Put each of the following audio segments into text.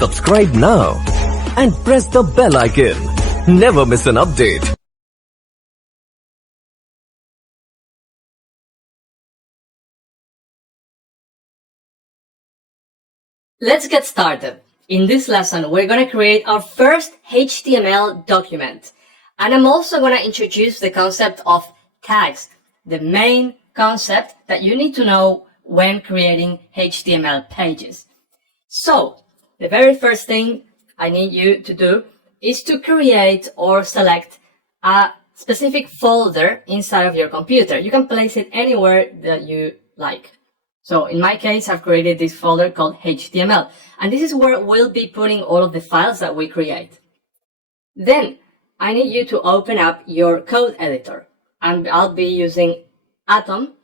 Subscribe now and press the bell icon. Never miss an update. Let's get started. In this lesson, we're going to create our first HTML document. And I'm also going to introduce the concept of tags, the main concept that you need to know when creating HTML pages. So, the very first thing I need you to do is to create or select a specific folder inside of your computer. You can place it anywhere that you like. So in my case, I've created this folder called HTML, and this is where we'll be putting all of the files that we create. Then I need you to open up your code editor, and I'll be using Atom,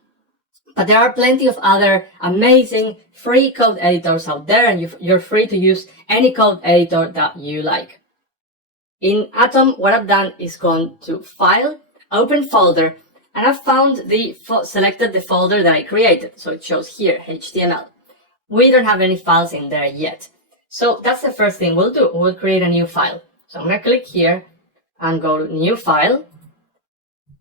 but there are plenty of other amazing free code editors out there, and you're free to use any code editor that you like. In Atom, what I've done is gone to File, Open Folder, and I've found selected the folder that I created. So it shows here, HTML. We don't have any files in there yet. So that's the first thing we'll do. We'll create a new file. So I'm going to click here and go to New File.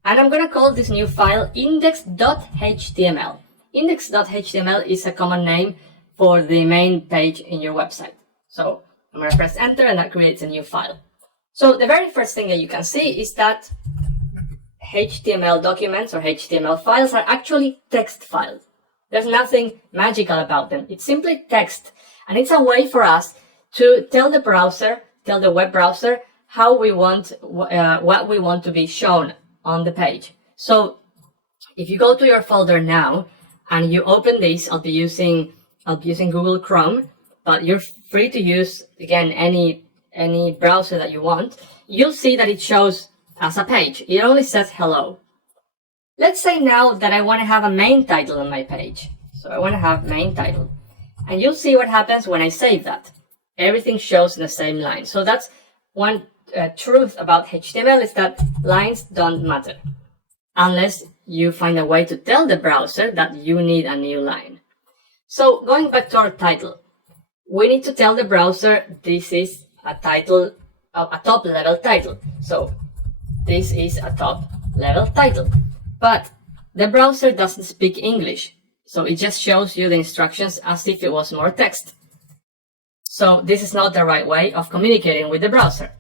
And I'm going to call this new file index.html. Index.html is a common name for the main page in your website. So I'm going to press Enter, and that creates a new file. So the very first thing that you can see is that HTML documents or HTML files are actually text files. There's nothing magical about them. It's simply text. And it's a way for us to tell the web browser how we want, what we want to be shown on the page. So if you go to your folder now and you open this, I'll be using Google Chrome, but you're free to use, again, any browser that you want. You'll see that it shows as a page. It only says hello. Let's say now that I want to have a main title on my page. So I want to have main title. And you'll see what happens when I save that. Everything shows in the same line. So that's one truth about HTML, is that lines don't matter unless you find a way to tell the browser that you need a new line. So going back to our title, we need to tell the browser this is a title, a top level title. So this is a top level title, but the browser doesn't speak English, so it just shows you the instructions as if it was more text. So this is not the right way of communicating with the browser.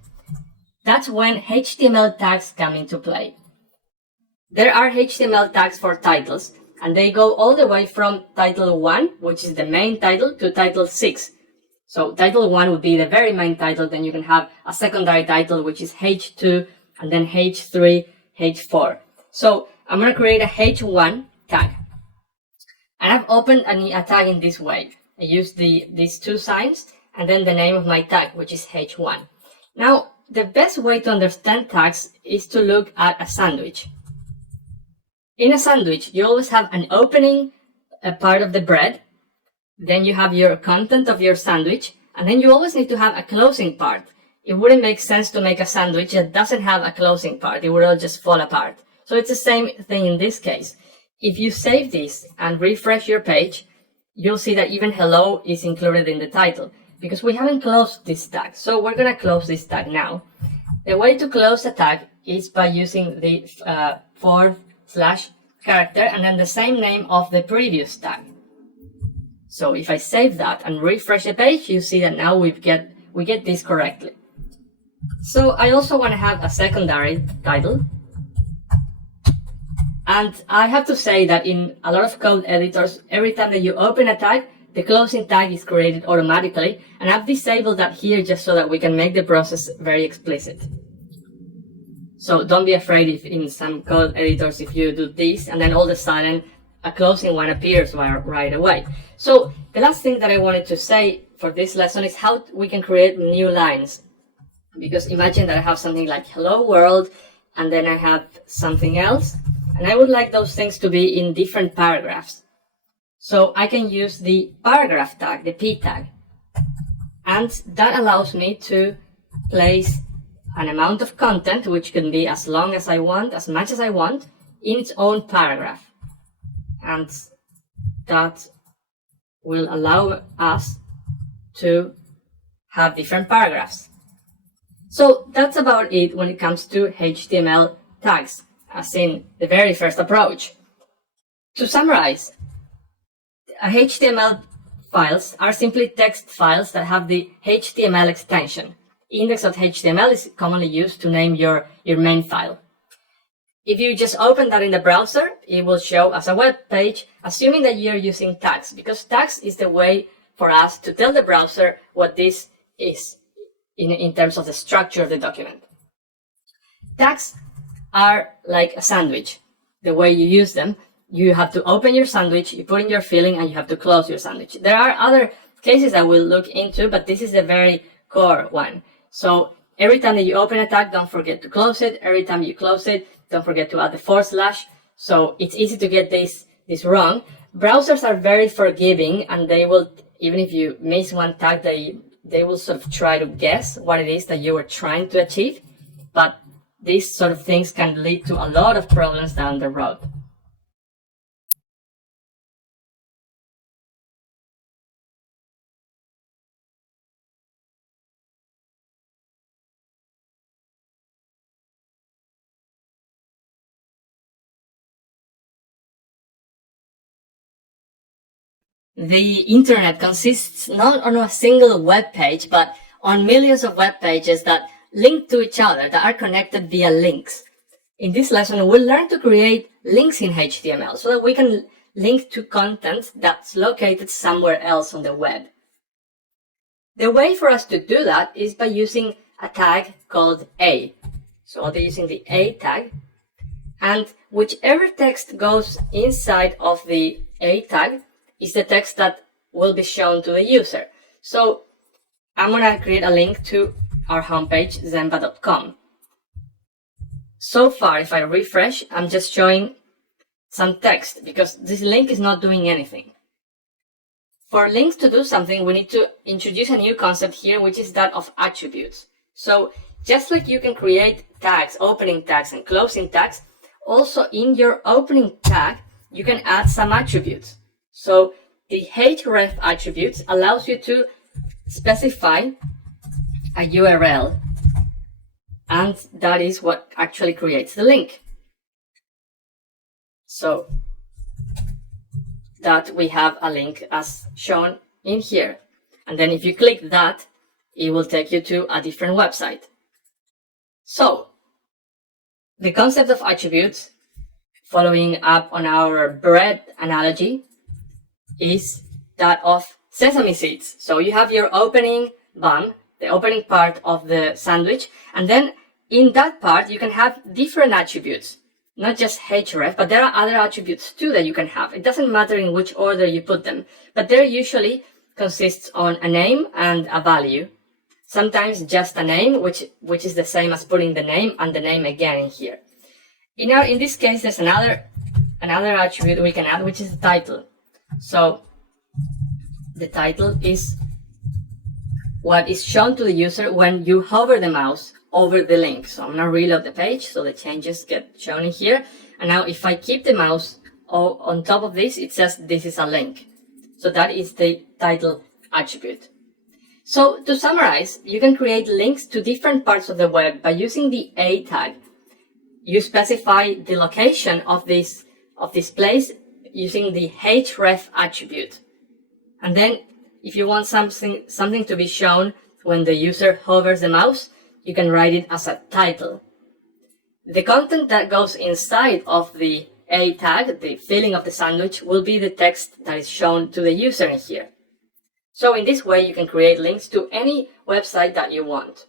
That's when HTML tags come into play. There are HTML tags for titles, and they go all the way from title 1, which is the main title, to title 6. So title 1 would be the very main title, then you can have a secondary title, which is H2, and then H3, H4. So I'm going to create a H1 tag. And I've opened a tag in this way. I use these two signs and then the name of my tag, which is H1. Now, the best way to understand tags is to look at a sandwich. In a sandwich, you always have an opening, a part of the bread, then you have your content of your sandwich, and then you always need to have a closing part. It wouldn't make sense to make a sandwich that doesn't have a closing part. It would all just fall apart. So it's the same thing in this case. If you save this and refresh your page, you'll see that even hello is included in the title because we haven't closed this tag. So we're going to close this tag now. The way to close a tag is by using the / character and then the same name of the previous tag. So if I save that and refresh the page, you see that now we get this correctly. So I also want to have a secondary title. And I have to say that in a lot of code editors, every time that you open a tag, the closing tag is created automatically. And I've disabled that here just so that we can make the process very explicit. So don't be afraid if in some code editors, if you do this and then all of a sudden a closing one appears right away. So the last thing that I wanted to say for this lesson is how we can create new lines. Because imagine that I have something like hello world, and then I have something else, and I would like those things to be in different paragraphs. So I can use the paragraph tag, the P tag, and that allows me to place an amount of content, which can be as long as I want, as much as I want, in its own paragraph. And that will allow us to have different paragraphs. So that's about it when it comes to HTML tags, as in the very first approach. To summarize, HTML files are simply text files that have the HTML extension. Index.html is commonly used to name your main file. If you just open that in the browser, it will show as a web page, assuming that you're using tags, because tags is the way for us to tell the browser what this is in terms of the structure of the document. Tags are like a sandwich. The way you use them, you have to open your sandwich, you put in your filling, and you have to close your sandwich. There are other cases that we'll look into, but this is the very core one. So every time that you open a tag, don't forget to close it. Every time you close it, don't forget to add the /. So it's easy to get this wrong. Browsers are very forgiving, and they will, even if you miss one tag, they will sort of try to guess what it is that you were trying to achieve. But these sort of things can lead to a lot of problems down the road. The internet consists not on a single web page, but on millions of web pages that link to each other, that are connected via links. In this lesson, we'll learn to create links in HTML so that we can link to content that's located somewhere else on the web. The way for us to do that is by using a tag called A. So I'll be using the A tag, and whichever text goes inside of the A tag is the text that will be shown to the user. So I'm going to create a link to our homepage, zenva.com. So far, if I refresh, I'm just showing some text because this link is not doing anything. For links to do something, we need to introduce a new concept here, which is that of attributes. So just like you can create tags, opening tags and closing tags, also in your opening tag, you can add some attributes. So the href attributes allows you to specify a URL, and that is what actually creates the link. So that we have a link as shown in here. And then if you click that, it will take you to a different website. So the concept of attributes, following up on our bread analogy, is that of sesame seeds. So you have your opening bun, the opening part of the sandwich, and then in that part you can have different attributes, not just href, but there are other attributes too that you can have. It doesn't matter in which order you put them, but there usually consists on a name and a value. Sometimes just a name, which is the same as putting the name and the name again in here. In this case, there's another attribute we can add, which is the title. So the title is what is shown to the user when you hover the mouse over the link. So I'm going to reload the page so the changes get shown in here. And now if I keep the mouse on top of this, it says this is a link. So that is the title attribute. So to summarize, you can create links to different parts of the web by using the A tag. You specify the location of this place using the href attribute. And then if you want something to be shown when the user hovers the mouse, you can write it as a title. The content that goes inside of the A tag, the filling of the sandwich, will be the text that is shown to the user in here. So in this way, you can create links to any website that you want.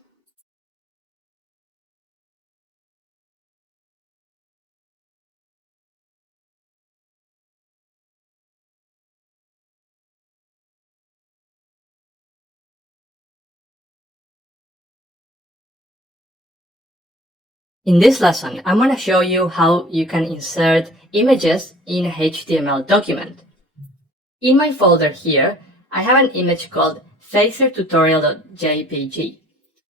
In this lesson, I'm going to show you how you can insert images in a HTML document. In my folder here, I have an image called phasertutorial.jpg.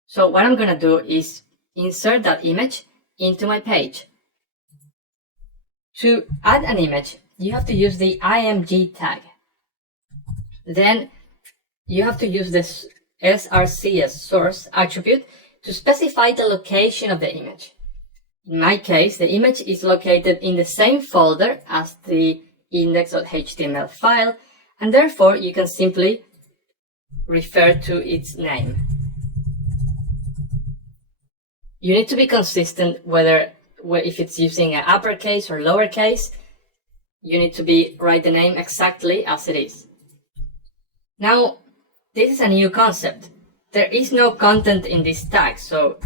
So what I'm going to do is insert that image into my page. To add an image, you have to use the img tag. Then you have to use this src source attribute to specify the location of the image. In my case, the image is located in the same folder as the index.html file, and therefore you can simply refer to its name. You need to be consistent if it's using an uppercase or lowercase. You need to write the name exactly as it is. Now, this is a new concept. There is no content in this tag, so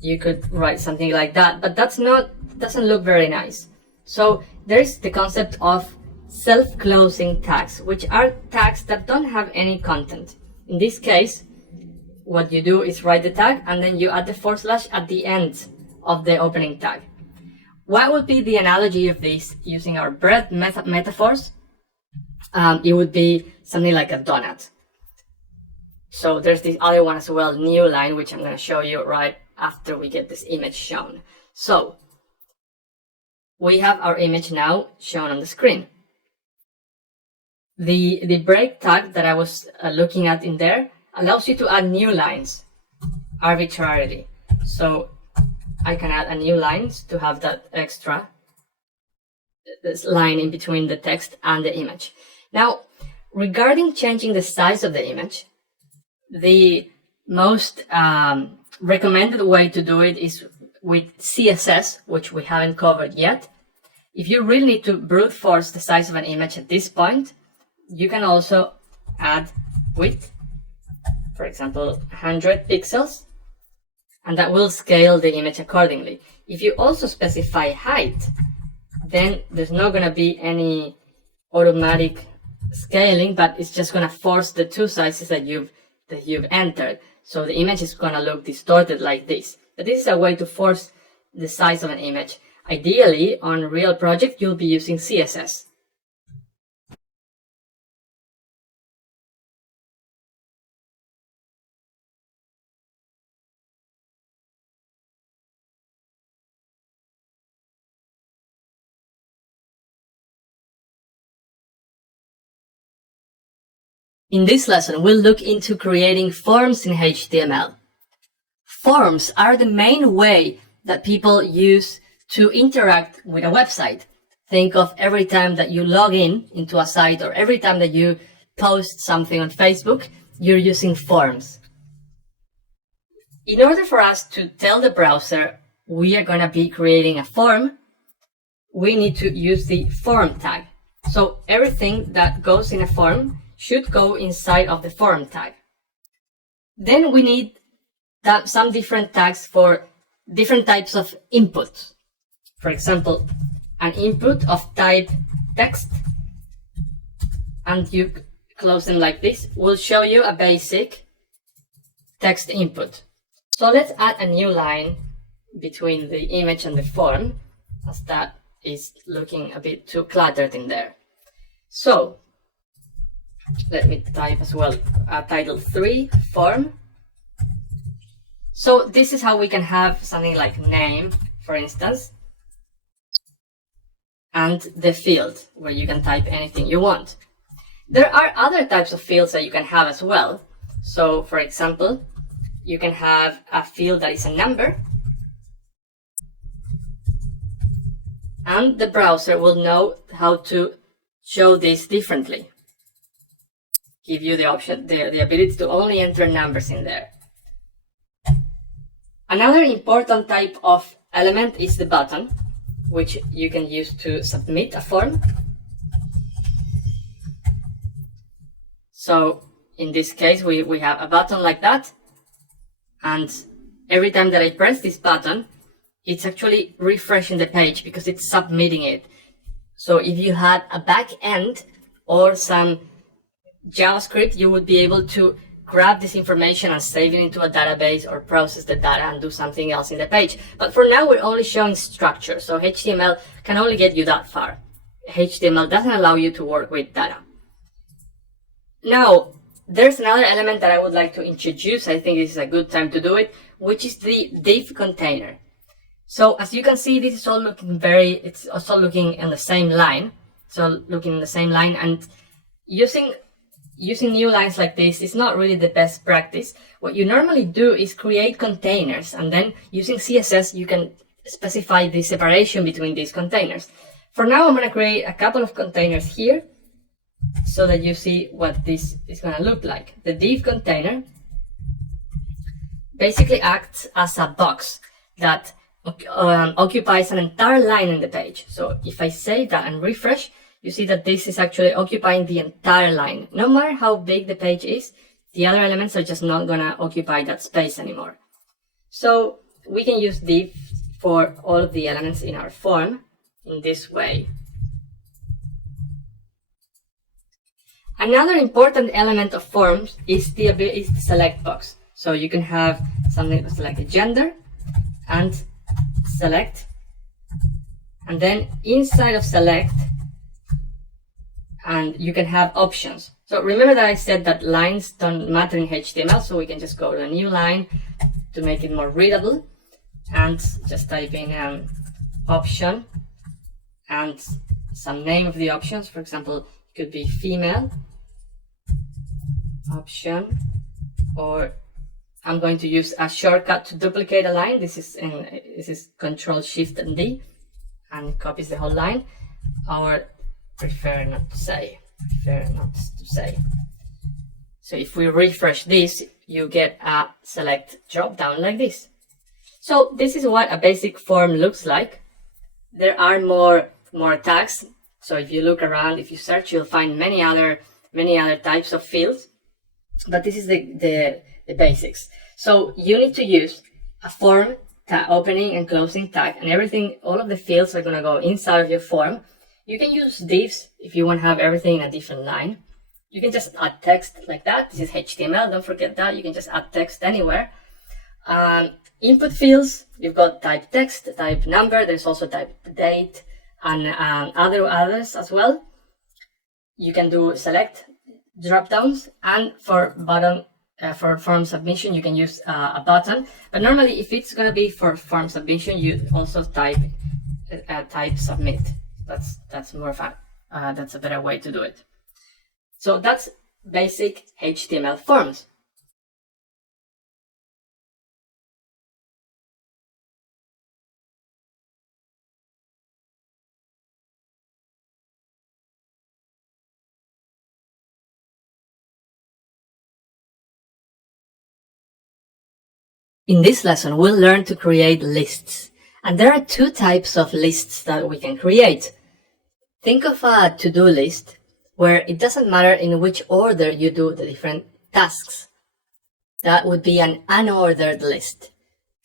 you could write something like that, but doesn't look very nice. So there's the concept of self-closing tags, which are tags that don't have any content. In this case, what you do is write the tag and then you add the / at the end of the opening tag. What would be the analogy of this using our bread metaphors? It would be something like a donut. So there's this other one as well, new line, which I'm going to show you right after we get this image shown. So we have our image now shown on the screen. The break tag that I was looking at in there allows you to add new lines arbitrarily. So I can add a new line to have that extra this line in between the text and the image. Now, regarding changing the size of the image, the most recommended way to do it is with CSS, which we haven't covered yet. If you really need to brute force the size of an image at this point, you can also add width, for example, 100 pixels, and that will scale the image accordingly. If you also specify height, then there's not going to be any automatic scaling, but it's just going to force the two sizes that you've entered. So the image is going to look distorted like this. But this is a way to force the size of an image. Ideally, on a real project, you'll be using CSS. In this lesson, we'll look into creating forms in HTML. Forms are the main way that people use to interact with a website. Think of every time that you log into a site, or every time that you post something on Facebook, you're using forms. In order for us to tell the browser we are going to be creating a form, we need to use the form tag. So everything that goes in a form should go inside of the form tag. Then we need some different tags for different types of inputs. For example, an input of type text, and you close them like this, will show you a basic text input. So let's add a new line between the image and the form, as that is looking a bit too cluttered in there. So let me type as well title 3 form. So this is how we can have something like name, for instance, and the field where you can type anything you want. There are other types of fields that you can have as well. So for example, you can have a field that is a number, and the browser will know how to show this differently. Give you the option, the ability to only enter numbers in there. Another important type of element is the button, which you can use to submit a form. So in this case, we have a button like that, and every time that I press this button, it's actually refreshing the page because it's submitting it. So if you had a back end or some JavaScript, you would be able to grab this information and save it into a database or process the data and do something else in the page. But for now, we're only showing structure, so HTML can only get you that far. HTML doesn't allow you to work with data. Now, there's another element that I would like to introduce. I think this is a good time to do it, which is the div container. So as you can see, this is all looking it's also looking in the same line. So looking in the same line, and using using new lines like this is not really the best practice. What you normally do is create containers, and then using CSS you can specify the separation between these containers. For now, I'm going to create a couple of containers here so that you see what this is going to look like. The div container basically acts as a box that occupies an entire line in the page. So if I save that and refresh, you see that this is actually occupying the entire line. No matter how big the page is, the other elements are just not going to occupy that space anymore. So we can use div for all of the elements in our form in this way. Another important element of forms is the select box. So you can have something like a gender and select, and then inside of select, and you can have options. So remember that I said that lines don't matter in HTML, so we can just go to a new line to make it more readable and just type in option and some name of the options. For example, it could be female option, or I'm going to use a shortcut to duplicate a line. This is Control Shift and D, and it copies the whole line. Or prefer not to say. So if we refresh this, you get a select drop down like this. So this is what a basic form looks like. There are more tags. So if you look around, if you search, you'll find many other types of fields. But this is the basics. So you need to use a form opening and closing tag, and everything, all of the fields are going to go inside of your form. You can use divs if you want to have everything in a different line. You can just add text like that. This is HTML, don't forget that. You can just add text anywhere. Input fields, you've got type text, type number, there's also type date, and others as well. You can do select drop downs, and for button, for form submission, you can use a button. But normally, if it's going to be for form submission, you also type submit. That's more fun. That's a better way to do it. So that's basic HTML forms. In this lesson, we'll learn to create lists. And there are two types of lists that we can create. Think of a to-do list where it doesn't matter in which order you do the different tasks. That would be an unordered list.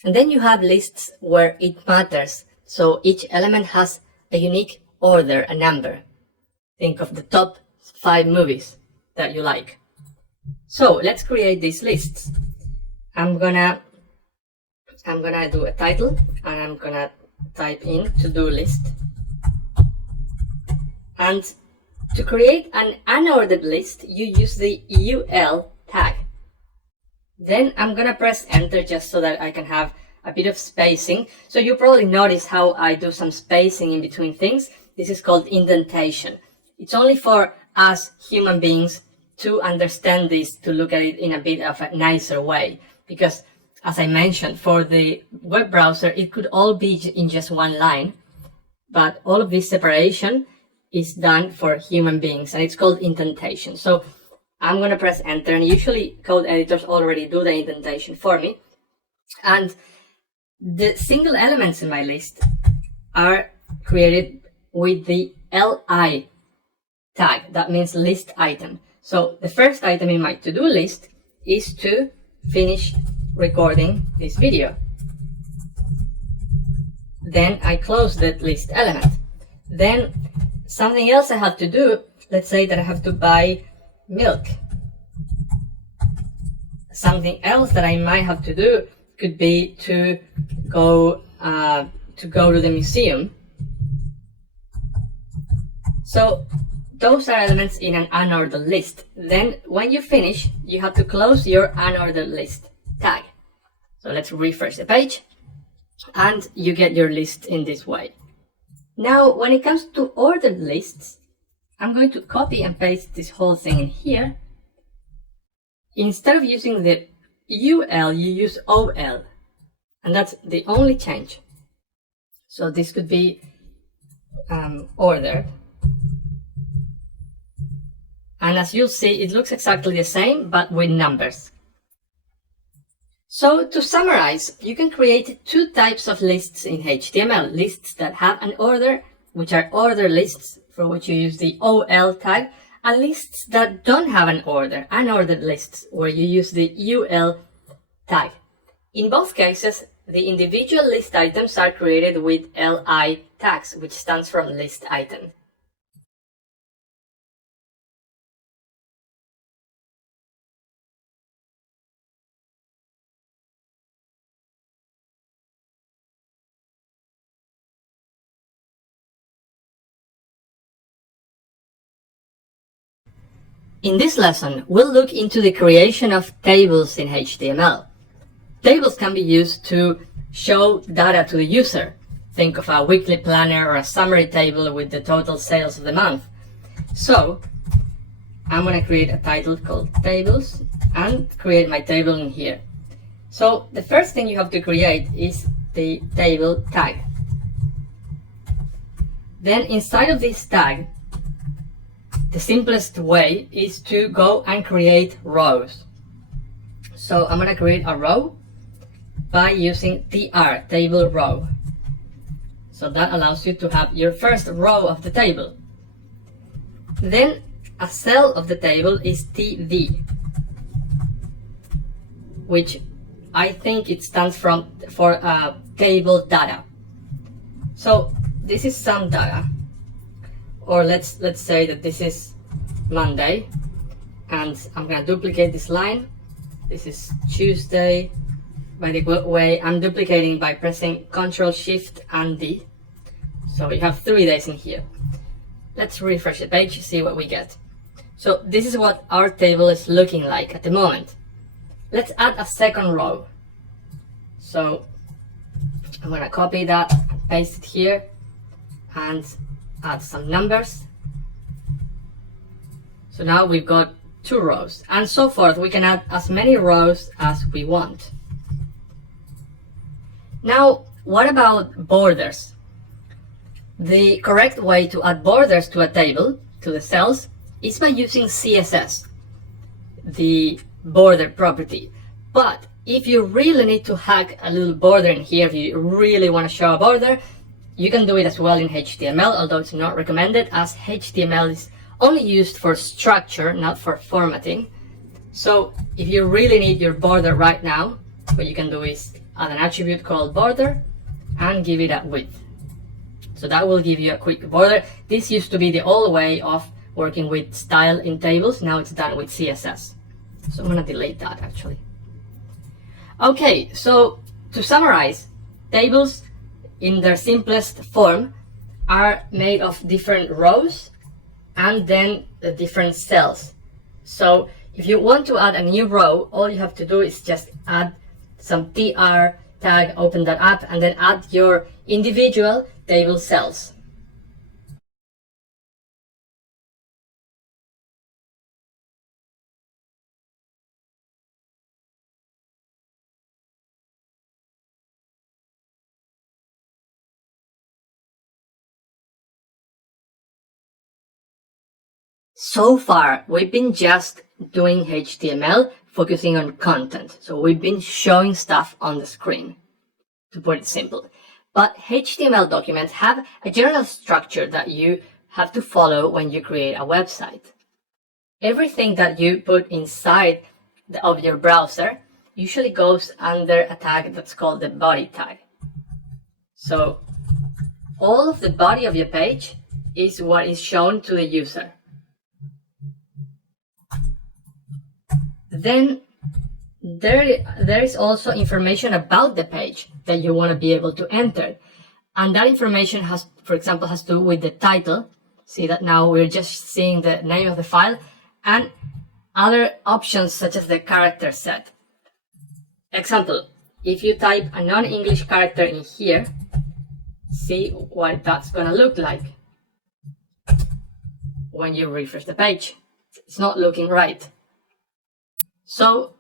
And then you have lists where it matters. So each element has a unique order, a number. Think of the top 5 movies that you like. So let's create these lists. I'm gonna do a title, and I'm gonna type in to-do list. And to create an unordered list, you use the UL tag. Then I'm gonna press enter just so that I can have a bit of spacing. So you probably notice how I do some spacing in between things. This is called indentation. It's only for us human beings to understand this, to look at it in a bit of a nicer way. Because as I mentioned, for the web browser, it could all be in just one line. But all of this separation is done for human beings, and it's called indentation. So I'm going to press enter, and usually code editors already do the indentation for me. And the single elements in my list are created with the LI tag. That means list item. So the first item in my to-do list is to finish recording this video. Then I close that list element. Then something else I have to do, let's say that I have to buy milk. Something else that I might have to do could be to go to the museum. So those are elements in an unordered list. Then when you finish, you have to close your unordered list tag. So let's refresh the page, and you get your list in this way. Now, when it comes to ordered lists, I'm going to copy and paste this whole thing in here, instead of using the UL, you use OL. And that's the only change. So this could be ordered. And as you'll see, it looks exactly the same, but with numbers. So to summarize, you can create two types of lists in HTML. Lists that have an order, which are order lists, for which you use the OL tag, and lists that don't have an order, unordered lists, where you use the UL tag. In both cases, the individual list items are created with LI tags, which stands for list item. In this lesson, we'll look into the creation of tables in HTML. Tables can be used to show data to the user. Think of a weekly planner or a summary table with the total sales of the month. So, I'm going to create a title called Tables and create my table in here. So, the first thing you have to create is the table tag. Then inside of this tag, the simplest way is to go and create rows. So I'm going to create a row by using tr, table row. So that allows you to have your first row of the table. Then a cell of the table is tv, which I think it stands for table data. So this is some data. Or let's say that this is Monday, and I'm going to duplicate this line. This is Tuesday. By the way, I'm duplicating by pressing Ctrl Shift and D. So you have 3 days in here. Let's refresh the page, see what we get. So this is what our table is looking like at the moment. Let's add a second row. So I'm going to copy that, paste it here, and add some numbers. So now we've got 2 rows, and so forth. We can add as many rows as we want. Now, what about borders? The correct way to add borders to a table, to the cells, is by using CSS, the border property. But if you really need to hack a little border in here, if you really want to show a border, you can do it as well in HTML, although it's not recommended, as HTML is only used for structure, not for formatting. So if you really need your border right now, what you can do is add an attribute called border and give it a width. So that will give you a quick border. This used to be the old way of working with style in tables. Now it's done with CSS. So I'm going to delete that actually. Okay, so to summarize, tables in their simplest form are made of different rows and then the different cells. So if you want to add a new row, all you have to do is just add some tr tag, open that up, and then add your individual table cells. So far, we've been just doing HTML, focusing on content. So we've been showing stuff on the screen, to put it simple. But HTML documents have a general structure that you have to follow when you create a website. Everything that you put inside of your browser usually goes under a tag that's called the body tag. So all of the body of your page is what is shown to the user. Then there is also information about the page that you want to be able to enter. And that information has, for example, has to do with the title. See that now we're just seeing the name of the file and other options such as the character set. Example, if you type a non-English character in here, see what that's going to look like when you refresh the page. It's not looking right. So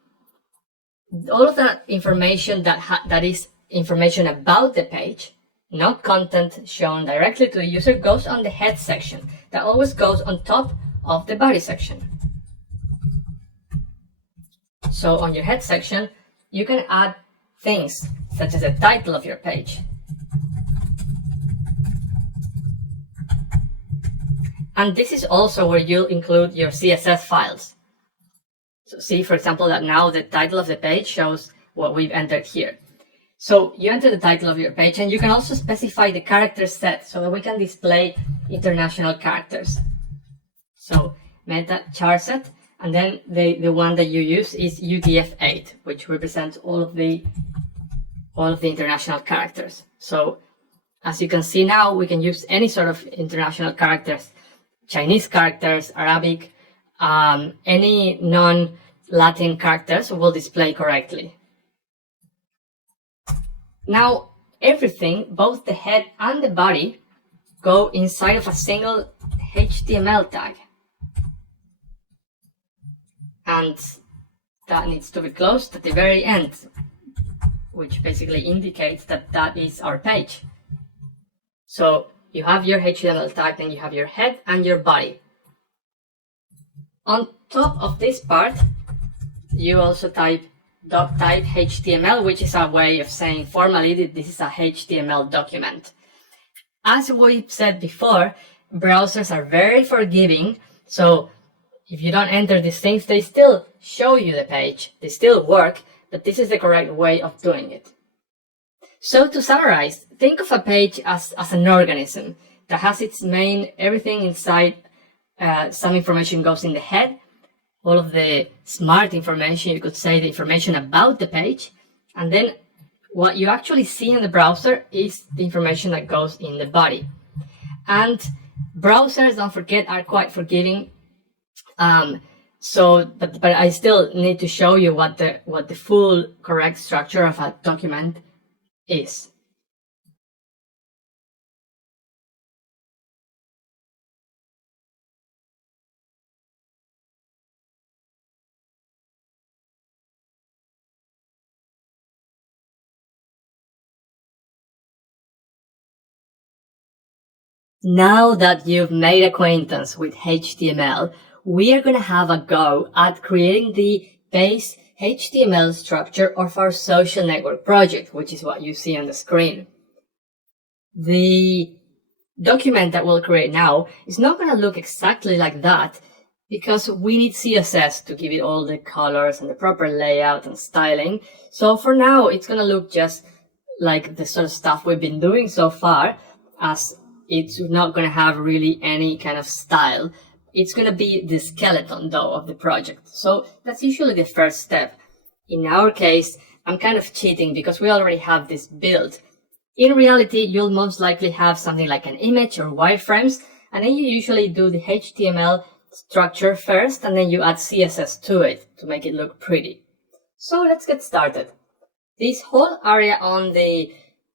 all of that information that is information about the page, not content shown directly to the user, goes on the head section. That always goes on top of the body section. So on your head section, you can add things such as the title of your page. And this is also where you'll include your CSS files. So see, for example, that now the title of the page shows what we've entered here. So you enter the title of your page, and you can also specify the character set so that we can display international characters. So meta char set, and then the one that you use is UTF-8, which represents all of the international characters. So as you can see now, we can use any sort of international characters, Chinese characters, Arabic, any non-Latin characters will display correctly. Now, everything, both the head and the body, go inside of a single HTML tag. And that needs to be closed at the very end, which basically indicates that that is our page. So you have your HTML tag, then you have your head and your body. On top of this part, you also type doctype HTML, which is a way of saying formally that this is a HTML document. As we've said before, browsers are very forgiving, so if you don't enter these things, they still show you the page, they still work, but this is the correct way of doing it. So to summarize, think of a page as an organism that has its main, everything inside, some information goes in the head, all of the smart information, you could say the information about the page, and then what you actually see in the browser is the information that goes in the body. And browsers, don't forget, are quite forgiving. But I still need to show you what the full correct structure of a document is. Now that you've made acquaintance with HTML, we are going to have a go at creating the base HTML structure of our social network project, which is what you see on the screen. The document that we'll create now is not going to look exactly like that because we need CSS to give it all the colors and the proper layout and styling. So for now, it's going to look just like the sort of stuff we've been doing so far, as it's not going to have really any kind of style. It's going to be the skeleton, though, of the project. So that's usually the first step. In our case, I'm kind of cheating because we already have this built. In reality, you'll most likely have something like an image or wireframes, and then you usually do the HTML structure first, and then you add CSS to it to make it look pretty. So let's get started. This whole area on the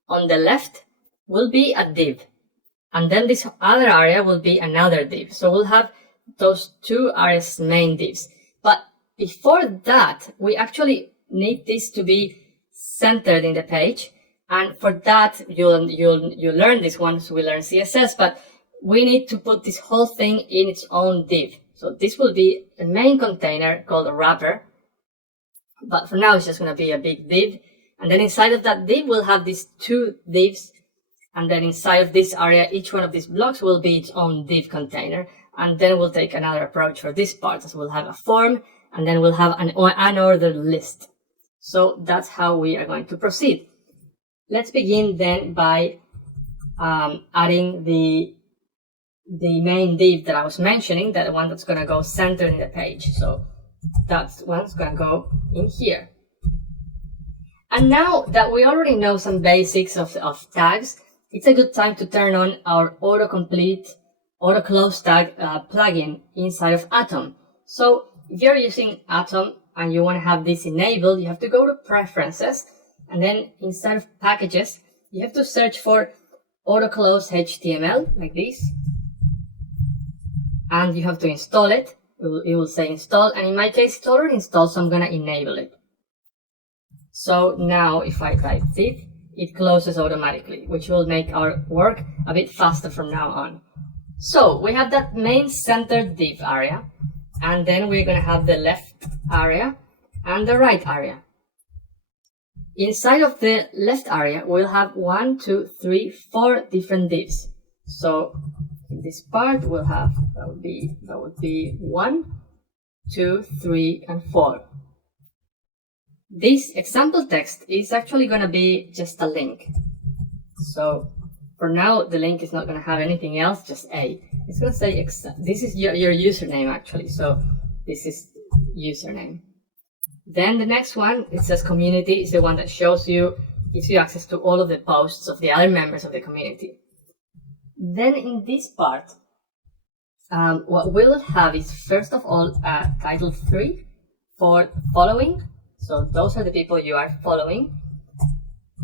left will be a div. And then this other area will be another div. So we'll have those two areas main divs. But before that, we actually need this to be centered in the page. And for that, you'll learn this once we learn CSS, but we need to put this whole thing in its own div. So this will be a main container called a wrapper. But for now, it's just going to be a big div. And then inside of that div, we'll have these two divs. And then inside of this area, each one of these blocks will be its own div container. And then we'll take another approach for this part. So we'll have a form, and then we'll have an unordered list. So that's how we are going to proceed. Let's begin then by adding the main div that I was mentioning, that one that's going to go centered in the page. So that's one's going to go in here. And now that we already know some basics of tags, it's a good time to turn on our autocomplete, autoclose tag plugin inside of Atom. So if you're using Atom and you want to have this enabled, you have to go to Preferences, and then inside of Packages, you have to search for autoclose HTML, like this. And you have to install it. it will say install, and in my case, it's already installed, so I'm gonna enable it. So now if I type div, it closes automatically, which will make our work a bit faster from now on. So we have that main center div area, and then we're gonna have the left area and the right area. Inside of the left area, we'll have 1, 2, 3, 4 different divs. So in this part, we'll have, that would be 1, 2, 3, and 4. This example text is actually going to be just a link. So for now, the link is not going to have anything else, just A. It's going to say, this is your username actually. So this is username. Then the next one, it says community, is the one that gives you access to all of the posts of the other members of the community. Then in this part, what we'll have is first of all, title 3 for following. So those are the people you are following.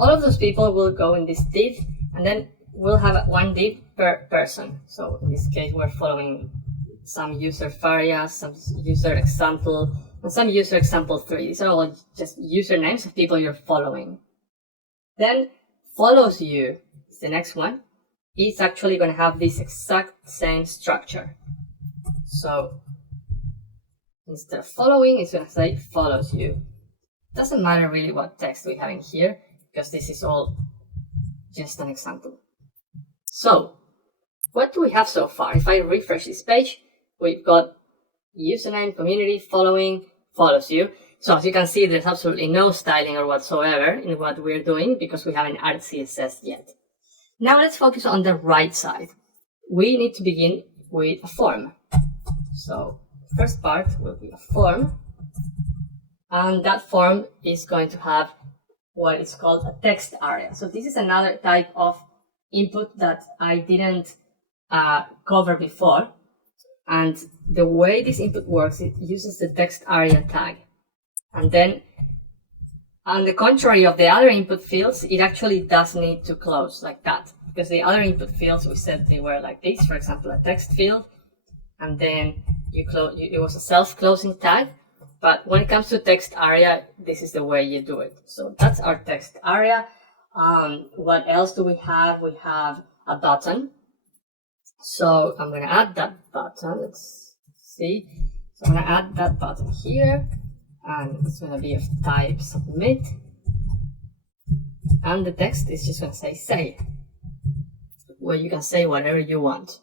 All of those people will go in this div, and then we'll have one div per person. So in this case, we're following some user Faria, some user example, and some user example 3. These are all just usernames of people you're following. Then follows you is the next one. It's actually going to have this exact same structure. So instead of following, it's going to say follows you. Doesn't matter really what text we have in here, because this is all just an example. So what do we have so far? If I refresh this page, we've got username, community, following, follows you. So as you can see, there's absolutely no styling or whatsoever in what we're doing because we haven't added CSS yet. Now let's focus on the right side. We need to begin with a form. So the first part will be a form. And that form is going to have what is called a text area. So this is another type of input that I didn't cover before. And the way this input works, it uses the text area tag. And then, on the contrary of the other input fields, it actually does need to close like that. Because the other input fields, we said they were like this, for example, a text field. And then it was a self-closing tag. But when it comes to text area, this is the way you do it. So that's our text area. What else do we have? We have a button. So I'm going to add that button. Let's see. So I'm going to add that button here. And it's going to be of type submit. And the text is just going to say, where you can say whatever you want.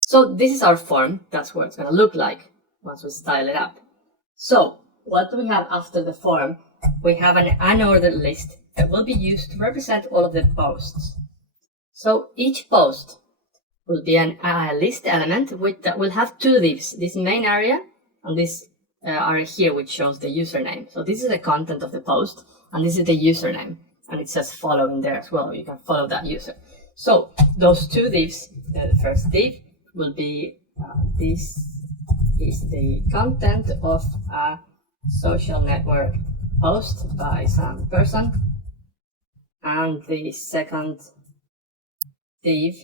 So this is our form. That's what it's going to look like once we style it up. So what do we have after the form? We have an unordered list that will be used to represent all of the posts. So each post will be a list element that will have two divs, this main area and this area here, which shows the username. So this is the content of the post, and this is the username, and it says follow in there as well. You can follow that user. So those two divs, the first div will be this is the content of a social network post by some person, and the second div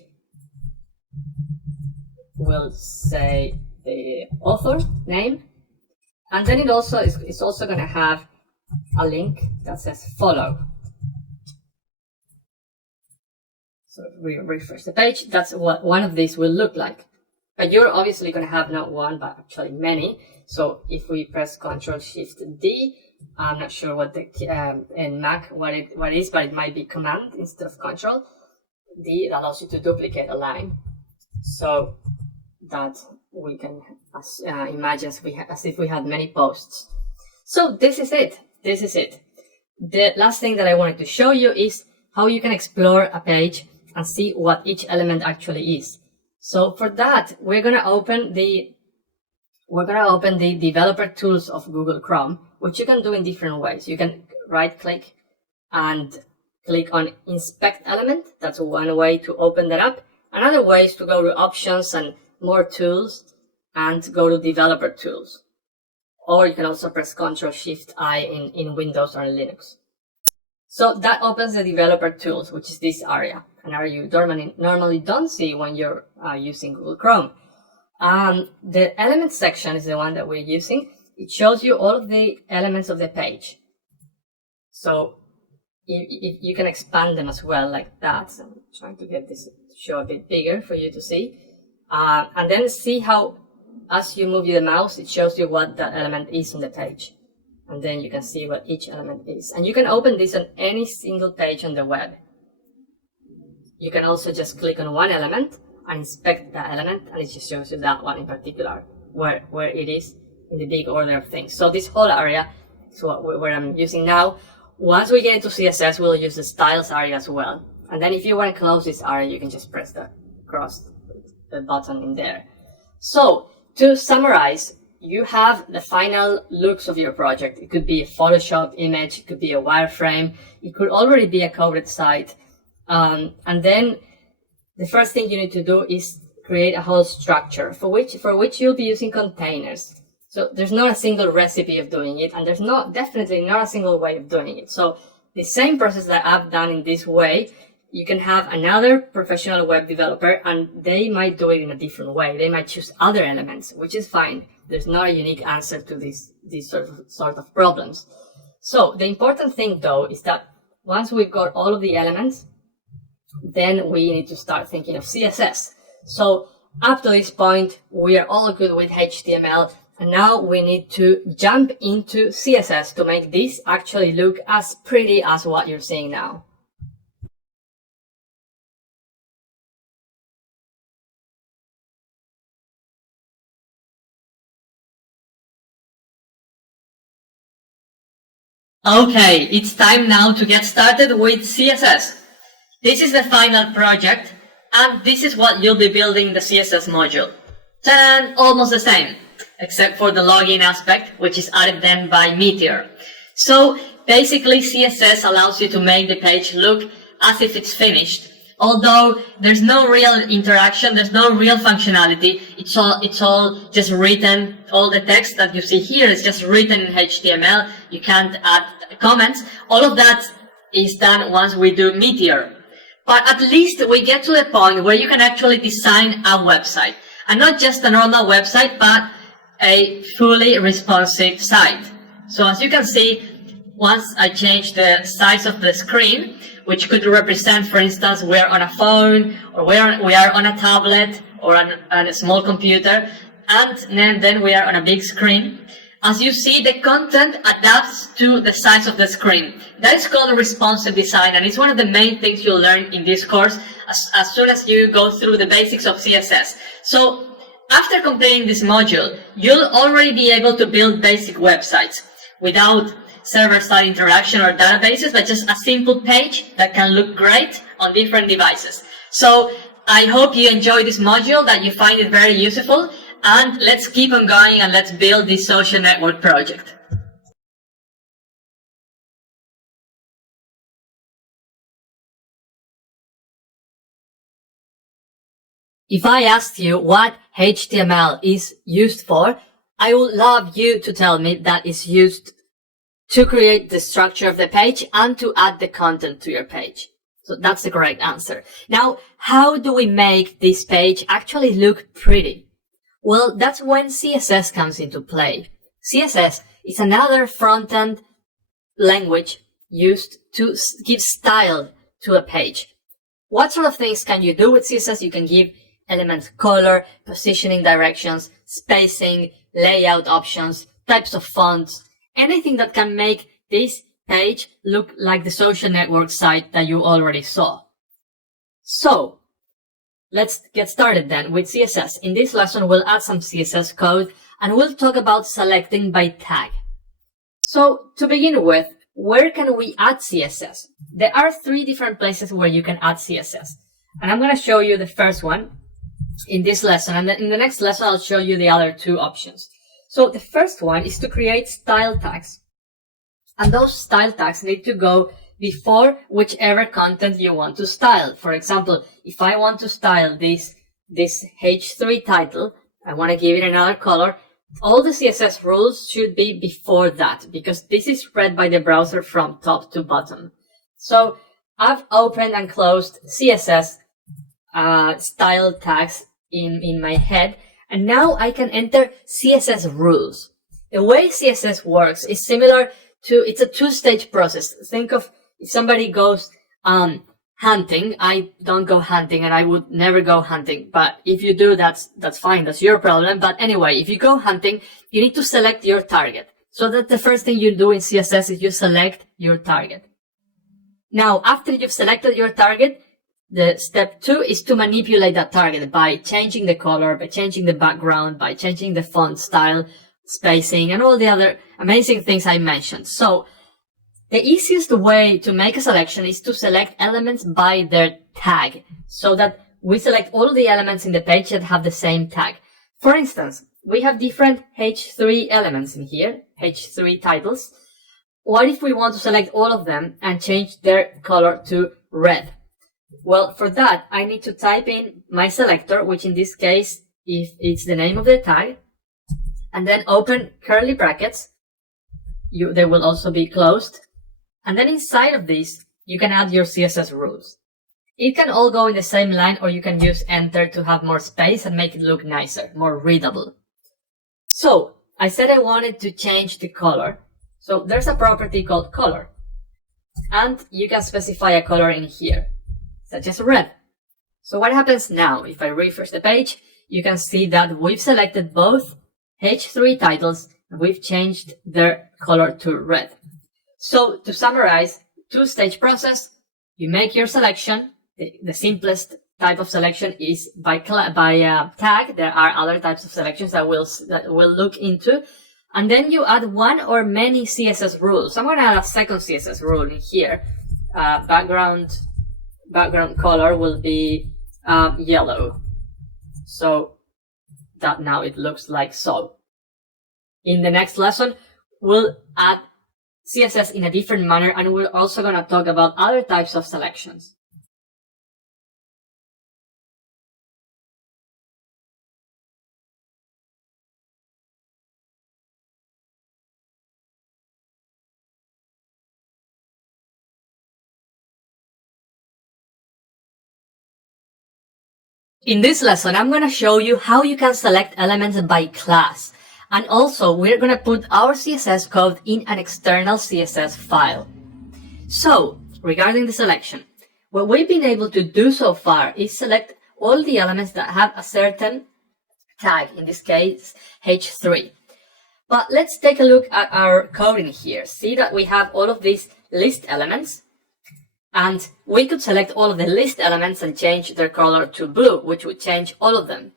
will say the author name, and then it's also going to have a link that says follow. So we refresh the page. That's what one of these will look like. But you're obviously going to have not one, but actually many. So if we press Ctrl-Shift-D, I'm not sure what the in Mac what it is, but it might be Command instead of Ctrl-D. It allows you to duplicate a line, so that we can imagine as if we had many posts. So this is it. This is it. The last thing that I wanted to show you is how you can explore a page and see what each element actually is. So for that, we're going to open the developer tools of Google Chrome, which you can do in different ways. You can right click and click on inspect element. That's one way to open that up. Another way is to go to options and more tools and go to developer tools. Or you can also press Ctrl-Shift-I in Windows or Linux. So that opens the developer tools, which is this area, an area you normally don't see when you're using Google Chrome. The element section is the one that we're using. It shows you all of the elements of the page. So you can expand them as well like that. So I'm trying to get this to show a bit bigger for you to see. And then see how, as you move the mouse, it shows you what that element is on the page. And then you can see what each element is. And you can open this on any single page on the web. You can also just click on one element and inspect that element, and it just shows you that one in particular, where it is in the big order of things. So this whole area is where I'm using now. Once we get into CSS, we'll use the styles area as well. And then if you want to close this area, you can just press the cross the button in there. So to summarize, you have the final looks of your project. It could be a Photoshop image, it could be a wireframe, it could already be a coded site. And then the first thing you need to do is create a whole structure for which you'll be using containers. So there's not a single recipe of doing it, and there's definitely not a single way of doing it. So the same process that I've done in this way, you can have another professional web developer and they might do it in a different way. They might choose other elements, which is fine. There's not a unique answer to these sort of problems. So the important thing though is that once we've got all of the elements, then we need to start thinking of CSS. So up to this point, we are all good with HTML. And now we need to jump into CSS to make this actually look as pretty as what you're seeing now. Okay, it's time now to get started with CSS. This is the final project, and this is what you'll be building the CSS module. Ta-da! Almost the same, except for the login aspect, which is added then by Meteor. So basically CSS allows you to make the page look as if it's finished. Although there's no real interaction, there's no real functionality, it's all just written. All the text that you see here is just written in HTML. You can't add comments. All of that is done once we do Meteor. But at least we get to the point where you can actually design a website. And not just a normal website, but a fully responsive site. So as you can see, once I change the size of the screen, which could represent, for instance, we're on a phone, or we are on a tablet, or on a small computer, and then we are on a big screen. As you see, the content adapts to the size of the screen. That is called responsive design, and it's one of the main things you'll learn in this course as soon as you go through the basics of CSS. So after completing this module, you'll already be able to build basic websites without server-side interaction or databases, but just a simple page that can look great on different devices. So I hope you enjoy this module, that you find it very useful, and let's keep on going and let's build this social network project. If I asked you what HTML is used for, I would love you to tell me that it's used to create the structure of the page and to add the content to your page. So that's the correct answer. Now, how do we make this page actually look pretty? Well, that's when CSS comes into play. CSS is another front-end language used to give style to a page. What sort of things can you do with CSS? You can give elements color, positioning directions, spacing, layout options, types of fonts, anything that can make this page look like the social network site that you already saw. So, let's get started then with CSS. In this lesson, we'll add some CSS code and we'll talk about selecting by tag. So, to begin with, where can we add CSS? There are 3 different places where you can add CSS. And I'm going to show you the first one in this lesson, and then in the next lesson, I'll show you the other 2 options. So the first one is to create style tags. And those style tags need to go before whichever content you want to style. For example, if I want to style this H3 title, I want to give it another color, all the CSS rules should be before that, because this is read by the browser from top to bottom. So I've opened and closed CSS style tags in my head. And now I can enter CSS rules. The way CSS works is similar to, it's a two-stage process. Think of if somebody goes hunting. I don't go hunting and I would never go hunting. But if you do, that's fine. That's your problem. But anyway, if you go hunting, you need to select your target. So that the first thing you do in CSS is you select your target. Now, after you've selected your target, the step 2 is to manipulate that target by changing the color, by changing the background, by changing the font style, spacing, and all the other amazing things I mentioned. So the easiest way to make a selection is to select elements by their tag, so that we select all the elements in the page that have the same tag. For instance, we have different H3 elements in here, H3 titles. What if we want to select all of them and change their color to red? Well, for that, I need to type in my selector, which in this case, if it's the name of the tag, and then open curly brackets. They will also be closed. And then inside of this, you can add your CSS rules. It can all go in the same line, or you can use enter to have more space and make it look nicer, more readable. So I said I wanted to change the color. So there's a property called color. And you can specify a color in here, such as red. So what happens now? If I refresh the page, you can see that we've selected both H3 titles and we've changed their color to red. So to summarize, two-stage process, you make your selection. The simplest type of selection is by tag. There are other types of selections that we'll look into. And then you add one or many CSS rules. I'm going to add a second CSS rule in here. Background color will be yellow. So that now it looks like so. In the next lesson, we'll add CSS in a different manner, and we're also going to talk about other types of selections. In this lesson, I'm going to show you how you can select elements by class. And also, we're going to put our CSS code in an external CSS file. So, regarding the selection, what we've been able to do so far is select all the elements that have a certain tag, in this case, H3. But let's take a look at our code in here. See that we have all of these list elements. And we could select all of the list elements and change their color to blue, which would change all of them.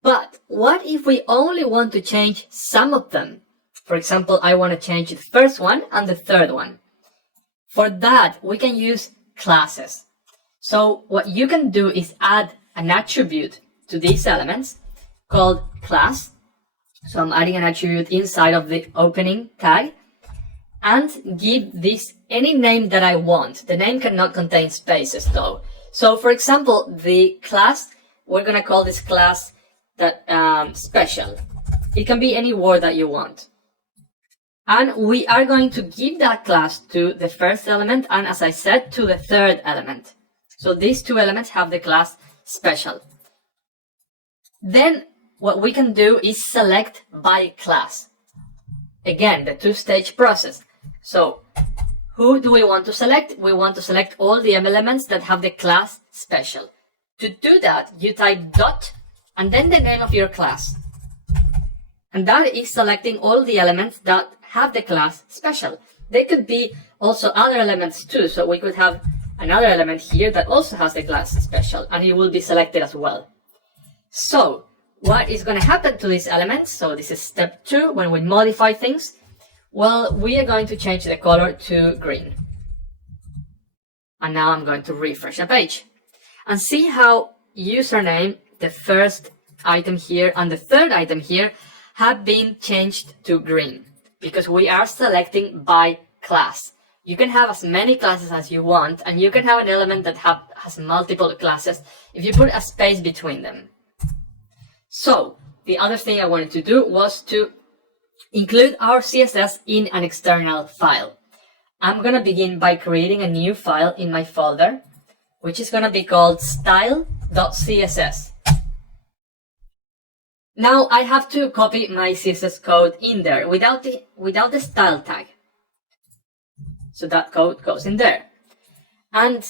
But what if we only want to change some of them? For example, I want to change the first one and the third one. For that, we can use classes. So what you can do is add an attribute to these elements called class. So I'm adding an attribute inside of the opening tag and give this any name that I want. The name cannot contain spaces though. So for example, the class, we're going to call this class that special. It can be any word that you want. And we are going to give that class to the first element and, as I said, to the third element. So these two elements have the class special. Then what we can do is select by class. Again, the two-stage process. So who do we want to select? We want to select all the elements that have the class special. To do that, you type dot and then the name of your class. And that is selecting all the elements that have the class special. They could be also other elements too. So we could have another element here that also has the class special, and it will be selected as well. So what is going to happen to these elements? So this is step 2 when we modify things. Well, we are going to change the color to green. And now I'm going to refresh the page. And see how username, the first item here, and the third item here have been changed to green because we are selecting by class. You can have as many classes as you want, and you can have an element that has multiple classes if you put a space between them. So the other thing I wanted to do was to include our CSS in an external file. I'm going to begin by creating a new file in my folder, which is going to be called style.css. Now I have to copy my CSS code in there without the style tag. So that code goes in there. And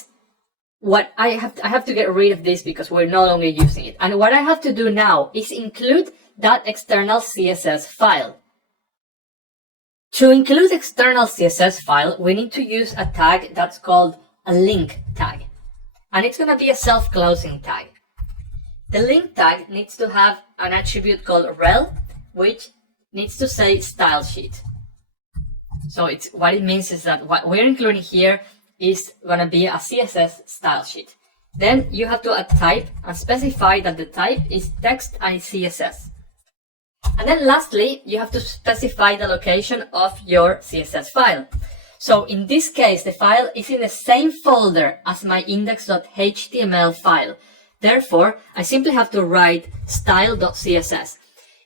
what I have to get rid of this because we're no longer using it. And what I have to do now is include that external CSS file. To include external CSS file, we need to use a tag that's called a link tag. And it's going to be a self-closing tag. The link tag needs to have an attribute called rel, which needs to say style sheet. So what it means is that what we're including here is going to be a CSS style sheet. Then you have to add type and specify that the type is text and CSS. And then lastly, you have to specify the location of your CSS file. So in this case, the file is in the same folder as my index.html file. Therefore, I simply have to write style.css.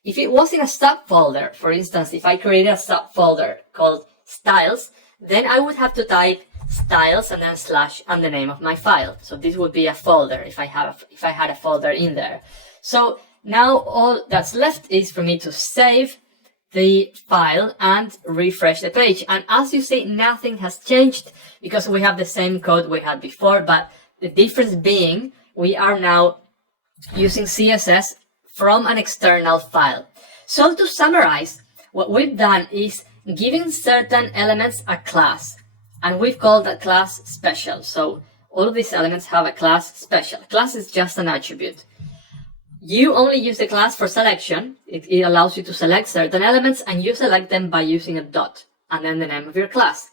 If it was in a subfolder, for instance, if I created a subfolder called styles, then I would have to type styles and then slash and the name of my file. So this would be a folder if I had a folder in there. So now all that's left is for me to save the file and refresh the page. And as you see, nothing has changed because we have the same code we had before, but the difference being we are now using CSS from an external file. So to summarize, what we've done is giving certain elements a class, and we've called that class special. So all of these elements have a class special. Class is just an attribute. You only use the class for selection. It allows you to select certain elements, and you select them by using a dot and then the name of your class.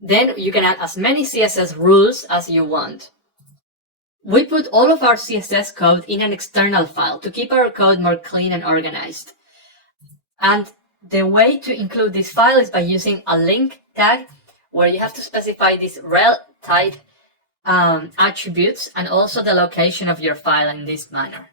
Then you can add as many CSS rules as you want. We put all of our CSS code in an external file to keep our code more clean and organized. And the way to include this file is by using a link tag, where you have to specify this rel type attributes and also the location of your file in this manner.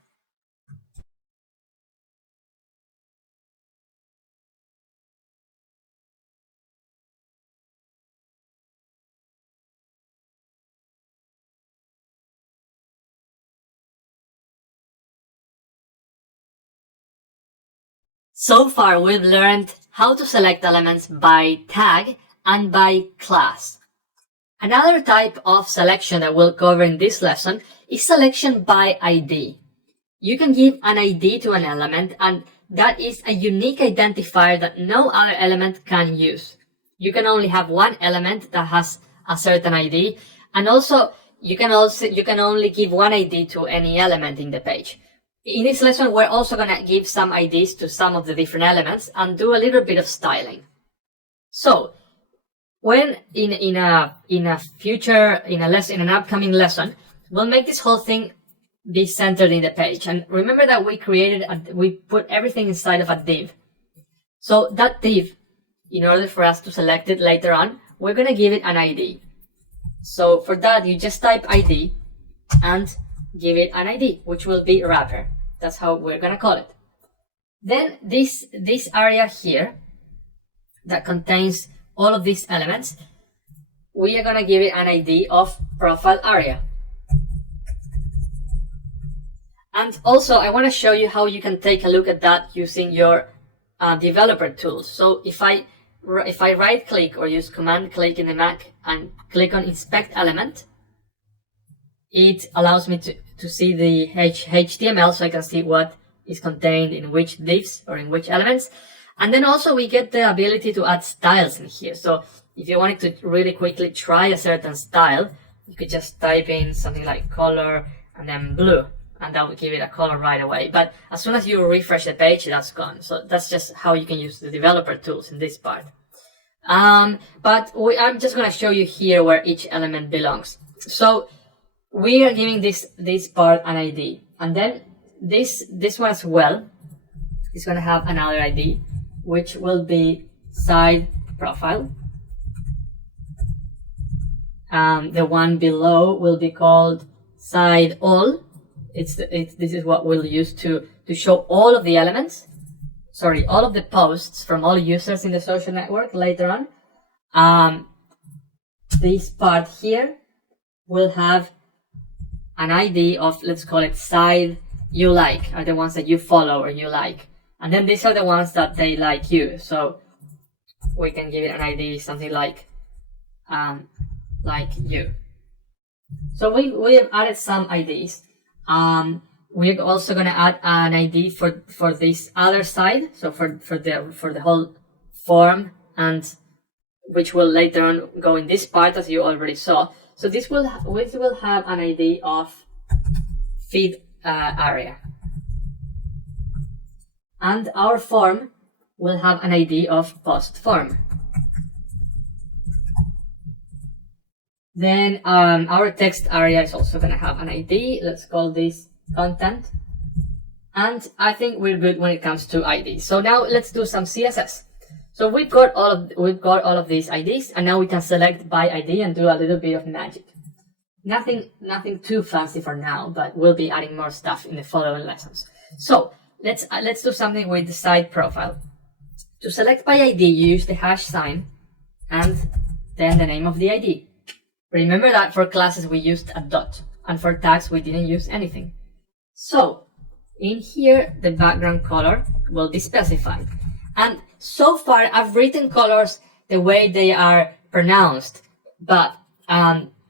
So far, we've learned how to select elements by tag and by class. Another type of selection that we'll cover in this lesson is selection by ID. You can give an ID to an element, and that is a unique identifier that no other element can use. You can only have one element that has a certain ID, and also you can only give one ID to any element in the page. In this lesson, we're also going to give some IDs to some of the different elements and do a little bit of styling. So, when in an upcoming lesson, we'll make this whole thing be centered in the page. And remember that we put everything inside of a div. So that div, in order for us to select it later on, we're going to give it an ID. So for that, you just type ID and give it an ID, which will be wrapper. That's how we're going to call it. Then this area here that contains all of these elements, we are going to give it an ID of profile area. And also, I want to show you how you can take a look at that using your developer tools. So if I right click or use command click in the Mac and click on inspect element, it allows me to see the HTML, so I can see what is contained in which divs or in which elements. And then also we get the ability to add styles in here. So if you wanted to really quickly try a certain style, you could just type in something like color and then blue, and that will give it a color right away. But as soon as you refresh the page, that's gone. So that's just how you can use the developer tools in this part. I'm just going to show you here where each element belongs. So we are giving this part an ID, and then this one as well is going to have another ID, which will be side profile. The one below will be called side all. This is what we'll use to show all of the elements. Sorry, all of the posts from all users in the social network later on. This part here will have an ID of, let's call it side you like, are the ones that you follow or you like. And then these are the ones that they like you. So we can give it an ID, something like you. So we have added some IDs. We're also gonna add an ID for this other side. So for the whole form, and which will later on go in this part, as you already saw. So this will have an ID of feed area, and our form will have an ID of post form. Then our text area is also going to have an ID. Let's call this content. And I think we're good when it comes to IDs. So now let's do some CSS. So we've got all of these IDs, and now we can select by ID and do a little bit of magic. Nothing too fancy for now, but we'll be adding more stuff in the following lessons. So let's do something with the site profile. To select by ID, you use the hash sign and then the name of the ID. Remember that for classes we used a dot, and for tags we didn't use anything. So in here, the background color will be specified. And so far I've written colors the way they are pronounced, but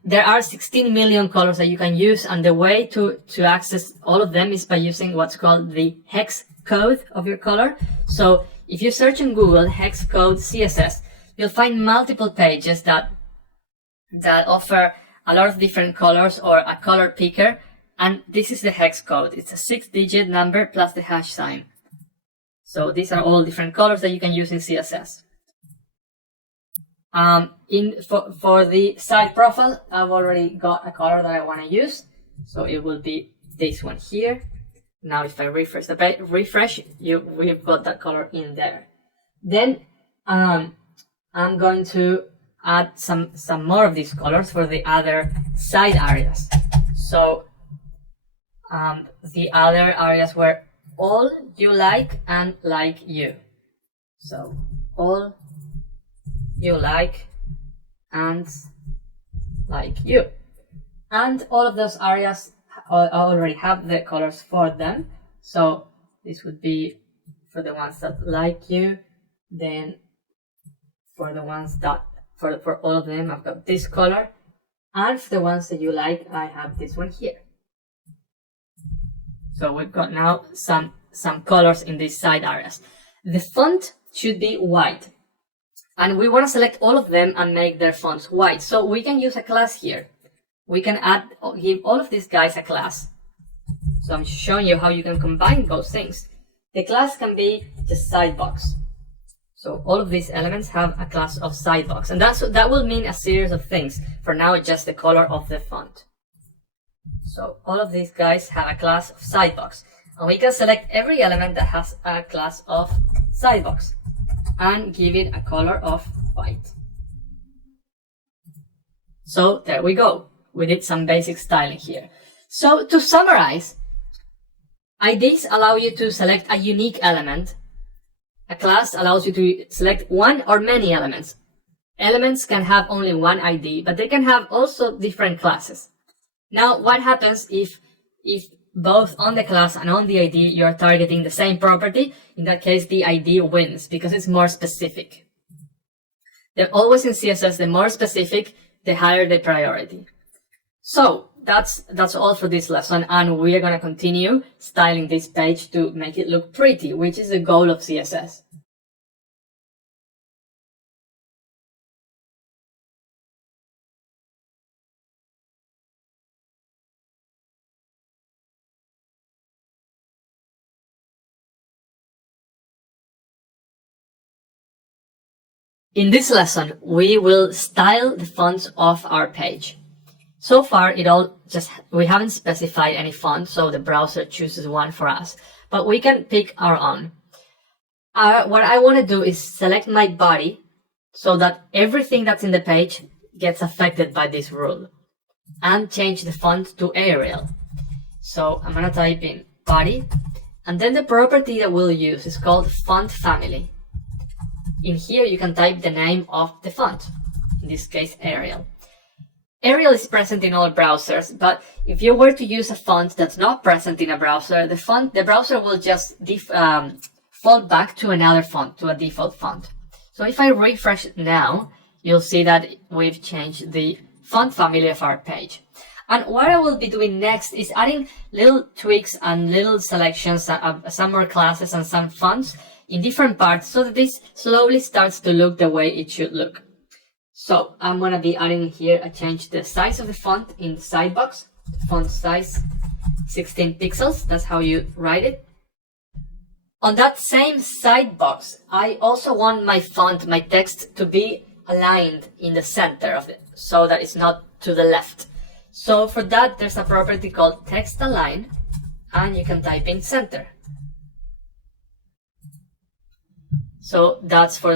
there are 16 million colors that you can use, and the way to access all of them is by using what's called the hex code of your color. So if you search in Google hex code CSS, you'll find multiple pages that offer a lot of different colors or a color picker, and this is the hex code. It's a 6-digit number plus the hash sign. So these are all different colors that you can use in CSS. For the site profile, I've already got a color that I want to use, so it will be this one here. Now if I refresh the page, we've got that color in there. Then I'm going to add some more of these colors for the other side areas. So the other areas were all you like and like you. So all you like and like you. And all of those areas already have the colors for them. So this would be for the ones that like you. Then for the ones that for all of them, I've got this color, and for the ones that you like, I have this one here. So we've got now some colors in these side areas. The font should be white, and we want to select all of them and make their fonts white. So we can use a class here. We can give all of these guys a class. So I'm showing you how you can combine those things. The class can be just sidebox. So all of these elements have a class of sidebox, and that will mean a series of things. For now, it's just the color of the font. So all of these guys have a class of sidebox, and we can select every element that has a class of sidebox and give it a color of white. So there we go. We did some basic styling here. So to summarize, IDs allow you to select a unique element. A class allows you to select one or many elements. Elements can have only one ID, but they can have also different classes. Now, what happens if both on the class and on the ID you're targeting the same property? In that case, the ID wins because it's more specific. They're always in CSS, the more specific, the higher the priority. So that's all for this lesson, and we are going to continue styling this page to make it look pretty, which is the goal of CSS. In this lesson, we will style the fonts of our page. So far, we haven't specified any font, so the browser chooses one for us, but we can pick our own. What I want to do is select my body so that everything that's in the page gets affected by this rule, and change the font to Arial. So I'm going to type in body, and then the property that we'll use is called font family. In here, you can type the name of the font, in this case Arial. Arial is present in all browsers, but if you were to use a font that's not present in a browser, the browser will just fall back to another font, to a default font. So if I refresh it now, you'll see that we've changed the font family of our page. And what I will be doing next is adding little tweaks and little selections, some more classes and some fonts in different parts so that this slowly starts to look the way it should look. So I'm going to be adding here, I changed the size of the font in the side box, font size 16 pixels, that's how you write it. On that same side box, I also want my font, my text to be aligned in the center of it, so that it's not to the left. So for that, there's a property called text align, and you can type in center. So that's for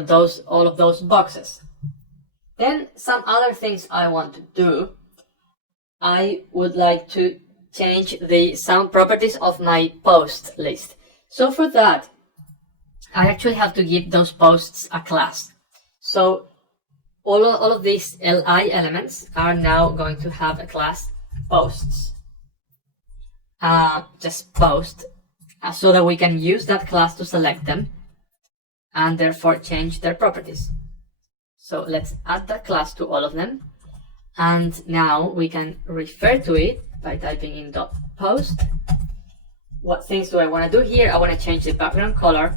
all of those boxes. Then some other things I want to do. I would like to change some properties of my post list. So for that, I actually have to give those posts a class. So all of these li elements are now going to have a class posts. Just post, so that we can use that class to select them and therefore change their properties. So let's add that class to all of them. And now we can refer to it by typing in .post. What things do I want to do here? I want to change the background color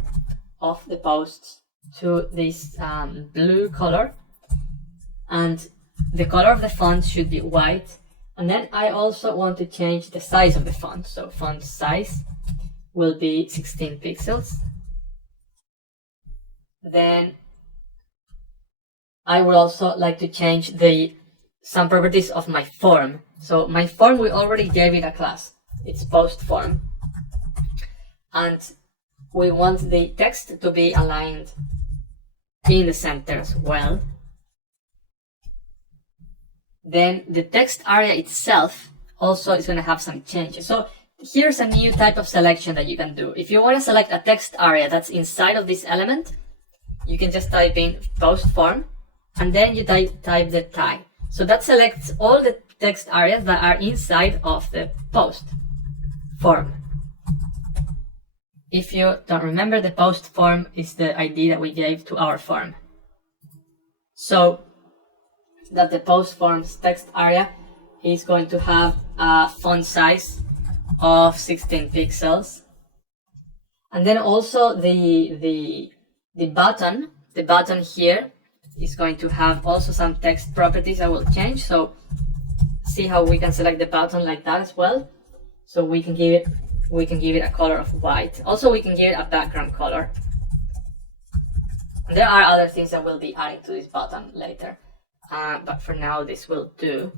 of the posts to this blue color. And the color of the font should be white. And then I also want to change the size of the font. So font size will be 16 pixels. Then I would also like to change some properties of my form. So my form, we already gave it a class. It's post form. And we want the text to be aligned in the center as well. Then the text area itself also is going to have some changes. So here's a new type of selection that you can do. If you want to select a text area that's inside of this element, you can just type in post form, and then you type the tag. So that selects all the text areas that are inside of the post form. If you don't remember, the post form is the ID that we gave to our form. So that the post form's text area is going to have a font size of 16 pixels. And then also the button here is going to have also some text properties I will change. So see how we can select the button like that as well. So we can give it a color of white. Also, we can give it a background color. And there are other things that we'll be adding to this button later. But for now, this will do.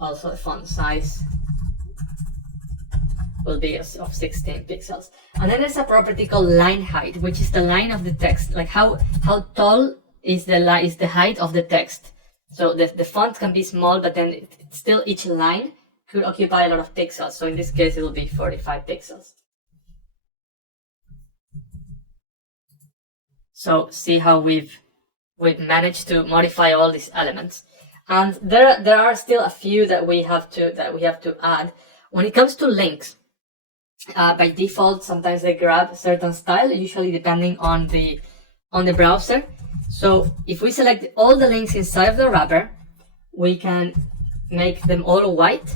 Also, the font size will be of 16 pixels. And then there's a property called line height, which is the line of the text, like how tall is the height of the text. So the font can be small, but then still each line could occupy a lot of pixels. So in this case, it will be 45 pixels. So see how we've managed to modify all these elements. And there are still a few that we have to add. When it comes to links, by default, sometimes they grab a certain style, usually depending on the browser. So if we select all the links inside of the wrapper, we can make them all white,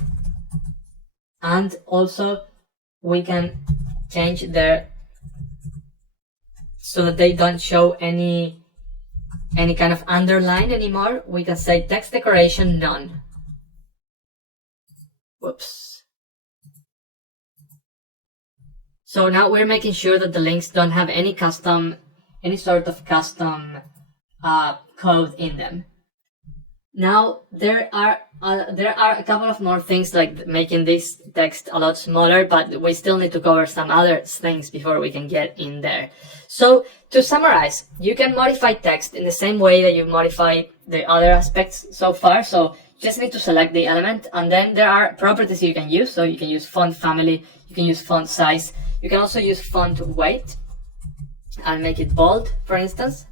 and also we can change their so that they don't show any kind of underline anymore. We can say text decoration none. Whoops. So now we're making sure that the links don't have any sort of custom code in them. Now there are a couple of more things, like making this text a lot smaller, but we still need to cover some other things before we can get in there. So to summarize, you can modify text in the same way that you modify the other aspects so far. So you just need to select the element, and then there are properties you can use. So you can use font family, you can use font size, you can also use font weight and make it bold, for instance.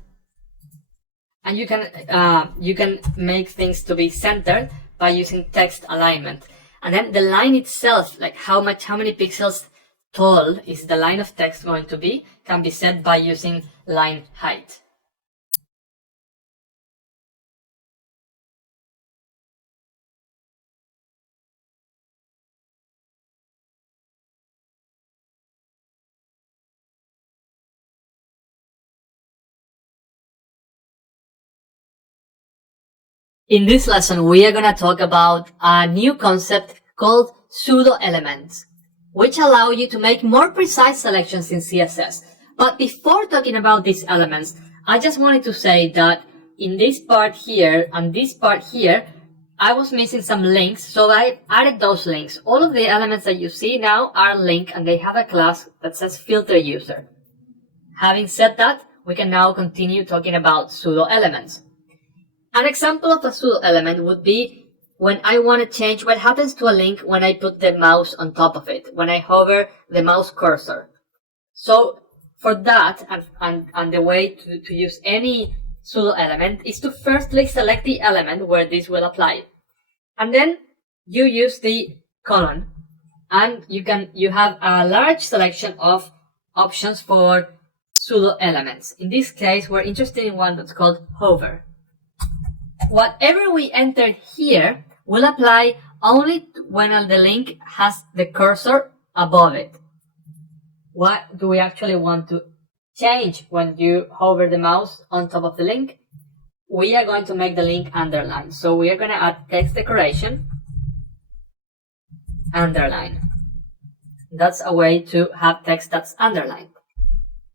And you can make things to be centered by using text alignment. And then the line itself, like how many pixels tall is the line of text going to be, can be set by using line height. In this lesson, we are going to talk about a new concept called pseudo-elements, which allow you to make more precise selections in CSS. But before talking about these elements, I just wanted to say that in this part here and this part here, I was missing some links, so I added those links. All of the elements that you see now are linked, and they have a class that says filter user. Having said that, we can now continue talking about pseudo-elements. An example of a pseudo element would be when I want to change what happens to a link when I put the mouse on top of it, when I hover the mouse cursor. So for that, and the way to use any pseudo element is to firstly select the element where this will apply. And then you use the colon, and you have a large selection of options for pseudo elements. In this case, we're interested in one that's called hover. Whatever we enter here will apply only when the link has the cursor above it. What do we actually want to change when you hover the mouse on top of the link? We are going to make the link underline. So we are going to add text decoration, underline. That's a way to have text that's underlined.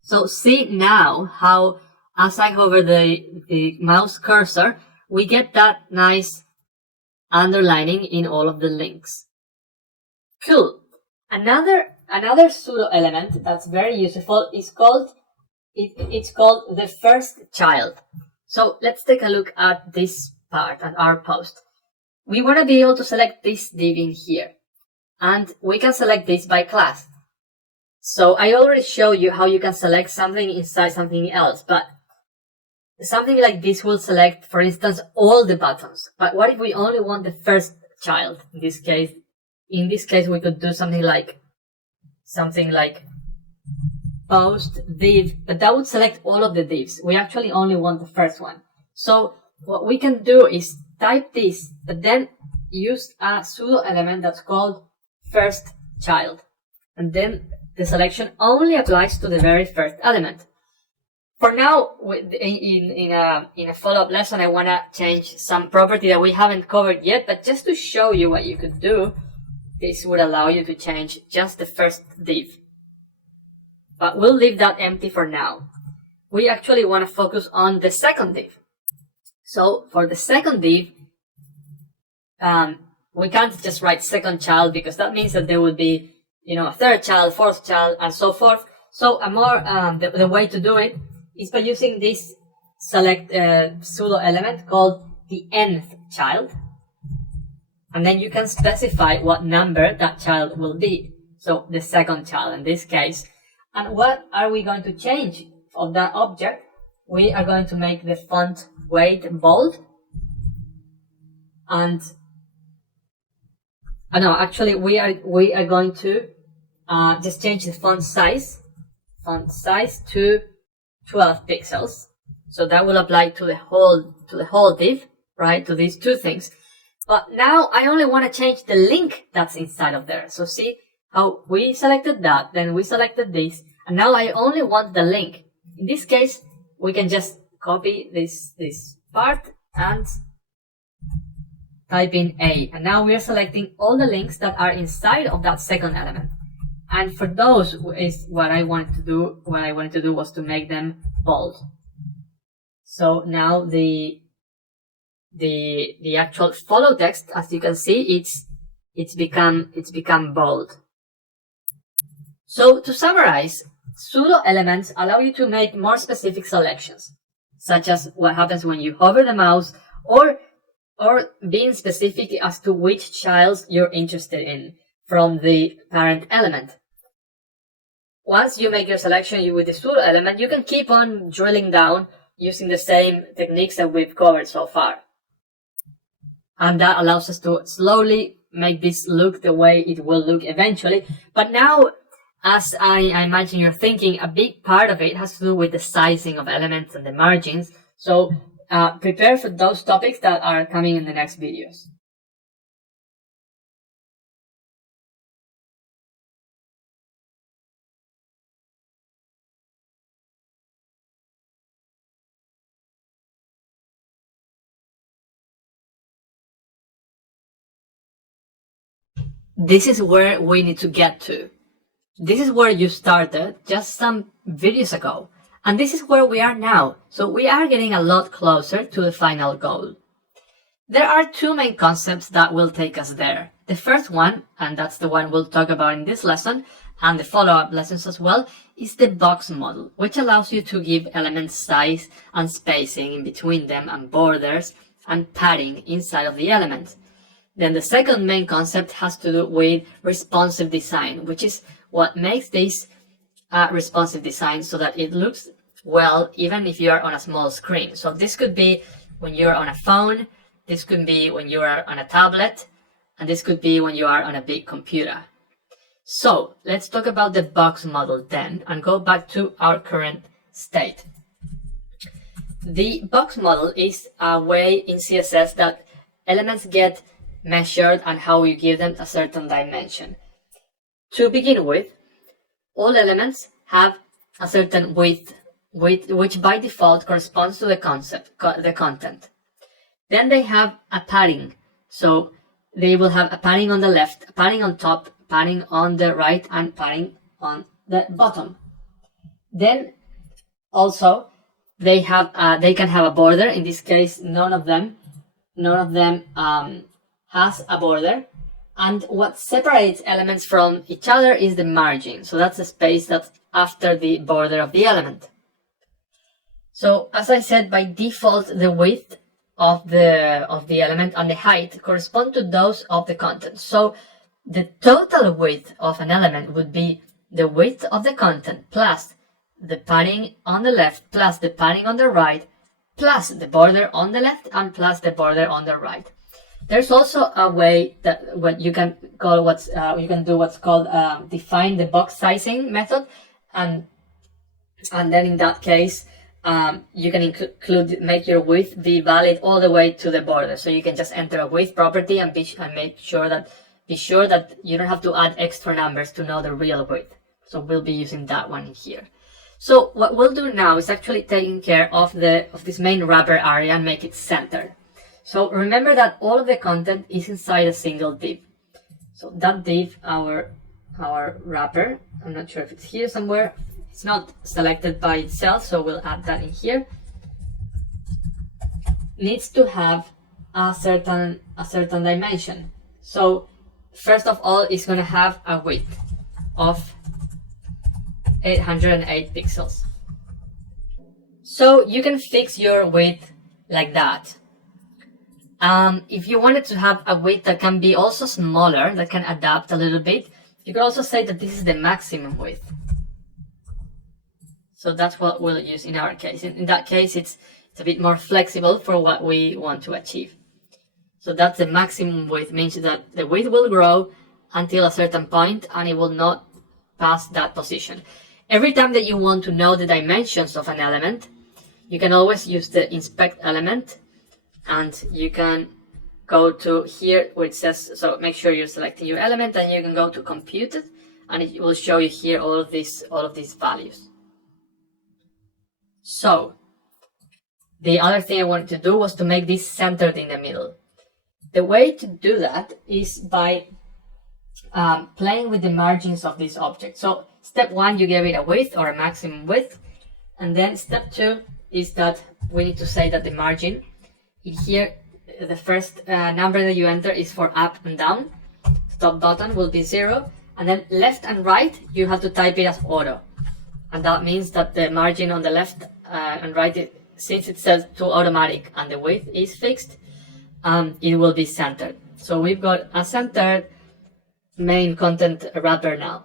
So see now how as I hover the mouse cursor, we get that nice underlining in all of the links. Cool. Another pseudo element that's very useful is called the first child. So let's take a look at this part, at our post. We want to be able to select this div in here, and we can select this by class. So I already showed you how you can select something inside something else, but something like this will select, for instance, all the buttons. But what if we only want the first child? In this case, we could do something like post div, but that would select all of the divs. We actually only want the first one. So what we can do is type this, but then use a pseudo element that's called first child. And then the selection only applies to the very first element. For now, in a follow-up lesson, I want to change some property that we haven't covered yet, but just to show you what you could do, this would allow you to change just the first div. But we'll leave that empty for now. We actually want to focus on the second div. So for the second div, we can't just write second child, because that means that there would be, a third child, fourth child, and so forth. So the way to do it is by using this select pseudo element called the nth child. And then you can specify what number that child will be. So the second child in this case. And what are we going to change of that object? We are going to make the font weight bold. And actually we are going to just change the font size to 12 pixels. So that will apply to the whole div, right? To these two things. But now I only want to change the link that's inside of there. So see how we selected that, then we selected this, and now I only want the link. In this case, we can just copy this part and type in A. And now we are selecting all the links that are inside of that second element. And for those is what I wanted to do. What I wanted to do was to make them bold. So now the actual follow text, as you can see, it's become bold. So to summarize, pseudo elements allow you to make more specific selections, such as what happens when you hover the mouse, or being specific as to which child you're interested in from the parent element. Once you make your selection with the pseudo element, you can keep on drilling down. using the same techniques that we've covered so far. And that allows us to slowly make this look the way it will look eventually. But now, as I imagine you're thinking, a big part of it has to do with the sizing of elements and the margins. So prepare for those topics that are coming in the next videos. This is where we need to get to. This is where you started just some videos ago. And this is where we are now. So we are getting a lot closer to the final goal. There are two main concepts that will take us there. The first one, and that's the one we'll talk about in this lesson, and the follow-up lessons as well, is the box model, which allows you to give elements size and spacing in between them and borders and padding inside of the element. Then the second main concept has to do with responsive design, which is what makes this responsive design so that it looks well even if you are on a small screen. So this could be when you're on a phone, this could be when you are on a tablet, and this could be when you are on a big computer. So let's talk about the box model then and go back to our current state. The box model is a way in CSS that elements get measured and how you give them a certain dimension. To begin with, all elements have a certain width, which by default corresponds to the content. Then they have a padding, so they will have a padding on the left, a padding on top, padding on the right, and padding on the bottom. Then also they can have a border. In this case, none of them has a border, and what separates elements from each other is the margin. So that's the space that's after the border of the element. So as I said, by default, the width of the element and the height correspond to those of the content. So the total width of an element would be the width of the content plus the padding on the left plus the padding on the right plus the border on the left and plus the border on the right. There's also a way that what you can call you can do what's called define the box sizing method, and then in that case you can make your width be valid all the way to the border. So you can just enter a width property and be sure that you don't have to add extra numbers to know the real width. So we'll be using that one in here. So what we'll do now is actually taking care of this main wrapper area and make it centered. So remember that all of the content is inside a single div. So that div, our wrapper, I'm not sure if it's here somewhere. It's not selected by itself, so we'll add that in here. Needs to have a certain dimension. So first of all, it's going to have a width of 808 pixels. So you can fix your width like that. If you wanted to have a width that can be also smaller, that can adapt a little bit, you could also say that this is the maximum width. So that's what we'll use in our case. In that case, it's a bit more flexible for what we want to achieve. So that's the maximum width, means that the width will grow until a certain point and it will not pass that position. Every time that you want to know the dimensions of an element, you can always use the inspect element, and you can go to here where it says, so make sure you're selecting your element, and you can go to compute it, and it will show you here all of these values. So the other thing I wanted to do was to make this centered in the middle. The way to do that is by playing with the margins of this object. So step 1, you give it a width or a maximum width, and then step 2 is that we need to say that the margin in here, the first number that you enter is for up and down. Top button will be 0, and then left and right you have to type it as auto, and that means that the margin on the left and right, since it says to automatic and the width is fixed, it will be centered. So we've got a centered main content wrapper now.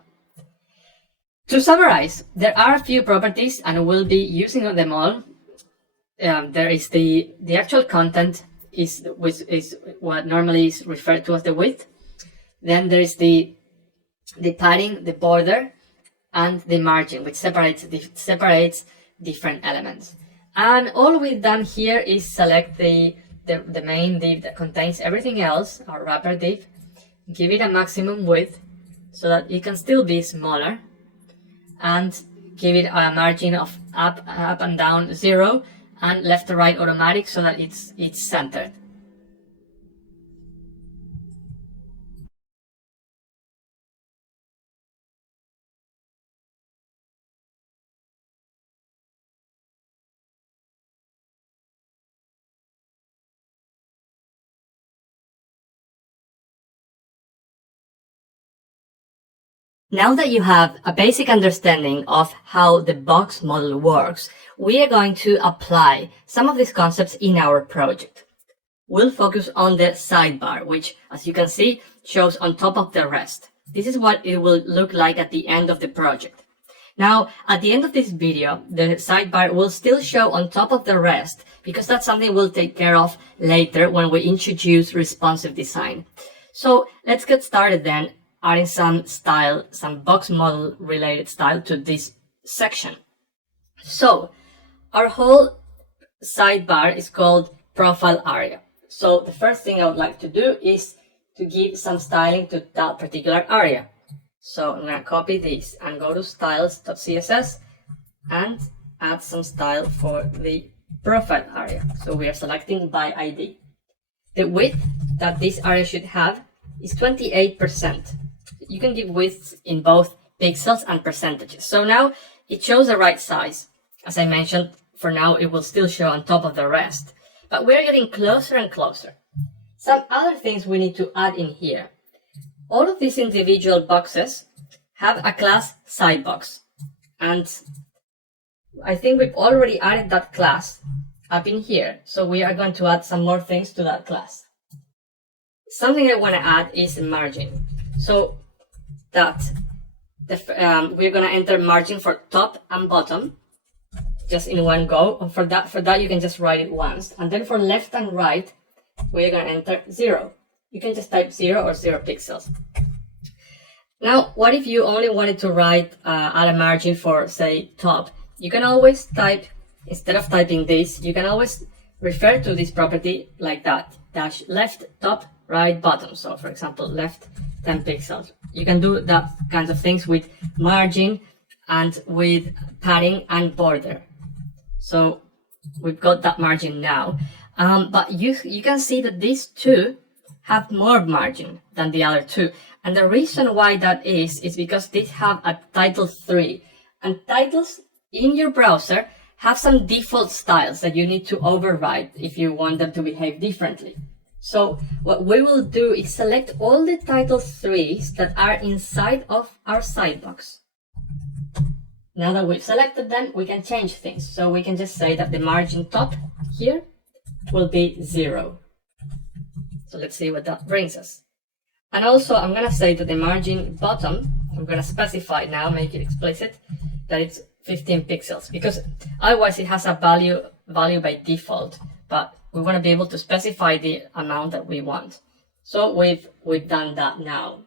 To summarize, there are a few properties and we'll be using them all. there is the actual content is what normally is referred to as the width. Then there is the padding, the border, and the margin, which separates different elements. And all we've done here is select the main div that contains everything else, our wrapper div, give it a maximum width so that it can still be smaller, and give it a margin of up and down 0, and left to right automatic so that it's centered. Now that you have a basic understanding of how the box model works, we are going to apply some of these concepts in our project. We'll focus on the sidebar, which, as you can see, shows on top of the rest. This is what it will look like at the end of the project. Now, at the end of this video, the sidebar will still show on top of the rest, because that's something we'll take care of later when we introduce responsive design. So let's get started then, adding some box model related style to this section. So our whole sidebar is called profile area. So the first thing I would like to do is to give some styling to that particular area. So I'm going to copy this and go to styles.css and add some style for the profile area. So we are selecting by ID. The width that this area should have is 28%. You can give widths in both pixels and percentages. So now it shows the right size. As I mentioned, for now it will still show on top of the rest. But we're getting closer and closer. Some other things we need to add in here. All of these individual boxes have a class sidebox. And I think we've already added that class up in here. So we are going to add some more things to that class. Something I want to add is margin. So that we're going to enter margin for top and bottom just in one go. And for that you can just write it once. And then for left and right, we're going to enter 0. You can just type 0 or 0 pixels. Now, what if you only wanted to write add a margin for, say, top? You can always type, instead of typing this, you can always refer to this property like that, dash left, top, right, bottom. So for example, left 10 pixels. You can do that kinds of things with margin and with padding and border. So we've got that margin now. But you can see that these two have more margin than the other two. And the reason why that is because these have a title 3. And titles in your browser have some default styles that you need to override if you want them to behave differently. So what we will do is select all the title 3s that are inside of our sidebox. Now that we've selected them, we can change things. So we can just say that the margin top here will be 0. So let's see what that brings us. And also I'm going to say that the margin bottom, I'm going to specify now, make it explicit, that it's 15 pixels, because otherwise it has a value by default, but we want to be able to specify the amount that we want. So we've done that now.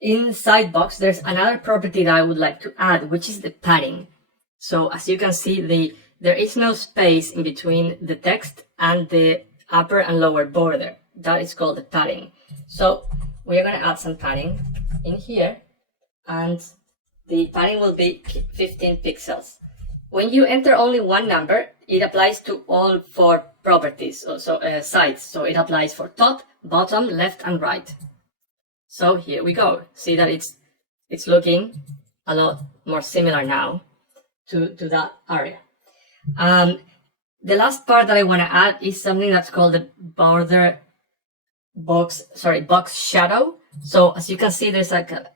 In sidebox, there's another property that I would like to add, which is the padding. So as you can see, there is no space in between the text and the upper and lower border. That is called the padding. So we are going to add some padding in here, and the padding will be 15 pixels. When you enter only one number, it applies to all 4 properties, sides. So it applies for top, bottom, left, and right. So here we go. See that it's looking a lot more similar now to that area. The last part that I want to add is something that's called the border box shadow. So as you can see, there's like a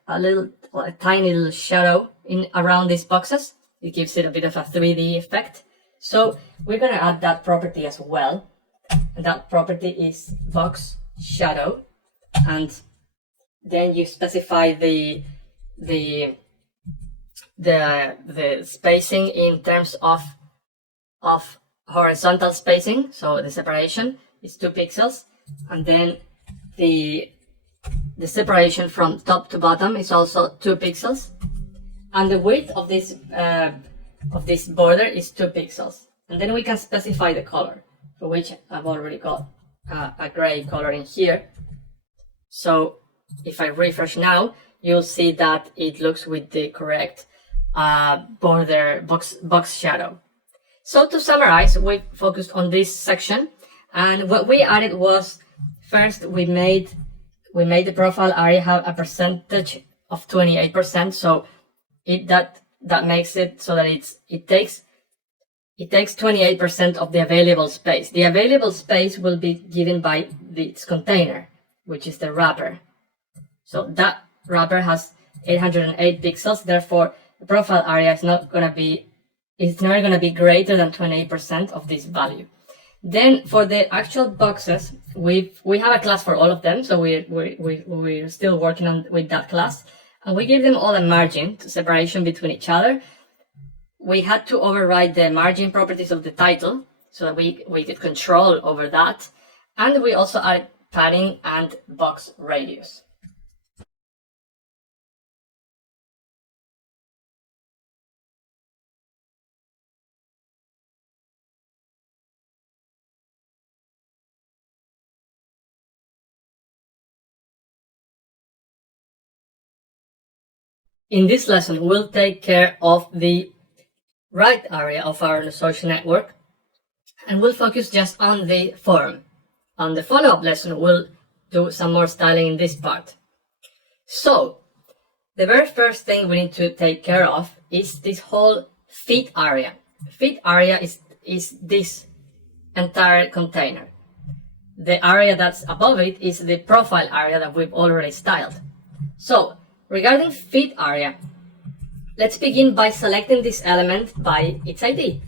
tiny little shadow around these boxes. It gives it a bit of a 3D effect. So we're going to add that property as well. And that property is box shadow. And then you specify the the spacing in terms of horizontal spacing, so the separation is 2 pixels, and then the separation from top to bottom is also 2 pixels, and the width of this border is 2 pixels. And then we can specify the color, for which I've already got a gray color in here. So if I refresh now, you'll see that it looks with the correct border box shadow. So to summarize, we focused on this section, and what we added was, first we made the profile area have a percentage of 28%, so that makes it so that it takes 28% of the available space. The available space will be given by its container, which is the wrapper. So that wrapper has 808 pixels, therefore the profile area is not going to be greater than 28% of this value. Then for the actual boxes, we have a class for all of them, so we're still working with that class, and we give them all a margin separation between each other. We had to override the margin properties of the title so that we could control over that, and we also added padding and box radius. In this lesson, we'll take care of the right area of our social network, and we'll focus just on the form. On the follow-up lesson, we'll do some more styling in this part. So, the very first thing we need to take care of is this whole feed area. Feed area is this entire container. The area that's above it is the profile area that we've already styled. So, regarding feed area, let's begin by selecting this element by its ID.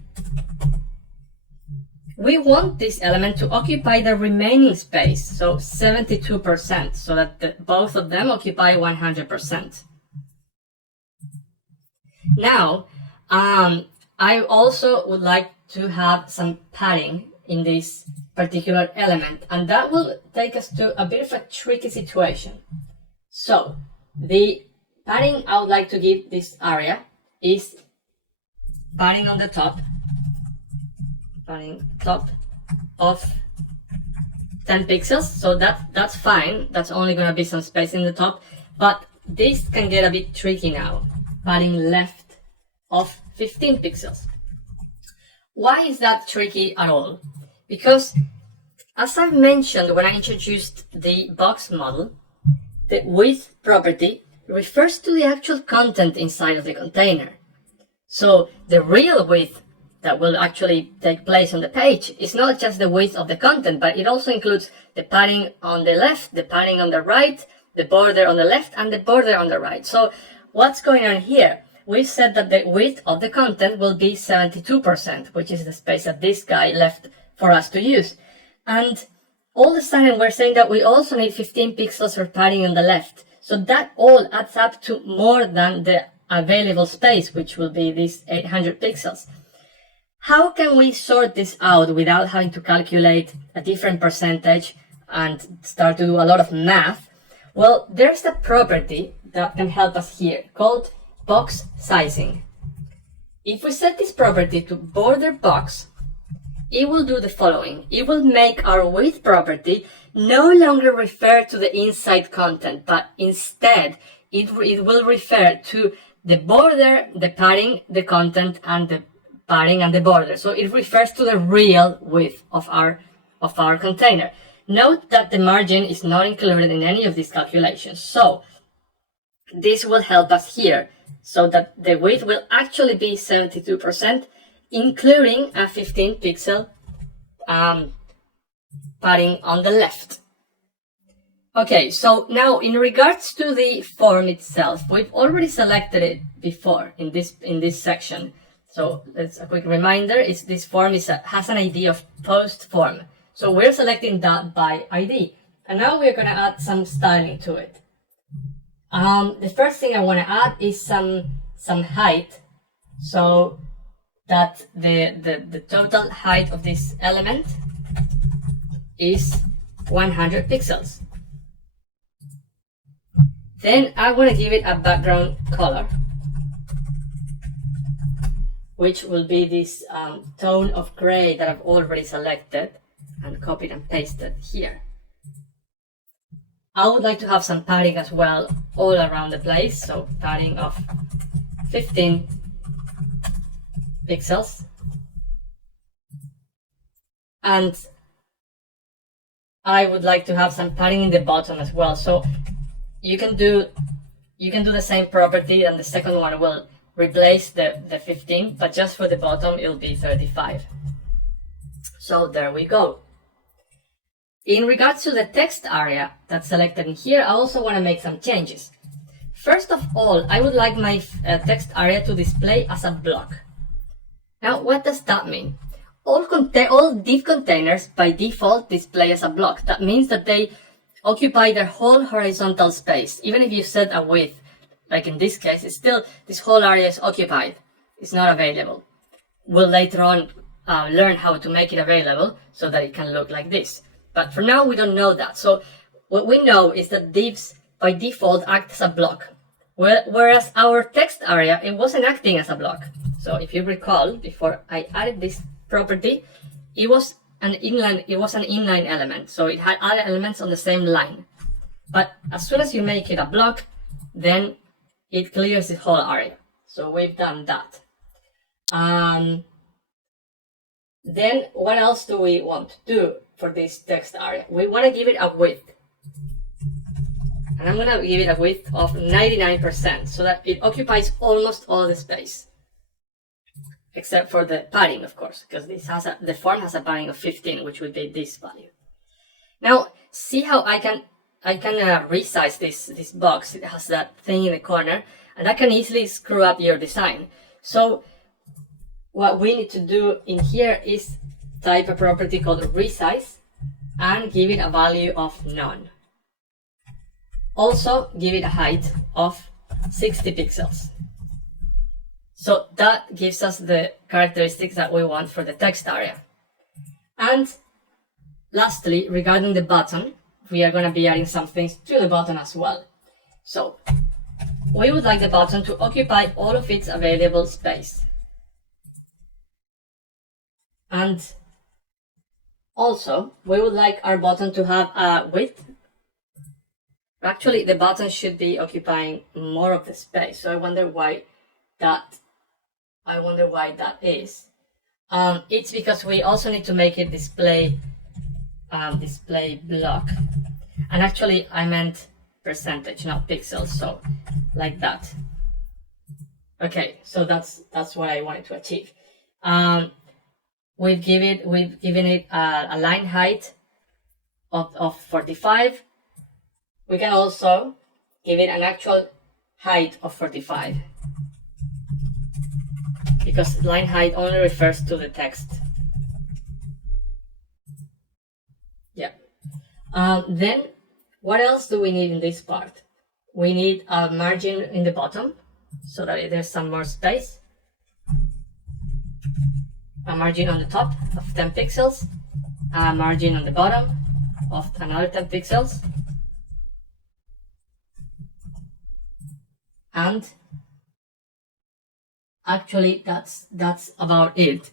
We want this element to occupy the remaining space, so 72%, so that both of them occupy 100%. Now, I also would like to have some padding in this particular element, and that will take us to a bit of a tricky situation. So, the padding I would like to give this area is padding on the top, of 10 pixels, so that's fine. That's only going to be some space in the top, but this can get a bit tricky now. Padding left of 15 pixels. Why is that tricky at all? Because, as I've mentioned when I introduced the box model, the width property refers to the actual content inside of the container. So the real width that will actually take place on the page is not just the width of the content, but it also includes the padding on the left, the padding on the right, the border on the left, and the border on the right. So what's going on here? We've said that the width of the content will be 72%, which is the space that this guy left for us to use. And all of a sudden we're saying that we also need 15 pixels for padding on the left. So that all adds up to more than the available space, which will be these 800 pixels. How can we sort this out without having to calculate a different percentage and start to do a lot of math? Well, there's a property that can help us here called box sizing. If we set this property to border box, it will do the following. It will make our width property no longer refer to the inside content, but instead it will refer to the border, the padding, the content, and the padding and the border. So it refers to the real width of our container. Note that the margin is not included in any of these calculations. So this will help us here, so that the width will actually be 72%, including a 15 pixel padding on the left. Okay, so now in regards to the form itself, we've already selected it before in this section. So that's a quick reminder, this form has an ID of post form. So we're selecting that by ID. And now we're going to add some styling to it. The first thing I want to add is some some height so that the total height of this element is 100 pixels. Then I'm going to give it a background color, which will be this tone of gray that I've already selected and copied and pasted here. I would like to have some padding as well all around the place, so padding of 15 pixels. And I would like to have some padding in the bottom as well. So you can do the same property, and the second one will replace the 15, but just for the bottom it'll be 35. So there we go. In regards to the text area that's selected in here, I also want to make some changes. First of all, I would like my text area to display as a block. Now, what does that mean? All div containers by default display as a block. That means that they occupy their whole horizontal space. Even if you set a width, like in this case, it's still, this whole area is occupied. It's not available. We'll later on learn how to make it available so that it can look like this. But for now, we don't know that. So what we know is that divs by default act as a block, whereas our text area, it wasn't acting as a block. So if you recall, before I added this property, it was an inline element. So it had other elements on the same line. But as soon as you make it a block, then it clears the whole area. So we've done that. Then what else do we want to do for this text area? We want to give it a width. And I'm going to give it a width of 99% so that it occupies almost all the space. Except for the padding, of course, because the form has a padding of 15, which would be this value. Now, see how I can resize this box. It has that thing in the corner, and that can easily screw up your design. So what we need to do in here is type a property called resize and give it a value of none. Also, give it a height of 60 pixels. So that gives us the characteristics that we want for the text area. And lastly, regarding the button, we are going to be adding some things to the button as well. So we would like the button to occupy all of its available space. And also, we would like our button to have a width. Actually, the button should be occupying more of the space. So I wonder why that is. It's because we also need to make it display block. And actually, I meant percentage, not pixels. So like that. Okay, so that's what I wanted to achieve. We've given it a line height of 45. We can also give it an actual height of 45, because line height only refers to the text. Yeah. Then what else do we need in this part? We need a margin in the bottom so that there's some more space. A margin on the top of 10 pixels, a margin on the bottom of another 10 pixels, and actually that's about it.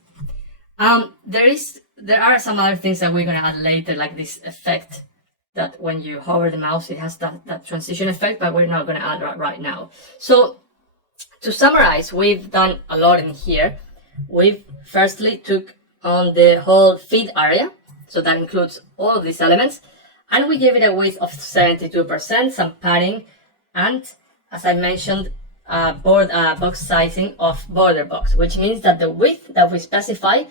There are some other things that we're going to add later, like this effect that when you hover the mouse, it has that transition effect, but we're not going to add right now. So to summarize, we've done a lot in here. We've firstly took on the whole feed area, so that includes all of these elements, and we gave it a width of 72%, some padding, and as I mentioned, box sizing of border box, which means that the width that we specify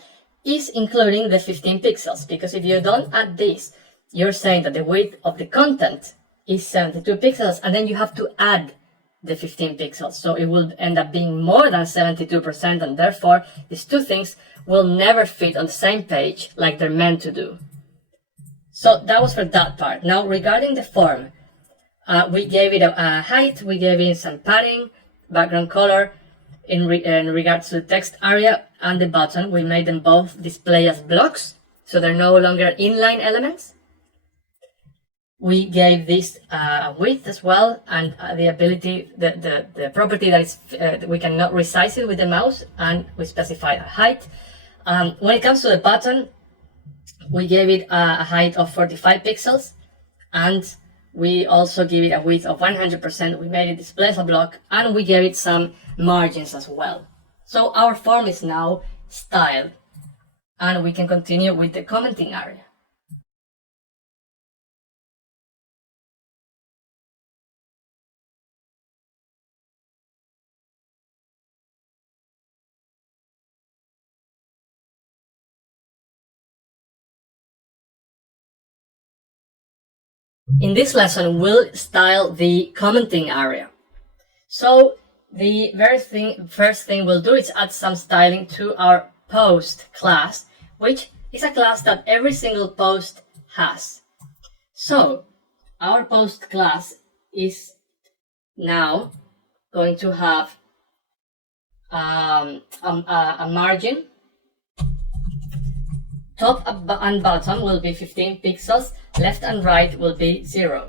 is including the 15 pixels, because if you don't add this, you're saying that the width of the content is 72 pixels, and then you have to add the 15 pixels. So it will end up being more than 72%, and therefore these two things will never fit on the same page like they're meant to do. So that was for that part. Now regarding the form, we gave it a height, we gave it some padding, background color, in regards to the text area and the button, we made them both display as blocks, so they're no longer inline elements. We gave this a width as well, and the ability, the property that is we cannot resize it with the mouse, and we specify a height. When it comes to the button, we gave it a height of 45 pixels, and we also give it a width of 100%. We made it display as a block, and we gave it some margins as well. So our form is now styled, and we can continue with the commenting area. In this lesson, we'll style the commenting area. So the first thing we'll do is add some styling to our post class, which is a class that every single post has. So our post class is now going to have a margin. Top and bottom will be 15 pixels, left and right will be 0.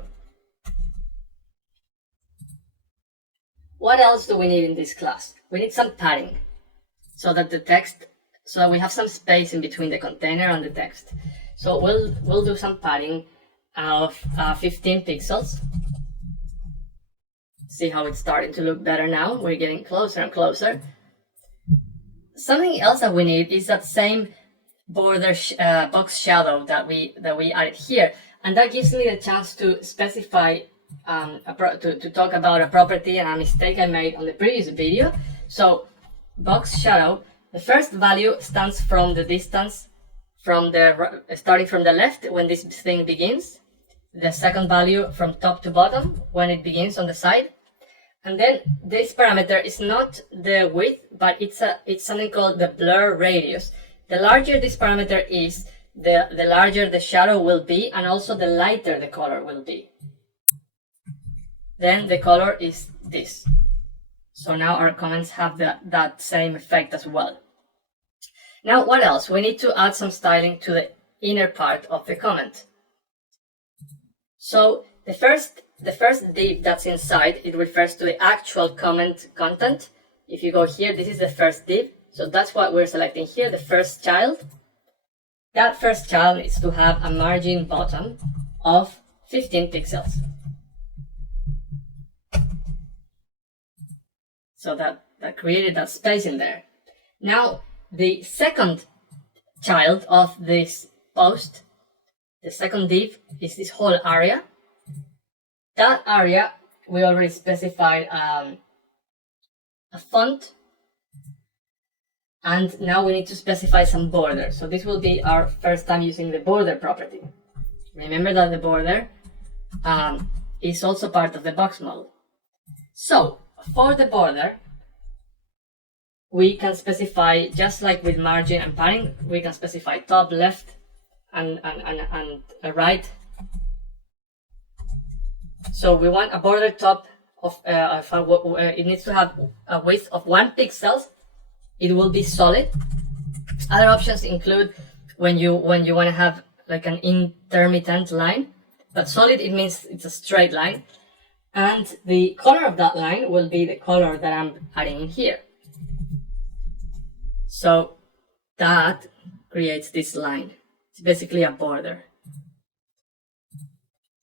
What else do we need in this class? We need some padding, so that we have some space in between the container and the text. So we'll do some padding of 15 pixels. See how it's starting to look better now? We're getting closer and closer. Something else that we need is that same border box shadow that we added here, and that gives me the chance to specify to talk about a property and a mistake I made on the previous video. So box shadow, the first value stands from the distance from the starting from the left when this thing begins, the second value from top to bottom when it begins on the side, and then this parameter is not the width, but it's something called the blur radius. The larger this parameter is, the larger the shadow will be, and also the lighter the color will be. Then the color is this. So now our comments have that same effect as well. Now what else? We need to add some styling to the inner part of the comment. So the first div that's inside, it refers to the actual comment content. If you go here, this is the first div. So that's what we're selecting here, the first child. That first child needs to have a margin bottom of 15 pixels. So that created that space in there. Now, the second child of this post, the second div, is this whole area. That area, we already specified a font. And now we need to specify some border. So this will be our first time using the border property. Remember that the border is also part of the box model. So for the border, we can specify, just like with margin and padding, we can specify top, left, and right. So we want a border top of, it needs to have a width of 1 pixel. It will be solid. Other options include when you want to have like an intermittent line, but solid, it means it's a straight line. And the color of that line will be the color that I'm adding in here. So that creates this line. It's basically a border.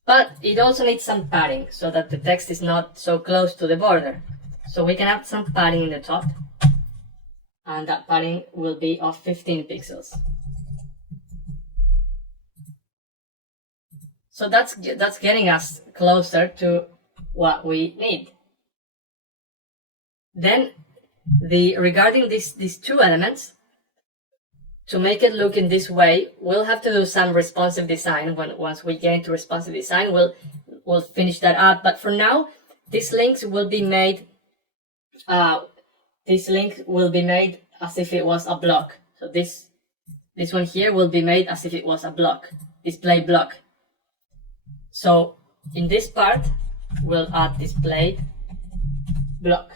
But it also needs some padding so that the text is not so close to the border. So we can add some padding in the top. And that padding will be of 15 pixels. So that's getting us closer to what we need. Then regarding these two elements, to make it look in this way, we'll have to do some responsive design. Once we get into responsive design, we'll finish that up. But for now, these links will be made. This link will be made as if it was a block. So this one here will be made as if it was a block, display block. So in this part, we'll add display block.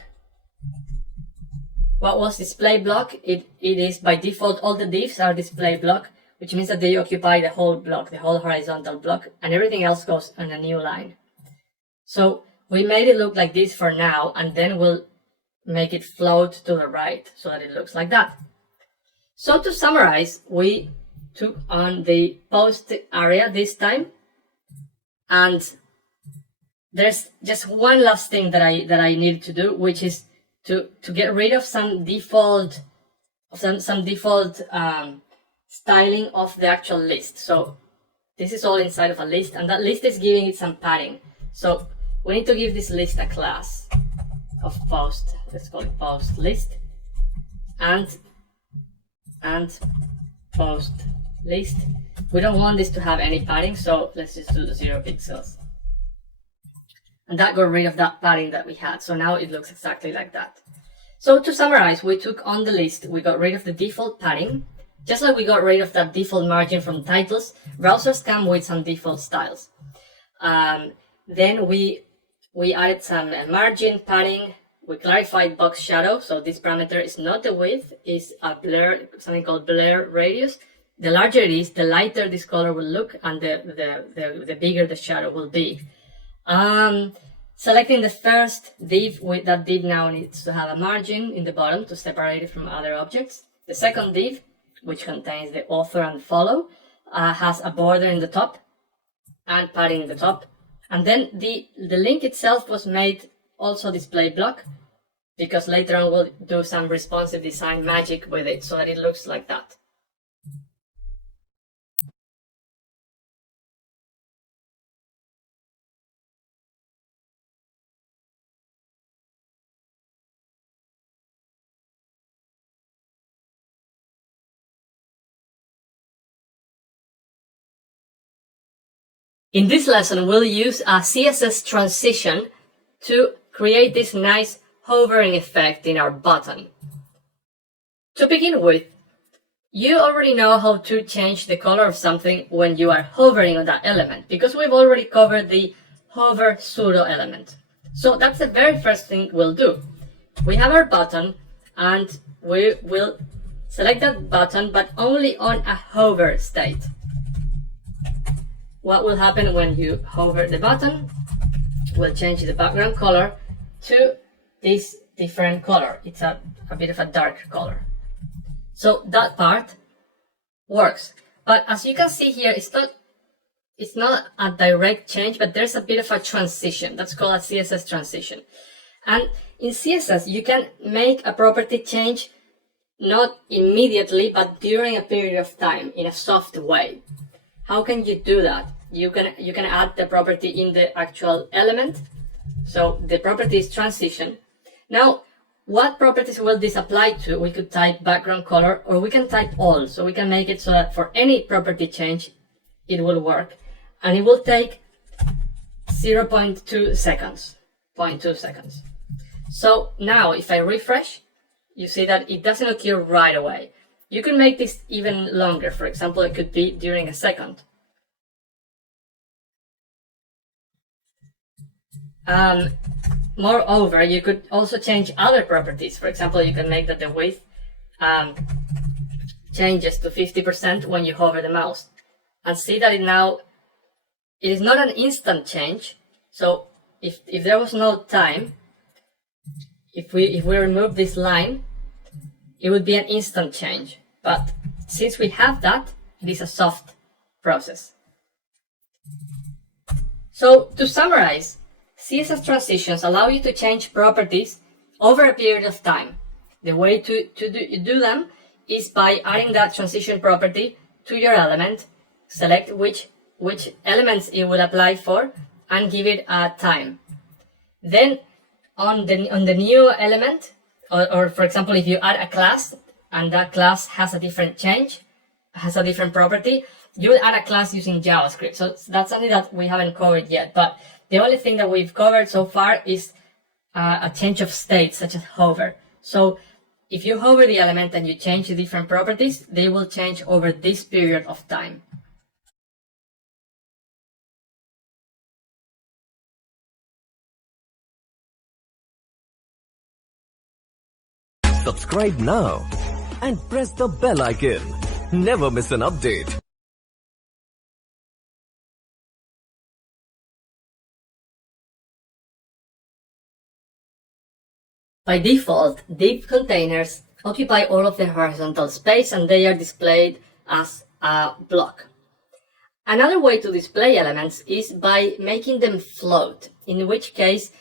what was display block, it is by default all the divs are display block, which means that they occupy the whole block, the whole horizontal block, and everything else goes on a new line. So we made it look like this for now, and then we'll make it float to the right so that it looks like that. So to summarize, we took on the post area this time, and there's just one last thing that I need to do, which is to get rid of some default styling of the actual list. So this is all inside of a list, and that list is giving it some padding. So we need to give this list a class of post. Let's call it post list, and post list. We don't want this to have any padding, so let's just do the 0 pixels. And that got rid of that padding that we had. So now it looks exactly like that. So to summarize, we took on the list, we got rid of the default padding. Just like we got rid of that default margin from titles, browsers come with some default styles. Then we added some margin padding. We clarified box shadow. So this parameter is not the width, it's a blur, something called blur radius. The larger it is, the lighter this color will look, and the bigger the shadow will be. Selecting the first div, that div now needs to have a margin in the bottom to separate it from other objects. The second div, which contains the author and follow, has a border in the top and padding in the top. And then the link itself was made also display block, because later on we'll do some responsive design magic with it so that it looks like that. In this lesson, we'll use a CSS transition to create this nice hovering effect in our button. To begin with, you already know how to change the color of something when you are hovering on that element, because we've already covered the hover pseudo element. So that's the very first thing we'll do. We have our button, and we will select that button, but only on a hover state. What will happen when you hover the button? We'll change the background color to this different color. It's a bit of a dark color. So that part works. But as you can see here, it's not a direct change, but there's a bit of a transition. That's called a CSS transition. And in CSS, you can make a property change not immediately, but during a period of time in a soft way. How can you do that? You can add the property in the actual element. So the property is transition. Now, what properties will this apply to? We could type background color, or we can type all. So we can make it so that for any property change, it will work. And it will take 0.2 seconds. 0.2 seconds. So now if I refresh, you see that it doesn't occur right away. You can make this even longer. For example, it could be during a second. Moreover, you could also change other properties. For example, you can make that the width changes to 50% when you hover the mouse. And see that it is not an instant change. So if there was no time, if we remove this line, it would be an instant change. But since we have that, it is a soft process. So to summarize, CSS transitions allow you to change properties over a period of time. The way to do them is by adding that transition property to your element, select which elements it will apply for, and give it a time. Then on the new element, or for example, if you add a class and that class has a different change, has a different property, you will add a class using JavaScript. So that's something that we haven't covered yet, but the only thing that we've covered so far is a change of state, such as hover. So if you hover the element and you change the different properties, they will change over this period of time. Subscribe now and press the bell icon. Never miss an update. By default, div containers occupy all of the horizontal space and they are displayed as a block. Another way to display elements is by making them float, in which case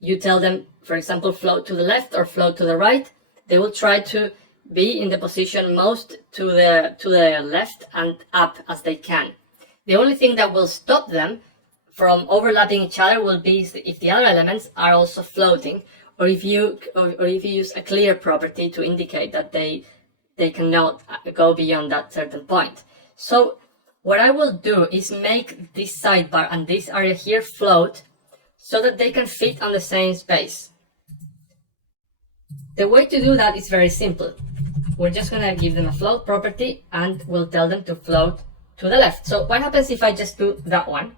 you tell them, for example, float to the left or float to the right. They will try to be in the position most to the left and up as they can. The only thing that will stop them from overlapping each other will be if the other elements are also floating, or if you use a clear property to indicate that they cannot go beyond that certain point. So what I will do is make this sidebar and this area here float so that they can fit on the same space. The way to do that is very simple. We're just going to give them a float property and we'll tell them to float to the left. So what happens if I just do that one?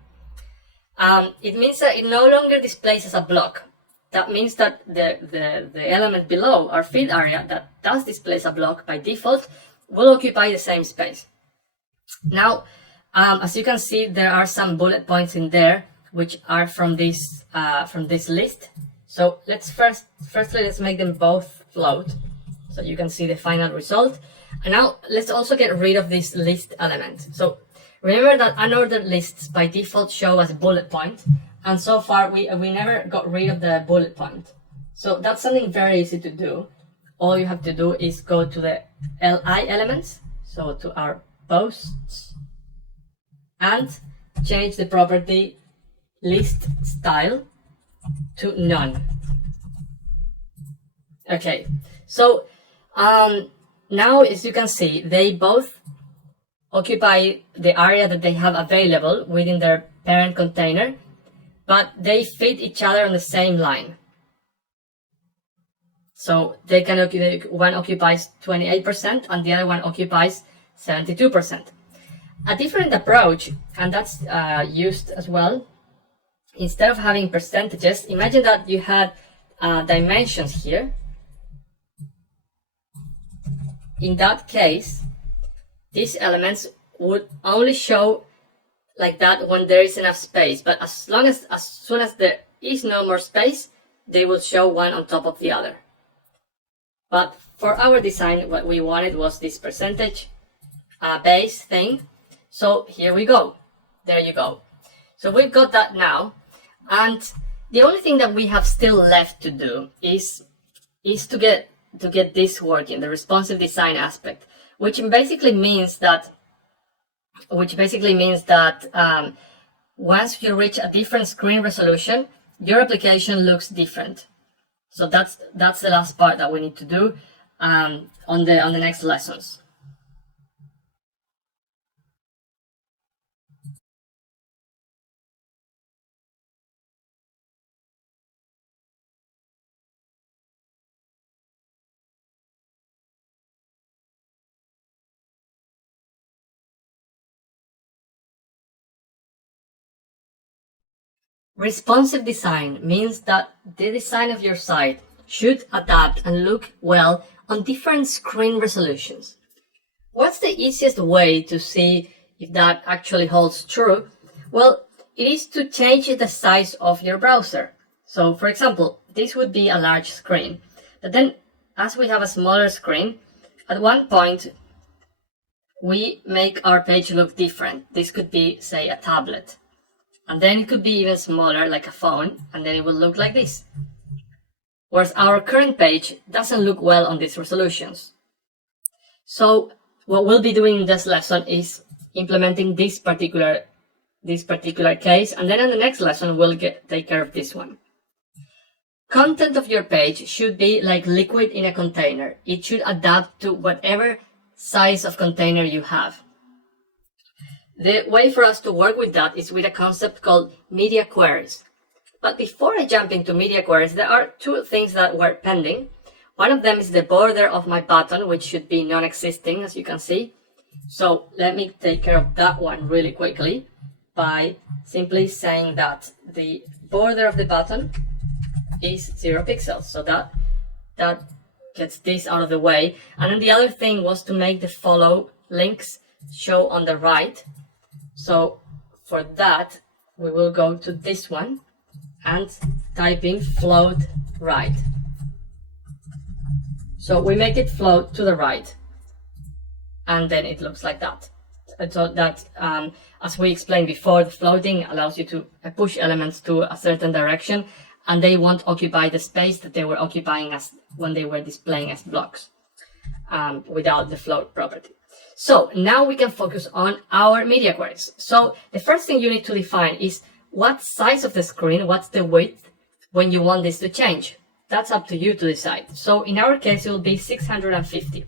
It means that it no longer displays as a block. That means that the element below, our feed area, that does display as a block by default, will occupy the same space. Now, as you can see, there are some bullet points in there which are from this list. So firstly let's make them both float so you can see the final result. And now let's also get rid of this list element. So remember that unordered lists by default show as a bullet point, and so far we never got rid of the bullet point. So that's something very easy to do. All you have to do is go to the li elements, so to our posts, and change the property list style to none. Okay, so now as you can see, they both occupy the area that they have available within their parent container, but they fit each other on the same line. So they can one occupies 28% and the other one occupies 72%. A different approach, and that's used as well, instead of having percentages, imagine that you had dimensions here. In that case, these elements would only show like that when there is enough space, but as soon as there is no more space, they will show one on top of the other. But for our design, what we wanted was this percentage base thing. So here we go. There you go. So we've got that now. And the only thing that we have still left to do is to get this working, the responsive design aspect, which basically means that once you reach a different screen resolution, your application looks different. So that's the last part that we need to do on the next lessons. Responsive design means that the design of your site should adapt and look well on different screen resolutions. What's the easiest way to see if that actually holds true? Well, it is to change the size of your browser. So, for example, this would be a large screen. But then, as we have a smaller screen, at one point, we make our page look different. This could be, say, a tablet. And then it could be even smaller, like a phone, and then it will look like this. Whereas our current page doesn't look well on these resolutions. So what we'll be doing in this lesson is implementing this particular case, and then in the next lesson we'll take care of this one. Content of your page should be like liquid in a container. It should adapt to whatever size of container you have. The way for us to work with that is with a concept called media queries. But before I jump into media queries, there are two things that were pending. One of them is the border of my button, which should be non-existing, as you can see. So let me take care of that one really quickly by simply saying that the border of the button is 0 pixels. So that gets this out of the way. And then the other thing was to make the follow links show on the right. So for that, we will go to this one and type in float right. So we make it float to the right, and then it looks like that. And so that, as we explained before, the floating allows you to push elements to a certain direction, and they won't occupy the space that they were occupying as when they were displaying as blocks, without the float property. So now we can focus on our media queries. So the first thing you need to define is what size of the screen, what's the width when you want this to change. That's up to you to decide. So in our case, it will be 650.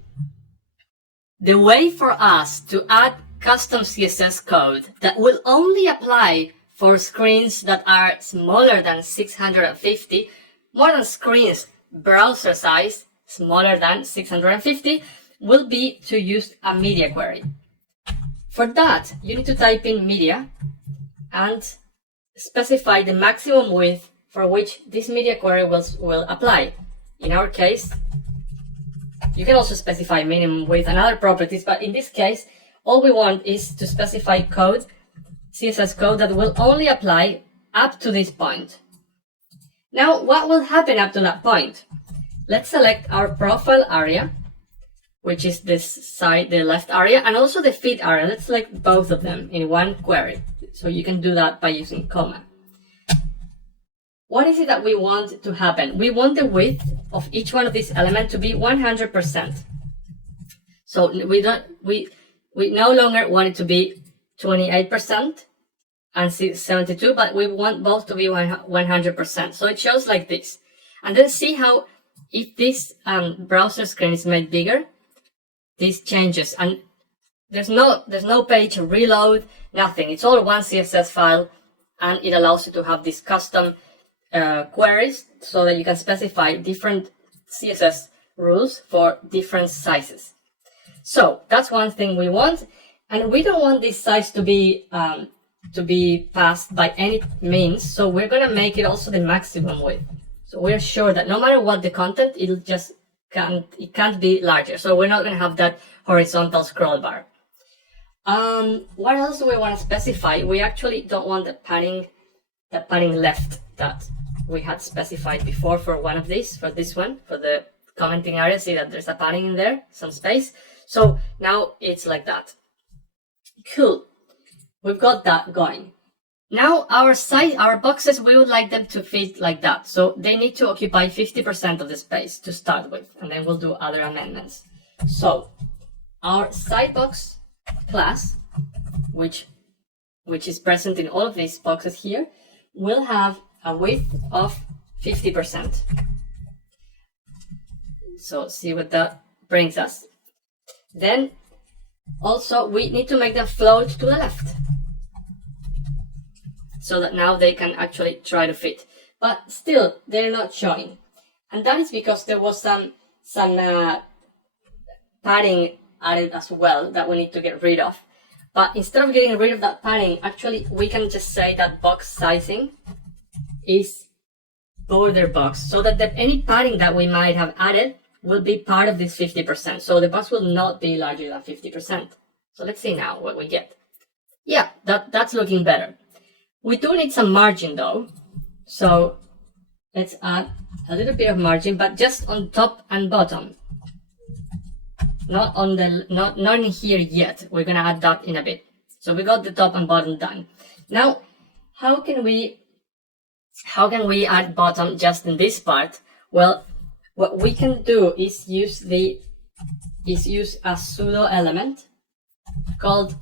The way for us to add custom CSS code that will only apply for screens that are smaller than 650, more than screens browser size smaller than 650, will be to use a media query. For that, you need to type in media and specify the maximum width for which this media query will apply. In our case, you can also specify minimum width and other properties, but in this case, all we want is to specify code, CSS code that will only apply up to this point. Now, what will happen up to that point? Let's select our profile area, which is this side, the left area, and also the feed area. Let's select both of them in one query. So you can do that by using comma. What is it that we want to happen? We want the width of each one of these elements to be 100%. So we no longer want it to be 28% and 72, but we want both to be 100%. So it shows like this. And then see how if this browser screen is made bigger, this changes, and there's no page reload, nothing. It's all one CSS file, and it allows you to have these custom queries so that you can specify different CSS rules for different sizes. So that's one thing we want, and we don't want this size to be passed by any means. So we're gonna make it also the maximum width. So we're sure that no matter what the content, it can't be larger. So we're not gonna have that horizontal scroll bar. What else do we want to specify? We actually don't want the padding left that we had specified before for one of these, for this one, for the commenting area. See that there's a padding in there, some space. So now it's like that. Cool. We've got that going. Now our boxes, we would like them to fit like that. So they need to occupy 50% of the space to start with, and then we'll do other amendments. So our sidebox class, which is present in all of these boxes here, will have a width of 50%. So see what that brings us. Then also we need to make them float to the left, so that now they can actually try to fit. But still, they're not showing. And that is because there was some padding added as well that we need to get rid of. But instead of getting rid of that padding, actually we can just say that box sizing is border box, so that any padding that we might have added will be part of this 50%. So the box will not be larger than 50%. So let's see now what we get. Yeah, that's looking better. We do need some margin though. So let's add a little bit of margin, but just on top and bottom. Not in here yet. We're gonna add that in a bit. So we got the top and bottom done. Now, how can we add bottom just in this part? Well, what we can do is use a pseudo element called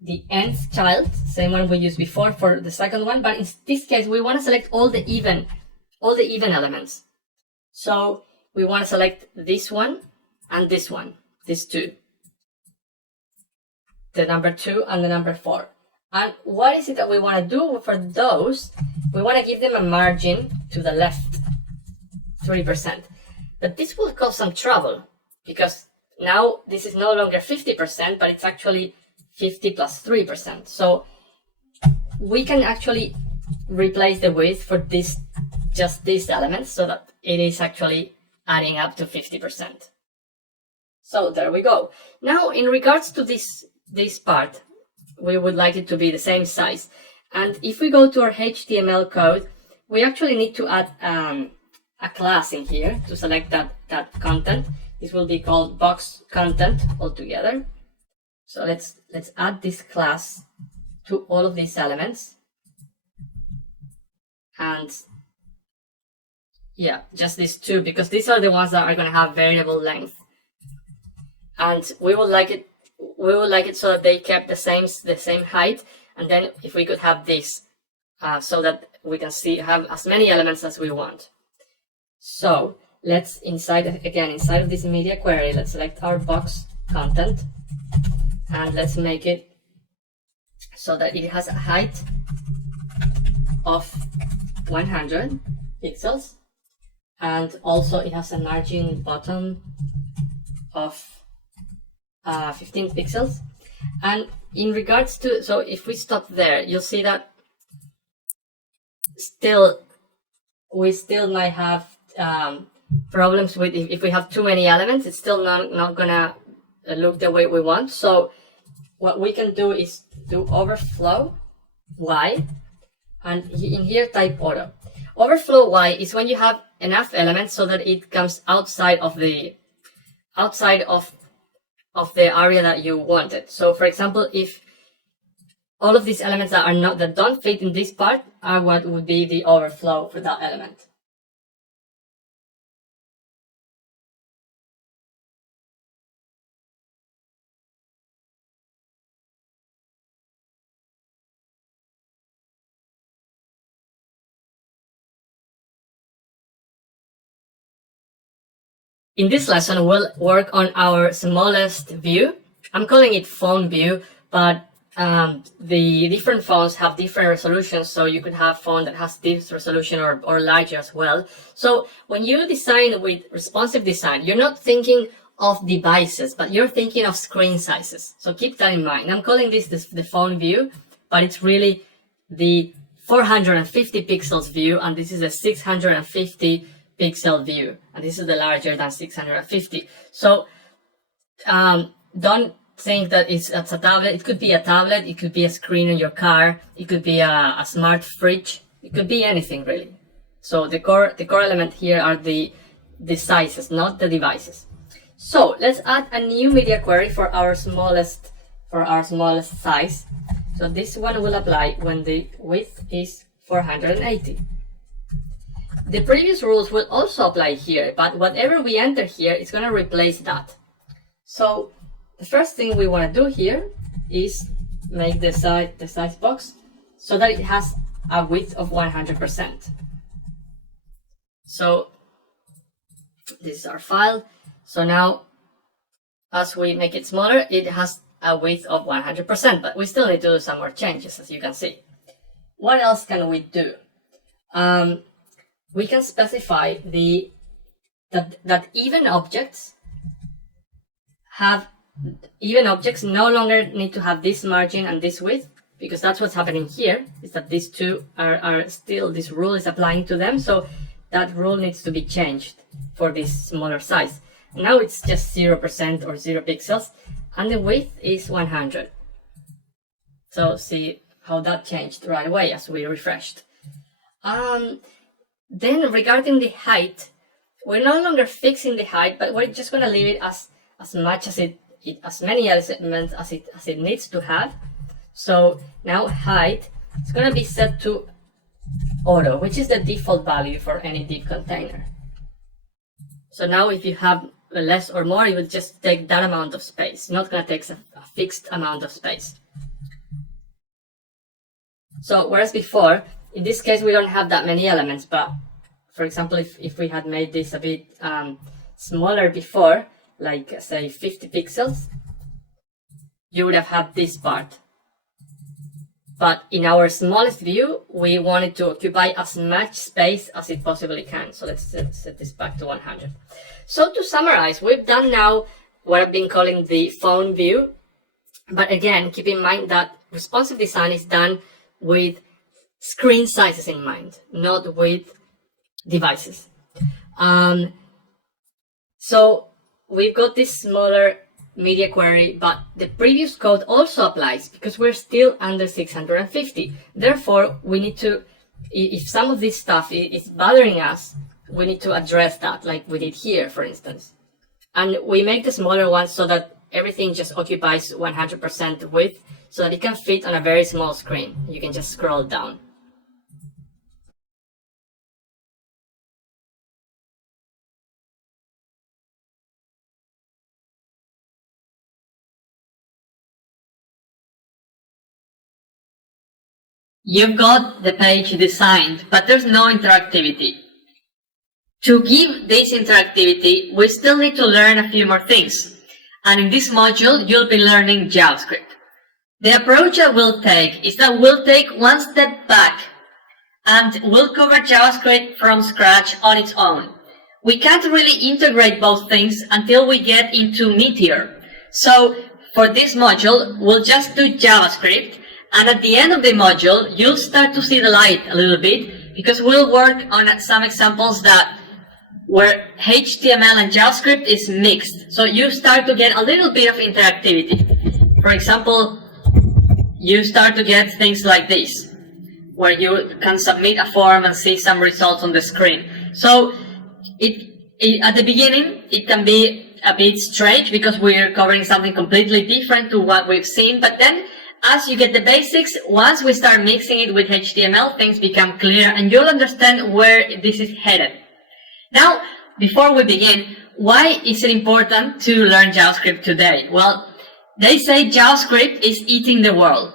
the nth child, same one we used before for the second one, but in this case we want to select all the even elements. So we want to select this one and this one, these two, the number 2 and the number 4. And what is it that we want to do for those? We want to give them a margin to the left, 3%. But this will cause some trouble, because now this is no longer 50%, but it's actually 50 plus 3%. So we can actually replace the width for just these elements, so that it is actually adding up to 50%. So there we go. Now, in regards to this part, we would like it to be the same size. And if we go to our HTML code, we actually need to add a class in here to select that content. This will be called box content altogether. So let's add this class to all of these elements. And yeah, just these two, because these are the ones that are going to have variable length. And we would like it so that they kept the same height. And then if we could have this, so that we can have as many elements as we want. So let's inside of this media query, let's select our box content, and let's make it so that it has a height of 100 pixels, and also it has a margin bottom of 15 pixels. And in regards to, so if we stop there, you'll see that we still might have problems with if we have too many elements. It's still not gonna look the way we want. So what we can do is do overflow Y, and in here type auto. Overflow Y is when you have enough elements so that it comes outside of the area that you wanted. So for example, if all of these elements that don't fit in this part are what would be the overflow for that element. In this lesson, we'll work on our smallest view. I'm calling it phone view, but the different phones have different resolutions, so you could have phone that has this resolution or larger as well. So when you design with responsive design, you're not thinking of devices, but you're thinking of screen sizes. So keep that in mind. I'm calling this the phone view, but it's really the 450 pixels view, and this is a 650 pixel view, and this is the larger than 650. So don't think that it's a tablet. It could be a tablet, it could be a screen in your car, it could be a smart fridge, it could be anything really. So the core element here are the sizes, not the devices. So let's add a new media query for our smallest size. So this one will apply when the width is 480. The previous rules will also apply here, but whatever we enter here is going to replace that. So the first thing we want to do here is make the size box so that it has a width of 100%. So this is our file. So now, as we make it smaller, it has a width of 100%, but we still need to do some more changes, as you can see. What else can we do? We can specify that even objects no longer need to have this margin and this width, because that's what's happening here, is that these two are still, this rule is applying to them, so that rule needs to be changed for this smaller size. Now it's just 0% or 0 pixels, and the width is 100. So see how that changed right away as we refreshed. Then regarding the height, we're no longer fixing the height, but we're just going to leave it as much as as many elements as it needs to have. So now height is going to be set to auto, which is the default value for any div container. So now if you have less or more, it will just take that amount of space, not going to take a fixed amount of space. So whereas before, in this case, we don't have that many elements, but for example, if we had made this a bit smaller before, like say 50 pixels, you would have had this part. But in our smallest view, we want it to occupy as much space as it possibly can. So let's set this back to 100. So to summarize, we've done now what I've been calling the phone view. But again, keep in mind that responsive design is done with screen sizes in mind, not with devices. So we've got this smaller media query, but the previous code also applies because we're still under 650. Therefore, we need to, if some of this stuff is bothering us, we need to address that, like we did here, for instance. And we make the smaller ones so that everything just occupies 100% width, so that it can fit on a very small screen. You can just scroll down. You've got the page designed, but there's no interactivity. To give this interactivity, we still need to learn a few more things. And in this module, you'll be learning JavaScript. The approach that we'll take is that we'll take one step back and we'll cover JavaScript from scratch on its own. We can't really integrate both things until we get into Meteor. So for this module, we'll just do JavaScript. And at the end of the module, you'll start to see the light a little bit because we'll work on some examples where HTML and JavaScript is mixed. So you start to get a little bit of interactivity. For example, you start to get things like this, where you can submit a form and see some results on the screen. So at the beginning, it can be a bit strange because we're covering something completely different to what we've seen, but then as you get the basics, once we start mixing it with HTML, things become clear and you'll understand where this is headed. Now, before we begin, why is it important to learn JavaScript today? Well, they say JavaScript is eating the world.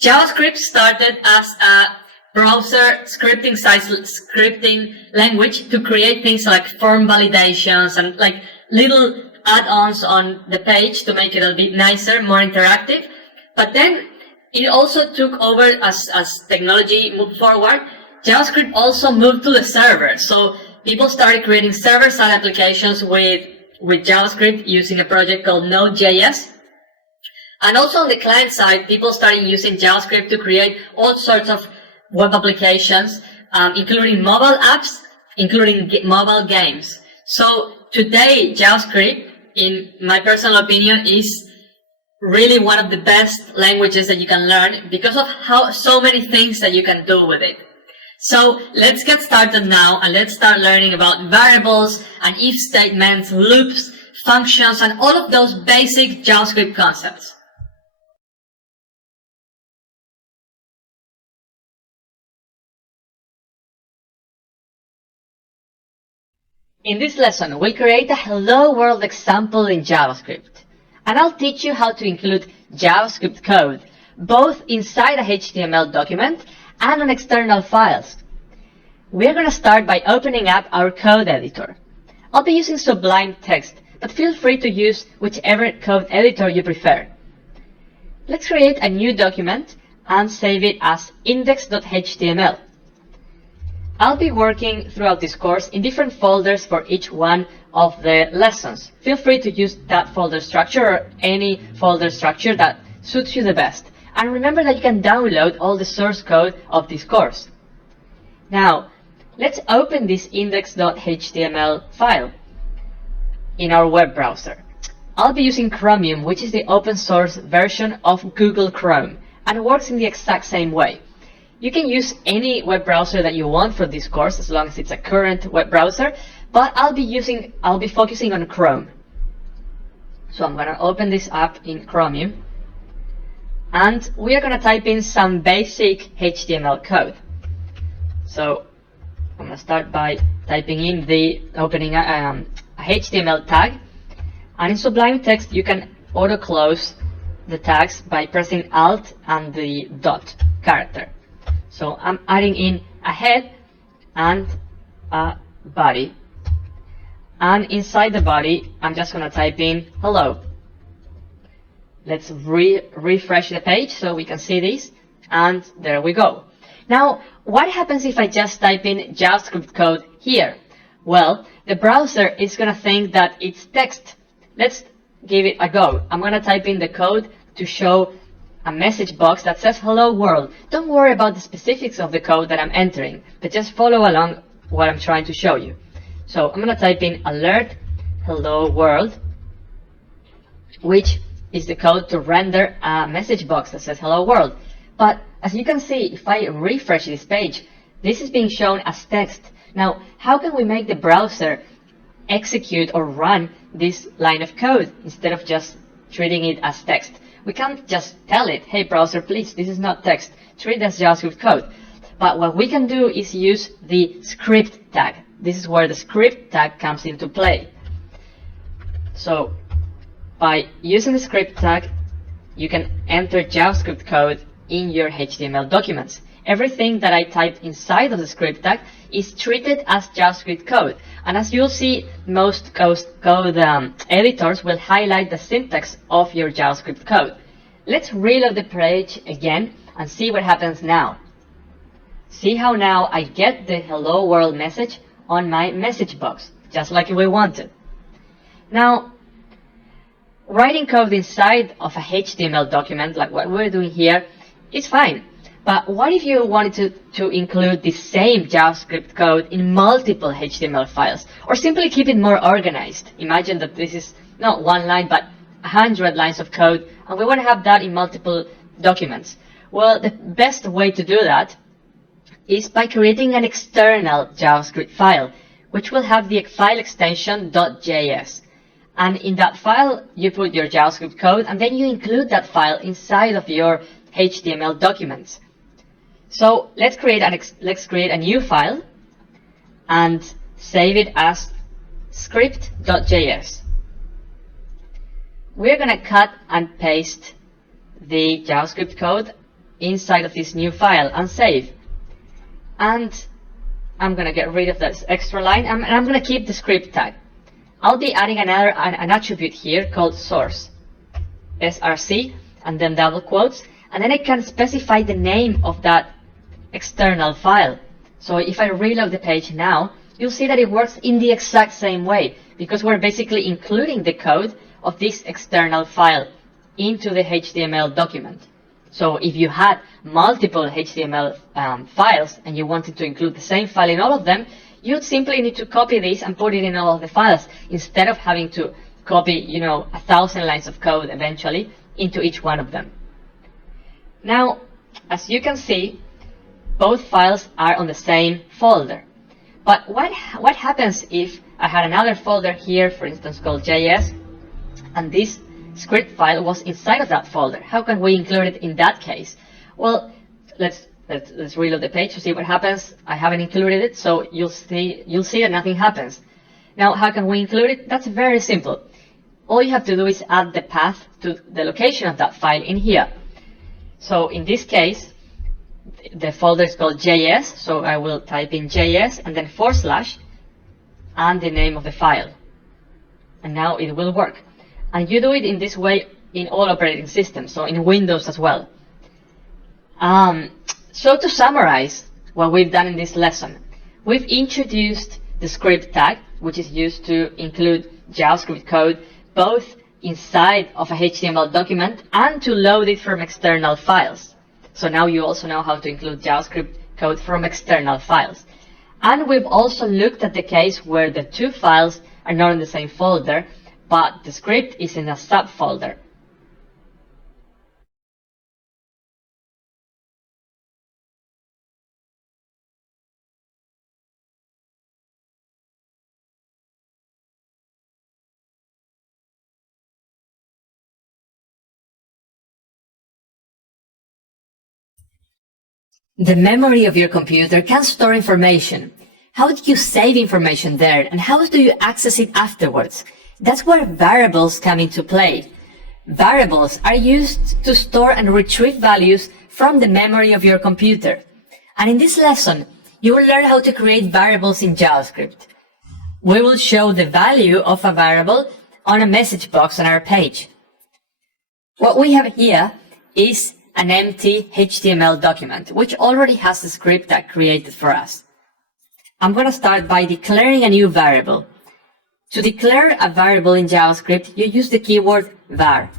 JavaScript started as a browser scripting language to create things like form validations and like little add-ons on the page to make it a bit nicer, more interactive. But then it also took over as technology moved forward. JavaScript also moved to the server. So people started creating server-side applications with JavaScript using a project called Node.js. And also on the client side, people started using JavaScript to create all sorts of web applications, including mobile apps, including mobile games. So today, JavaScript, in my personal opinion, is really one of the best languages that you can learn because of how so many things that you can do with it. So let's get started now and let's start learning about variables and if statements, loops, functions, and all of those basic JavaScript concepts. In this lesson, we'll create a Hello World example in JavaScript. And I'll teach you how to include JavaScript code, both inside a HTML document and on external files. We're going to start by opening up our code editor. I'll be using Sublime Text, but feel free to use whichever code editor you prefer. Let's create a new document and save it as index.html. I'll be working throughout this course in different folders for each one of the lessons. Feel free to use that folder structure or any folder structure that suits you the best. And remember that you can download all the source code of this course. Now, let's open this index.html file in our web browser. I'll be using Chromium, which is the open source version of Google Chrome, and it works in the exact same way. You can use any web browser that you want for this course as long as it's a current web browser, but I'll be focusing on Chrome. So I'm going to open this up in Chromium and we are going to type in some basic HTML code. So I'm going to start by typing in opening a HTML tag, and in Sublime Text you can auto close the tags by pressing Alt and the dot character. So I'm adding in a head and a body. And inside the body, I'm just going to type in hello. Let's refresh the page so we can see this. And there we go. Now, what happens if I just type in JavaScript code here? Well, the browser is going to think that it's text. Let's give it a go. I'm going to type in the code to show a message box that says hello world. Don't worry about the specifics of the code that I'm entering, but just follow along what I'm trying to show you. So I'm going to type in alert hello world, which is the code to render a message box that says hello world. But as you can see, if I refresh this page, this is being shown as text. Now, how can we make the browser execute or run this line of code instead of just treating it as text? We can't just tell it, hey browser, please, this is not text, treat it as JavaScript code. But what we can do is use the script tag. This is where the script tag comes into play. So by using the script tag, you can enter JavaScript code in your HTML documents. Everything that I typed inside of the script tag is treated as JavaScript code. And as you'll see, most code editors will highlight the syntax of your JavaScript code. Let's reload the page again and see what happens now. See how now I get the hello world message on my message box, just like we wanted. Now, writing code inside of a HTML document, like what we're doing here, is fine. But what if you wanted to include the same JavaScript code in multiple HTML files, or simply keep it more organized? Imagine that this is not one line, but 100 lines of code, and we want to have that in multiple documents. Well, the best way to do that is by creating an external JavaScript file, which will have the file extension .js. And in that file, you put your JavaScript code, and then you include that file inside of your HTML documents. So let's create a new file and save it as script.js. We're going to cut and paste the JavaScript code inside of this new file and save. And I'm going to get rid of that extra line, and I'm going to keep the script tag. I'll be adding an attribute here called source, src, and then double quotes, and then I can specify the name of that external file. So if I reload the page now, you'll see that it works in the exact same way, because we're basically including the code of this external file into the HTML document. So if you had multiple HTML files and you wanted to include the same file in all of them, you'd simply need to copy this and put it in all of the files, instead of having to copy, 1,000 lines of code eventually into each one of them. Now, as you can see, both files are on the same folder. But what happens if I had another folder here, for instance, called JS, and this script file was inside of that folder? How can we include it in that case? Well, let's reload the page to see what happens. I haven't included it, so you'll see that nothing happens. Now, how can we include it? That's very simple. All you have to do is add the path to the location of that file in here. So in this case, the folder is called JS, so I will type in JS and then / and the name of the file. And now it will work. And you do it in this way in all operating systems, so in Windows as well. So to summarize what we've done in this lesson, we've introduced the script tag, which is used to include JavaScript code both inside of a HTML document and to load it from external files. So now you also know how to include JavaScript code from external files. And we've also looked at the case where the two files are not in the same folder, but the script is in a subfolder. The memory of your computer can store information. How do you save information there, and how do you access it afterwards? That's where variables come into play. Variables are used to store and retrieve values from the memory of your computer. And in this lesson, you will learn how to create variables in JavaScript. We will show the value of a variable on a message box on our page. What we have here is an empty HTML document, which already has the script tag created for us. I'm going to start by declaring a new variable. To declare a variable in JavaScript, you use the keyword var.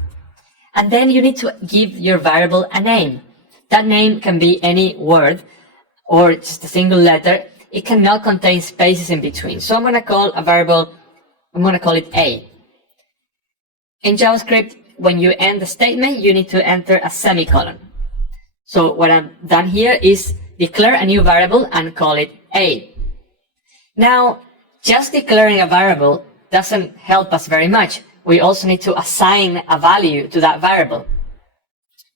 And then you need to give your variable a name. That name can be any word or just a single letter. It cannot contain spaces in between. So I'm going to call a variable I'm going to call it A. In JavaScript, when you end the statement, you need to enter a semicolon. So what I've done here is declare a new variable and call it A. Now, just declaring a variable doesn't help us very much. We also need to assign a value to that variable.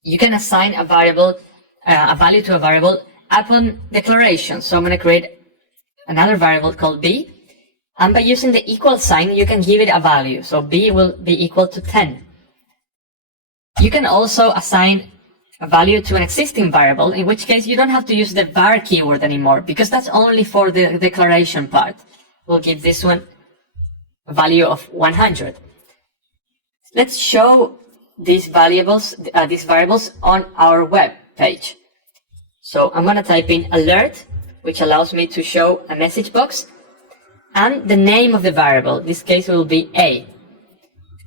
You can assign a value to a variable upon declaration. So I'm going to create another variable called B. And by using the equal sign, you can give it a value. So B will be equal to 10. You can also assign a value to an existing variable, in which case you don't have to use the var keyword anymore, because that's only for the declaration part. We'll give this one a value of 100. Let's show these variables on our web page. So I'm going to type in alert, which allows me to show a message box, and the name of the variable. In this case will be A.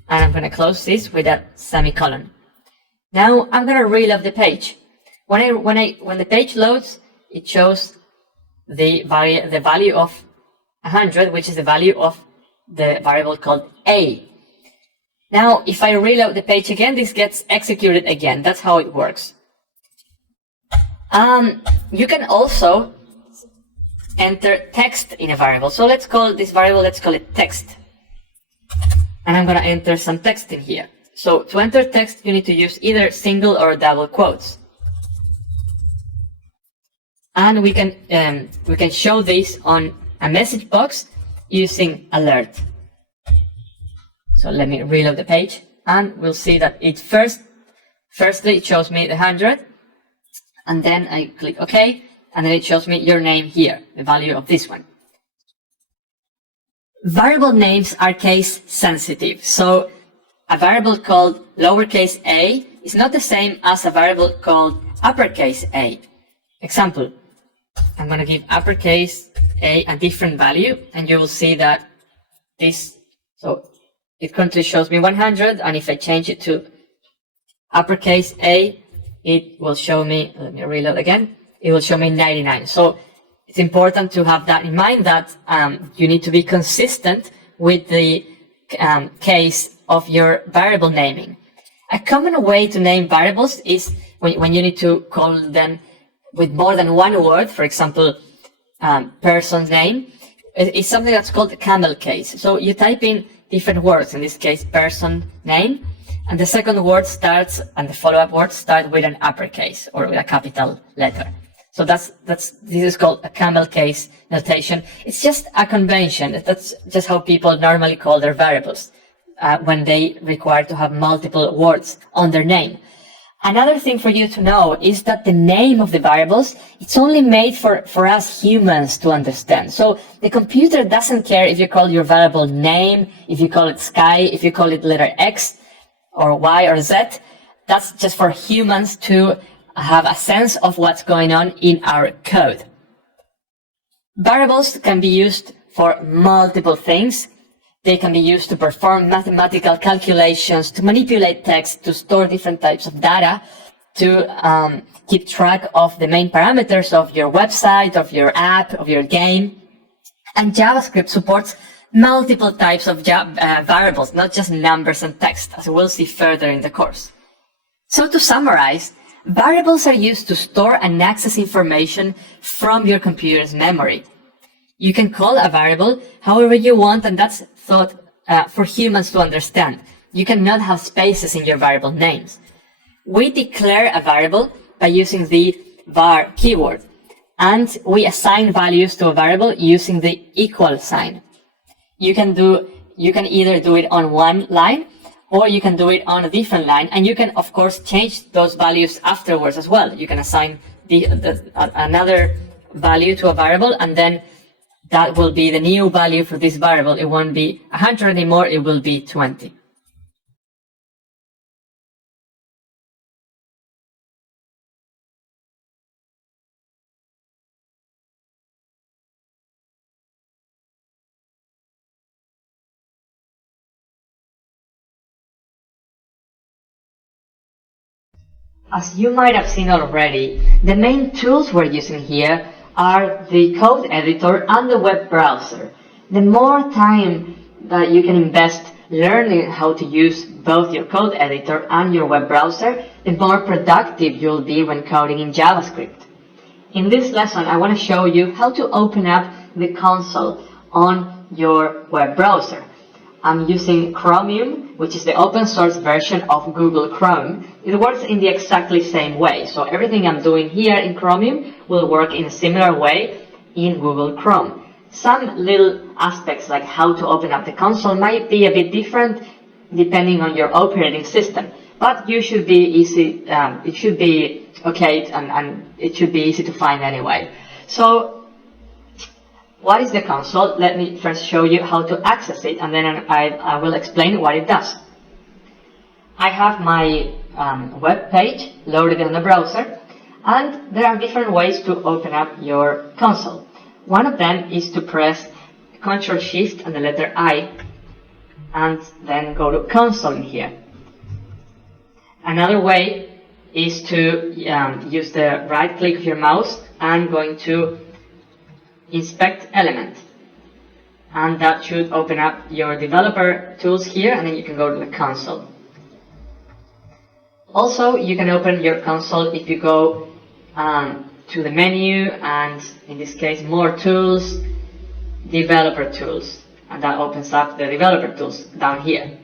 And I'm going to close this with a semicolon. Now I'm going to reload the page. When the page loads, it shows the value of 100, which is the value of the variable called A. Now, if I reload the page again, this gets executed again. That's how it works. You can also enter text in a variable. So let's call this variable, let's call it text. And I'm going to enter some text in here. So to enter text, you need to use either single or double quotes. And we can show this on a message box using alert. So let me reload the page, and we'll see that it firstly it shows me the 100, and then I click OK, and then it shows me your name here, the value of this one. Variable names are case sensitive, so a variable called lowercase a is not the same as a variable called uppercase a. Example, I'm going to give uppercase a different value, and you will see that this, so it currently shows me 100, and if I change it to uppercase A, it will show me, let me reload again, it will show me 99. So it's important to have that in mind, that you need to be consistent with the case of your variable naming. A common way to name variables is when you need to call them with more than one word, for example, person's name, is something that's called a camel case. So you type in different words, in this case person name, and the second word starts, and the follow-up word start with an uppercase or with a capital letter. So this is called a camel case notation. It's just a convention. That's just how people normally call their variables when they require to have multiple words on their name. Another thing for you to know is that the name of the variables, it's only made for us humans to understand. So the computer doesn't care if you call your variable name, if you call it sky, if you call it letter X or Y or Z. That's just for humans to have a sense of what's going on in our code. Variables can be used for multiple things. They can be used to perform mathematical calculations, to manipulate text, to store different types of data, to keep track of the main parameters of your website, of your app, of your game. And JavaScript supports multiple types of variables, not just numbers and text, as we'll see further in the course. So to summarize, variables are used to store and access information from your computer's memory. You can call a variable however you want, and that's thought for humans to understand. You cannot have spaces in your variable names. We declare a variable by using the var keyword, and we assign values to a variable using the equal sign. You can either do it on one line, or you can do it on a different line, and you can of course change those values afterwards as well. You can assign another value to a variable, and then that will be the new value for this variable. It won't be 100 anymore, it will be 20. As you might have seen already, the main tools we're using here are the code editor and the web browser. The more time that you can invest learning how to use both your code editor and your web browser, the more productive you'll be when coding in JavaScript. In this lesson, I want to show you how to open up the console on your web browser. I'm using Chromium, which is the open source version of Google Chrome. It works in the exactly same way. So everything I'm doing here in Chromium will work in a similar way in Google Chrome. Some little aspects like how to open up the console might be a bit different depending on your operating system, but you should be easy. It should be okay, and it should be easy to find anyway. So, what is the console? Let me first show you how to access it, and then I will explain what it does. I have my web page loaded in the browser, and there are different ways to open up your console. One of them is to press Ctrl-Shift and the letter I, and then go to console in here. Another way is to use the right click of your mouse and going to inspect element, and that should open up your developer tools here, and then you can go to the console. Also, you can open your console if you go to the menu, and in this case more tools, developer tools, and that opens up the developer tools down here.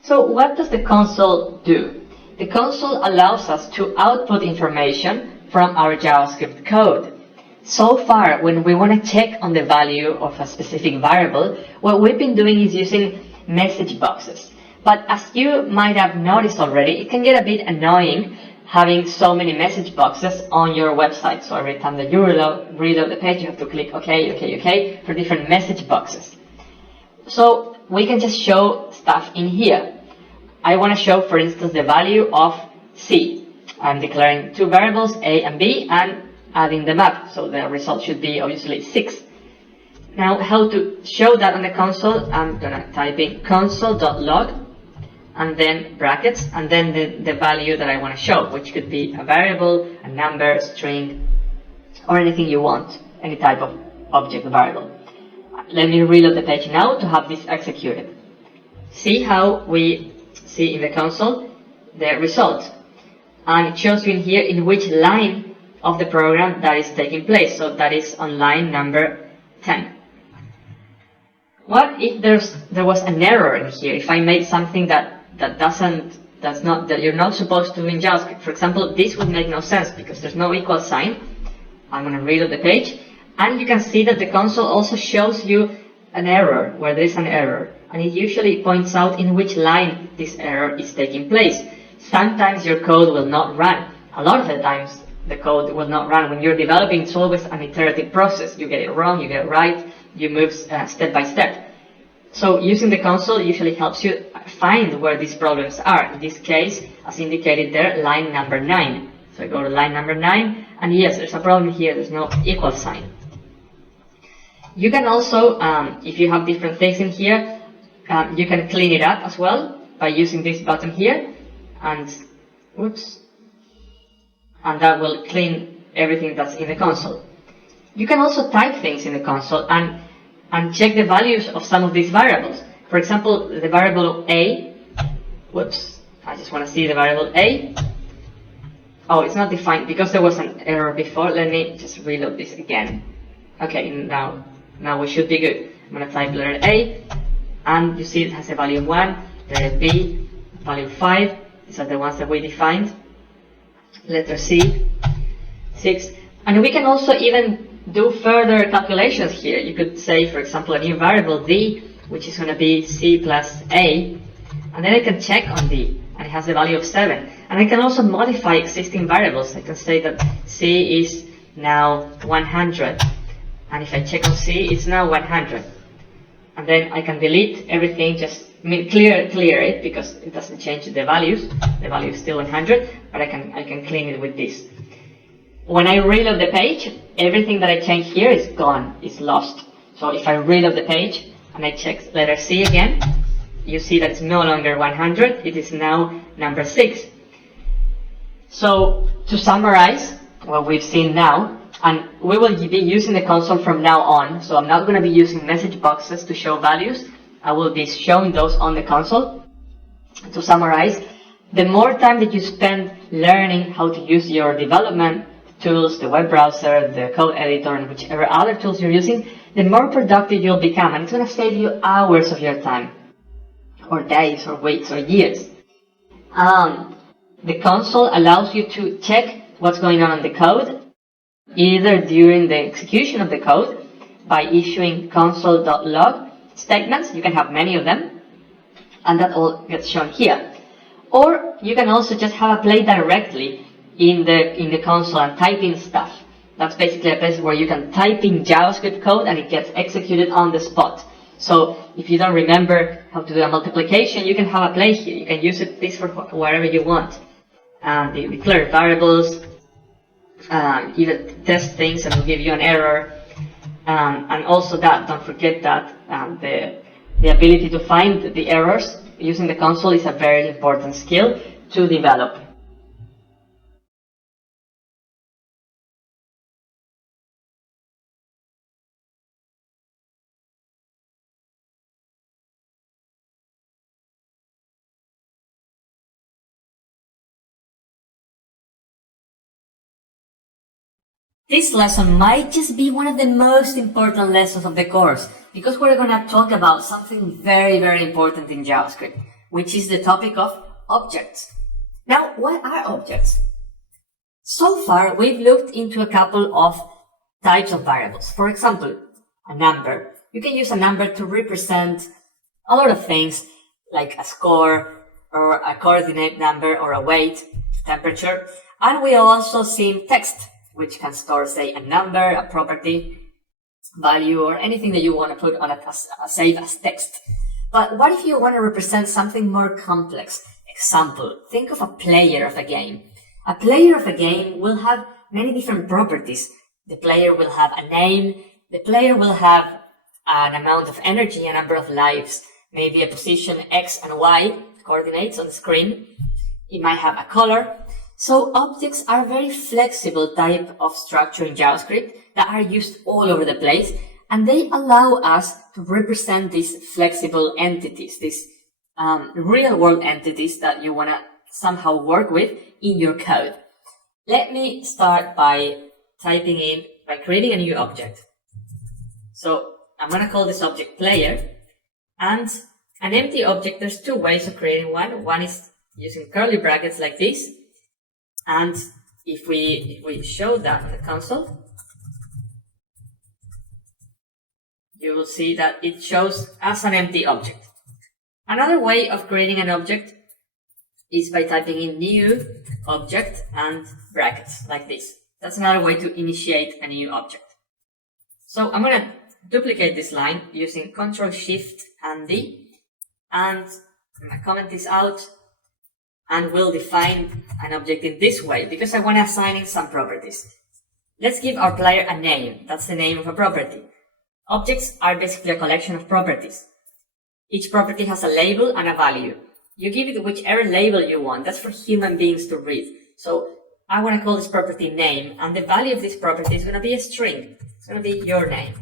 So what does the console do? The console allows us to output information from our JavaScript code. So far, when we want to check on the value of a specific variable, what we've been doing is using message boxes. But as you might have noticed already, it can get a bit annoying having so many message boxes on your website. So every time that you reload the page, you have to click OK for different message boxes. So we can just show stuff in here. I want to show, for instance, the value of C. I'm declaring two variables, A and B, and adding them up. So the result should be obviously 6. Now, how to show that on the console? I'm going to type in console.log, and then brackets, and then the value that I want to show, which could be a variable, a number, a string, or anything you want, any type of object variable. Let me reload the page now to have this executed. See how we see in the console the result, and it shows you in here in which line of the program that is taking place. So that is on line number 10. What if there was an error in here? If I made something that you're not supposed to do in JavaScript. For example, this would make no sense because there's no equal sign. I'm going to reload the page, and you can see that the console also shows you an error where there is an error, and it usually points out in which line this error is taking place. Sometimes your code will not run. A lot of the times the code will not run. When you're developing, it's always an iterative process. You get it wrong, you get it right, you move step by step. So using the console usually helps you find where these problems are. In this case, as indicated there, line number 9. So I go to line number 9, and yes, there's a problem here. There's no equal sign. You can also, if you have different things in here, you can clean it up as well by using this button here, and and that will clean everything that's in the console. You can also type things in the console and check the values of some of these variables. For example, the variable A, I just want to see the variable A. Oh, it's not defined because there was an error before. Let me just reload this again. Okay, now we should be good. I'm going to type letter A, and you see it has a value of 1, letter B, value 5, these are the ones that we defined, letter C, 6, and we can also even do further calculations here. You could say, for example, a new variable D, which is going to be C plus A, and then I can check on D, and it has a value of 7. And I can also modify existing variables. I can say that C is now 100, and if I check on C, it's now 100. And then I can delete everything, just clear it, because it doesn't change the values. The value is still 100, but I can clean it with this. When I reload the page, everything that I changed here is gone, is lost. So if I reload the page and I check letter C again, you see that it's no longer 100, it is now number 6. So to summarize what we've seen now, and we will be using the console from now on, so I'm not going to be using message boxes to show values. I will be showing those on the console. To summarize, the more time that you spend learning how to use your development tools, the web browser, the code editor, and whichever other tools you're using, the more productive you'll become. And it's going to save you hours of your time, or days, or weeks, or years. The console allows you to check what's going on in the code, either during the execution of the code, by issuing console.log statements. You can have many of them, and that all gets shown here. Or you can also just have a play directly in the console and type in stuff. That's basically a place where you can type in JavaScript code and it gets executed on the spot. So if you don't remember how to do a multiplication, you can have a play here. You can use this for wherever you want. And you declare variables, even test things and it'll give you an error. And also that, don't forget that the ability to find the errors using the console is a very important skill to develop. This lesson might just be one of the most important lessons of the course, because we're going to talk about something very, very important in JavaScript, which is the topic of objects. Now, what are objects? So far, we've looked into a couple of types of variables. For example, a number. You can use a number to represent a lot of things, like a score, or a coordinate number, or a weight, temperature. And we also seen text, which can store, say, a number, a property, value, or anything that you want to put on save as text. But what if you want to represent something more complex? Example, think of a player of a game. A player of a game will have many different properties. The player will have a name, the player will have an amount of energy, a number of lives, maybe a position X and Y coordinates on the screen. It might have a color. So objects are a very flexible type of structure in JavaScript that are used all over the place, and they allow us to represent these flexible entities, these real-world entities that you want to somehow work with in your code. Let me start by creating a new object. So I'm going to call this object player, and an empty object, there's two ways of creating one. One is using curly brackets like this. And if we show that on the console, you will see that it shows as an empty object. Another way of creating an object is by typing in new object and brackets like this. That's another way to initiate a new object. So I'm going to duplicate this line using Ctrl-Shift and D, and I'm going to comment this out. And we'll define an object in this way because I want to assign it some properties. Let's give our player a name. That's the name of a property. Objects are basically a collection of properties. Each property has a label and a value. You give it whichever label you want. That's for human beings to read. So I want to call this property name, and the value of this property is going to be a string. It's going to be your name.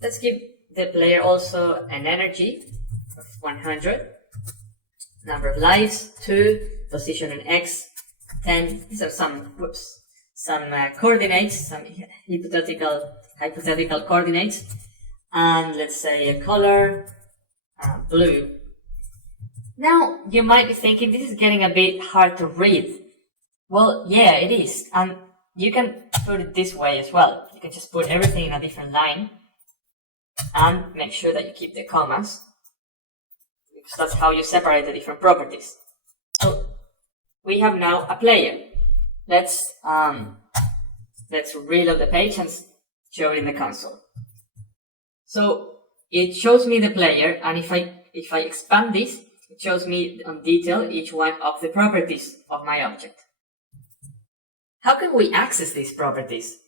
Let's give the player also an energy of 100. Number of lives, 2, position in X, 10. These are some coordinates, some hypothetical coordinates. And let's say a color, blue. Now, you might be thinking this is getting a bit hard to read. Well, yeah, it is. And you can put it this way as well. You can just put everything in a different line and make sure that you keep the commas. So that's how you separate the different properties. So we have now a player. Let's reload the page and show it in the console. So it shows me the player, and if I expand this, it shows me on detail each one of the properties of my object. How can we access these properties?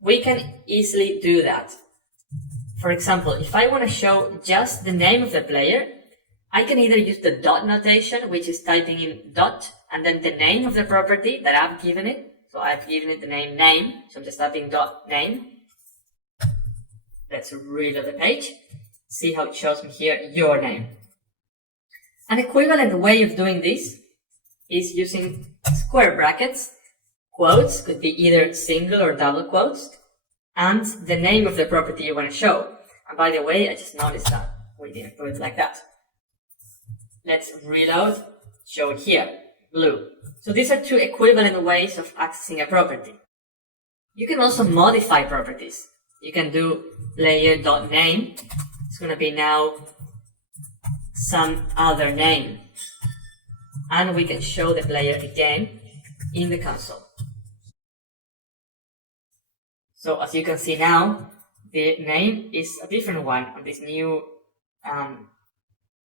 We can easily do that. For example, if I want to show just the name of the player, I can either use the dot notation, which is typing in dot and then the name of the property that I've given it. So I've given it the name, so I'm just typing dot name. Let's reload the page. See how it shows me here, your name. An equivalent way of doing this is using square brackets. Quotes could be either single or double quotes, and the name of the property you want to show. And by the way, I just noticed that we didn't put it like that. Let's reload, show it here, blue. So these are two equivalent ways of accessing a property. You can also modify properties. You can do player.name. It's going to be now some other name. And we can show the player again in the console. So as you can see now, the name is a different one on this new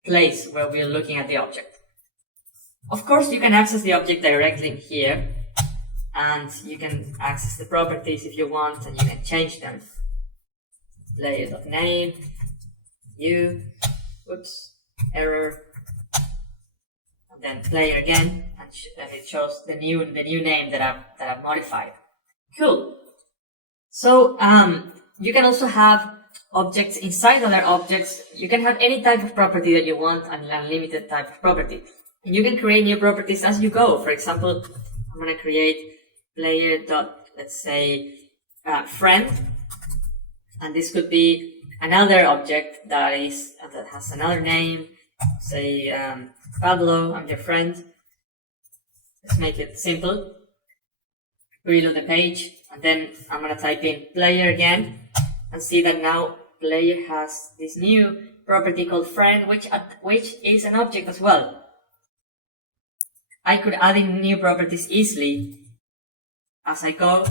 place where we are looking at the object. Of course, you can access the object directly here, and you can access the properties if you want, and you can change them. Player.name, error, and then player again, and it shows the new name that I've modified. Cool. So you can also have objects inside other objects. You can have any type of property that you want, an unlimited type of property. And you can create new properties as you go. For example, I'm going to create let's say, friend. And this could be another object that has another name. Say, Pablo, I'm your friend. Let's make it simple. Reload the page. And then I'm going to type in player again, and see that now player has this new property called friend, which is an object as well. I could add in new properties easily as I go.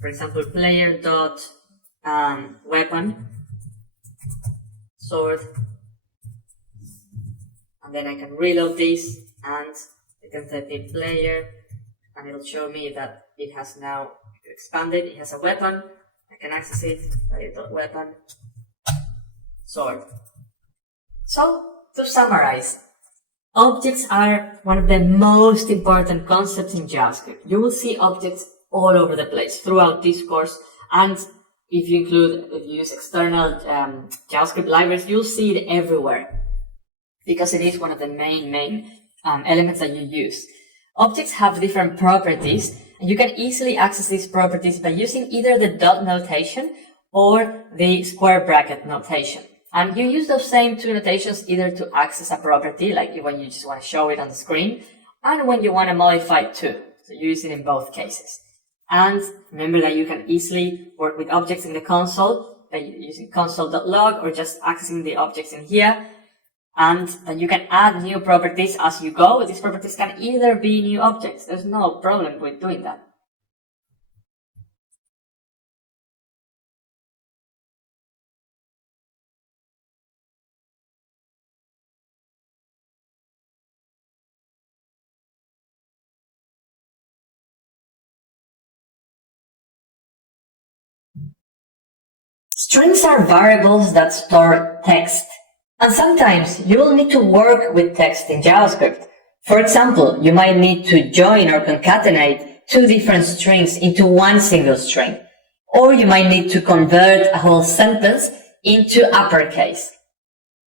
For example, player.weapon, sword, and then I can reload this, and I can type in player, and it'll show me that it has now expanded. It has a weapon. I can access it. Weapon, sword. So, to summarize, objects are one of the most important concepts in JavaScript. You will see objects all over the place throughout this course, and if you use external JavaScript libraries, you'll see it everywhere, because it is one of the main elements that you use. Objects have different properties, and you can easily access these properties by using either the dot notation or the square bracket notation. And you use those same two notations either to access a property, like when you just want to show it on the screen, and when you want to modify it too. So you use it in both cases. And remember that you can easily work with objects in the console by using console.log or just accessing the objects in here. And then you can add new properties as you go. These properties can either be new objects. There's no problem with doing that. Strings are variables that store text. And sometimes you will need to work with text in JavaScript. For example, you might need to join or concatenate two different strings into one single string. Or you might need to convert a whole sentence into uppercase.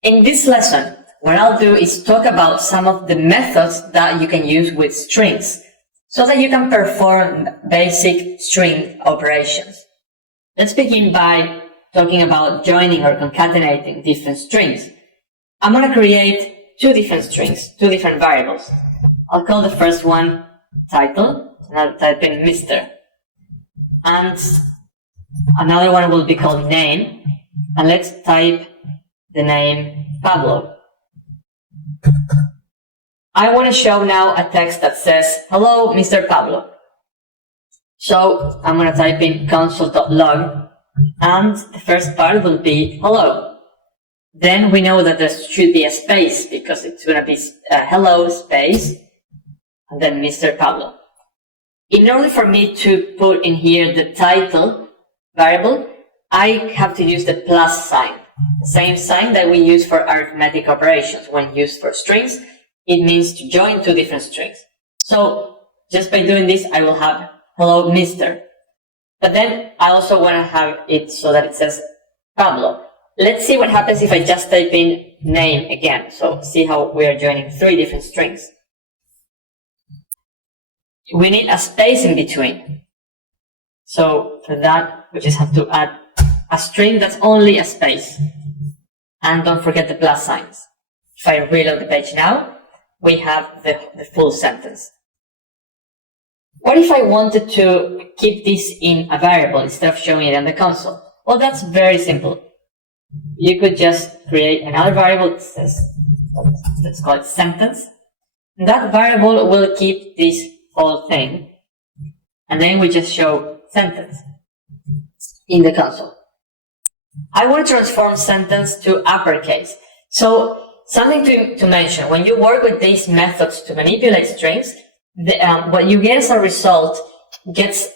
In this lesson, what I'll do is talk about some of the methods that you can use with strings so that you can perform basic string operations. Let's begin by talking about joining or concatenating different strings. I'm going to create two different strings, two different variables. I'll call the first one title, and I'll type in Mr. And another one will be called name, and let's type the name Pablo. I want to show now a text that says, hello, Mr. Pablo. So I'm going to type in console.log, and the first part will be hello. Then we know that there should be a space because it's going to be hello space and then Mr. Pablo. In order for me to put in here the title variable, I have to use the plus sign. The same sign that we use for arithmetic operations. When used for strings, it means to join two different strings. So just by doing this, I will have hello Mr. But then I also want to have it so that it says Pablo. let's see what happens if I just type in name again. So see how we are joining 3 different strings. We need a space in between. So for that, we just have to add a string that's only a space. And don't forget the plus signs. If I reload the page now, we have the full sentence. What if I wanted to keep this in a variable instead of showing it on the console? Well, that's very simple. You could just create another variable that says, let's call it sentence. And that variable will keep this whole thing. And then we just show sentence in the console. I want to transform sentence to uppercase. So something to mention, when you work with these methods to manipulate strings, what you get as a result gets,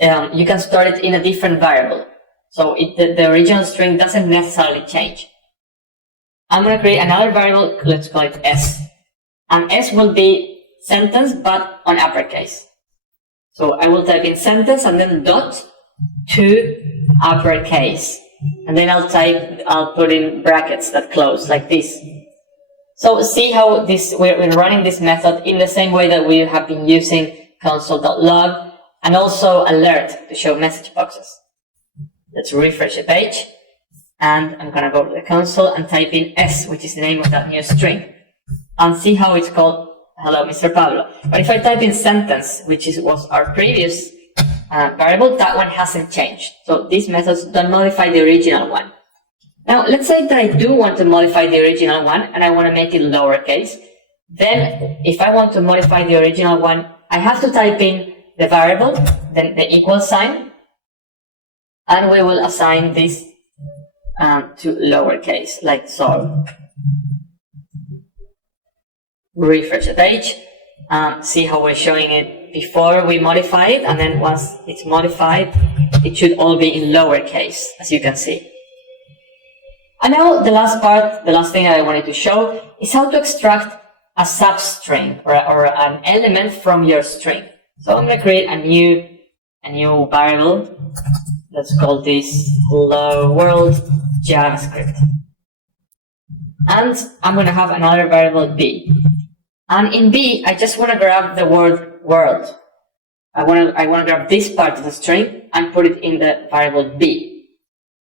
you can store it in a different variable. So the original string doesn't necessarily change. I'm going to create another variable, let's call it S. And S will be sentence, but on uppercase. So I will type in sentence and then dot to uppercase. And then I'll put in brackets that close like this. So see how we're running this method in the same way that we have been using console.log and also alert to show message boxes. Let's refresh the page. And I'm going to go to the console and type in S, which is the name of that new string. And see how it's called hello, Mr. Pablo. But if I type in sentence, which was our previous variable, that one hasn't changed. So these methods don't modify the original one. Now, let's say that I do want to modify the original one and I want to make it lowercase. Then, if I want to modify the original one, I have to type in the variable, then the equal sign, and we will assign this to lowercase, like so. Refresh the page, see how we're showing it before we modify it, and then once it's modified, it should all be in lowercase, as you can see. And now the last part, the last thing that I wanted to show is how to extract a substring or an element from your string. So I'm going to create a new variable. Let's call this hello world JavaScript. And I'm going to have another variable B. And in B, I just want to grab the word world. I want to grab this part of the string and put it in the variable B.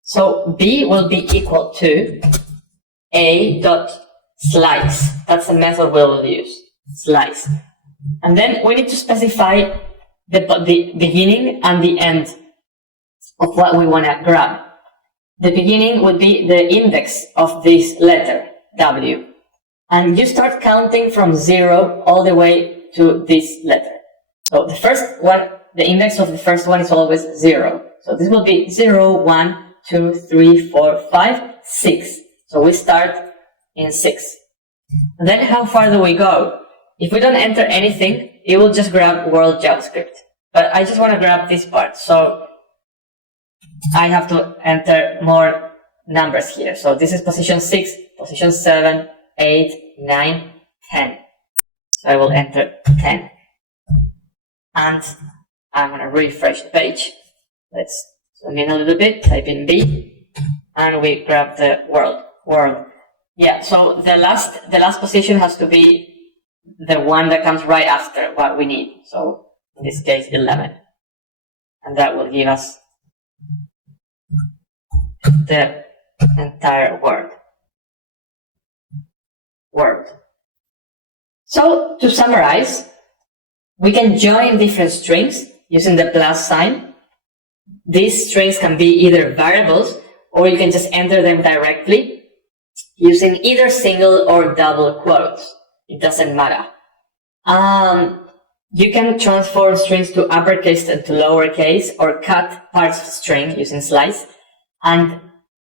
So B will be equal to a.slice. That's the method we will use, slice. And then we need to specify the beginning and the end of what we want to grab. The beginning would be the index of this letter, W. And you start counting from 0 all the way to this letter. So the first one, the index of the first one is always 0. So this will be 0, 1, 2, 3, 4, 5, 6. So we start in 6. And then how far do we go? If we don't enter anything, it will just grab world JavaScript. But I just want to grab this part. So I have to enter more numbers here. So this is position 6, position 7, 8, 9, 10. So I will enter 10. And I'm going to refresh the page. Let's zoom in a little bit, type in B, and we grab the world. Yeah, so the last position has to be the one that comes right after what we need. So in this case, 11. And that will give us the entire word. So to summarize, we can join different strings using the plus sign. These strings can be either variables, or you can just enter them directly using either single or double quotes. It doesn't matter. You can transform strings to uppercase and to lowercase, or cut parts of the string using slice. And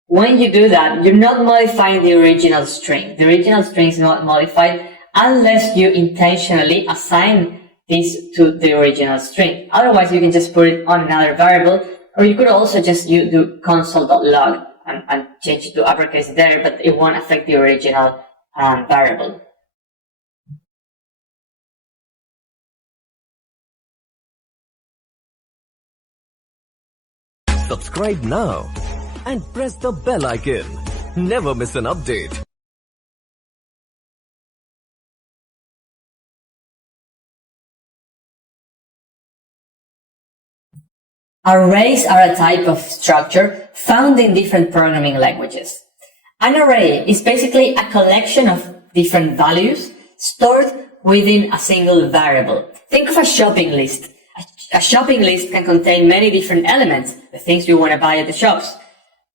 when you do that, you're not modifying the original string. The original string is not modified unless you intentionally assign this to the original string. Otherwise, you can just put it on another variable, or you could also just do console.log and change it to uppercase there, but it won't affect the original variable. Subscribe now and press the bell icon. Never miss an update. Arrays are a type of structure found in different programming languages. An array is basically a collection of different values stored within a single variable. Think of a shopping list. A shopping list can contain many different elements, the things you want to buy at the shops.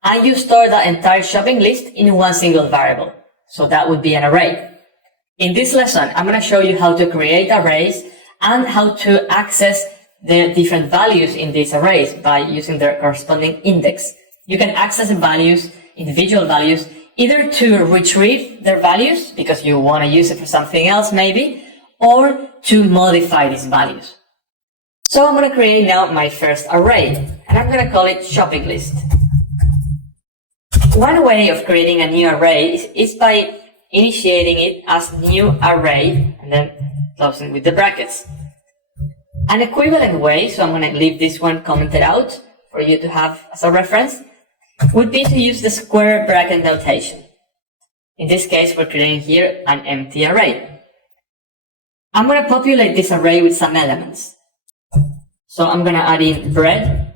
And you store that entire shopping list in one single variable. So that would be an array. In this lesson, I'm going to show you how to create arrays and how to access the different values in these arrays by using their corresponding index. You can access the values, individual values, either to retrieve their values because you want to use it for something else maybe, or to modify these values. So I'm going to create now my first array, and I'm going to call it shopping list. One way of creating a new array is by initiating it as new array and then closing with the brackets. An equivalent way, so I'm going to leave this one commented out for you to have as a reference, would be to use the square bracket notation. In this case, we're creating here an empty array. I'm going to populate this array with some elements. So I'm going to add in bread,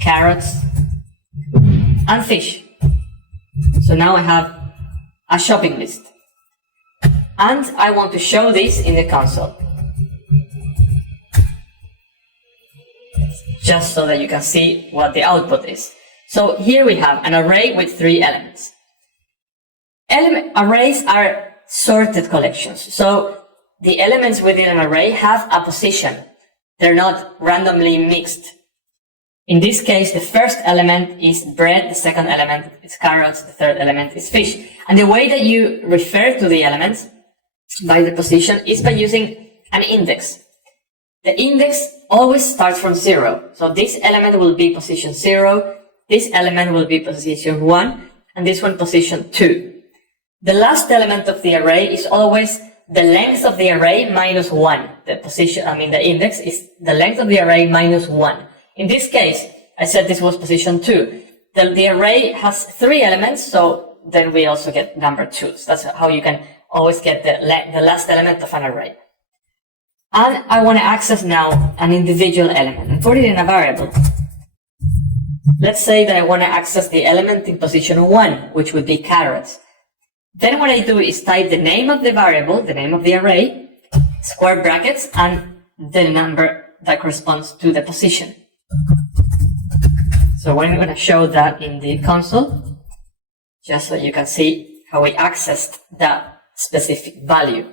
carrots, and fish. So now I have a shopping list. And I want to show this in the console, just so that you can see what the output is. So here we have an array with 3 elements. Arrays are sorted collections. So the elements within an array have a position. They're not randomly mixed. In this case, the first element is bread, the second element is carrots, the third element is fish. And the way that you refer to the elements by the position is by using an index. The index always starts from 0. So this element will be position 0, this element will be position 1, and this one position 2. The last element of the array is always the length of the array minus 1. The index is the length of the array minus 1. In this case, I said this was position 2. The array has 3 elements, so then we also get number 2. So that's how you can always get the last element of an array. And I want to access now an individual element and put it in a variable. Let's say that I want to access the element in position 1, which would be carrots. Then what I do is type the name of the variable, the name of the array, square brackets, and the number that corresponds to the position. So we're going to show that in the console, just so you can see how we accessed that specific value.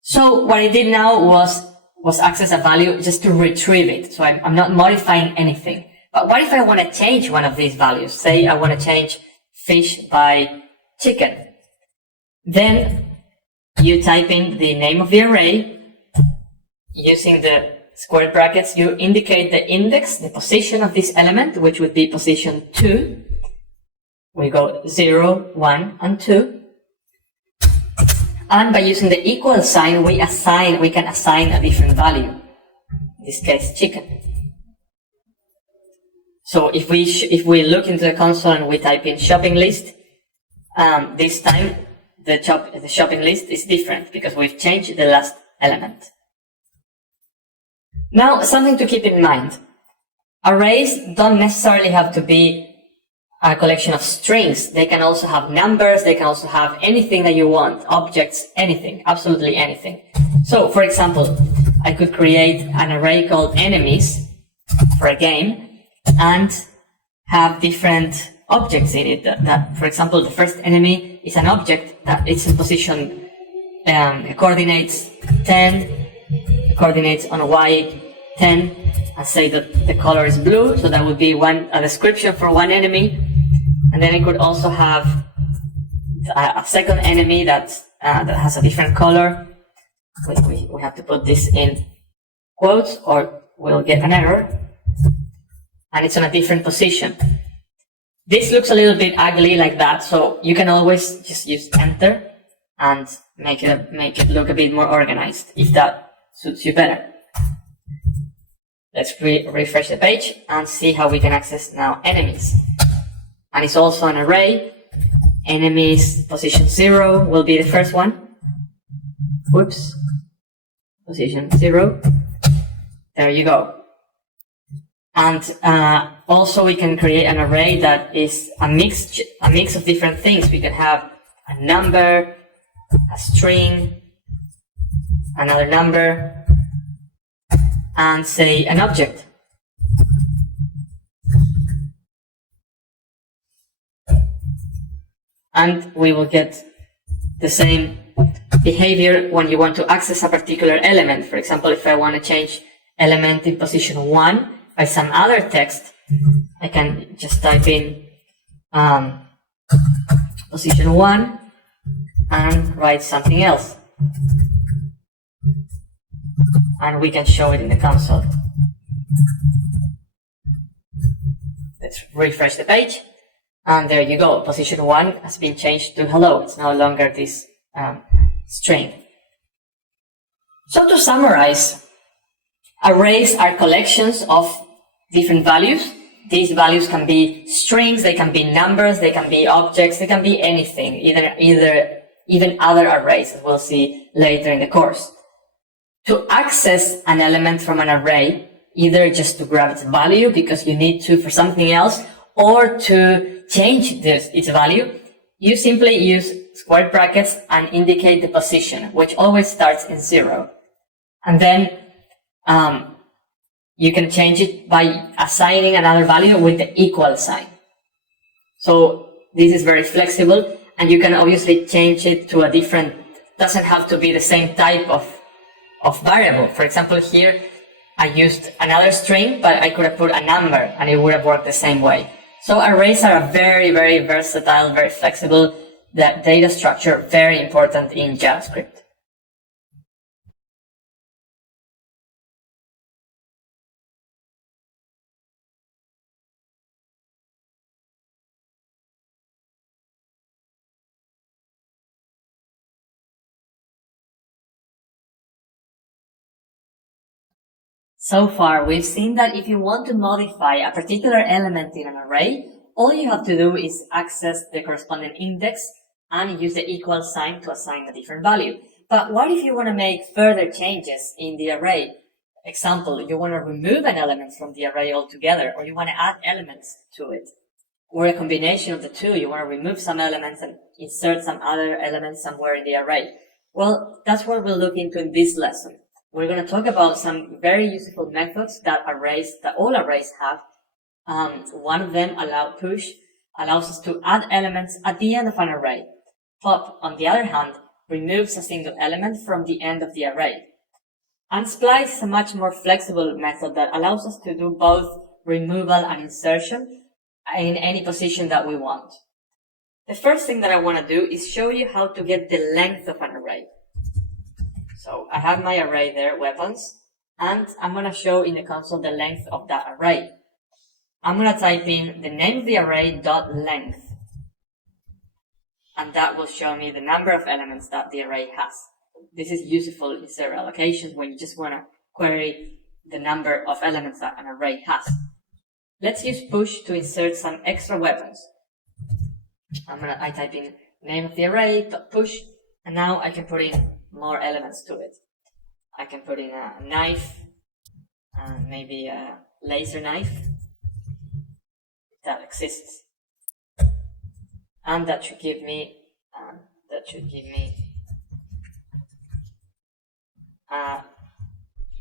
So what I did now was access a value just to retrieve it. So I'm not modifying anything. But what if I want to change one of these values? Say I want to change fish by chicken. Then you type in the name of the array. Using the square brackets, you indicate the index, the position of this element, which would be position 2. We go 0, 1, and 2. And by using the equal sign, we can assign a different value. In this case, chicken. So if we look into the console and we type in shopping list, this time the shopping list is different because we've changed the last element. Now, something to keep in mind. Arrays don't necessarily have to be a collection of strings. They can also have numbers, they can also have anything that you want, objects, anything, absolutely anything. So, for example, I could create an array called enemies for a game and have different objects in it. That, for example, the first enemy is an object that is in position coordinates 10, coordinates on Y 10, and say that the color is blue, so that would be a description for one enemy. And then I could also have a second enemy that has a different color. We have to put this in quotes or we'll get an error. And it's on a different position. This looks a little bit ugly like that, so you can always just use enter and make it look a bit more organized if that suits you better. Let's refresh the page and see how we can access now enemies. and it's also an array. Enemies position 0 will be the first one. Whoops. Position 0. There you go. And also we can create an array that is a mix of different things. We can have a number, a string, another number, and say an object. And we will get the same behavior when you want to access a particular element. For example, if I want to change element in position 1 by some other text, I can just type in position 1 and write something else. And we can show it in the console. Let's refresh the page. And there you go. Position 1 has been changed to hello. It's no longer this string. So to summarize, arrays are collections of different values. These values can be strings, they can be numbers, they can be objects, they can be anything, even other arrays, as we'll see later in the course. To access an element from an array, either just to grab its value because you need to for something else, or to change its value, you simply use square brackets and indicate the position, which always starts in 0. And then you can change it by assigning another value with the equal sign. So this is very flexible, and you can obviously change it to a different, doesn't have to be the same type of variable. For example, here I used another string, but I could have put a number and it would have worked the same way. So arrays are a very, very versatile, very flexible data structure, very important in JavaScript. So far, we've seen that if you want to modify a particular element in an array, all you have to do is access the corresponding index and use the equal sign to assign a different value. But what if you want to make further changes in the array? Example, you want to remove an element from the array altogether, or you want to add elements to it, or a combination of the two. You want to remove some elements and insert some other elements somewhere in the array. Well, that's what we'll look into in this lesson. We're going to talk about some very useful methods that all arrays have. One of them, push, allows us to add elements at the end of an array. Pop, on the other hand, removes a single element from the end of the array. And splice is a much more flexible method that allows us to do both removal and insertion in any position that we want. The first thing that I want to do is show you how to get the length of an array. So I have my array there, weapons, and I'm going to show in the console the length of that array. I'm going to type in the name of the array dot length, and that will show me the number of elements that the array has. This is useful in several occasions when you just want to query the number of elements that an array has. Let's use push to insert some extra weapons. I type in name of the array dot push, and now I can put in more elements to it. I can put in a knife, and maybe a laser knife that exists, and that should give me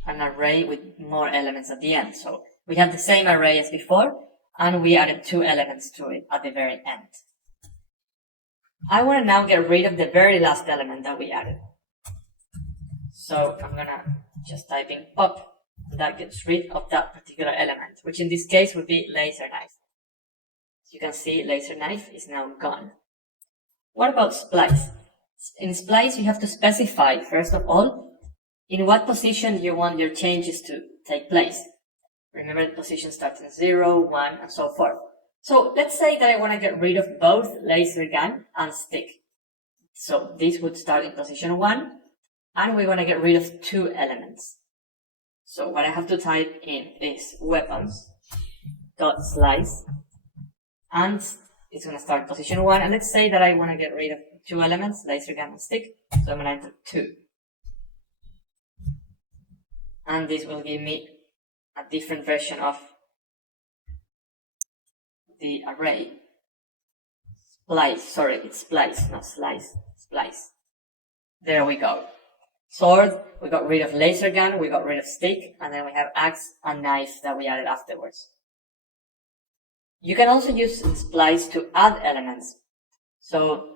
an array with more elements at the end. So we have the same array as before, and we added 2 elements to it at the very end. I want to now get rid of the very last element that we added. So I'm gonna just type in pop, and that gets rid of that particular element, which in this case would be laser knife. As you can see, laser knife is now gone. What about splice? In splice, you have to specify, first of all, in what position you want your changes to take place. Remember, the position starts in 0, 1, and so forth. So let's say that I want to get rid of both laser gun and stick. So this would start in position 1, and we're going to get rid of 2 elements. So what I have to type in is weapons.slice, and it's going to start position 1. And let's say that I want to get rid of 2 elements, laser gun and stick. So I'm going to enter 2. And this will give me a different version of the array. Splice, sorry, it's splice, not slice, splice. There we go. Sword, we got rid of laser gun, we got rid of stick, and then we have axe and knife that we added afterwards. You can also use splice to add elements. So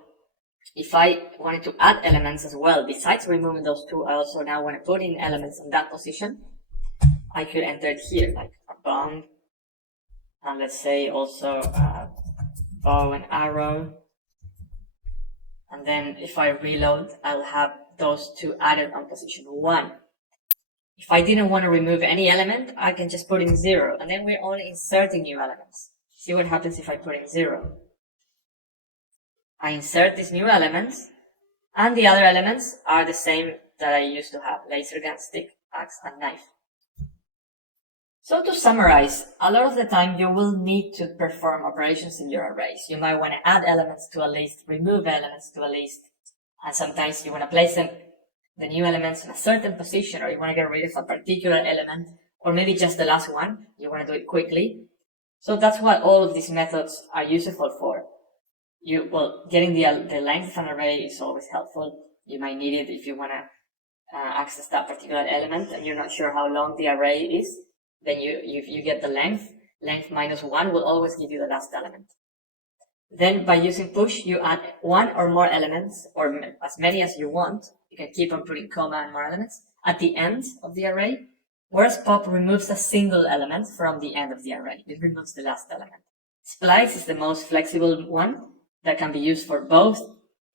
if I wanted to add elements as well, besides removing those 2, I also now want to put in elements in that position. I could enter it here, like a bomb, and let's say also a bow and arrow. And then if I reload, I'll have those 2 added on position 1. If I didn't want to remove any element, I can just put in 0, and then we're only inserting new elements. See what happens if I put in 0. I insert these new elements, and the other elements are the same that I used to have: laser gun, stick, axe, and knife. So to summarize, a lot of the time you will need to perform operations in your arrays. You might want to add elements to a list, remove elements to a list, and sometimes you want to place them, the new elements, in a certain position, or you want to get rid of a particular element, or maybe just the last one, you want to do it quickly. So that's what all of these methods are useful for. Getting the length of an array is always helpful. You might need it if you want to access that particular element and you're not sure how long the array is. Then you get the length. Length minus 1 will always give you the last element. Then by using push, you add 1 or more elements, or as many as you want. You can keep on putting comma and more elements at the end of the array. Whereas pop removes a single element from the end of the array. It removes the last element. Splice is the most flexible one that can be used for both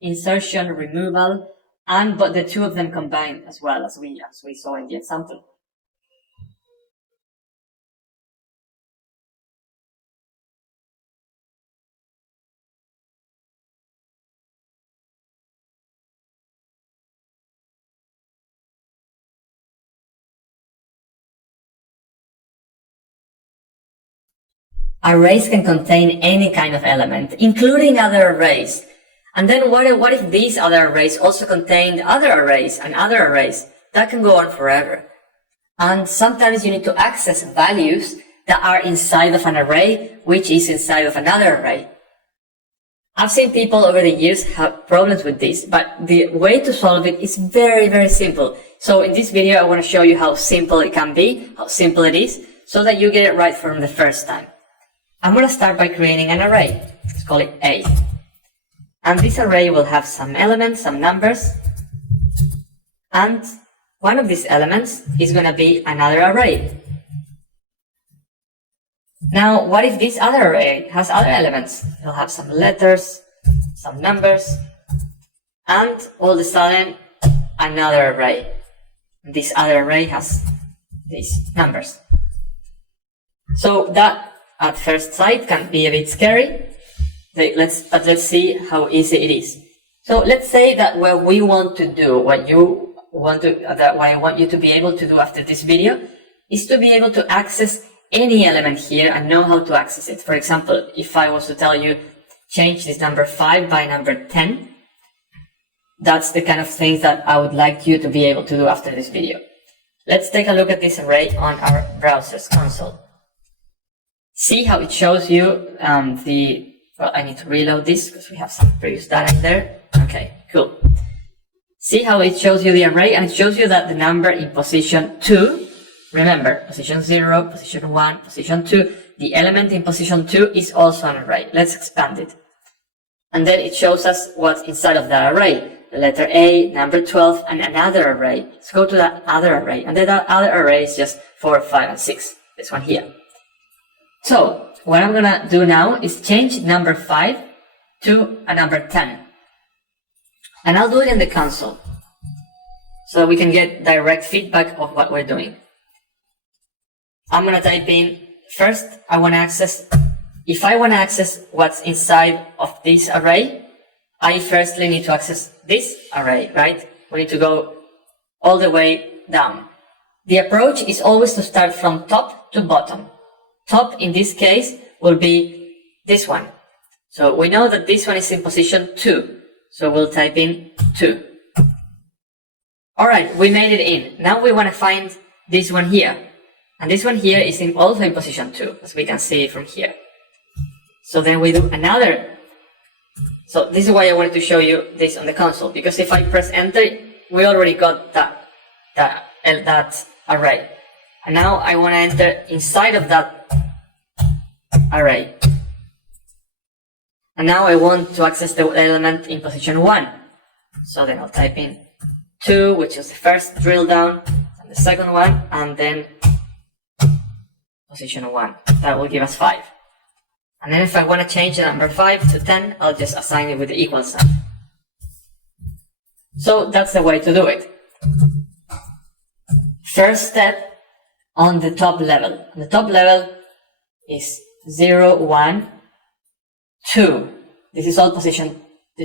insertion, removal, but the 2 of them combined as well, as we saw in the example. Arrays can contain any kind of element, including other arrays. And then what if these other arrays also contained other arrays and other arrays? That can go on forever. And sometimes you need to access values that are inside of an array, which is inside of another array. I've seen people over the years have problems with this, but the way to solve it is very, very simple. So in this video, I want to show you how simple it can be, how simple it is, so that you get it right from the first time. I'm going to start by creating an array. Let's call it A. And this array will have some elements, some numbers. And one of these elements is going to be another array. Now, what if this other array has other elements? It'll have some letters, some numbers, and all of a sudden, another array. This other array has these numbers. So that, at first sight, can be a bit scary, but let's see how easy it is. So let's say that what we want to do, what I want you to be able to do after this video, is to be able to access any element here and know how to access it. For example, if I was to tell you, change this number 5 by number 10, that's the kind of things that I would like you to be able to do after this video. Let's take a look at this array on our browser's console. See how it shows you well, I need to reload this because we have some previous data in there. Okay, cool. See how it shows you the array, and it shows you that the number in position 2, remember, position 0, position 1, position 2, the element in position 2 is also an array. Let's expand it. And then it shows us what's inside of that array. The letter A, number 12, and another array. Let's go to that other array. And then that other array is just 4, 5, and 6. This one here. So, what I'm gonna do now is change number 5 to a number 10. And I'll do it in the console, so we can get direct feedback of what we're doing. I'm gonna type in, first, if I wanna access what's inside of this array, I firstly need to access this array, right? We need to go all the way down. The approach is always to start from top to bottom. Top, in this case, will be this one. So we know that this one is in position 2. So we'll type in 2. Alright, we made it in. Now we want to find this one here. And this one here is also in position 2, as we can see from here. So then we do another. So this is why I wanted to show you this on the console, because if I press enter, we already got that array. And now I want to enter inside of that array. And now I want to access the element in position 1. So then I'll type in 2, which is the first drill down, and the second one, and then position 1. That will give us 5. And then if I want to change the number 5 to 10, I'll just assign it with the equal sign. So that's the way to do it. First step on the top level. The top level is 0, 1, 2. This is all position,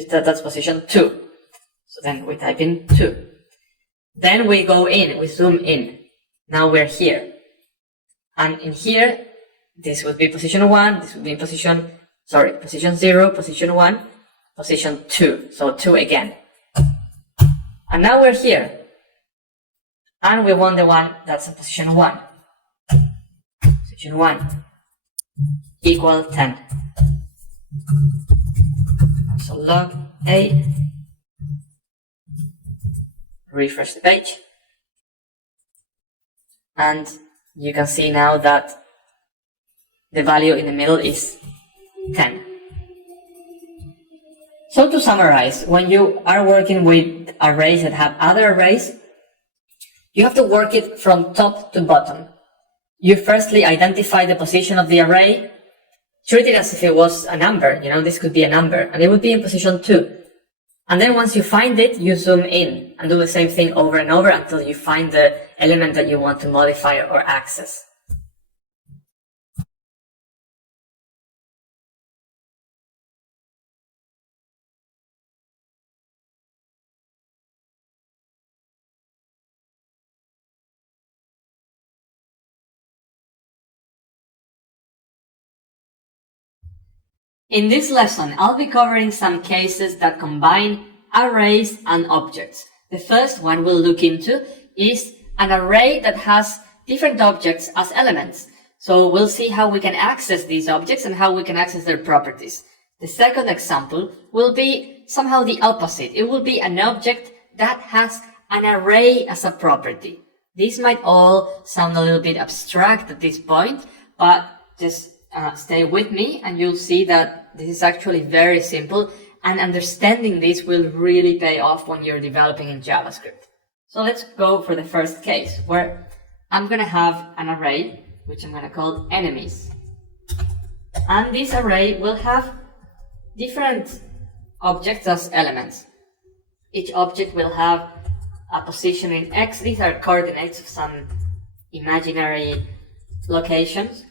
that's position 2. So then we type in 2. Then we go in, we zoom in. Now we're here. And in here, this would be position 1, this would be in position 0, position 1, position 2. So 2 again. And now we're here. And we want the one that's in position 1. Position 1 equal 10. So log A, refresh the page, and you can see now that the value in the middle is 10. So to summarize, when you are working with arrays that have other arrays, you have to work it from top to bottom. You firstly identify the position of the array, treat it as if it was a number, this could be a number, and it would be in position 2. And then once you find it, you zoom in and do the same thing over and over until you find the element that you want to modify or access. In this lesson, I'll be covering some cases that combine arrays and objects. The first one we'll look into is an array that has different objects as elements. So we'll see how we can access these objects and how we can access their properties. The second example will be somehow the opposite. It will be an object that has an array as a property. These might all sound a little bit abstract at this point, but just stay with me and you'll see that this is actually very simple, and understanding this will really pay off when you're developing in JavaScript. So let's go for the first case where I'm going to have an array which I'm going to call enemies. And this array will have different objects as elements. Each object will have a position in X. These are coordinates of some imaginary locations.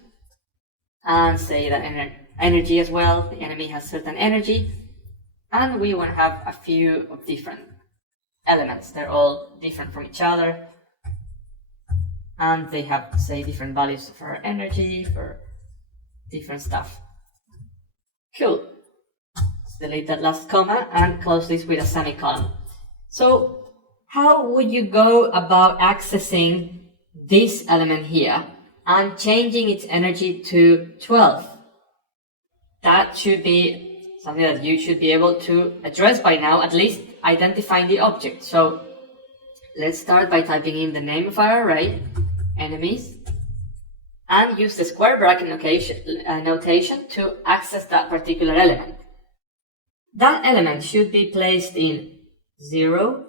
And say that energy as well. The enemy has certain energy. And we want to have a few of different elements. They're all different from each other. And they have, say, different values for energy, for different stuff. Cool. Let's delete that last comma and close this with a semicolon. So how would you go about accessing this element here and changing its energy to 12? That should be something that you should be able to address by now, at least identifying the object. So let's start by typing in the name of our array, enemies, and use the square bracket notation to access that particular element. That element should be placed in 0,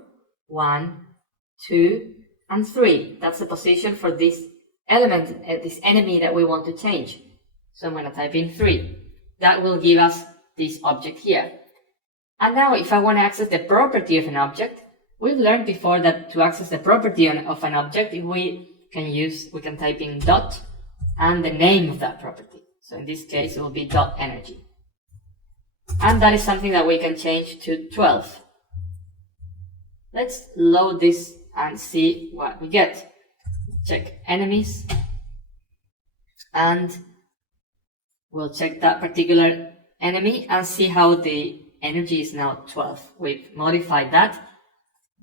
1, 2, and 3. That's the position for this element, this enemy that we want to change. So I'm going to type in 3. That will give us this object here. And now if I want to access the property of an object, we've learned before that to access the property of an object, we can type in dot and the name of that property. So in this case, it will be dot energy. And that is something that we can change to 12. Let's load this and see what we get. Check enemies, and we'll check that particular enemy and see how the energy is now 12. We've modified that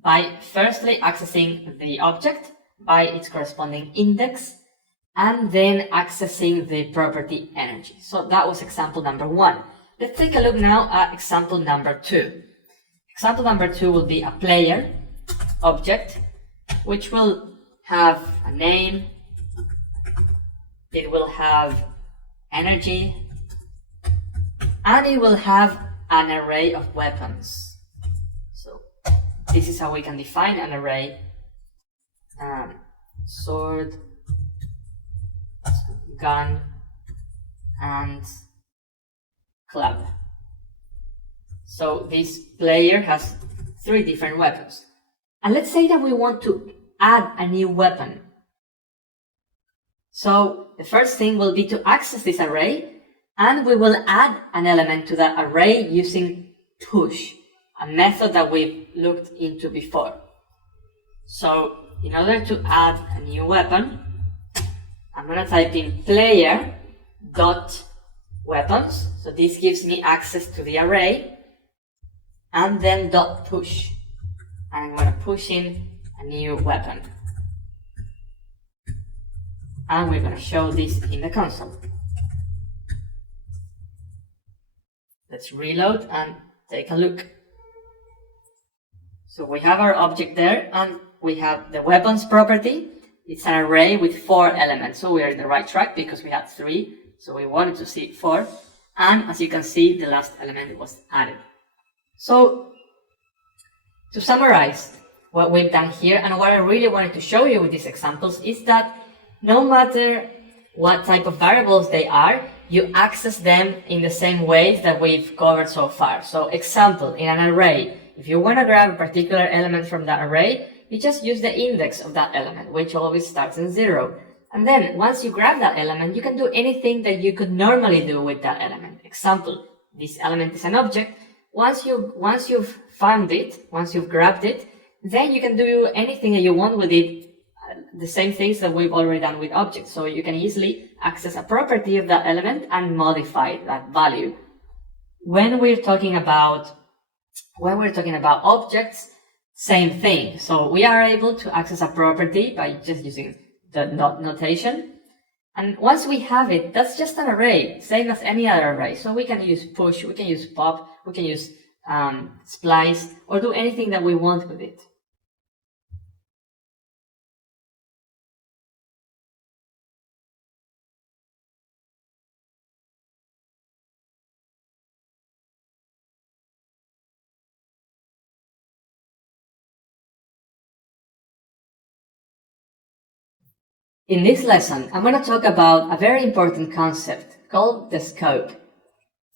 by firstly accessing the object by its corresponding index and then accessing the property energy. So that was example number 1. Let's take a look now at example number 2. Example number 2 will be a player object, which will have a name, it will have energy, and it will have an array of weapons. So this is how we can define an array. Sword, gun, and club. So this player has 3 different weapons. And let's say that we want to add a new weapon. So the first thing will be to access this array, and we will add an element to that array using push, a method that we've looked into before. So in order to add a new weapon, I'm going to type in player dot weapons. So this gives me access to the array, and then dot push. And I'm going to push in a new weapon. And we're going to show this in the console. Let's reload and take a look. So we have our object there, and we have the weapons property. It's an array with 4 elements, so we are in the right track because we had 3, so we wanted to see 4. And as you can see, the last element was added. So to summarize what we've done here, and what I really wanted to show you with these examples, is that no matter what type of variables they are, you access them in the same ways that we've covered so far. So example, in an array, if you want to grab a particular element from that array, you just use the index of that element, which always starts in 0. And then once you grab that element, you can do anything that you could normally do with that element. Example, this element is an object. Once you've found it, once you've grabbed it, then you can do anything that you want with it, the same things that we've already done with objects. So you can easily access a property of that element and modify that value. When we're talking about objects, same thing. So we are able to access a property by just using the notation. And once we have it, that's just an array, same as any other array. So we can use push, we can use pop, we can use splice, or do anything that we want with it. In this lesson, I'm going to talk about a very important concept called the scope.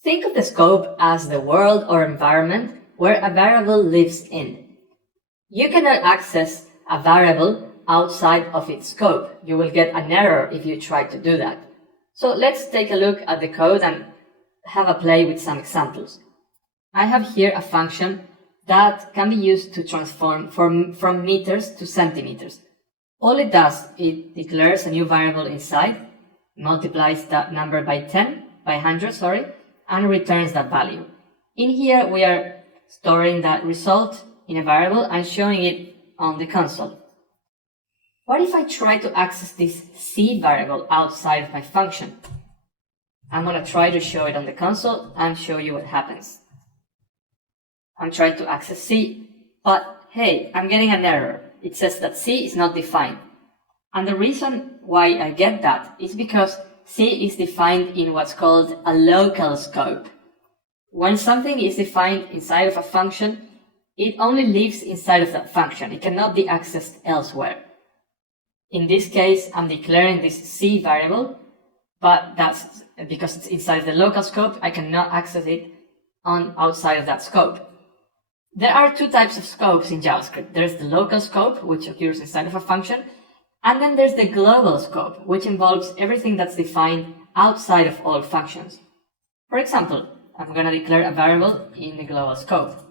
Think of the scope as the world or environment where a variable lives in. You cannot access a variable outside of its scope. You will get an error if you try to do that. So let's take a look at the code and have a play with some examples. I have here a function that can be used to transform from meters to centimeters. All it does, it declares a new variable inside, multiplies that number by 100, and returns that value. In here, we are storing that result in a variable and showing it on the console. What if I try to access this C variable outside of my function? I'm going to try to show it on the console and show you what happens. I'm trying to access C, but hey, I'm getting an error. It says that C is not defined. And the reason why I get that is because C is defined in what's called a local scope. When something is defined inside of a function, it only lives inside of that function. It cannot be accessed elsewhere. In this case, I'm declaring this C variable, but that's because it's inside the local scope, I cannot access it outside of that scope. There are 2 types of scopes in JavaScript. There's the local scope, which occurs inside of a function, and then there's the global scope, which involves everything that's defined outside of all functions. For example, I'm going to declare a variable in the global scope.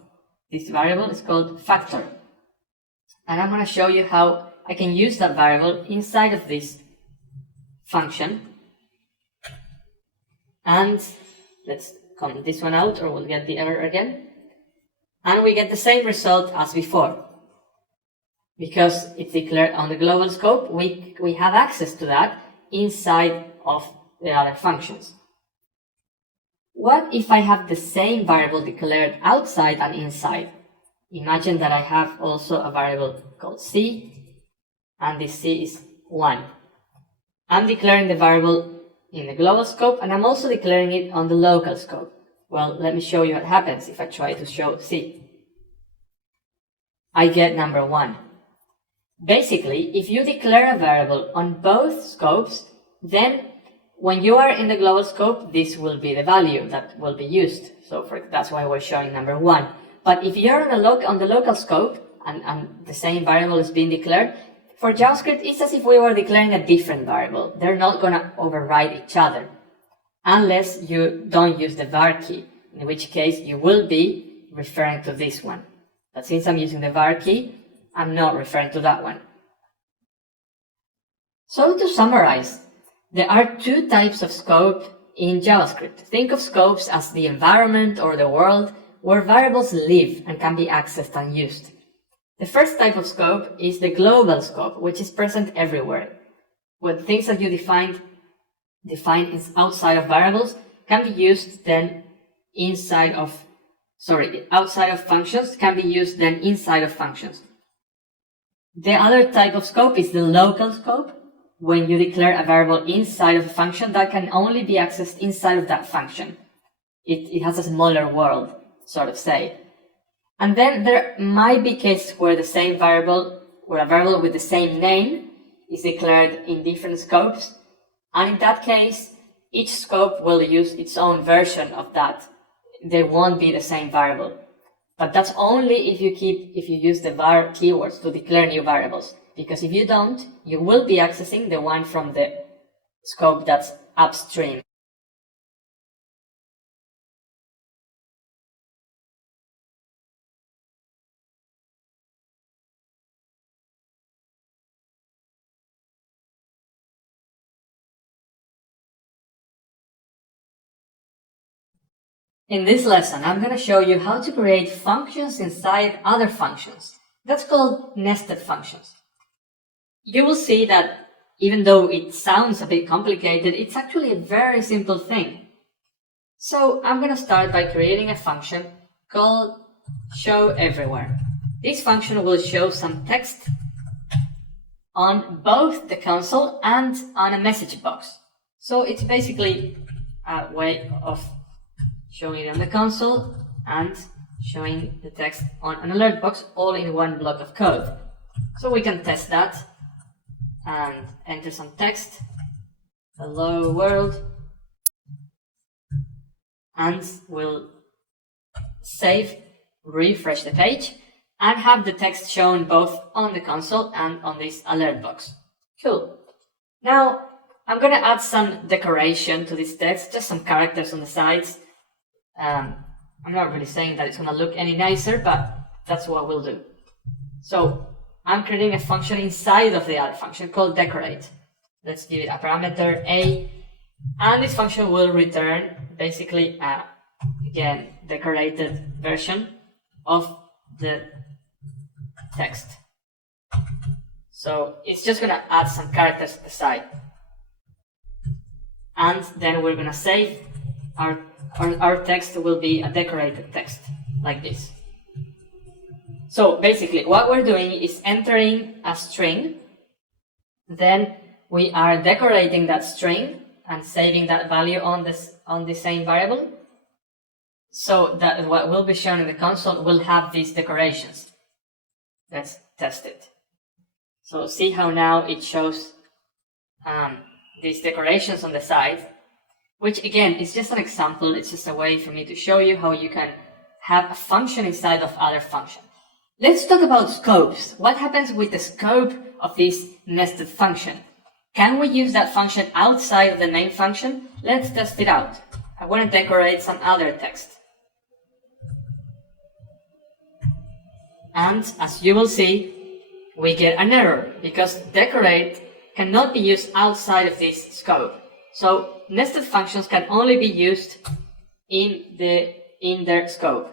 This variable is called factor. And I'm going to show you how I can use that variable inside of this function. And let's comment this one out or we'll get the error again. And we get the same result as before. Because it's declared on the global scope, we have access to that inside of the other functions. What if I have the same variable declared outside and inside? Imagine that I have also a variable called c, and this c is 1. I'm declaring the variable in the global scope, and I'm also declaring it on the local scope. Well, let me show you what happens if I try to show c. I get number 1. Basically, if you declare a variable on both scopes, then when you are in the global scope, this will be the value that will be used. So that's why we're showing number 1. But if you're on the local scope and the same variable is being declared, for JavaScript, it's as if we were declaring a different variable. They're not going to override each other unless you don't use the var key, in which case you will be referring to this one. But since I'm using the var key, I'm not referring to that one. So to summarize, there are two types of scope in JavaScript. Think of scopes as the environment or the world where variables live and can be accessed and used. The first type of scope is the global scope, which is present everywhere, where things that you define outside of variables can be used then outside of functions can be used then inside of functions. The other type of scope is the local scope, when you declare a variable inside of a function that can only be accessed inside of that function. It has a smaller world, sort of say. And then there might be cases where a variable with the same name is declared in different scopes. And in that case, each scope will use its own version of that. They won't be the same variable. But that's only if you use the var keywords to declare new variables. Because if you don't, you will be accessing the one from the scope that's upstream. In this lesson, I'm going to show you how to create functions inside other functions. That's called nested functions. You will see that even though it sounds a bit complicated, it's actually a very simple thing. So I'm going to start by creating a function called showEverywhere. This function will show some text on both the console and on a message box. So it's basically a way of showing it on the console and showing the text on an alert box all in one block of code. So we can test that and enter some text, hello world, and we'll save, refresh the page, and have the text shown both on the console and on this alert box. Cool. Now, I'm going to add some decoration to this text, just some characters on the sides. I'm not really saying that it's going to look any nicer, but that's what we'll do. So I'm creating a function inside of the other function called decorate. Let's give it a parameter a, and this function will return basically again, decorated version of the text. So it's just going to add some characters at the side. And then we're going to save our text will be a decorated text, like this. So basically, what we're doing is entering a string, then we are decorating that string and saving that value on the same variable, so that what will be shown in the console will have these decorations. Let's test it. So see how now it shows these decorations on the side, which again is just an example. It's just a way for me to show you how you can have a function inside of other function. Let's talk about scopes. What happens with the scope of this nested function? Can we use that function outside of the main function? Let's test it out. I want to decorate some other text. And as you will see, we get an error because decorate cannot be used outside of this scope. So nested functions can only be used in their scope.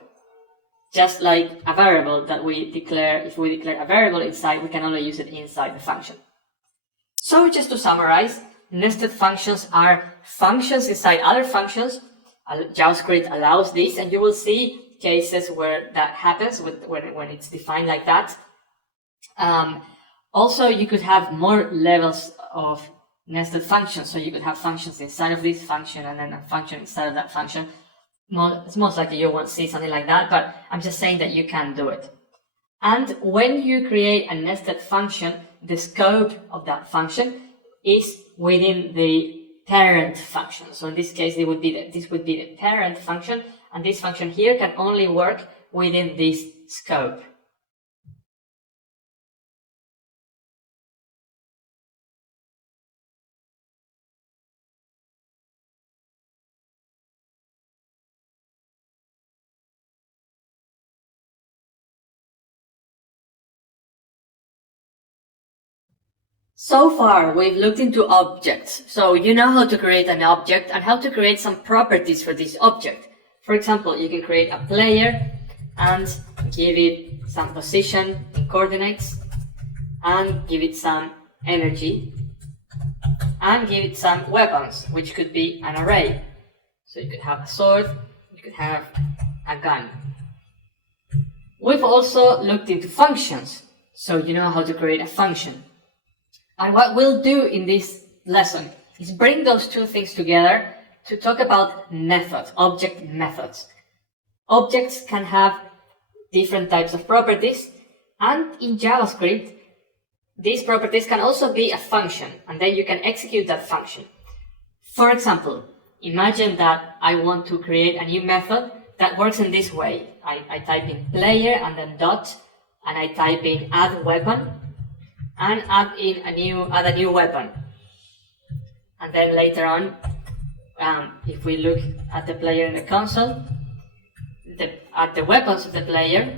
Just like a variable that we declare, if we declare a variable inside, we can only use it inside the function. So just to summarize, nested functions are functions inside other functions. JavaScript allows this, and you will see cases where that happens when it's defined like that. Also, you could have more levels of nested functions. So you could have functions inside of this function and then a function inside of that function. It's most likely you won't see something like that, but I'm just saying that you can do it. And when you create a nested function, the scope of that function is within the parent function. So in this case, this would be the parent function, and this function here can only work within this scope. So far, we've looked into objects, so you know how to create an object and how to create some properties for this object. For example, you can create a player and give it some position in coordinates, and give it some energy, and give it some weapons, which could be an array. So you could have a sword, you could have a gun. We've also looked into functions, so you know how to create a function. And what we'll do in this lesson is bring those two things together to talk about methods, object methods. Objects can have different types of properties, and in JavaScript, these properties can also be a function, and then you can execute that function. For example, imagine that I want to create a new method that works in this way. I type in player and then dot, and I type in add weapon, and add a new weapon. And then later on, if we look at the player in the console, at the weapons of the player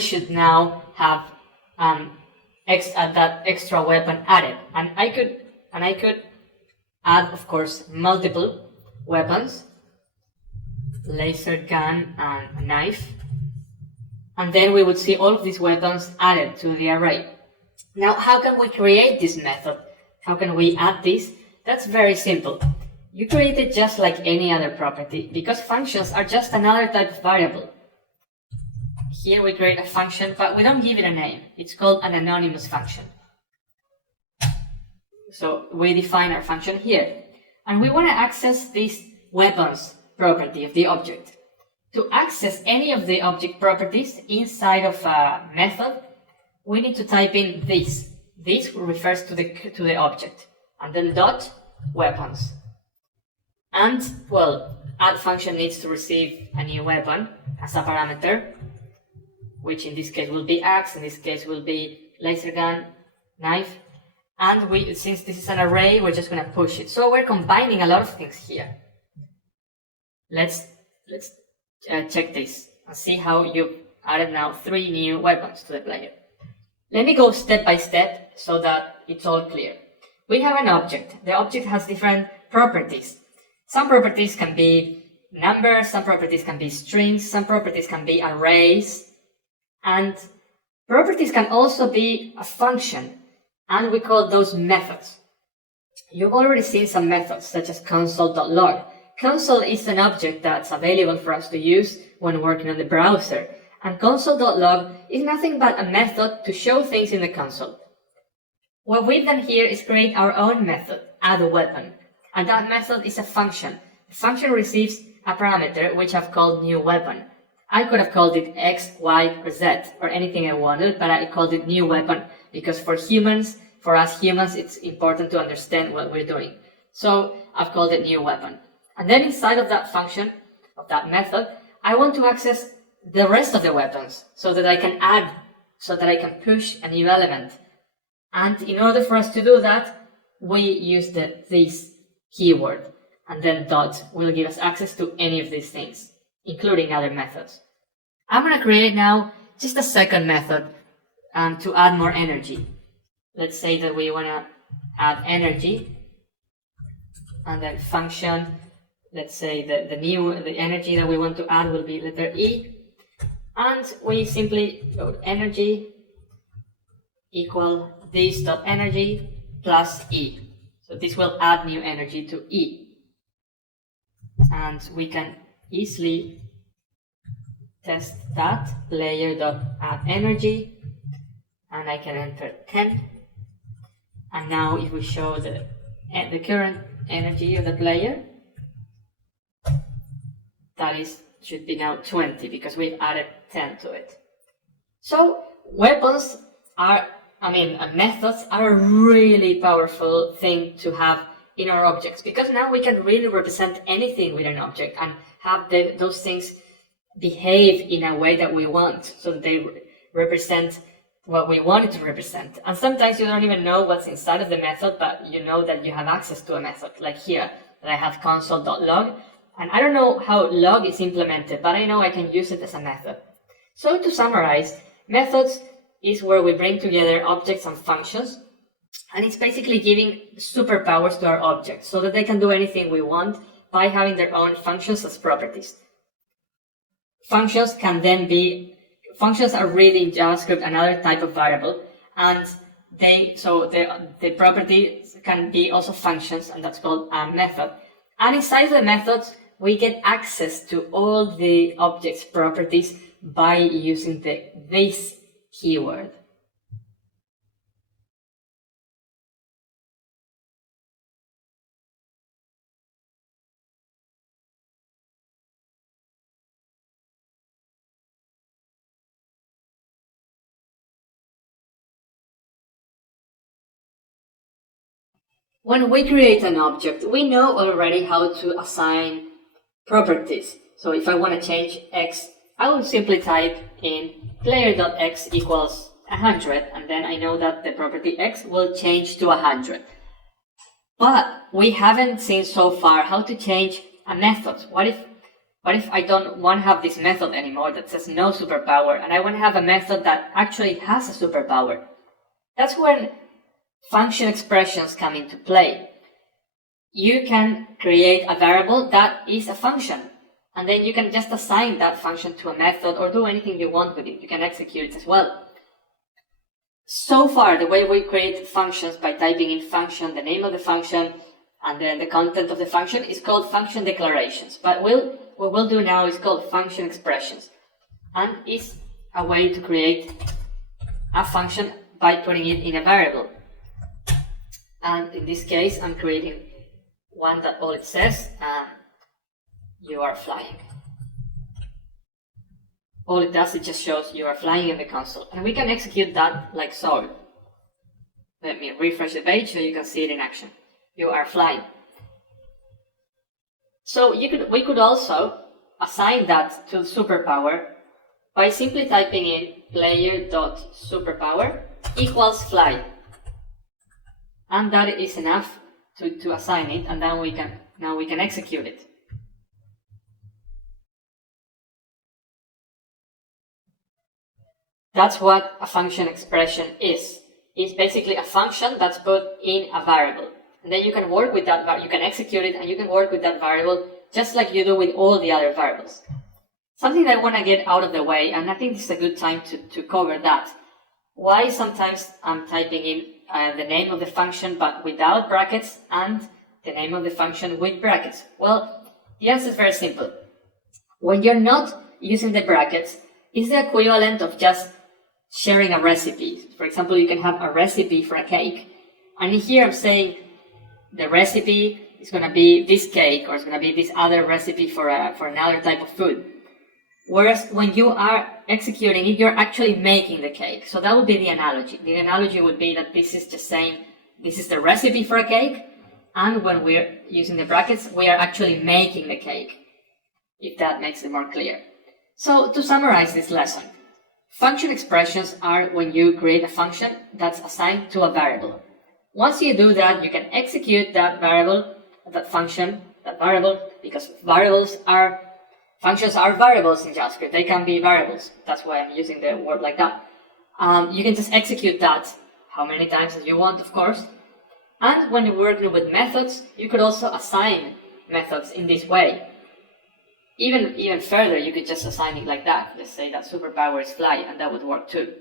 should now have that extra weapon added. And I could add, of course, multiple weapons, laser gun and knife. And then we would see all of these weapons added to the array. Now, how can we create this method? How can we add this? That's very simple. You create it just like any other property, because functions are just another type of variable. Here we create a function, but we don't give it a name. It's called an anonymous function. So we define our function here. And we want to access this weapons property of the object. To access any of the object properties inside of a method, we need to type in this. This refers to the object, and then dot weapons. And well, add function needs to receive a new weapon as a parameter, which in this case will be axe, in this case will be laser gun, knife. And since this is an array, we're just going to push it. So we're combining a lot of things here. Let's check this and see how you've added now 3 new weapons to the player. Let me go step by step so that it's all clear. We have an object. The object has different properties. Some properties can be numbers, some properties can be strings, some properties can be arrays, and properties can also be a function, and we call those methods. You've already seen some methods such as console.log. Console is an object that's available for us to use when working on the browser, and console.log is nothing but a method to show things in the console. What we've done here is create our own method, add a weapon, and that method is a function. The function receives a parameter which I've called new weapon. I could have called it X, Y, or Z, or anything I wanted, but I called it new weapon because for us humans, it's important to understand what we're doing. So I've called it new weapon. And then inside of that function, of that method, I want to access the rest of the weapons so that I can add, so that I can push a new element. And in order for us to do that, we use this keyword, and then dot will give us access to any of these things, including other methods. I'm going to create now just a second method to add more energy. Let's say that we want to add energy, and then function let's say the energy that we want to add will be letter E, and we simply go energy equal this dot energy plus E. So this will add new energy to E, and we can easily test that. Player dot add energy, and I can enter 10. And now if we show the current energy of the player, that should be now 20 because we've added 10 to it. So weapons methods are a really powerful thing to have in our objects, because now we can really represent anything with an object and have those things behave in a way that we want, so that they represent what we want it to represent. And sometimes you don't even know what's inside of the method, but you know that you have access to a method, like here, that I have console.log, and I don't know how log is implemented, but I know I can use it as a method. So to summarize, methods is where we bring together objects and functions, and it's basically giving superpowers to our objects so that they can do anything we want by having their own functions as properties. Functions are really in JavaScript another type of variable, and the properties can be also functions, and that's called a method. And inside the methods, we get access to all the object's properties by using this keyword. When we create an object, we know already how to assign properties. So if I want to change x, I will simply type in player.x equals 100, and then I know that the property x will change to 100. But we haven't seen so far how to change a method. What if I don't want to have this method anymore that says no superpower, and I want to have a method that actually has a superpower? That's when function expressions come into play. You can create a variable that is a function, and then you can just assign that function to a method or do anything you want with it. You can execute it as well. So far, the way we create functions by typing in function, the name of the function, and then the content of the function is called function declarations. But what we'll do now is called function expressions, and it's a way to create a function by putting it in a variable. And in this case, I'm creating one that all it says, you are flying. All it does, it just shows you are flying in the console. And we can execute that like so. Let me refresh the page so you can see it in action. You are flying. So we could also assign that to superpower by simply typing in player.superpower equals fly. And that is enough to assign it, and then we can execute it. That's what a function expression is. It's basically a function that's put in a variable. And then you can work with that, you can execute it, and you can work with that variable just like you do with all the other variables. Something that I want to get out of the way, and I think this is a good time to cover that. Why sometimes I'm typing in the name of the function but without brackets, and the name of the function with brackets? Well, the answer is very simple. When you're not using the brackets, it's the equivalent of just sharing a recipe. For example, you can have a recipe for a cake, and here I'm saying the recipe is going to be this cake, or it's going to be this other recipe for another type of food. Whereas when you are executing it, you're actually making the cake. So that would be the analogy. The analogy would be that this is just saying this is the recipe for a cake, and when we're using the brackets, we are actually making the cake, if that makes it more clear. So to summarize this lesson, function expressions are when you create a function that's assigned to a variable. Once you do that, you can execute that variable, that function, that variable, because functions are variables in JavaScript. They can be variables. That's why I'm using the word like that. You can just execute that how many times as you want, of course. And when you're working with methods, you could also assign methods in this way. Even further, you could just assign it like that. Let's say that superpower is fly, and that would work too.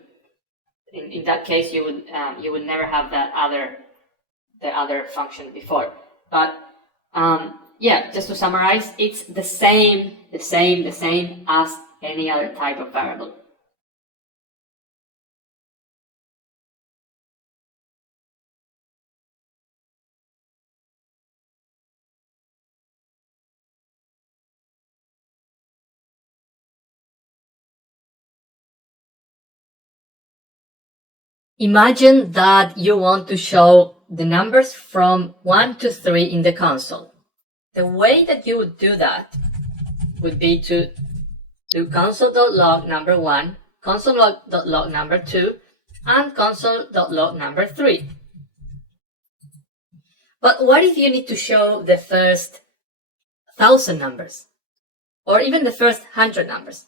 In that case, you would never have the other function before. But yeah, just to summarize, it's the same as any other type of variable. Imagine that you want to show the numbers from 1 to 3 in the console. The way that you would do that would be to do console.log number 1, console.log number 2, and console.log number 3. But what if you need to show the first 1,000 numbers? Or even the first 100 numbers?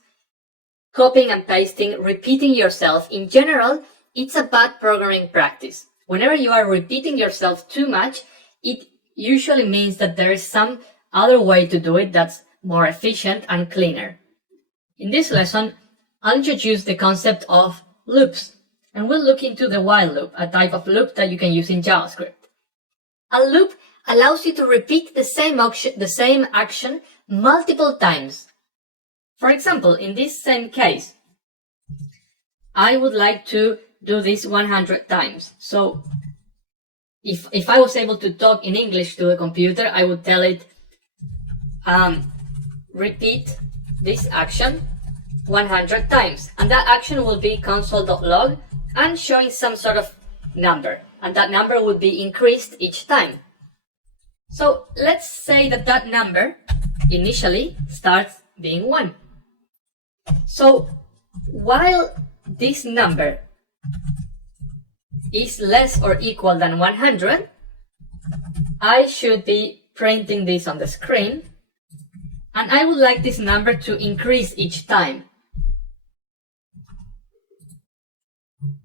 Copying and pasting, repeating yourself, in general, it's a bad programming practice. Whenever you are repeating yourself too much, it usually means that there is some other way to do it that's more efficient and cleaner. In this lesson, I'll introduce the concept of loops, and we'll look into the while loop, a type of loop that you can use in JavaScript. A loop allows you to repeat the same action multiple times. For example, in this same case, I would like to do this 100 times. So if I was able to talk in English to the computer, I would tell it, repeat this action 100 times. And that action will be console.log and showing some sort of number. And that number would be increased each time. So let's say that that number initially starts being 1. So while this number is less or equal than 100, I should be printing this on the screen, and I would like this number to increase each time.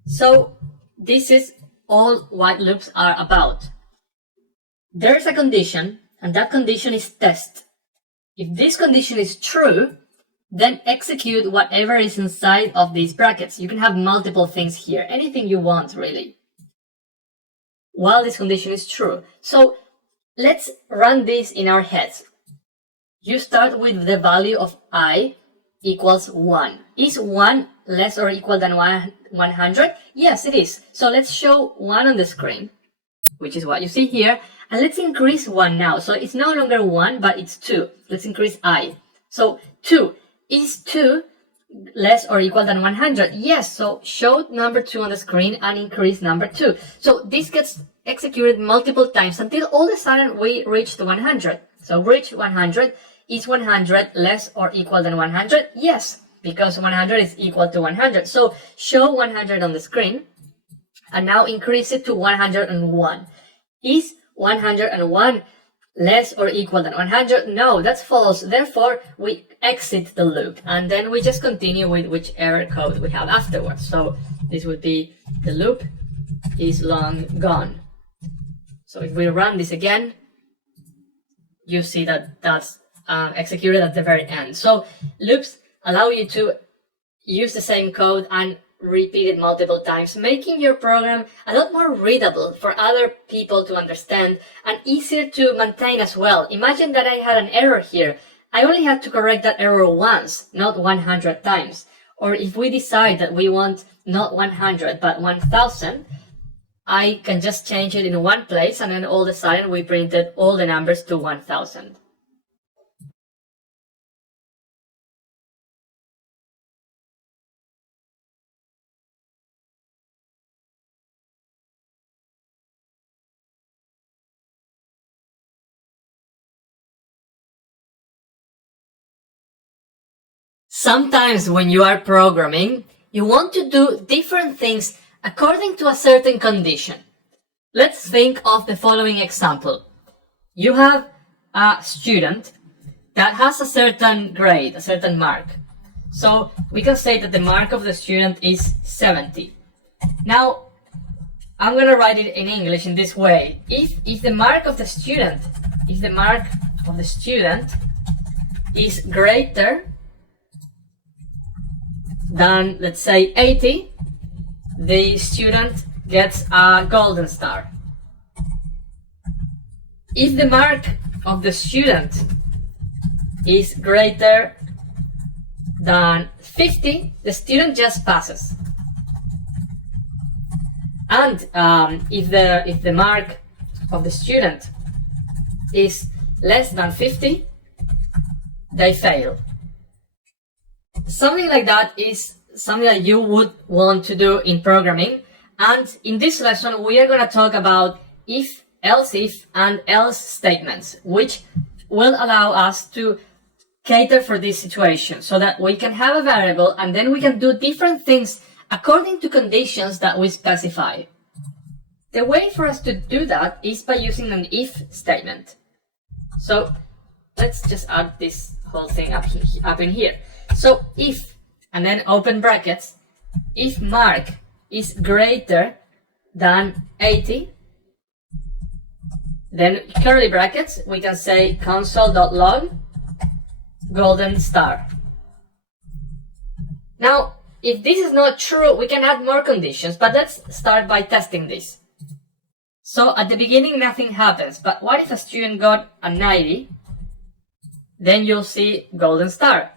So this is all while loops are about. There's a condition, and that condition is test. If this condition is true, then execute whatever is inside of these brackets. You can have multiple things here, anything you want really, while this condition is true. So let's run this in our heads. You start with the value of I equals 1. Is 1 less or equal than 100? Yes, it is. So let's show 1 on the screen, which is what you see here. And let's increase 1 now. So it's no longer 1, but it's 2. Let's increase I. So 2. Is 2 less or equal than 100? Yes, so show number 2 on the screen and increase number 2. So this gets executed multiple times until all of a sudden we reach the 100. So reach 100. Is 100 less or equal than 100? Yes, because 100 is equal to 100. So show 100 on the screen and now increase it to 101. Is 101 less or equal than 100? No, that's false. Therefore, we exit the loop and then we just continue with whichever code we have afterwards. So this would be the loop is long gone. So if we run this again, you see that that's executed at the very end. So loops allow you to use the same code and repeat it multiple times, making your program a lot more readable for other people to understand and easier to maintain as well. Imagine that I had an error here. I only had to correct that error once, not 100 times. Or if we decide that we want not 100 but 1000, I can just change it in one place and then all of a sudden we printed all the numbers to 1000. Sometimes when you are programming, you want to do different things according to a certain condition. Let's think of the following example. You have a student that has a certain grade, a certain mark. So we can say that the mark of the student is 70. Now, I'm going to write it in English in this way. If the mark of the student, if the mark of the student is greater than, let's say, 80, the student gets a golden star. If the mark of the student is greater than 50, the student just passes. And if the mark of the student is less than 50, they fail. Something like that is something that you would want to do in programming. And in this lesson, we are going to talk about if, else if, and else statements, which will allow us to cater for this situation so that we can have a variable and then we can do different things according to conditions that we specify. The way for us to do that is by using an if statement. So let's just add this whole thing up in here. So if, and then open brackets, if mark is greater than 80, then curly brackets, we can say console.log golden star. Now, if this is not true, we can add more conditions, but let's start by testing this. So at the beginning, nothing happens, but what if a student got a 90? Then you'll see golden star.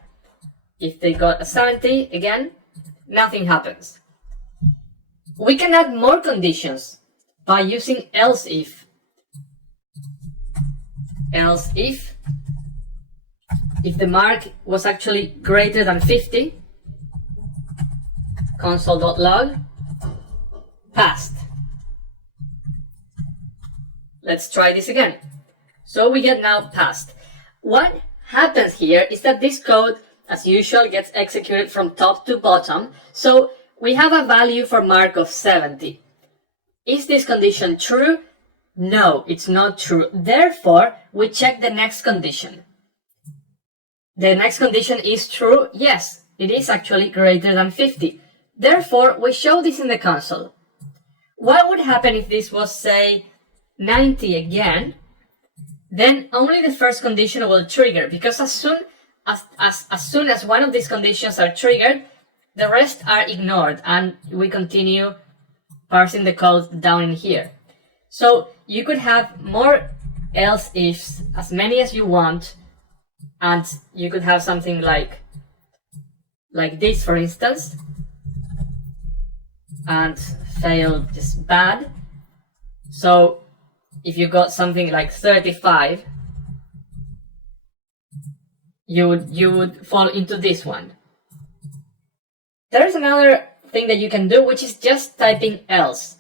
If they got a 70, again, nothing happens. We can add more conditions by using else if. Else if the mark was actually greater than 50, console.log passed. Let's try this again. So we get now passed. What happens here is that this code, as usual, gets executed from top to bottom. So we have a value for mark of 70. Is this condition true? No, it's not true. Therefore, we check the next condition. The next condition is true. Yes, it is actually greater than 50. Therefore, we show this in the console. What would happen if this was, say, 90 again? Then only the first condition will trigger, because as soon as one of these conditions are triggered, the rest are ignored, and we continue parsing the code down in here. So you could have more else ifs, as many as you want, and you could have something like this, for instance, and fail just bad. So if you got something like 35, you would fall into this one. There is another thing that you can do, which is just typing else.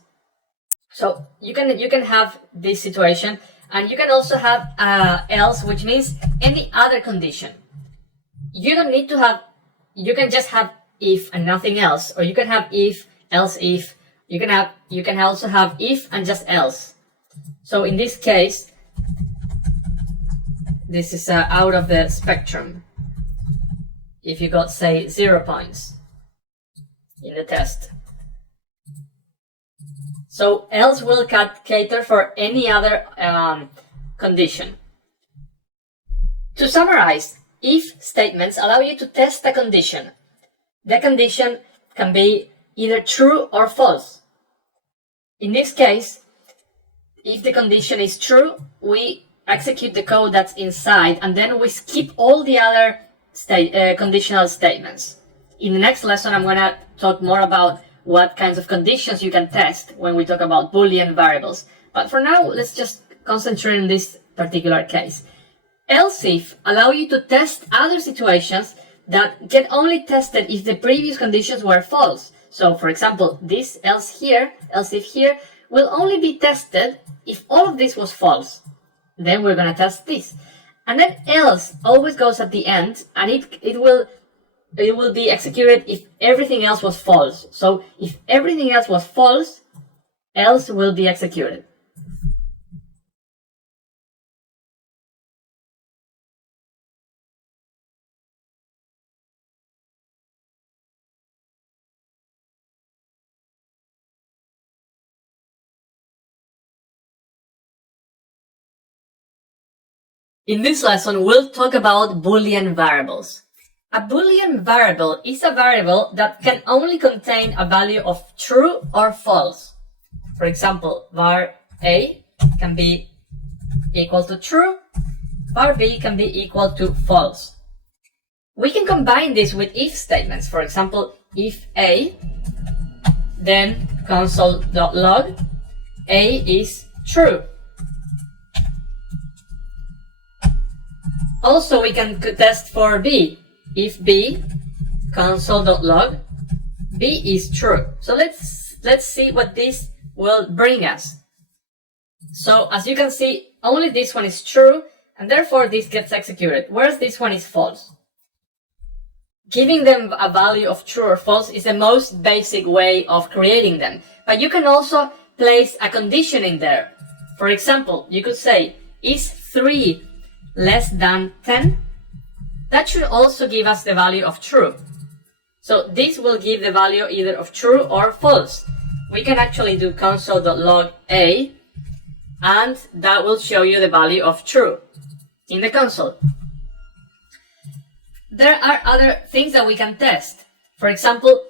So you can have this situation, and you can also have else, which means any other condition. You don't need to have, you can just have if and nothing else, or you can have if, else if. You can also have if and just else. So in this case, this is out of the spectrum. If you got, say, 0 points in the test. So else will cater for any other condition. To summarize, if statements allow you to test a condition. The condition can be either true or false. In this case, if the condition is true, we execute the code that's inside, and then we skip all the other conditional statements. In the next lesson, I'm going to talk more about what kinds of conditions you can test when we talk about Boolean variables. But for now, let's just concentrate on this particular case. Else if allow you to test other situations that get only tested if the previous conditions were false. So, for example, this else if here, will only be tested if all of this was false. Then we're going to test this. And then else always goes at the end, and it will be executed if everything else was false. So if everything else was false, else will be executed. In this lesson, we'll talk about Boolean variables. A Boolean variable is a variable that can only contain a value of true or false. For example, var A can be equal to true, var B can be equal to false. We can combine this with if statements. For example, if A, then console.log A is true. Also, we can test for B. If B, console.log B is true. So let's see what this will bring us. So as you can see, only this one is true, and therefore this gets executed, whereas this one is false. Giving them a value of true or false is the most basic way of creating them, but you can also place a condition in there. For example, you could say, is 3 less than 10? That should also give us the value of true. So this will give the value either of true or false. We can actually do console.log A, and that will show you the value of true in the console. There are other things that we can test. For example,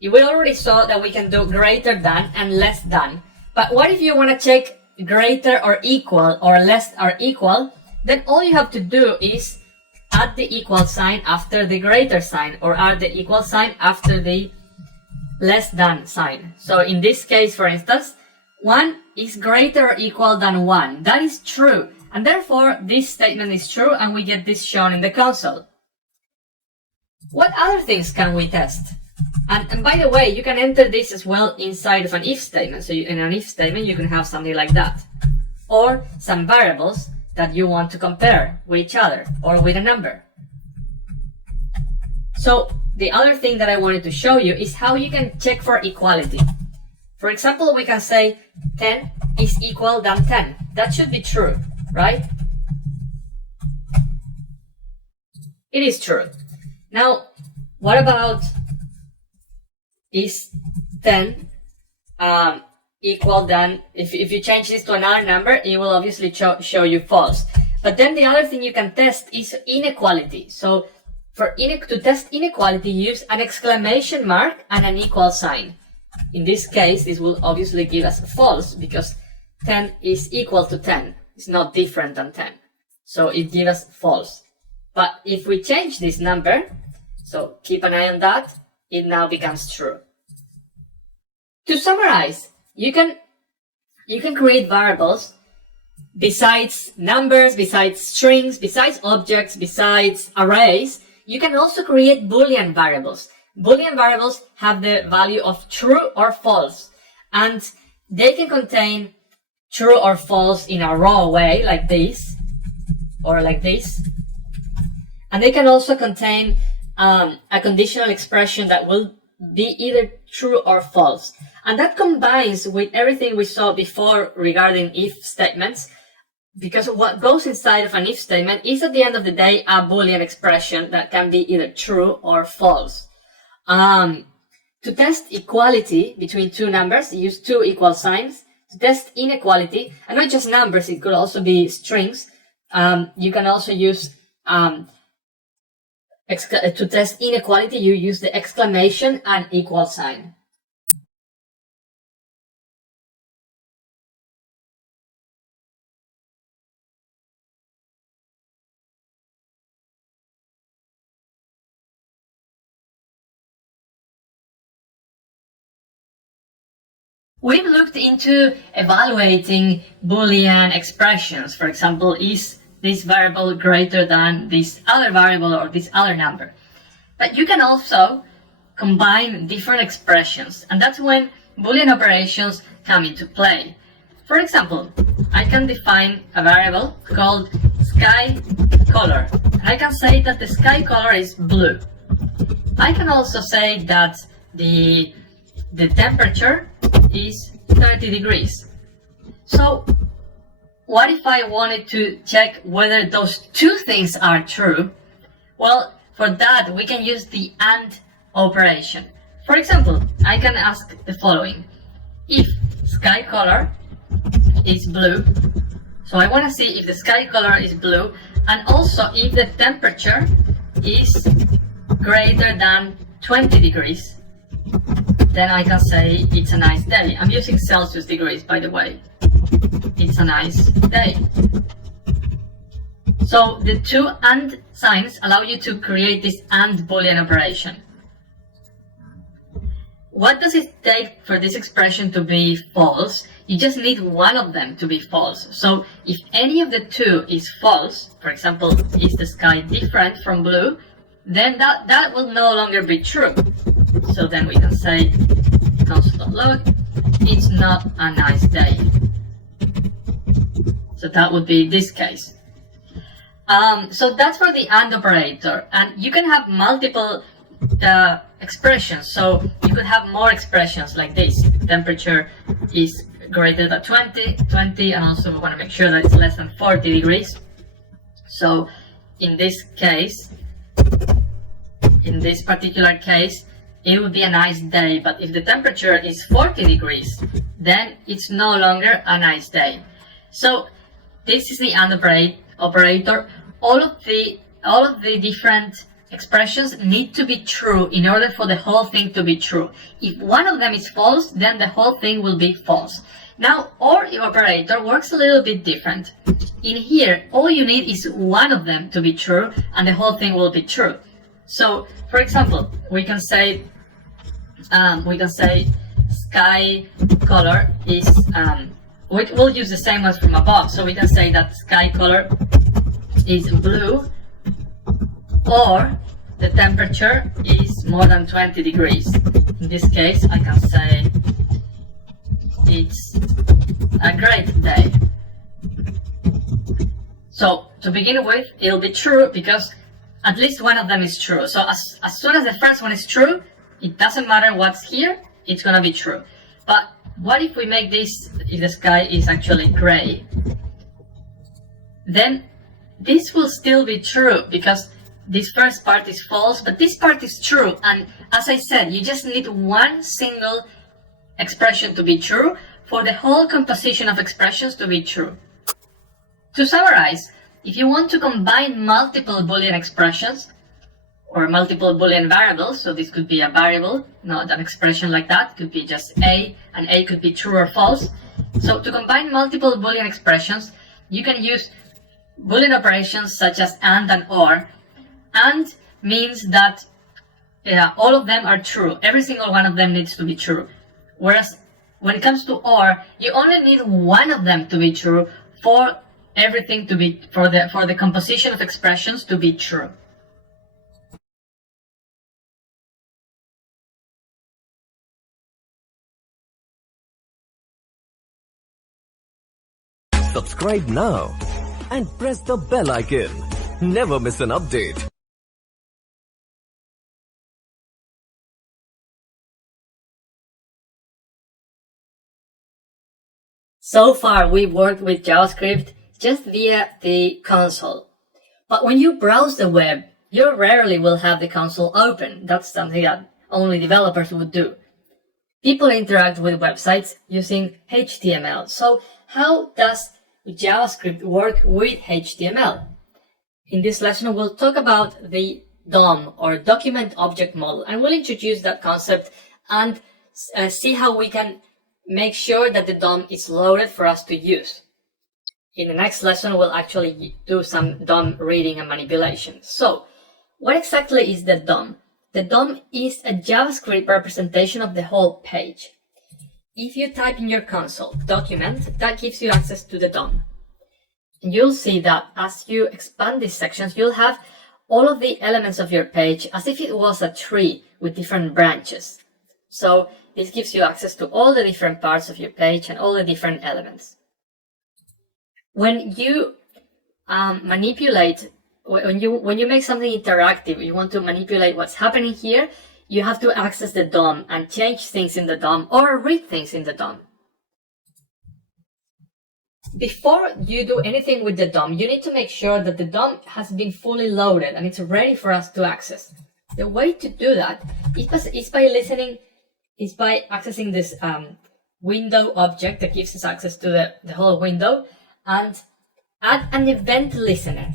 we already saw that we can do greater than and less than. But what if you want to check greater or equal or less or equal? Then all you have to do is add the equal sign after the greater sign, or add the equal sign after the less than sign. So in this case, for instance, 1 is greater or equal than 1. That is true. And therefore, this statement is true, and we get this shown in the console. What other things can we test? And by the way, you can enter this as well inside of an if statement. So in an if statement, you can have something like that. Or some variables that you want to compare with each other, or with a number. So the other thing that I wanted to show you is how you can check for equality. For example, we can say 10 is equal than 10. That should be true, right? It is true. Now, what about is 10 equal than, if you change this to another number, it will obviously show you false. But then the other thing you can test is inequality. So to test inequality, use an exclamation mark and an equal sign. In this case, this will obviously give us false, because 10 is equal to 10. It's not different than 10. So it gives us false. But if we change this number, so keep an eye on that, it now becomes true. To summarize, you can create variables besides numbers, besides strings, besides objects, besides arrays. You can also create Boolean variables. Boolean variables have the value of true or false, and they can contain true or false in a raw way, like this, or like this. And they can also contain a conditional expression that will be either true or false. And that combines with everything we saw before regarding if statements, because what goes inside of an if statement is, at the end of the day, a Boolean expression that can be either true or false. To test equality between two numbers, use two equal signs. To test inequality, and not just numbers, it could also be strings. You can also use to test inequality, you use the exclamation and equal sign. We've looked into evaluating Boolean expressions. For example, is this variable greater than this other variable or this other number? But you can also combine different expressions, and that's when Boolean operations come into play. For example, I can define a variable called sky color. I can say that the sky color is blue. I can also say that the temperature is 30 degrees. So what if I wanted to check whether those two things are true? Well, for that we can use the AND operation. For example, I can ask the following. If sky color is blue, so I want to see if the sky color is blue, And also, if the temperature is greater than 20 degrees, then I can say it's a nice day. I'm using Celsius degrees, by the way. It's a nice day. So the two AND signs allow you to create this AND Boolean operation. What does it take for this expression to be false? You just need one of them to be false. So if any of the two is false, for example, is the sky different from blue, then that will no longer be true. So then we can say console.log, it's not a nice day. So that would be this case. So that's for the AND operator, and you can have multiple expressions. So you could have more expressions like this. Temperature is greater than 20, and also we want to make sure that it's less than 40 degrees. So in this case, in this particular case, it would be a nice day, but if the temperature is 40 degrees, then it's no longer a nice day. So this is the AND operator. All of the different expressions need to be true in order for the whole thing to be true. If one of them is false, then the whole thing will be false. Now, OR operator works a little bit different. In here, all you need is one of them to be true, and the whole thing will be true. So, for example, we can say sky color is. We'll use the same ones from above. So we can say that sky color is blue, or the temperature is more than 20 degrees. In this case, I can say it's a great day. So to begin with, it'll be true because at least one of them is true. So as soon as the first one is true, it doesn't matter what's here, it's gonna be true. But what if we make this, if the sky is actually gray? Then this will still be true because this first part is false, but this part is true. And as I said, you just need one single expression to be true for the whole composition of expressions to be true. To summarize, if you want to combine multiple Boolean expressions or multiple Boolean variables, so this could be a variable, not an expression like that, it could be just A, and A could be true or false. So to combine multiple Boolean expressions, you can use Boolean operations such as AND and OR. AND means that all of them are true. Every single one of them needs to be true. Whereas when it comes to OR, you only need one of them to be true for everything to be, for the composition of expressions to be true. Subscribe now and press the bell icon. Never miss an update. So far, we've worked with JavaScript just via the console. But when you browse the web, you rarely will have the console open. That's something that only developers would do. People interact with websites using HTML. So how does JavaScript work with HTML? In this lesson, we'll talk about the DOM, or Document Object Model, and we'll introduce that concept and see how we can make sure that the DOM is loaded for us to use. In the next lesson, we'll actually do some DOM reading and manipulation. So, what exactly is the DOM? The DOM is a JavaScript representation of the whole page. If you type in your console document, that gives you access to the DOM. And you'll see that as you expand these sections, you'll have all of the elements of your page as if it was a tree with different branches. So this gives you access to all the different parts of your page and all the different elements. When you when you make something interactive, you want to manipulate what's happening here, you have to access the DOM and change things in the DOM or read things in the DOM. Before you do anything with the DOM, you need to make sure that the DOM has been fully loaded and it's ready for us to access. The way to do that is by accessing this window object that gives us access to the whole window, and add an event listener.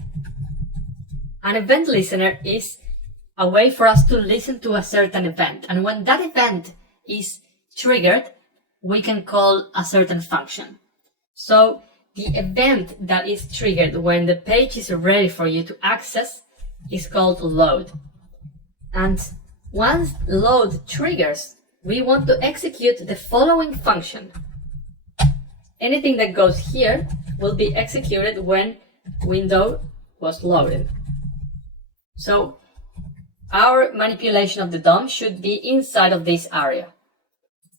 An event listener is a way for us to listen to a certain event. And when that event is triggered, we can call a certain function. So the event that is triggered when the page is ready for you to access is called load. And once load triggers, we want to execute the following function. Anything that goes here will be executed when window was loaded. So our manipulation of the DOM should be inside of this area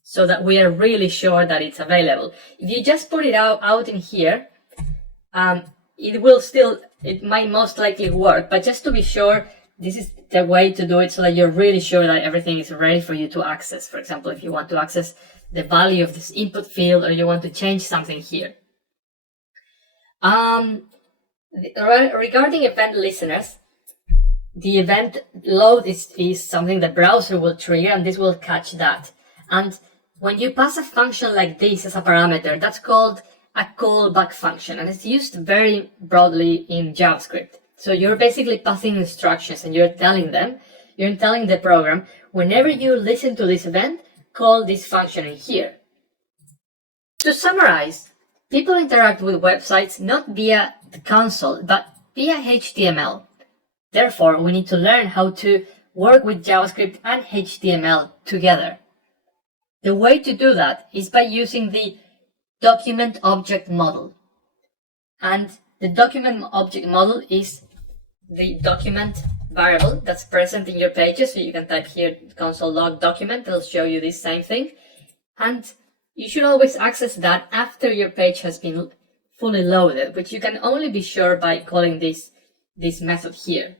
so that we are really sure that it's available. If you just put it out in here, it might most likely work, but just to be sure, this is the way to do it so that you're really sure that everything is ready for you to access. For example, if you want to access the value of this input field or you want to change something here. Regarding event listeners, the event load is something the browser will trigger, and this will catch that. And when you pass a function like this as a parameter, that's called a callback function, and it's used very broadly in JavaScript. So you're basically passing instructions and you're telling the program, whenever you listen to this event, call this function in here. To summarize, people interact with websites not via the console, but via HTML. Therefore, we need to learn how to work with JavaScript and HTML together. The way to do that is by using the document object model. And the document object model is the document variable that's present in your pages. So you can type here console log document, it'll show you this same thing. And you should always access that after your page has been fully loaded, which you can only be sure by calling this method here.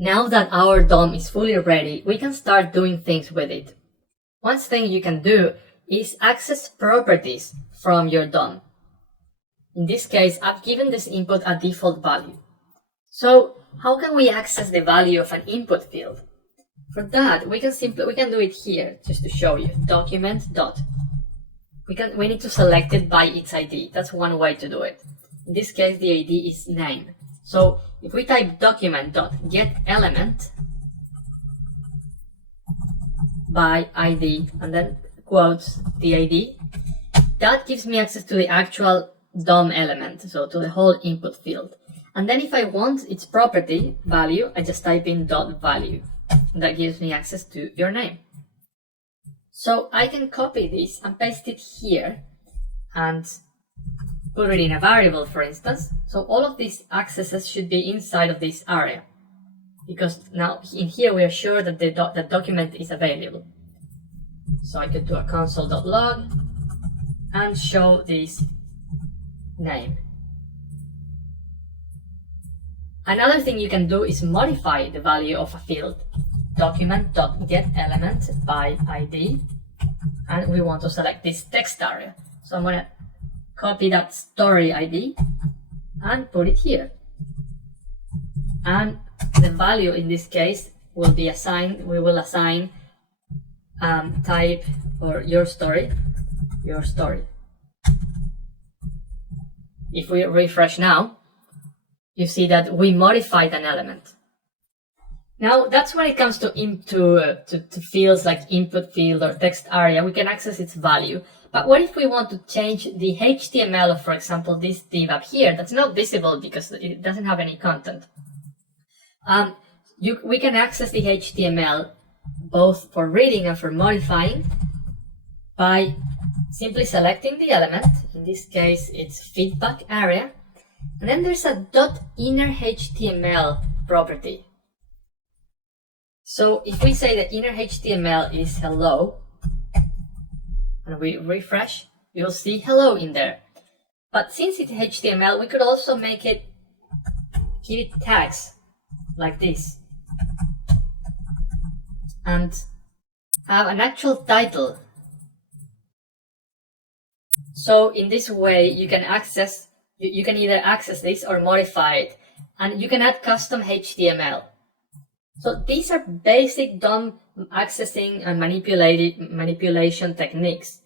Now that our DOM is fully ready, we can start doing things with it. One thing you can do is access properties from your DOM. In this case, I've given this input a default value. So how can we access the value of an input field? For that, we can do it here, just to show you. Document dot. We need to select it by its ID. That's one way to do it. In this case, the ID is name. So if we type document.getElement by ID and then quotes the ID, that gives me access to the actual DOM element, so to the whole input field. And then if I want its property value, I just type in .value. And that gives me access to your name. So I can copy this and paste it here and put it in a variable, for instance. So all of these accesses should be inside of this area, because now in here we are sure that the document is available. So I could do a console.log and show this name. Another thing you can do is modify the value of a field. Document.getElement by ID, and we want to select this text area. So I'm going to copy that story ID and put it here. And the value in this case will be assigned, we will assign type or your story. If we refresh now, you see that we modified an element. Now that's when it comes to fields like input field or text area, we can access its value. But what if we want to change the HTML of, for example, this div up here that's not visible because it doesn't have any content? We can access the HTML both for reading and for modifying by simply selecting the element. In this case, it's feedback area. And then there's a .innerHTML property. So if we say that inner HTML is hello, and we refresh, you'll see hello in there. But since it's HTML, we could also give it tags like this, and have an actual title. So in this way, you can access You can either access this or modify it, and you can add custom HTML. So these are basic DOM accessing and manipulation techniques.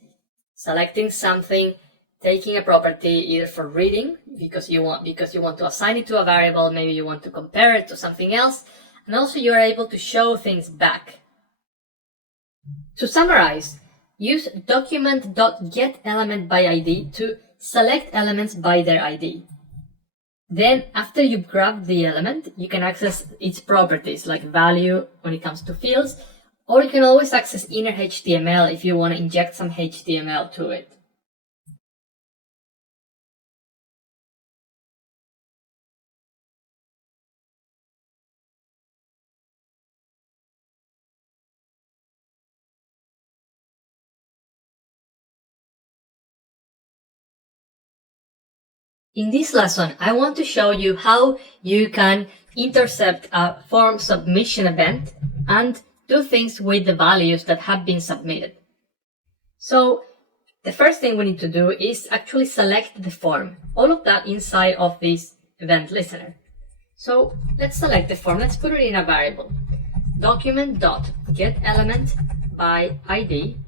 Selecting something, taking a property either for reading because you want to assign it to a variable, maybe you want to compare it to something else, and also you're able to show things back. To summarize, use document.getElementById to select elements by their ID. Then, after you've grabbed the element, you can access its properties, like value when it comes to fields, or you can always access inner HTML if you want to inject some HTML to it. In this lesson, I want to show you how you can intercept a form submission event and do things with the values that have been submitted. So the first thing we need to do is actually select the form, all of that inside of this event listener. So let's select the form. Let's put it in a variable. Document.getElementById,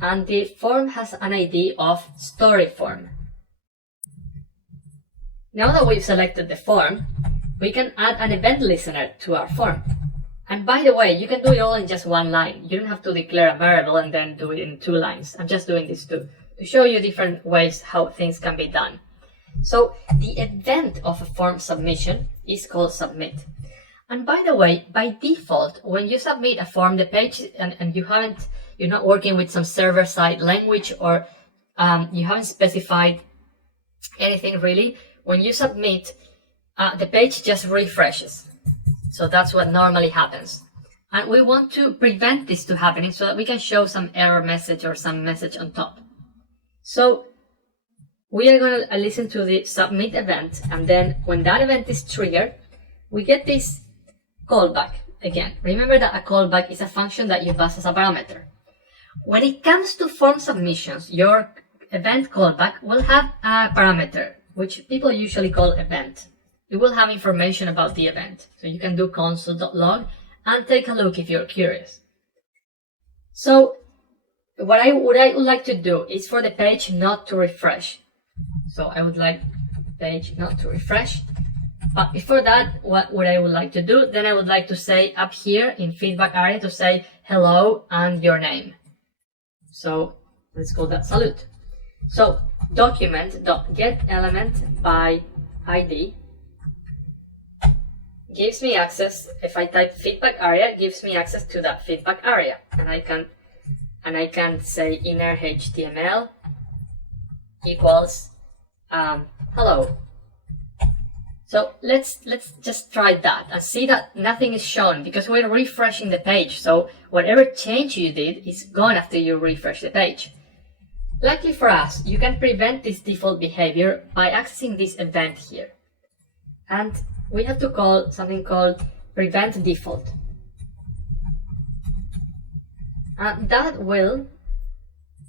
and the form has an ID of story form. Now that we've selected the form, we can add an event listener to our form. And by the way, you can do it all in just one line. You don't have to declare a variable and then do it in 2 lines. I'm just doing this to show you different ways how things can be done. So the event of a form submission is called submit. And by the way, by default, when you submit a form, the page, and you're not working with some server-side language, or you haven't specified anything really, when you submit, the page just refreshes. So that's what normally happens. And we want to prevent this to happening so that we can show some error message or some message on top. So we are going to listen to the submit event, and then when that event is triggered, we get this callback again. Remember that a callback is a function that you pass as a parameter. When it comes to form submissions, your event callback will have a parameter, which people usually call event. It will have information about the event. So you can do console.log and take a look if you're curious. So what I would like to do is for the page not to refresh. So I would like the page not to refresh. But before that, what I would like to do, then I would like to say up here in feedback area to say hello and your name. So let's call that salute. So document.getElementById gives me access. If I type feedback area, it gives me access to that feedback area, and I can say inner HTML equals hello. So let's just try that and see that nothing is shown because we're refreshing the page. So whatever change you did is gone after you refresh the page. Luckily for us, you can prevent this default behavior by accessing this event here. And we have to call something called prevent default. And that will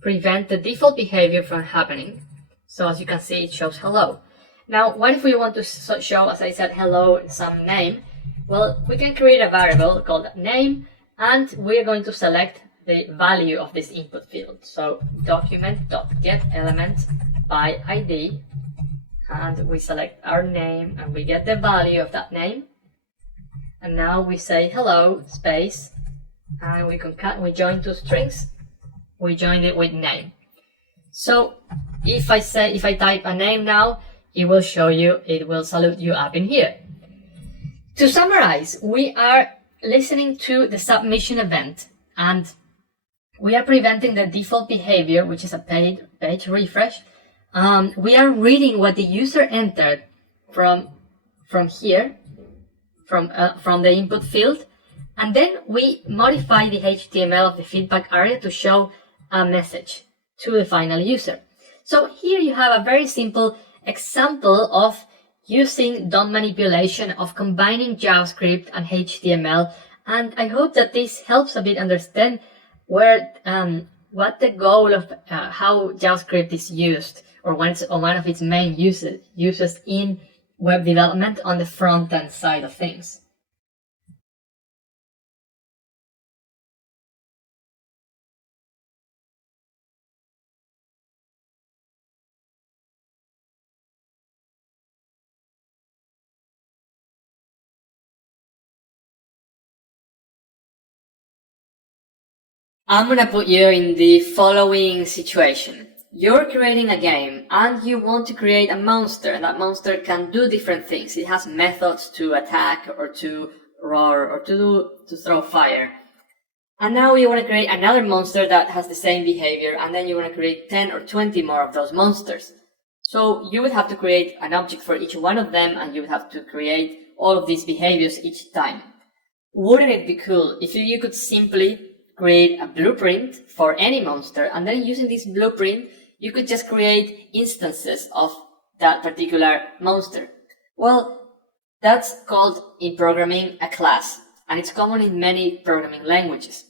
prevent the default behavior from happening. So as you can see, it shows hello. Now, what if we want to show, as I said, hello, some name? Well, we can create a variable called name, and we're going to select the value of this input field. So document.getElementById, and we select our name and we get the value of that name. And now we say hello space, and we join 2 strings. We joined it with name. So if I type a name now, it will salute you up in here. To summarize, we are listening to the submission event, and we are preventing the default behavior, which is a page refresh. We are reading what the user entered from here, from the input field, and then we modify the HTML of the feedback area to show a message to the final user. So here you have a very simple example of using DOM manipulation, of combining JavaScript and HTML, and I hope that this helps a bit understand what the goal of how JavaScript is used or one of its main uses in web development on the front-end side of things. I'm gonna put you in the following situation. You're creating a game and you want to create a monster, and that monster can do different things. It has methods to attack or to roar or to throw fire. And now you want to create another monster that has the same behavior, and then you want to create 10 or 20 more of those monsters. So you would have to create an object for each one of them, and you would have to create all of these behaviors each time. Wouldn't it be cool if you could simply create a blueprint for any monster, and then using this blueprint, you could just create instances of that particular monster? Well, that's called in programming a class, and it's common in many programming languages.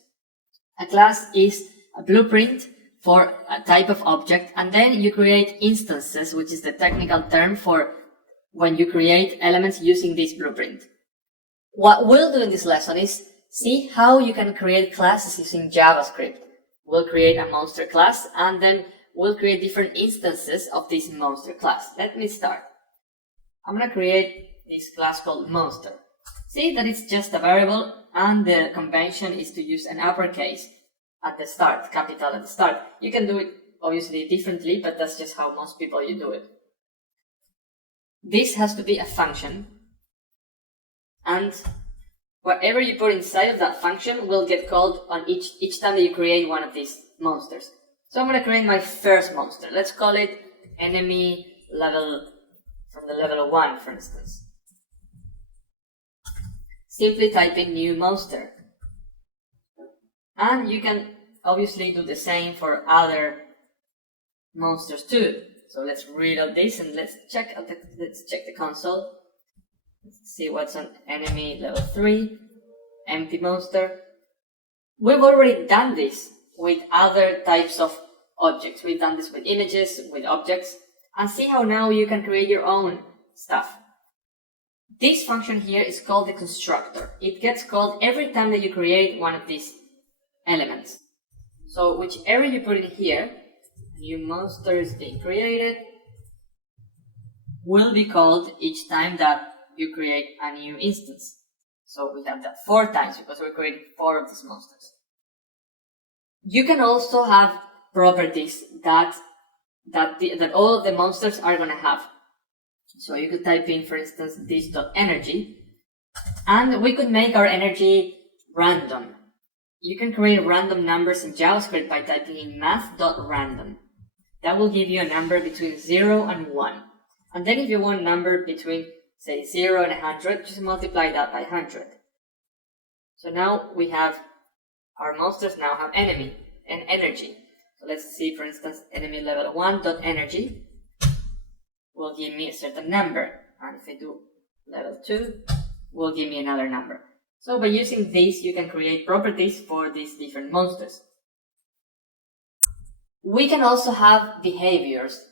A class is a blueprint for a type of object, and then you create instances, which is the technical term for when you create elements using this blueprint. What we'll do in this lesson is see how you can create classes using JavaScript. We'll create a monster class, and then we'll create different instances of this monster class. Let me start. I'm going to create this class called monster. See that it's just a variable, and the convention is to use an uppercase at the start, capital at the start. You can do it obviously differently, but that's just how most people you do it. This has to be a function, and whatever you put inside of that function will get called on each time that you create one of these monsters. So I'm going to create my first monster. Let's call it enemy level, from the level 1, for instance. Simply type in new monster. And you can obviously do the same for other monsters too. So let's read out this and let's check the console. Let's see what's on enemy level 3, empty monster. We've already done this with other types of objects. We've done this with images, with objects, and see how now you can create your own stuff. This function here is called the constructor. It gets called every time that you create one of these elements. So whichever you put in here, a new monster is being created, will be called each time that you create a new instance. So we have that 4 times because we're creating 4 of these monsters. You can also have properties that all of the monsters are going to have. So you could type in, for instance, this.energy, and we could make our energy random. You can create random numbers in JavaScript by typing in math.random. That will give you a number between 0 and 1. And then if you want a number between, say, 0 and 100, just multiply that by 100. So now we have, our monsters now have enemy and energy. So let's see, for instance, enemy level 1.energy will give me a certain number. And if I do level 2, will give me another number. So by using these, you can create properties for these different monsters. We can also have behaviors,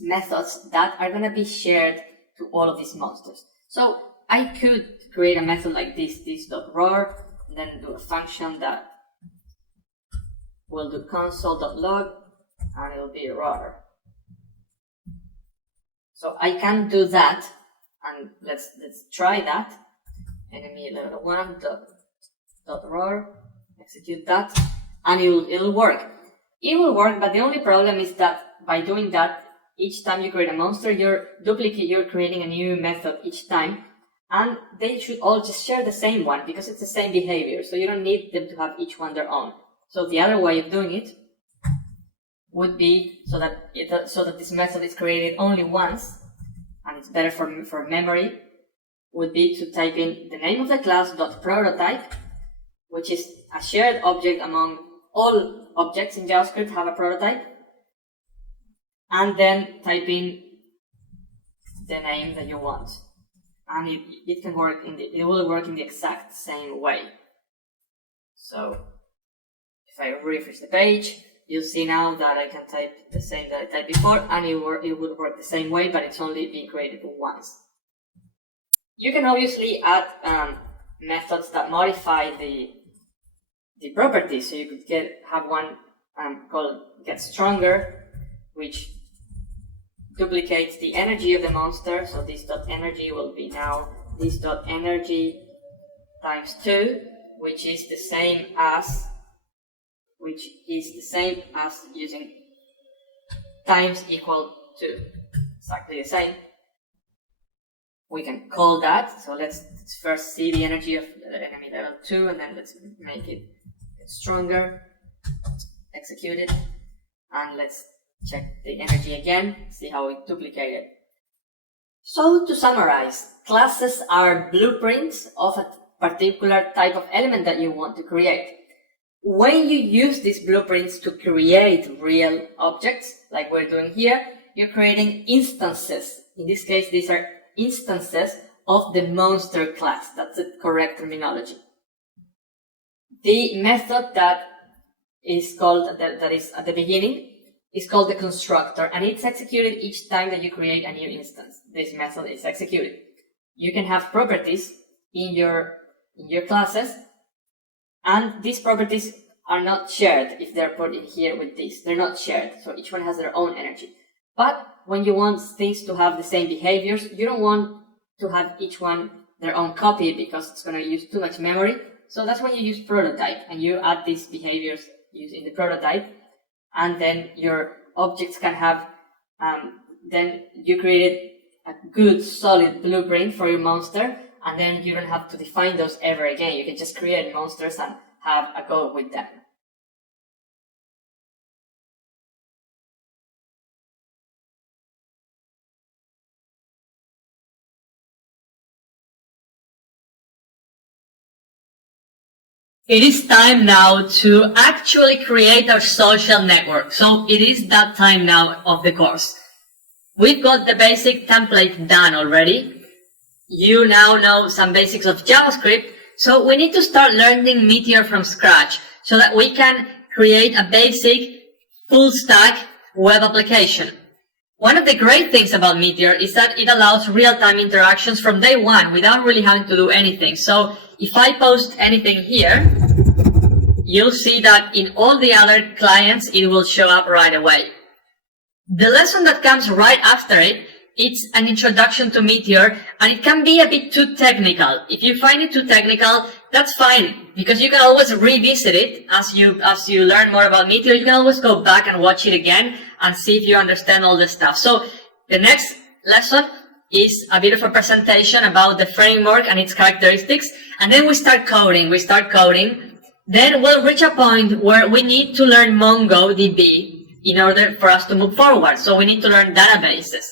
methods that are going to be shared to all of these monsters. So I could create a method like this.roar, and then do a function that will do console.log, and it will be roar. So I can do that, and let's try that. Enemy level 1.roar, execute that, and it'll work. It will work, but the only problem is that by doing that, each time you create a monster, you're creating a new method each time, and they should all just share the same one because it's the same behavior, so you don't need them to have each one their own. So the other way of doing it would be so that this method is created only once, and it's better for memory, would be to type in the name of the class .prototype, which is a shared object among all objects in JavaScript have a prototype, and then type in the name that you want, and it can work it will work in the exact same way. So if I refresh the page, you'll see now that I can type the same that I typed before, and it would work the same way, but it's only being created once. You can obviously add methods that modify the properties. So you could have one called get stronger, which duplicates the energy of the monster. So this dot energy will be now this dot energy times 2, which is the same as using times equal to, exactly the same. We can call that. So let's first see the energy of the enemy level 2, and then let's make it stronger. Execute it, and let's check the energy again, see how we duplicate it. So to summarize, classes are blueprints of a particular type of element that you want to create. When you use these blueprints to create real objects, like we're doing here, you're creating instances. In this case, these are instances of the monster class. That's the correct terminology. The method that is called, that is at the beginning, is called the constructor, and it's executed each time that you create a new instance. This method is executed. You can have properties in your classes, and these properties are not shared if they're put in here with this. They're not shared, so each one has their own energy. But when you want things to have the same behaviors, you don't want to have each one their own copy because it's going to use too much memory. So that's when you use prototype, and you add these behaviors using the prototype, and then your objects can have, then you created a good solid blueprint for your monster, and then you don't have to define those ever again. You can just create monsters and have a go with them. It is time now to actually create our social network. So it is that time now of the course. We've got the basic template done already. You now know some basics of JavaScript. So we need to start learning Meteor from scratch so that we can create a basic full stack web application. One of the great things about Meteor is that it allows real-time interactions from day one without really having to do anything. So if I post anything here, you'll see that in all the other clients, it will show up right away. The lesson that comes right after it, it's an introduction to Meteor, and it can be a bit too technical. If you find it too technical, that's fine, because you can always revisit it as you learn more about Meteor. You can always go back and watch it again and see if you understand all the stuff. So the next lesson is a bit of a presentation about the framework and its characteristics, and then we start coding. Then we'll reach a point where we need to learn MongoDB in order for us to move forward. So we need to learn databases.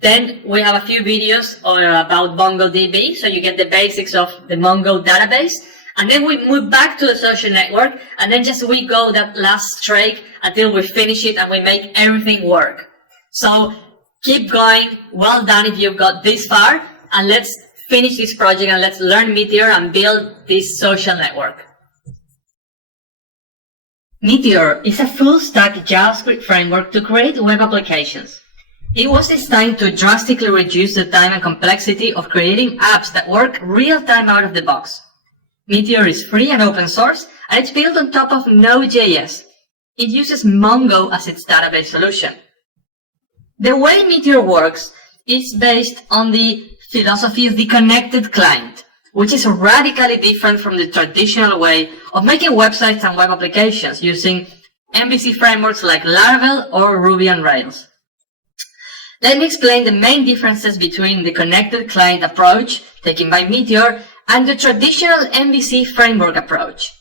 Then we have a few videos about MongoDB, so you get the basics of the Mongo database. And then we move back to the social network, and then we go that last streak until we finish it and we make everything work. So keep going. Well done if you've got this far, and let's finish this project and let's learn Meteor and build this social network. Meteor is a full-stack JavaScript framework to create web applications. It was designed to drastically reduce the time and complexity of creating apps that work real-time out of the box. Meteor is free and open source, and it's built on top of Node.js. It uses Mongo as its database solution. The way Meteor works is based on the philosophy of the connected client, which is radically different from the traditional way of making websites and web applications using MVC frameworks like Laravel or Ruby on Rails. Let me explain the main differences between the connected client approach taken by Meteor and the traditional MVC framework approach.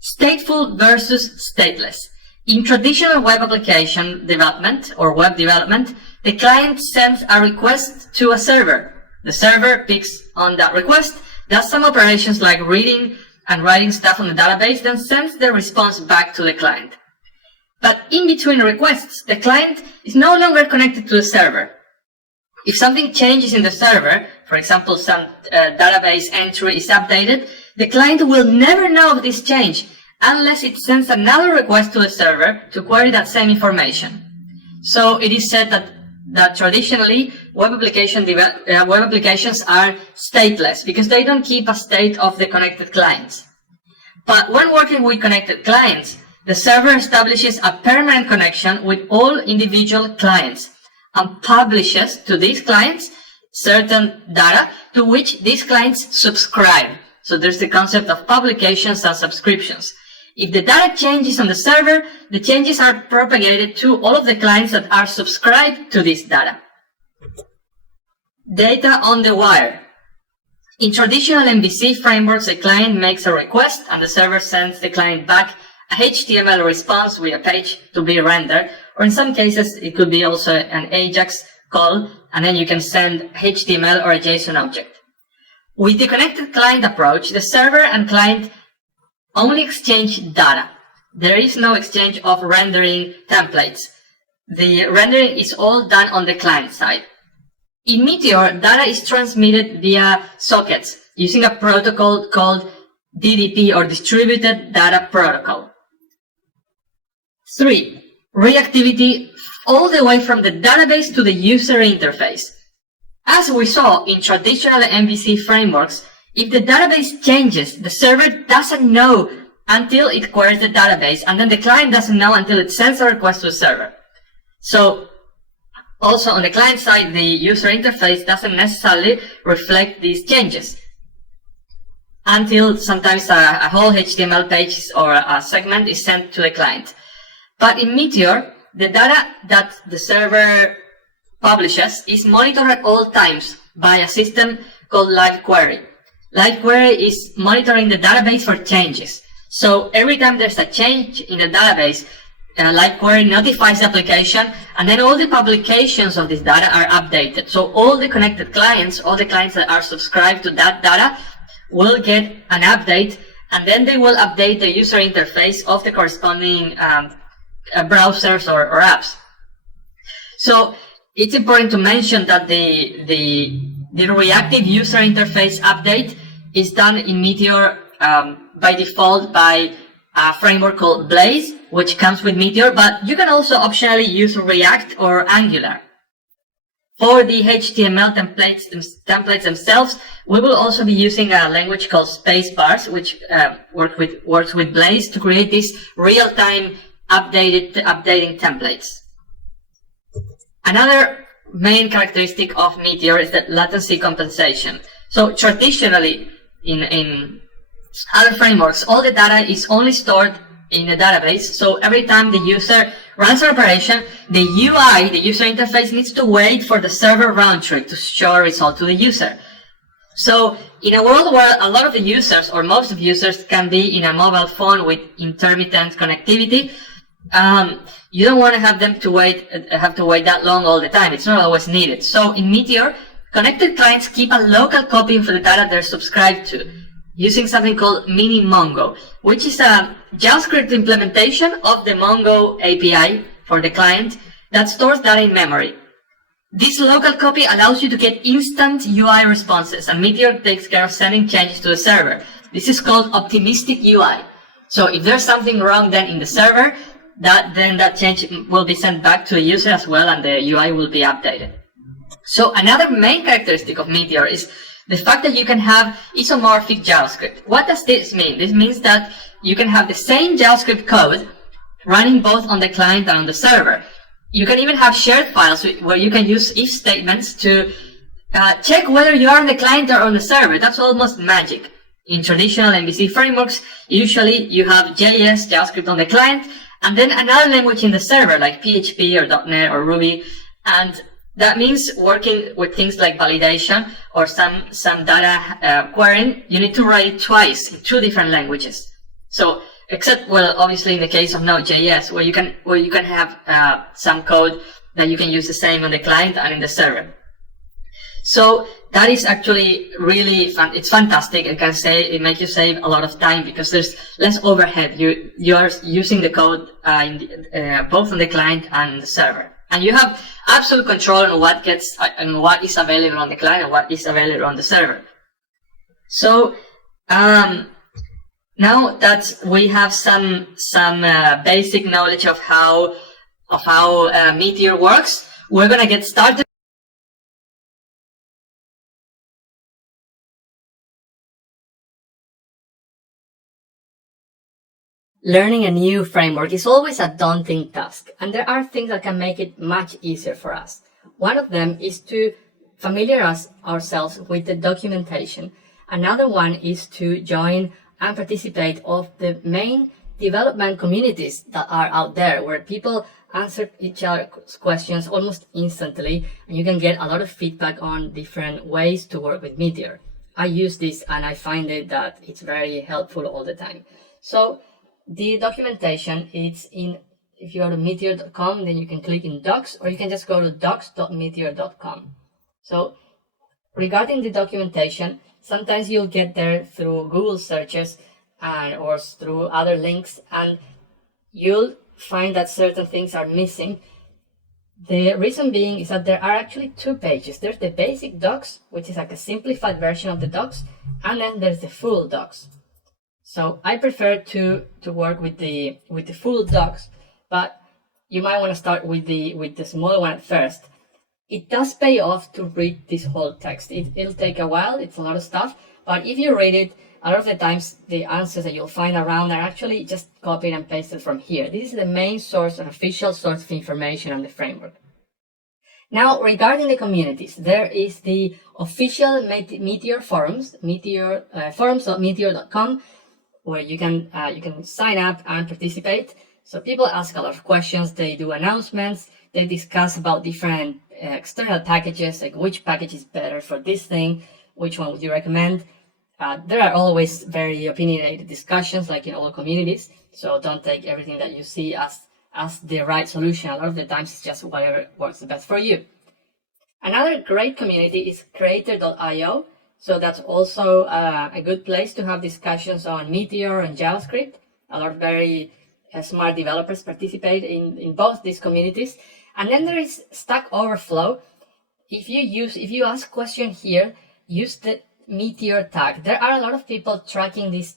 Stateful versus stateless. In traditional web application development or web development, the client sends a request to a server. The server picks on that request, does some operations like reading and writing stuff on the database, then sends the response back to the client. But in between requests, the client is no longer connected to the server. If something changes in the server, for example, some database entry is updated, the client will never know of this change, unless it sends another request to the server to query that same information. So it is said that traditionally web applications are stateless because they don't keep a state of the connected clients. But when working with connected clients, the server establishes a permanent connection with all individual clients and publishes to these clients certain data to which these clients subscribe. So there's the concept of publications and subscriptions. If the data changes on the server, the changes are propagated to all of the clients that are subscribed to this data. Data on the wire. In traditional MVC frameworks, a client makes a request and the server sends the client back a HTML response with a page to be rendered, or in some cases, it could be also an AJAX call, and then you can send HTML or a JSON object. With the connected client approach, the server and client only exchange data. There is no exchange of rendering templates. The rendering is all done on the client side. In Meteor, data is transmitted via sockets using a protocol called DDP, or Distributed Data Protocol. 3. Reactivity all the way from the database to the user interface. As we saw in traditional MVC frameworks, if the database changes, the server doesn't know until it queries the database, and then the client doesn't know until it sends a request to the server. So, also on the client side, the user interface doesn't necessarily reflect these changes until sometimes a whole HTML page or a segment is sent to the client. But in Meteor, the data that the server publishes is monitored at all times by a system called Live Query. Live Query is monitoring the database for changes. So every time there's a change in the database, Live Query notifies the application, and then all the publications of this data are updated. So all the connected clients, all the clients that are subscribed to that data, will get an update, and then they will update the user interface of the corresponding browsers or apps. So it's important to mention that the reactive user interface update is done in Meteor by default by a framework called Blaze, which comes with Meteor, but you can also optionally use React or Angular. For the HTML templates themselves, we will also be using a language called Spacebars, which works with Blaze to create these real-time updating templates. Another main characteristic of Meteor is the latency compensation. So traditionally, in other frameworks, all the data is only stored in the database. So every time the user runs an operation, the UI, the user interface, needs to wait for the server round trip to show a result to the user. So in a world where a lot of the users, or most of the users, can be in a mobile phone with intermittent connectivity, you don't want to have them to wait that long all the time. It's not always needed. So in Meteor, connected clients keep a local copy of the data they're subscribed to, using something called Mini Mongo, which is a JavaScript implementation of the Mongo API for the client that stores data in memory. This local copy allows you to get instant UI responses, and Meteor takes care of sending changes to the server. This is called optimistic UI. So if there's something wrong then in the server, then that change will be sent back to the user as well, and the UI will be updated. So another main characteristic of Meteor is the fact that you can have isomorphic JavaScript. What does this mean? This means that you can have the same JavaScript code running both on the client and on the server. You can even have shared files where you can use if statements to check whether you are on the client or on the server. That's almost magic. In traditional MVC frameworks, usually you have JS, JavaScript on the client, and then another language in the server, like PHP or .NET or Ruby. And that means working with things like validation or some data querying, you need to write it twice in two different languages. So, except, well, obviously in the case of Node.js, where you can have some code that you can use the same on the client and in the server. So that is actually really fun. It's fantastic. It makes you save a lot of time because there's less overhead. You are using the code both on the client and the server, and you have absolute control on what is available on the client and what is available on the server. So Now that we have some basic knowledge of how Meteor works, we're gonna get started. Learning a new framework is always a daunting task, and there are things that can make it much easier for us. One of them is to familiarize ourselves with the documentation. Another one is to join and participate of the main development communities that are out there, where people answer each other's questions almost instantly, and you can get a lot of feedback on different ways to work with Meteor. I use this and I find it that it's very helpful all the time. So the documentation, it's in, if you go to meteor.com, then you can click in docs, or you can just go to docs.meteor.com. So regarding the documentation, sometimes you'll get there through Google searches or through other links, and you'll find that certain things are missing. The reason being is that there are actually two pages. There's the basic docs, which is like a simplified version of the docs, and then there's the full docs. So I prefer to work with the full docs, but you might want to start with the small one at first. It does pay off to read this whole text. It'll take a while, it's a lot of stuff, but if you read it, a lot of the times the answers that you'll find around are actually just copied and pasted from here. This is the main source, an official source of information on the framework. Now, regarding the communities, there is the official Meteor forums, forums.meteor.com, where you can sign up and participate. So people ask a lot of questions, they do announcements, they discuss about different external packages, like which package is better for this thing, which one would you recommend. There are always very opinionated discussions, like in all communities, so don't take everything that you see as the right solution. A lot of the times it's just whatever works the best for you. Another great community is creator.io. So that's also a good place to have discussions on Meteor and JavaScript. A lot of very smart developers participate in both these communities. And then there is Stack Overflow. If you ask a question here, use the Meteor tag. There are a lot of people tracking this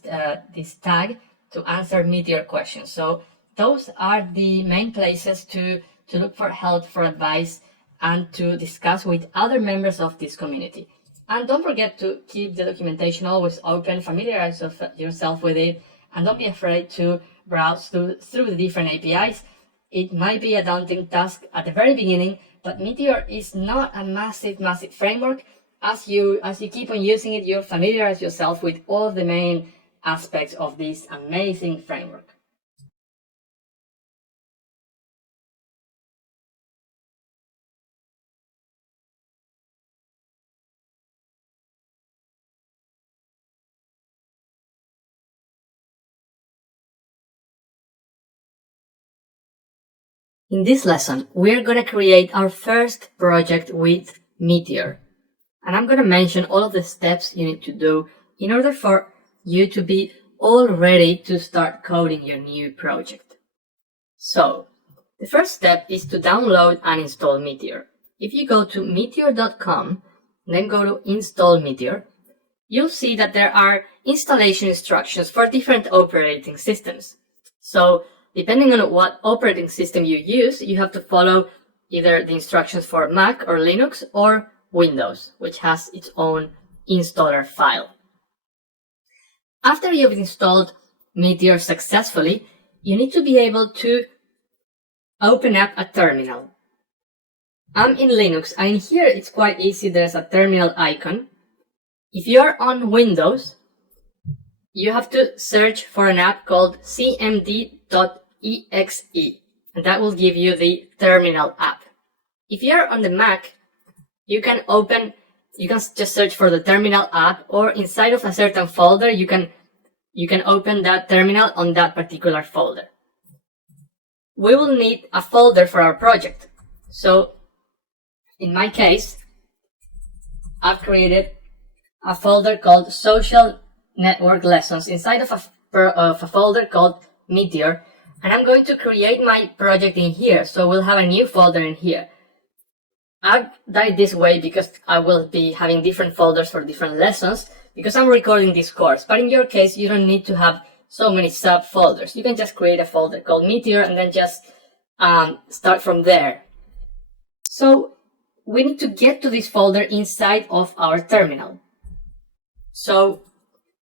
tag to answer Meteor questions. So those are the main places to look for help, for advice, and to discuss with other members of this community. And don't forget to keep the documentation always open, familiarize yourself with it, and don't be afraid to browse through the different APIs. It might be a daunting task at the very beginning, but Meteor is not a massive framework. As you keep on using it, you'll familiarize yourself with all the main aspects of this amazing framework. In this lesson, we're going to create our first project with Meteor. And I'm going to mention all of the steps you need to do in order for you to be all ready to start coding your new project. So, the first step is to download and install Meteor. If you go to meteor.com, then go to install Meteor, you'll see that there are installation instructions for different operating systems. So, depending on what operating system you use, you have to follow either the instructions for Mac or Linux or Windows, which has its own installer file. After you've installed Meteor successfully, you need to be able to open up a terminal. I'm in Linux, and in here it's quite easy. There's a terminal icon. If you're on Windows, you have to search for an app called cmd.exe, and that will give you the terminal app. If you're on the Mac, you can just search for the terminal app, or inside of a certain folder, you can open that terminal on that particular folder. We will need a folder for our project. So in my case, I've created a folder called Social Network Lessons inside of a folder called Meteor, and I'm going to create my project in here. So we'll have a new folder in here. I've done it this way because I will be having different folders for different lessons, because I'm recording this course. But in your case, you don't need to have so many subfolders. You can just create a folder called Meteor and then just start from there. So we need to get to this folder inside of our terminal. So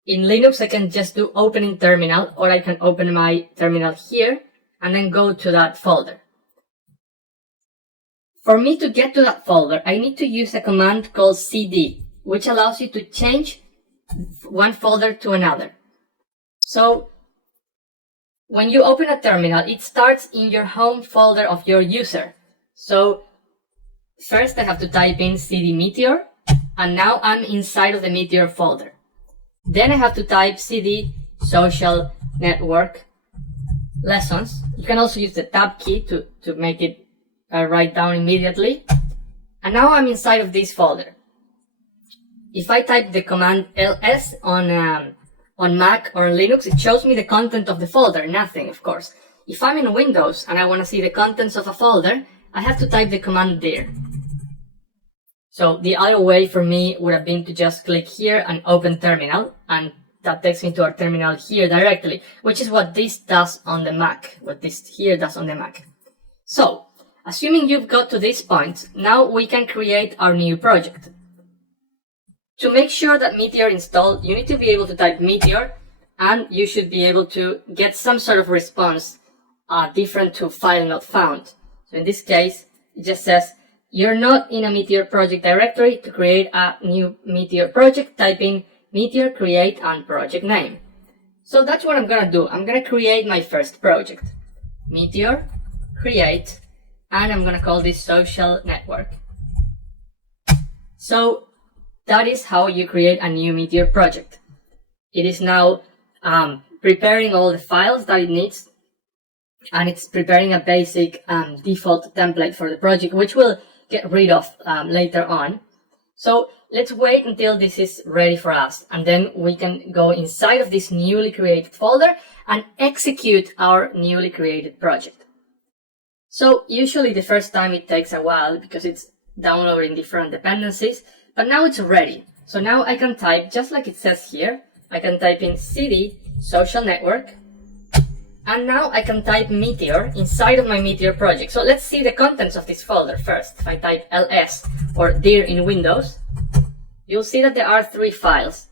in Linux, I can just do opening terminal, or I can open my terminal here and then go to that folder. For me to get to that folder, I need to use a command called cd, which allows you to change one folder to another. So when you open a terminal, it starts in your home folder of your user. So first I have to type in cd meteor, and now I'm inside of the Meteor folder. Then I have to type cd social network lessons. You can also use the tab key to make it write down immediately. And now I'm inside of this folder. If I type the command ls on Mac or Linux, it shows me the content of the folder, nothing, of course. If I'm in Windows and I want to see the contents of a folder, I have to type the command dir. So the other way for me would have been to just click here and open terminal, and that takes me to our terminal here directly, which is what this does on the Mac, what this here does on the Mac. So, assuming you've got to this point, now we can create our new project. To make sure that Meteor installed, you need to be able to type Meteor, and you should be able to get some sort of response different to file not found. So in this case, it just says, you're not in a Meteor project directory. To create a new Meteor project, type in Meteor create and project name. So that's what I'm gonna do. I'm gonna create my first project. Meteor create, and I'm gonna call this social network. So that is how you create a new Meteor project. It is now preparing all the files that it needs, and it's preparing a basic default template for the project, which we'll get rid of later on. So let's wait until this is ready for us, and then we can go inside of this newly created folder and execute our newly created project. So usually the first time it takes a while because it's downloading different dependencies, but now it's ready. So now I can type, just like it says here, I can type in cd social network, and now I can type Meteor inside of my Meteor project. So let's see the contents of this folder first. If I type ls or dir in Windows, you'll see that there are 3 files,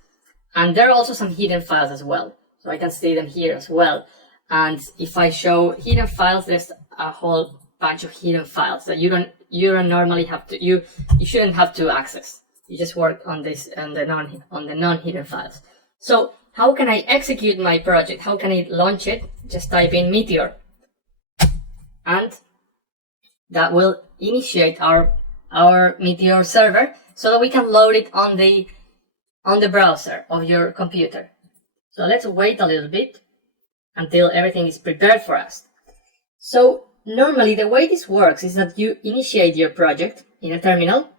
and there are also some hidden files as well. So I can see them here as well. And if I show hidden files, there's a whole bunch of hidden files that you don't normally have to, you shouldn't have to access. You just work on this on the non-hidden files. So how can I execute my project? How can I launch it? Just type in Meteor, and that will initiate our Meteor server so that we can load it on the browser of your computer. So let's wait a little bit until everything is prepared for us. So normally the way this works is that you initiate your project in a terminal,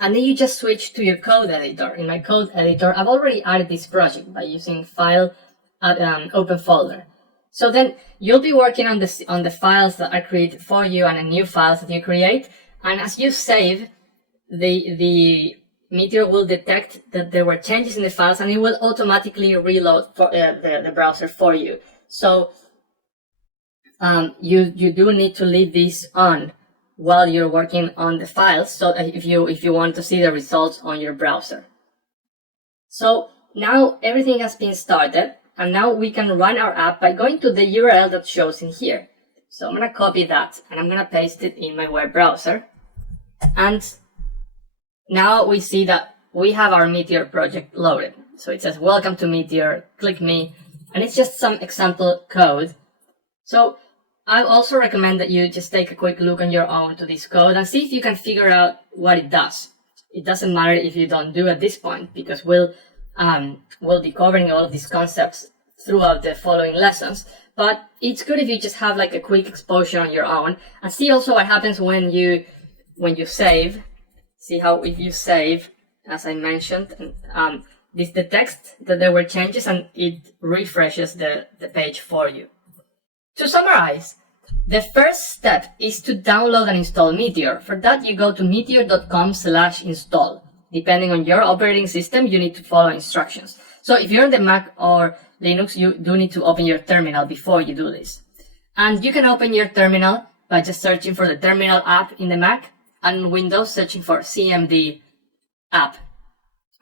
and then you just switch to your code editor. In my code editor, I've already added this project by using file open folder. So then you'll be working on the files that are created for you and the new files that you create. And as you save, the Meteor will detect that there were changes in the files, and it will automatically reload for, the browser for you. So you do need to leave this on while you're working on the files, so that if you want to see the results on your browser. So now everything has been started, and now we can run our app by going to the URL that shows in here. So I'm going to copy that and I'm going to paste it in my web browser. And now we see that we have our Meteor project loaded. So it says, welcome to Meteor, click me, and it's just some example code. So I also recommend that you just take a quick look on your own to this code and see if you can figure out what it does. It doesn't matter if you don't do at this point, because we'll be covering all of these concepts throughout the following lessons. But it's good if you just have like a quick exposure on your own and see also what happens when you save. See how if you save, as I mentioned, this detects that there were changes and it refreshes the page for you. To summarize, the first step is to download and install Meteor. For that, you go to meteor.com/install. depending on your operating system, you need to follow instructions. So if you're on the Mac or Linux, you do need to open your terminal before you do this. And you can open your terminal by just searching for the terminal app in the Mac, and Windows searching for CMD app.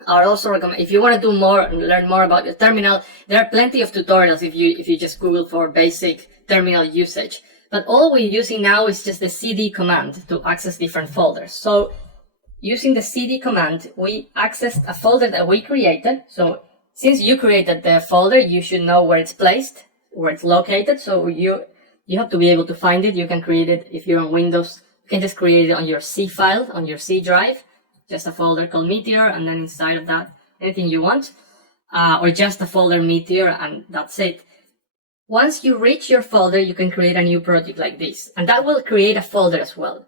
I would also recommend, if you want to do more, learn more about your terminal, there are plenty of tutorials if you just Google for basic terminal usage. But all we're using now is just the CD command to access different folders. So using the CD command, we accessed a folder that we created. So since you created the folder, you should know where it's placed, where it's located. So you have to be able to find it. You can create it if you're on Windows. You can just create it on your C file, on your C drive. Just a folder called Meteor, and then inside of that, anything you want, or just a folder Meteor, and that's it. Once you reach your folder, you can create a new project like this, and that will create a folder as well.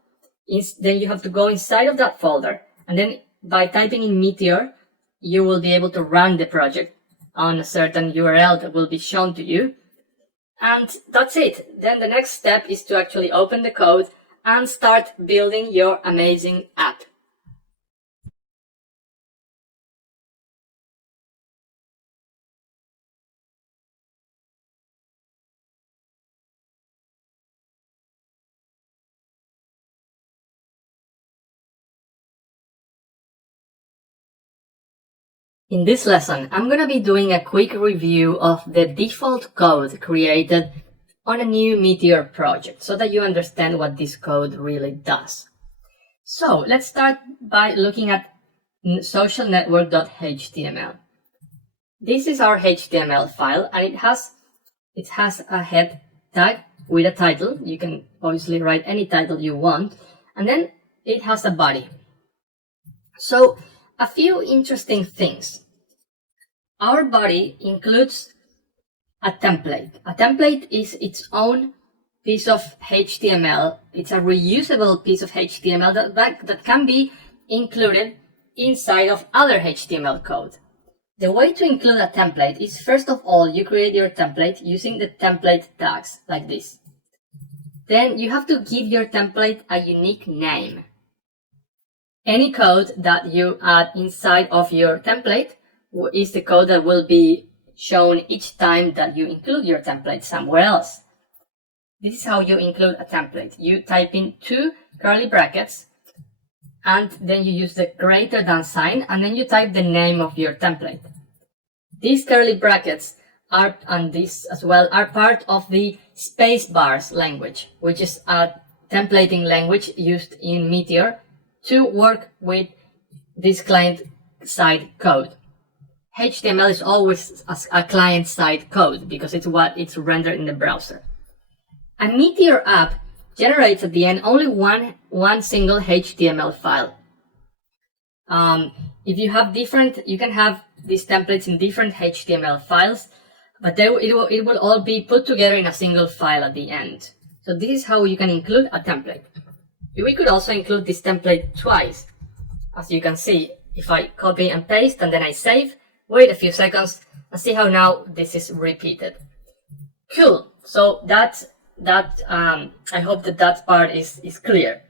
Then you have to go inside of that folder, and then by typing in Meteor, you will be able to run the project on a certain URL that will be shown to you. And that's it. Then the next step is to actually open the code and start building your amazing app. In this lesson, I'm going to be doing a quick review of the default code created on a new Meteor project so that you understand what this code really does. So let's start by looking at socialnetwork.html. This is our HTML file, and it has a head tag with a title. You can obviously write any title you want, and then it has a body. So a few interesting things. Our body includes a template. A template is its own piece of HTML. It's a reusable piece of HTML that can be included inside of other HTML code. The way to include a template is, first of all, you create your template using the template tags like this. Then you have to give your template a unique name. Any code that you add inside of your template is the code that will be shown each time that you include your template somewhere else. This is how you include a template. You type in 2 curly brackets, and then you use the greater than sign, and then you type the name of your template. These curly brackets and this as well are part of the Spacebars language, which is a templating language used in Meteor to work with this client-side code. HTML is always a client-side code because it's what it's rendered in the browser. A Meteor app generates at the end only one single HTML file. If you have you can have these templates in different HTML files, but it will all be put together in a single file at the end. So this is how you can include a template. We could also include this template twice. As you can see, if I copy and paste and then I save, wait a few seconds and see how now this is repeated. Cool. So I hope that part is clear.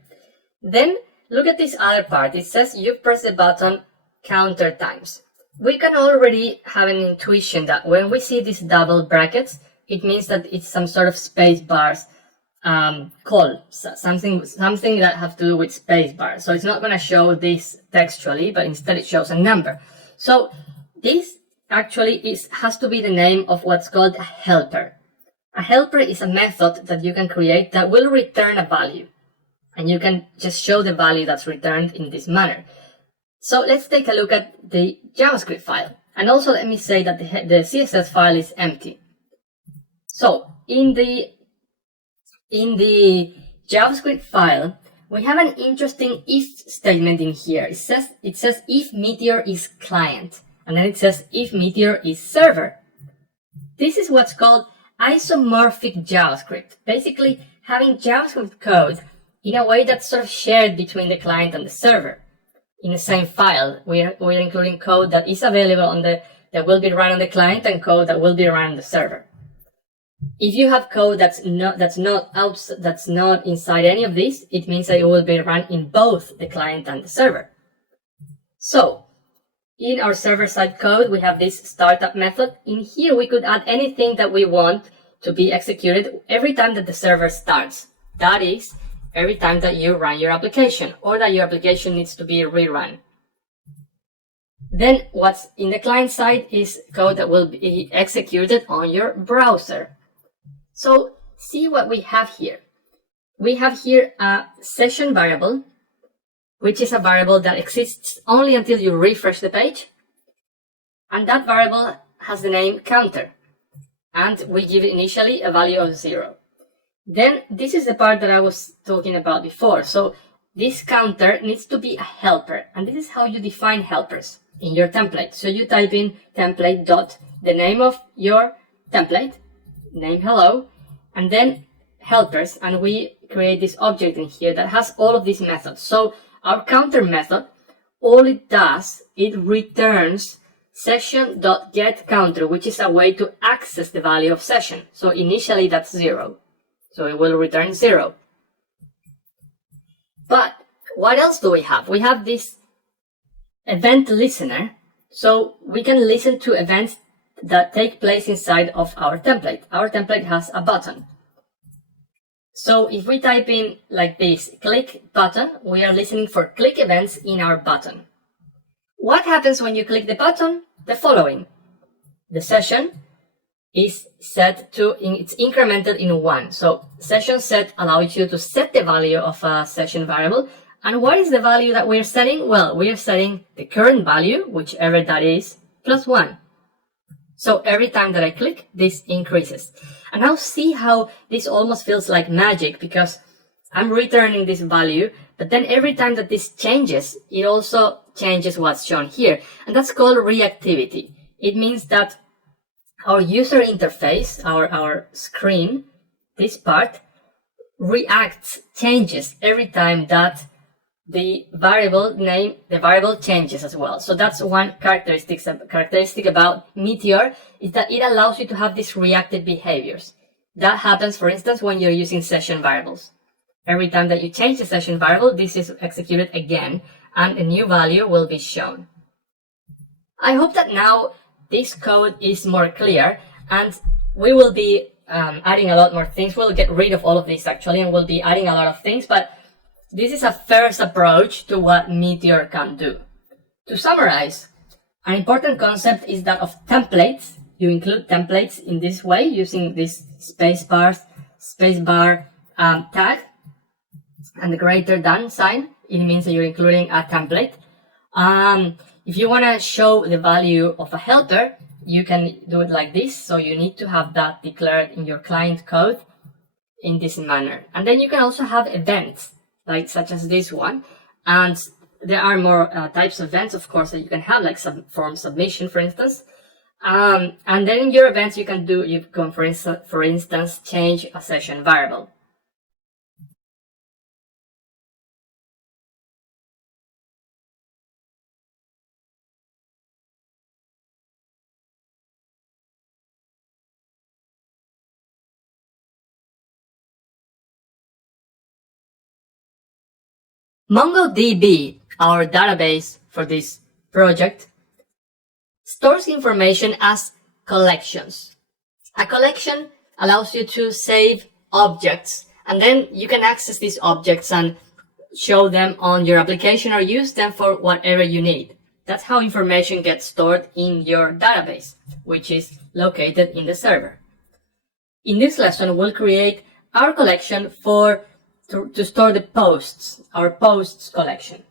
Then look at this other part. It says you press the button counter times. We can already have an intuition that when we see these double brackets, it means that it's some sort of space bars call, something that have to do with space bars. So it's not going to show this textually, but instead it shows a number. So this actually has to be the name of what's called a helper. A helper is a method that you can create that will return a value. And you can just show the value that's returned in this manner. So let's take a look at the JavaScript file. And also let me say that the CSS file is empty. So in the JavaScript file, we have an interesting if statement in here. It says if Meteor is client, and then it says if Meteor is server. This is what's called isomorphic JavaScript. Basically, having JavaScript code in a way that's sort of shared between the client and the server. In the same file, we're including code that is available that will be run on the client and code that will be run on the server. If you have code that's not inside any of these, it means that it will be run in both the client and the server. So in our server-side code, we have this startup method. In here, we could add anything that we want to be executed every time that the server starts. That is, every time that you run your application or that your application needs to be rerun. Then what's in the client side is code that will be executed on your browser. So see what we have here. We have here a session variable, which is a variable that exists only until you refresh the page. And that variable has the name counter. And we give it initially a value of 0. Then this is the part that I was talking about before. So this counter needs to be a helper. And this is how you define helpers in your template. So you type in template dot the name of your template, name hello, and then helpers. And we create this object in here that has all of these methods. So our counter method, all it does, it returns session.getCounter, which is a way to access the value of session. So initially that's 0. So it will return 0. But what else do we have? We have this event listener. So we can listen to events that take place inside of our template. Our template has a button. So if we type in like this, click button, we are listening for click events in our button. What happens when you click the button? The following. The session is set to, it's incremented in 1. So session set allows you to set the value of a session variable. And what is the value that we're setting? Well, we're setting the current value, whichever that is, plus 1. So every time that I click, this increases. And now see how this almost feels like magic, because I'm returning this value, but then every time that this changes, it also changes what's shown here. And that's called reactivity. It means that our user interface, our screen, this part, reacts, changes every time that the variable name, the variable changes as well. So that's one characteristic about Meteor, is that it allows you to have these reactive behaviors. That happens, for instance, when you're using session variables. Every time that you change the session variable, this is executed again, and a new value will be shown. I hope that now this code is more clear, and we will be adding a lot more things. We'll get rid of all of this actually, and we'll be adding a lot of things, but this is a first approach to what Meteor can do. To summarize, an important concept is that of templates. You include templates in this way using this spacebar tag and the greater than sign. It means that you're including a template. If you want to show the value of a helper, you can do it like this. So you need to have that declared in your client code in this manner. And then you can also have events, like such as this one. And there are more types of events, of course, that you can have, like form submission, for instance. And then in your events, you can for instance, change a session variable. MongoDB, our database for this project, stores information as collections. A collection allows you to save objects, and then you can access these objects and show them on your application or use them for whatever you need. That's how information gets stored in your database, which is located in the server. In this lesson, we'll create our collection to store the posts, our posts collection.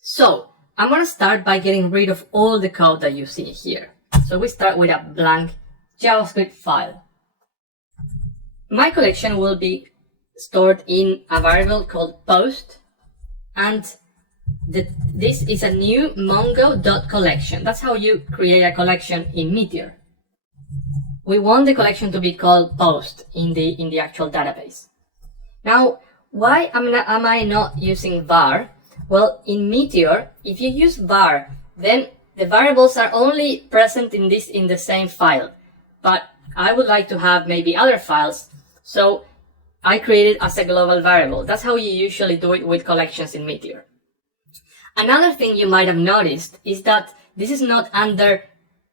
So I'm going to start by getting rid of all the code that you see here. So we start with a blank JavaScript file. My collection will be stored in a variable called post, and this is a new mongo.collection. That's how you create a collection in Meteor. We want the collection to be called post in the actual database. Now, why am I not using var? Well, in Meteor, if you use var, then the variables are only present in the same file. But I would like to have maybe other files, so I create it as a global variable. That's how you usually do it with collections in Meteor. Another thing you might have noticed is that this is not under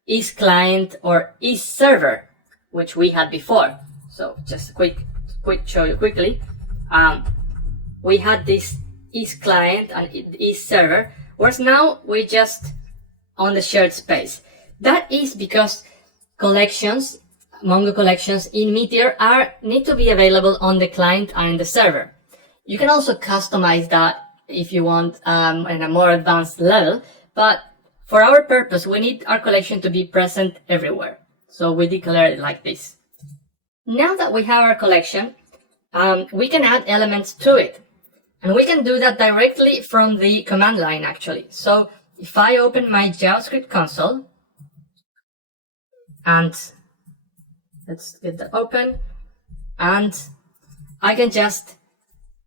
isClient or isServer, which we had before. So just quick show you quickly. We had this isClient and isServer, whereas now we just on the shared space. That is because collections, Mongo collections in Meteor need to be available on the client and in the server. You can also customize that if you want in a more advanced level, but for our purpose, we need our collection to be present everywhere. So we declare it like this. Now that we have our collection, we can add elements to it. And we can do that directly from the command line, actually. So if I open my JavaScript console, and let's get that open, and I can just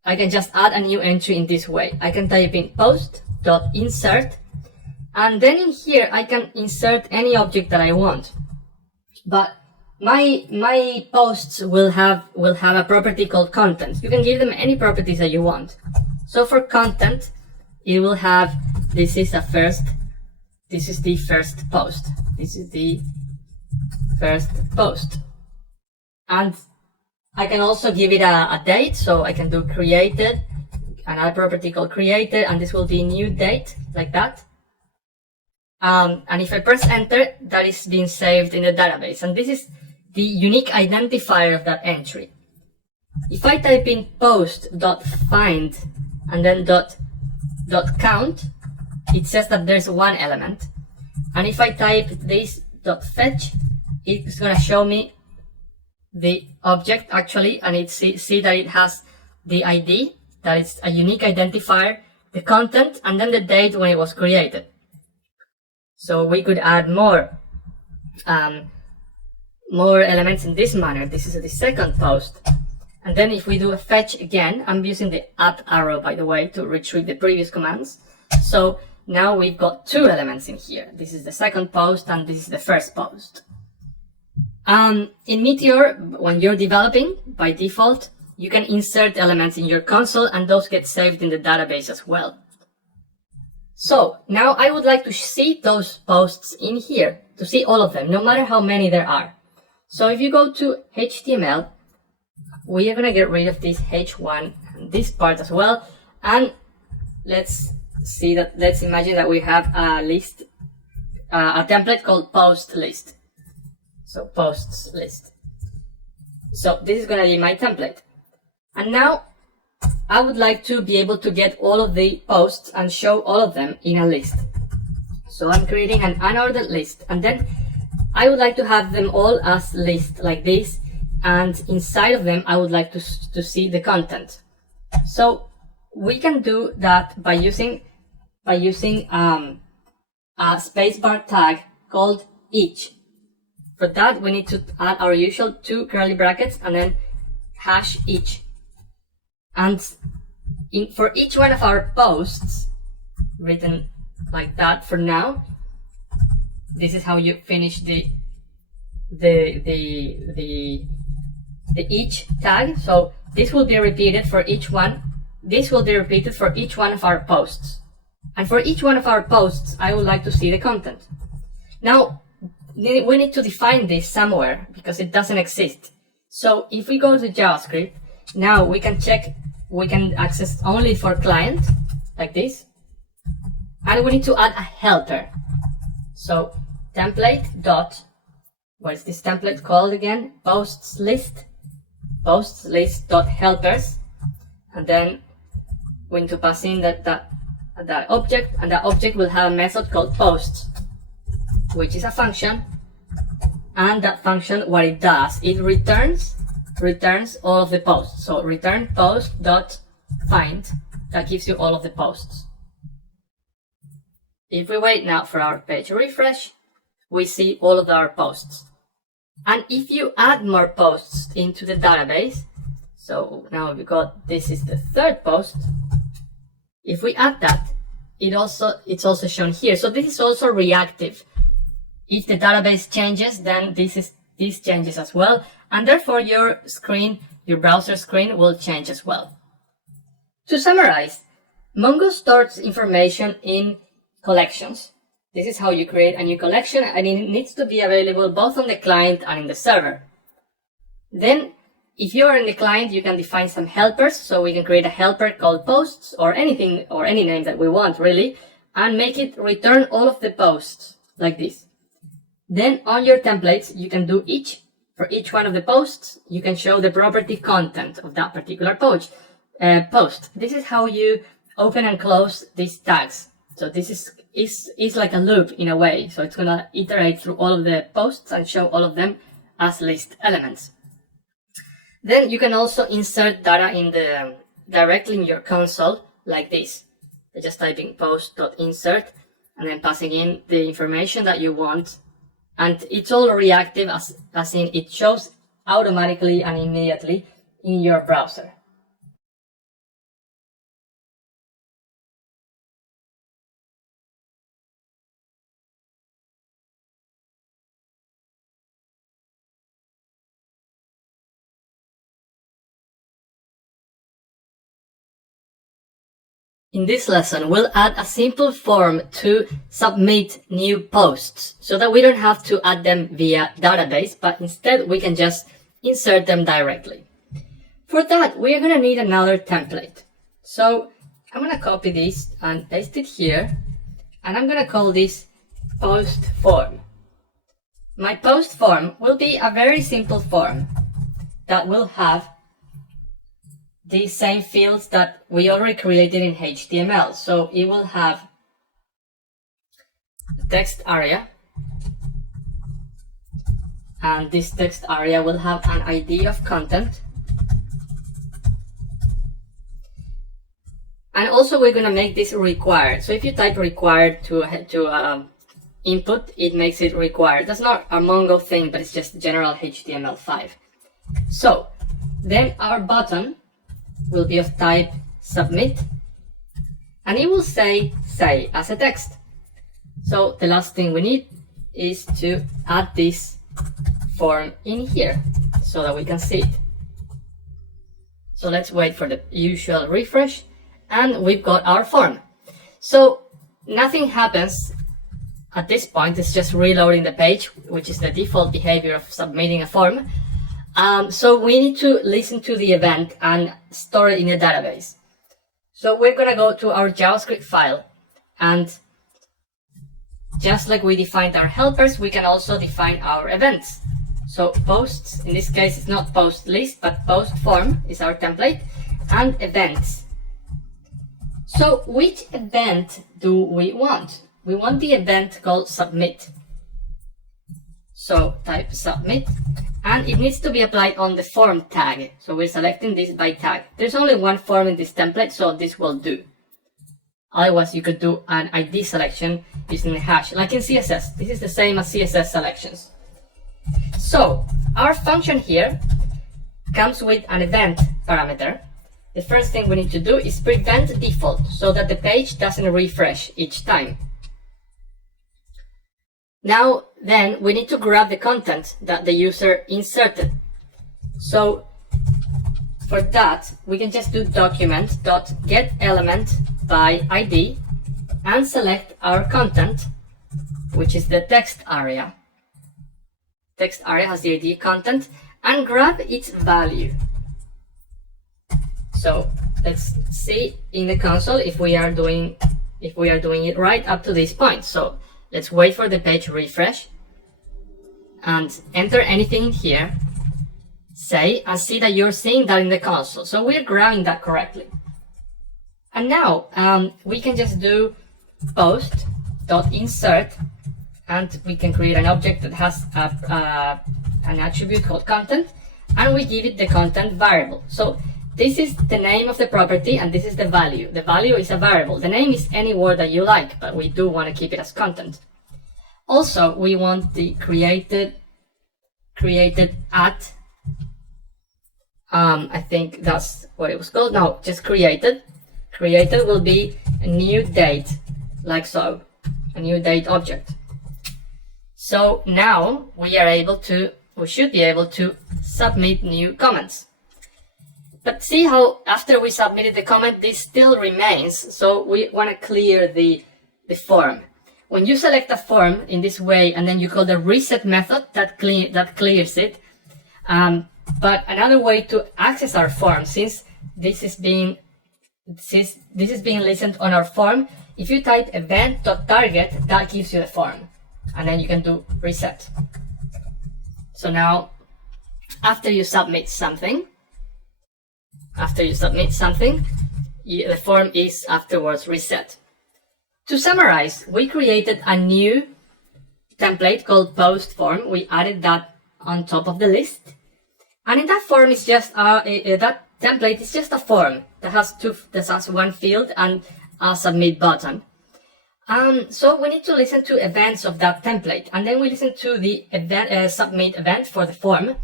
add a new entry in this way. I can type in post.insert, and then in here I can insert any object that I want. But my posts will have a property called content. You can give them any properties that you want. So for content, it will have this is the first post. This is the first post. And I can also give it a date, so I can do created, another property called created, and this will be new date, like that. And if I press enter, that is being saved in the database. And this is the unique identifier of that entry. If I type in post.find and then .count, it says that there's one element. And if I type this .fetch, it's going to show me the object actually, and it see that it has the ID, that it's a unique identifier, the content, and then the date when it was created. So we could add more elements in this manner. This is the second post. And then if we do a fetch again, I'm using the up arrow, by the way, to retrieve the previous commands. So now we've got two elements in here. This is the second post and this is the first post. In Meteor, when you're developing, by default, you can insert elements in your console and those get saved in the database as well. So now I would like to see those posts in here, to see all of them, no matter how many there are. So if you go to HTML, we are going to get rid of this H1 and this part as well. And let's imagine that we have a list, a template called post list. So posts list. So this is going to be my template. And now I would like to be able to get all of the posts and show all of them in a list. So I'm creating an unordered list, and then I would like to have them all as list like this, and inside of them I would like to see the content. So we can do that by using a spacebar tag called each. For that we need to add our usual 2 curly brackets and then hash each. And for each one of our posts, written like that for now, this is how you finish the each tag. So this will be repeated for each one. This will be repeated for each one of our posts. And for each one of our posts, I would like to see the content. Now, we need to define this somewhere because it doesn't exist. So if we go to JavaScript, now we can access only for client, like this. And we need to add a helper. So template dot, what is this template called again? Posts list dot helpers. And then we need to pass in that object, and that object will have a method called posts, which is a function. And that function, what it does, it returns all of the posts. So return post dot find, that gives you all of the posts. If we wait now for our page refresh, we see all of our posts. And if you add more posts into the database, so now we got, this is the third post. If we add that, it's also shown here. So this is also reactive. If the database changes, then this changes as well. And therefore your browser screen will change as well. To summarize, Mongo stores information in collections. This is how you create a new collection, and it needs to be available both on the client and in the server. Then, if you are in the client, you can define some helpers. So we can create a helper called posts or anything or any name that we want really, and make it return all of the posts like this. Then on your templates, you can do for each one of the posts, you can show the property content of that particular post. This is how you open and close these tags. So this is like a loop in a way. So it's gonna iterate through all of the posts and show all of them as list elements. Then you can also insert data directly in your console like this. By just typing post.insert and then passing in the information that you want. And it's all reactive as in it shows automatically and immediately in your browser. In this lesson, we'll add a simple form to submit new posts so that we don't have to add them via database, but instead we can just insert them directly. For that, we are going to need another template. So I'm going to copy this and paste it here, and I'm going to call this post form. My post form will be a very simple form that will have the same fields that we already created in HTML. So it will have the text area, and this text area will have an ID of content. And also we're going to make this required. So if you type required to input, it makes it required. That's not a Mongo thing, but it's just general HTML5. So then our button will be of type submit, and it will say as a text. So the last thing we need is to add this form in here so that we can see it. So let's wait for the usual refresh, and we've got our form. So nothing happens at this point, it's just reloading the page, which is the default behavior of submitting a form. So we need to listen to the event and store it in a database. So we're going to go to our JavaScript file, and just like we defined our helpers, we can also define our events. So posts, in this case, it's not post list, but post form is our template, and events. So which event do we want? We want the event called submit. So type submit, and it needs to be applied on the form tag. So we're selecting this by tag. There's only one form in this template, so this will do. Otherwise, you could do an ID selection using a hash, like in CSS. This is the same as CSS selections. So our function here comes with an event parameter. The first thing we need to do is prevent default so that the page doesn't refresh each time. Now, then, we need to grab the content that the user inserted. So, for that, we can just do document.getElement by ID and select our content, which is the text area. Text area has the ID content, and grab its value. So, let's see in the console if we are doing it right up to this point. So, let's wait for the page refresh and enter anything here, and see that you're seeing that in the console. So we're grabbing that correctly. And now we can just do post.insert, and we can create an object that has an attribute called content, and we give it the content variable. So this is the name of the property, and this is the value. The value is a variable. The name is any word that you like, but we do want to keep it as content. Also, we want the created at, I think that's what it was called. No, just created. Created will be a new date, like so, a new date object. So now we should be able to submit new comments. But see how after we submitted the comment, this still remains. So we want to clear the form. When you select a form in this way, and then you call the reset method, that clears it. But another way to access our form, since this is being listened on our form, if you type event.target, that gives you the form, and then you can do reset. So now, after you submit something, the form is afterwards reset. To summarize, we created a new template called post form. We added that on top of the list, and in that form is just that template is just a form that has one field and a submit button. So we need to listen to events of that template, and then we listen to the event submit event for the form.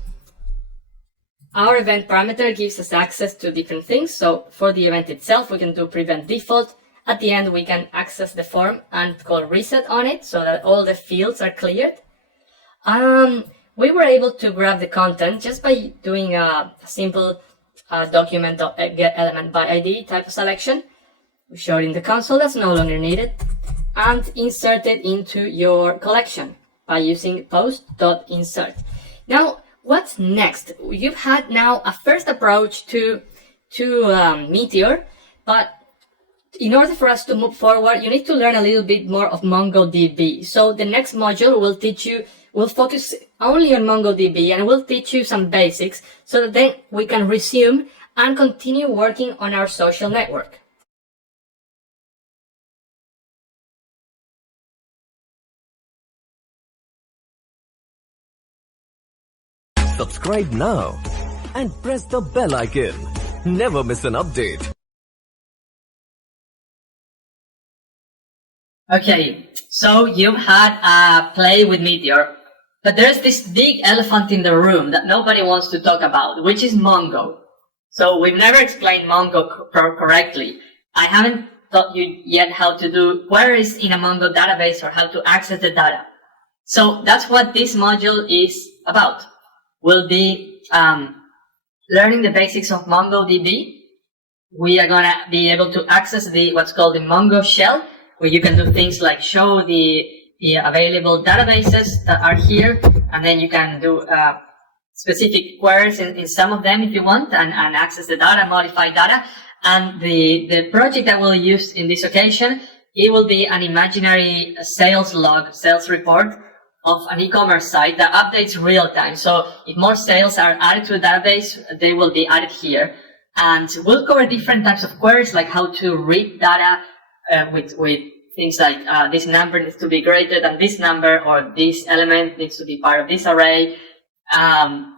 Our event parameter gives us access to different things. So for the event itself, we can do prevent default. At the end, we can access the form and call reset on it so that all the fields are cleared. We were able to grab the content just by doing a simple document.get element by ID type of selection. We show it in the console, that's no longer needed, and insert it into your collection by using post.insert. Now, what's next? You've had now a first approach to Meteor, but in order for us to move forward, you need to learn a little bit more of MongoDB. So the next module will focus only on MongoDB, and we'll teach you some basics so that then we can resume and continue working on our social network. Subscribe now and press the bell icon. Never miss an update. Okay, so you've had a play with Meteor, but there's this big elephant in the room that nobody wants to talk about, which is Mongo. So we've never explained Mongo correctly. I haven't taught you yet how to do queries in a Mongo database or how to access the data. So that's what this module is about. We'll be learning the basics of MongoDB. We are going to be able to access what's called the Mongo shell, where you can do things like show the available databases that are here, and then you can do specific queries in some of them if you want, and access the data, modify data. And the project that we'll use in this occasion, it will be an imaginary sales log, sales report of an e-commerce site that updates real time. So if more sales are added to the database, they will be added here. And we'll cover different types of queries, like how to read data with things like this number needs to be greater than this number, or this element needs to be part of this array.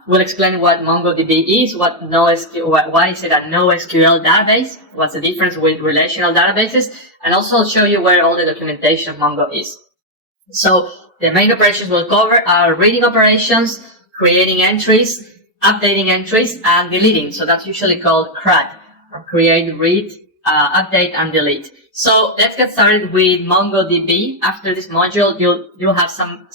We'll explain what MongoDB is, why is it a NoSQL database, what's the difference with relational databases, and also I'll show you where all the documentation of Mongo is. So the main operations we'll cover are reading operations, creating entries, updating entries, and deleting. So that's usually called CRUD, create, read, update, and delete. So let's get started with MongoDB. After this module, you'll have some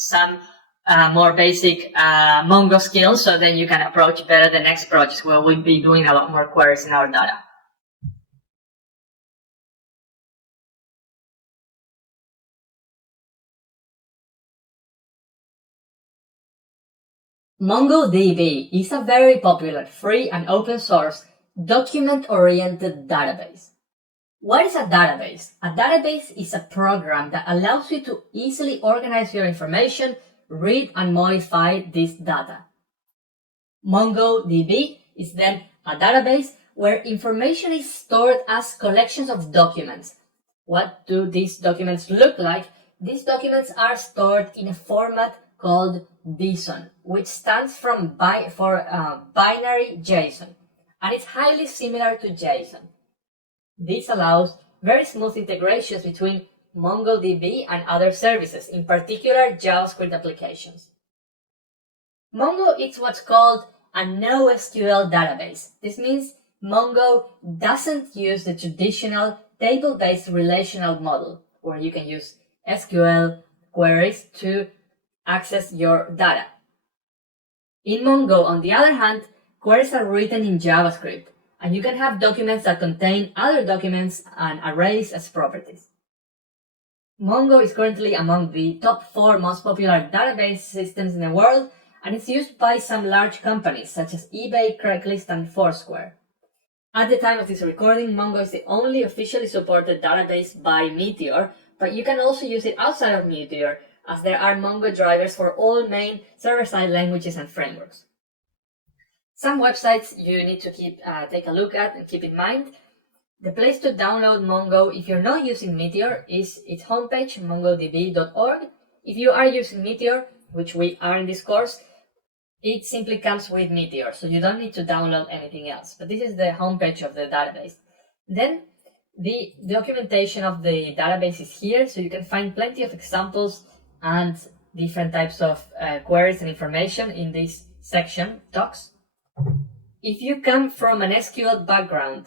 more basic Mongo skills, so then you can approach better the next project where we'll be doing a lot more queries in our data. MongoDB is a very popular free and open source document-oriented database. What is a database? A database is a program that allows you to easily organize your information, read and modify this data. MongoDB is then a database where information is stored as collections of documents. What do these documents look like? These documents are stored in a format called JSON, which stands for binary JSON, and it's highly similar to JSON. This allows very smooth integrations between MongoDB and other services, in particular JavaScript applications. Mongo is what's called a NoSQL database. This means Mongo doesn't use the traditional table-based relational model, where you can use SQL queries to access your data. In Mongo, on the other hand, queries are written in JavaScript, and you can have documents that contain other documents and arrays as properties. Mongo is currently among the top 4 most popular database systems in the world, and it's used by some large companies such as eBay, Craigslist, and Foursquare. At the time of this recording, Mongo is the only officially supported database by Meteor, but you can also use it outside of Meteor, as there are Mongo drivers for all main server-side languages and frameworks. Some websites you need to take a look at and keep in mind. The place to download Mongo if you're not using Meteor is its homepage, mongodb.org. If you are using Meteor, which we are in this course, it simply comes with Meteor, so you don't need to download anything else. But this is the homepage of the database. Then the documentation of the database is here, so you can find plenty of examples and different types of queries and information in this section, docs. If you come from an SQL background,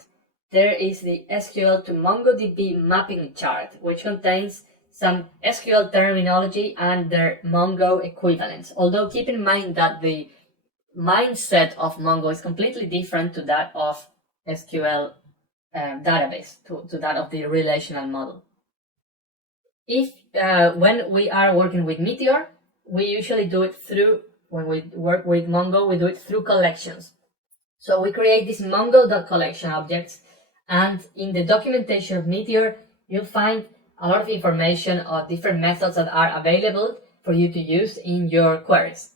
there is the SQL to MongoDB mapping chart, which contains some SQL terminology and their Mongo equivalents. Although keep in mind that the mindset of Mongo is completely different to that of SQL database, to that of the relational model. If when we are working with Meteor, we usually do it through, when we work with Mongo, we do it through collections. So we create these Mongo.collection objects, and in the documentation of Meteor, you'll find a lot of information of different methods that are available for you to use in your queries.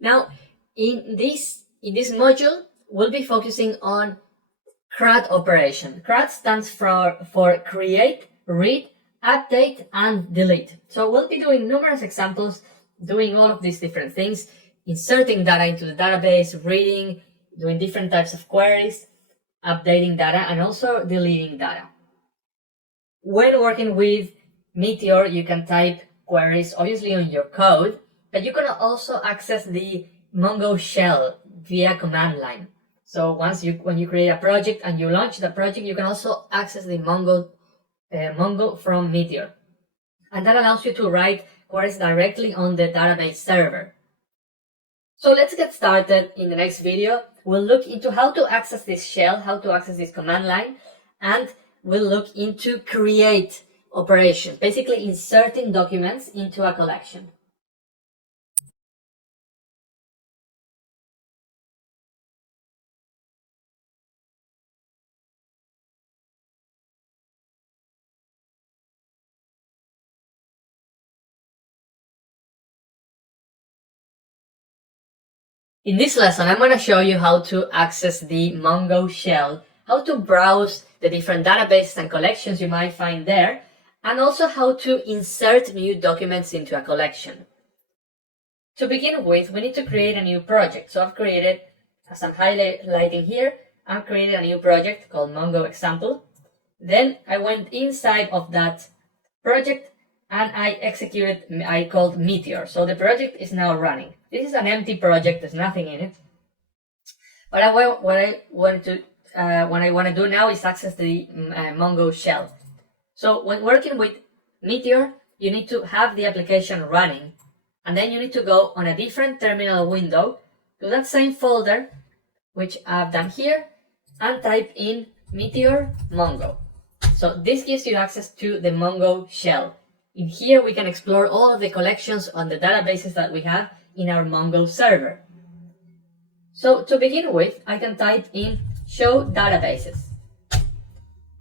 Now, in this module, we'll be focusing on CRUD operation. CRUD stands for create, read, update, and delete. So we'll be doing numerous examples, doing all of these different things, inserting data into the database, reading, doing different types of queries, updating data, and also deleting data. When working with Meteor, you can type queries obviously on your code, but you can also access the Mongo shell via command line. So when you create a project and you launch the project, you can also access the Mongo from Meteor. And that allows you to write queries directly on the database server. So let's get started. In the next video, we'll look into how to access this shell, how to access this command line, and we'll look into create operations, basically inserting documents into a collection. In this lesson, I'm going to show you how to access the Mongo shell, how to browse the different databases and collections you might find there, and also how to insert new documents into a collection. To begin with, we need to create a new project. So I've created, as I'm highlighting here, I've created a new project called Mongo Example. Then I went inside of that project and I called Meteor. So the project is now running. This is an empty project, there's nothing in it. But what I want to do now is access the Mongo shell. So when working with Meteor, you need to have the application running, and then you need to go on a different terminal window to that same folder, which I've done here, and type in Meteor Mongo. So this gives you access to the Mongo shell. In here, we can explore all of the collections on the databases that we have in our Mongo server. So to begin with, I can type in show databases,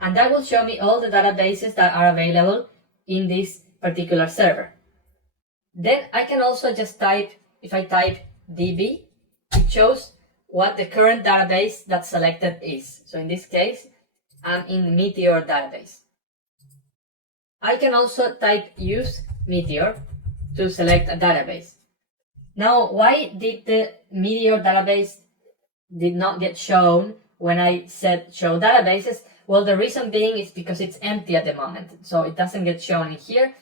and that will show me all the databases that are available in this particular server. Then I can also just type, if I type DB, it shows what the current database that's selected is. So in this case, I'm in the Meteor database. I can also type use Meteor to select a database. Now, why did the Meteor database did not get shown when I said show databases? Well, the reason being is because it's empty at the moment. So it doesn't get shown in here.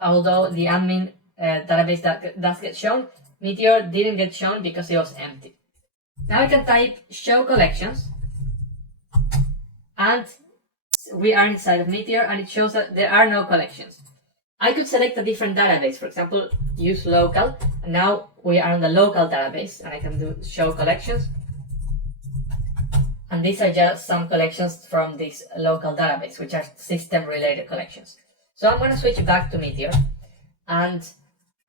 Although the admin database that does get shown, Meteor didn't get shown because it was empty. Now I can type show collections, and we are inside of Meteor, and it shows that there are no collections. I could select a different database, for example, use local, and now we are on the local database, and I can do show collections. And these are just some collections from this local database, which are system-related collections. So I'm going to switch back to Meteor, and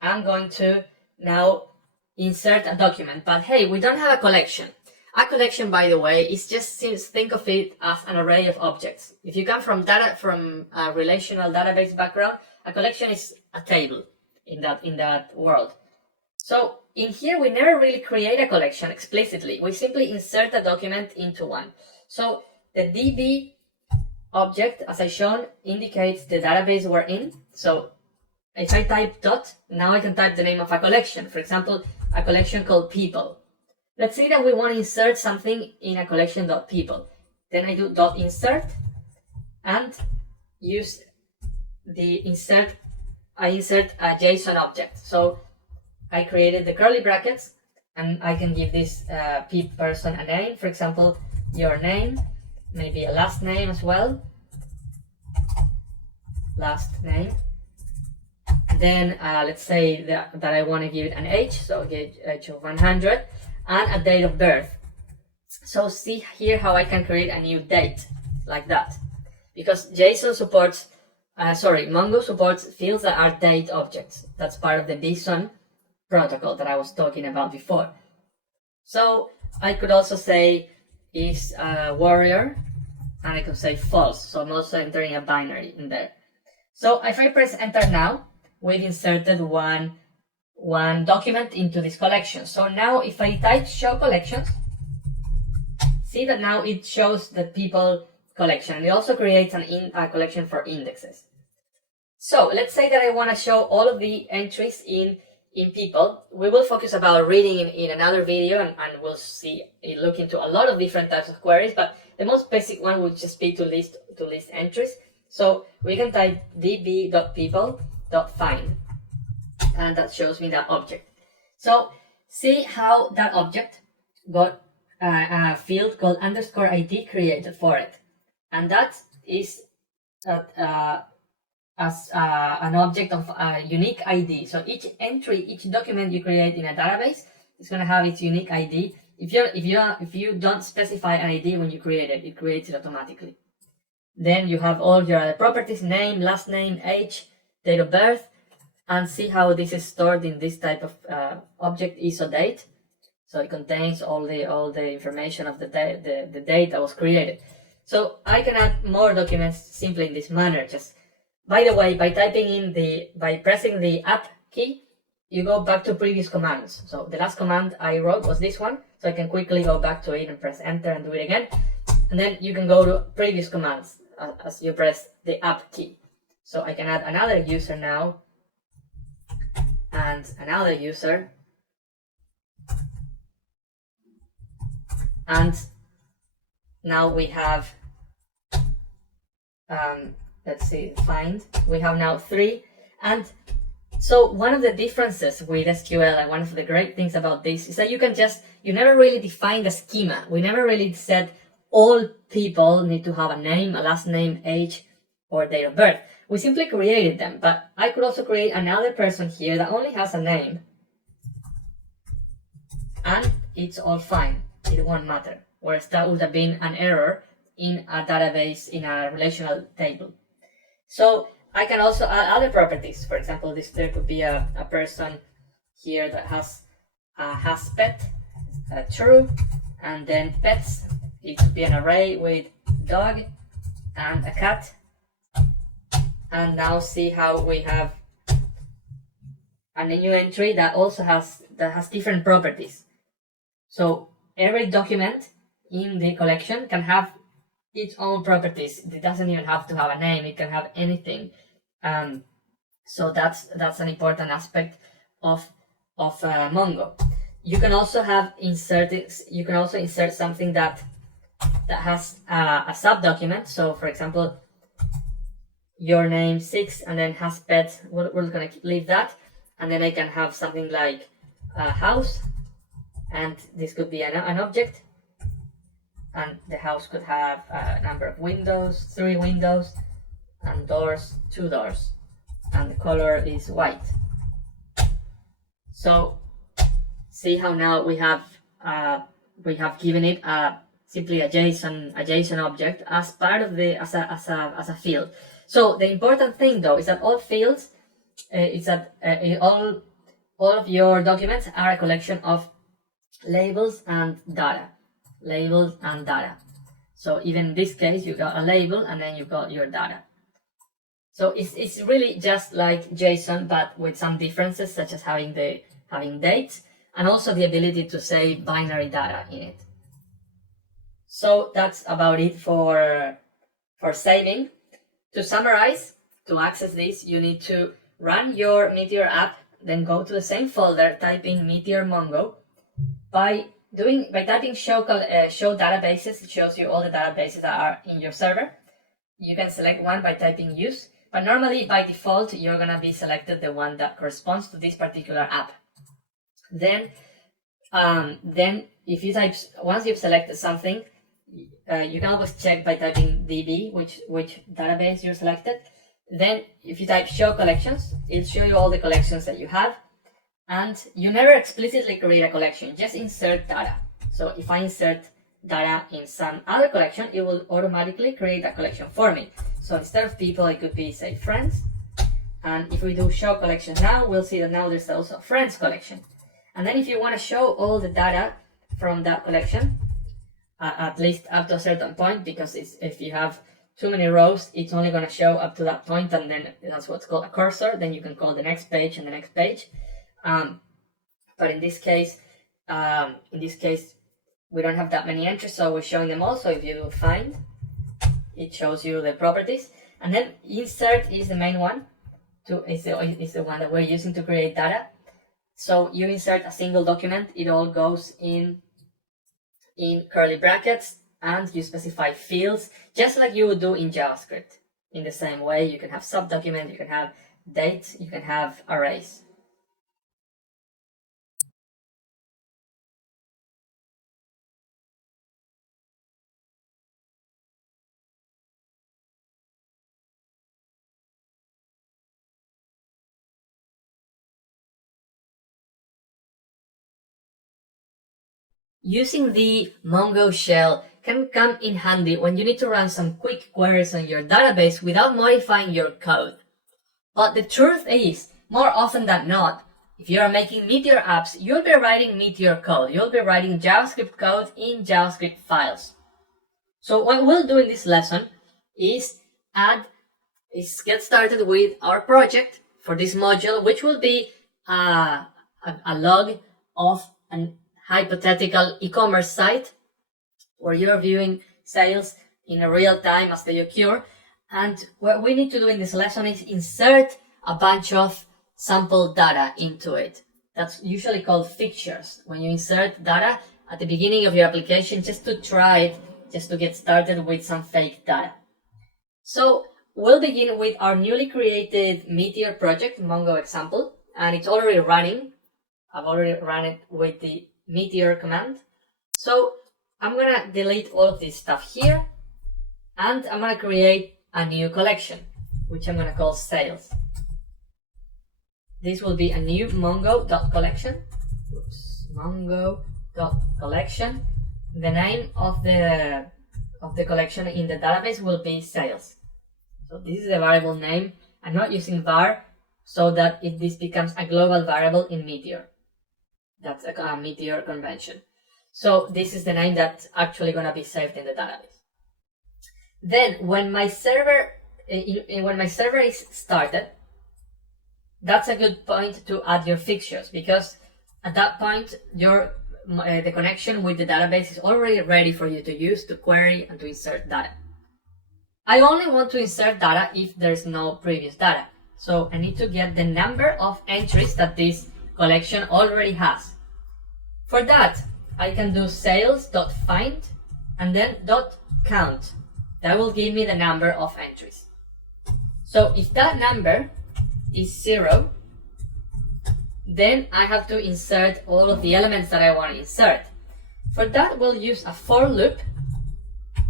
I'm going to now insert a document. But hey, we don't have a collection. A collection, by the way, is just, think of it as an array of objects. If you come from a relational database background, a collection is a table in that world. So in here, we never really create a collection explicitly. We simply insert a document into one. So the DB object, as I shown, indicates the database we're in. So if I type dot, now I can type the name of a collection. For example, a collection called people. Let's say that we want to insert something in a collection.people. Then I do dot insert and use the insert. I insert a JSON object. So I created the curly brackets, and I can give this person a name. For example, your name, maybe a last name as well. Last name. And then let's say that I want to give it an age, so age of 100, and a date of birth. So see here how I can create a new date like that, because JSON supports, Mongo supports fields that are date objects. That's part of the JSON protocol that I was talking about before. So I could also say is warrior, and I could say false. So I'm also entering a binary in there. So if I press enter now, we've inserted one document into this collection. So now if I type show collections, see that now it shows the people collection, and it also creates a collection for indexes. So let's say that I want to show all of the entries in people. We will focus about reading in another video, and we'll look into a lot of different types of queries, but the most basic one would just be to list entries. So we can type db.people.find, and that shows me that object. So see how that object got a field called _ID created for it, and that is an object of a unique ID. So each entry, each document you create in a database is going to have its unique ID. If you don't specify an ID when you create it, it creates it automatically. Then you have all your other properties: name, last name, age, date of birth, and see how this is stored in this type of object, ISODate. So it contains all the information of the date that was created. So I can add more documents simply in this manner. Just by the way, by pressing the up key, you go back to previous commands. So the last command I wrote was this one, so I can quickly go back to it and press enter and do it again. And then you can go to previous commands as you press the up key. So I can add another user now, and another user, and now we have let's see, find. We have now 3. And so one of the differences with SQL, and one of the great things about this, is that you never really define the schema. We never really said all people need to have a name, a last name, age, or date of birth. We simply created them, but I could also create another person here that only has a name, and it's all fine. It won't matter. Whereas that would have been an error in a database, in a relational table. So I can also add other properties. For example, there could be a person here that has pet, true, and then pets. It could be an array with dog and a cat. And now see how we have a new entry that also has different properties. So every document in the collection can have its own properties. It doesn't even have to have a name. It can have anything. So that's an important aspect of Mongo. You can also insert something that has a subdocument. So for example, your name 6 and then has pet. We're gonna leave that, and then I can have something like a house, and this could be an object. And the house could have a number of windows, 3 windows, and doors, 2 doors, and the color is white. So see how now we have given it a simply a JSON object as part of the as a field. So the important thing though is that all fields all of your documents are a collection of labels and data. Labels and data. So even in this case, you got a label and then you got your data. So it's really just like JSON, but with some differences, such as having dates and also the ability to save binary data in it. So that's about it for saving. To summarize, to access this, you need to run your Meteor app, then go to the same folder, type in Meteor Mongo. By typing show databases, it shows you all the databases that are in your server. You can select one by typing use, but normally by default you're gonna be selected the one that corresponds to this particular app. Then if you type, once you've selected something, you can always check by typing db which database you selected. Then if you type show collections, it'll show you all the collections that you have. And you never explicitly create a collection, just insert data. So if I insert data in some other collection, it will automatically create a collection for me. So instead of people, it could be, say, friends. And if we do show collections now, we'll see that now there's also a friends collection. And then if you want to show all the data from that collection, at least up to a certain point, because if you have too many rows, it's only going to show up to that point, and then that's what's called a cursor. Then you can call the next page and the next page. But in this case, we don't have that many entries, so we're showing them all. So if you do find, it shows you the properties, and then insert is the main one. Is the one that we're using to create data. So you insert a single document, it all goes in curly brackets, and you specify fields, just like you would do in JavaScript. In the same way, you can have subdocument, you can have dates, you can have arrays. Using the Mongo shell can come in handy when you need to run some quick queries on your database without modifying your code. But the truth is, more often than not, if you are making Meteor apps, you'll be writing Meteor code. You'll be writing JavaScript code in JavaScript files. So what we'll do in this lesson is get started with our project for this module, which will be a log of an hypothetical e-commerce site where you're viewing sales in a real time as they occur. And what we need to do in this lesson is insert a bunch of sample data into it. That's usually called fixtures. When you insert data at the beginning of your application, just to try it, just to get started with some fake data. So we'll begin with our newly created Meteor project, Mongo example, and it's already running. I've already run it with the Meteor command. So I'm gonna delete all of this stuff here, and I'm gonna create a new collection, which I'm gonna call sales. This will be a new mongo.collection. Mongo.collection. The name of the collection in the database will be sales. So this is the variable name. I'm not using var so that this becomes a global variable in Meteor. That's a Meteor convention. So this is the name that's actually going to be saved in the database. Then when my server is started, that's a good point to add your fixtures, because at that point the connection with the database is already ready for you to use to query and to insert data. I only want to insert data if there's no previous data. So I need to get the number of entries that this collection already has. For that, I can do sales.find and then .count. That will give me the number of entries. So if that number is 0, then I have to insert all of the elements that I want to insert. For that, we'll use a for loop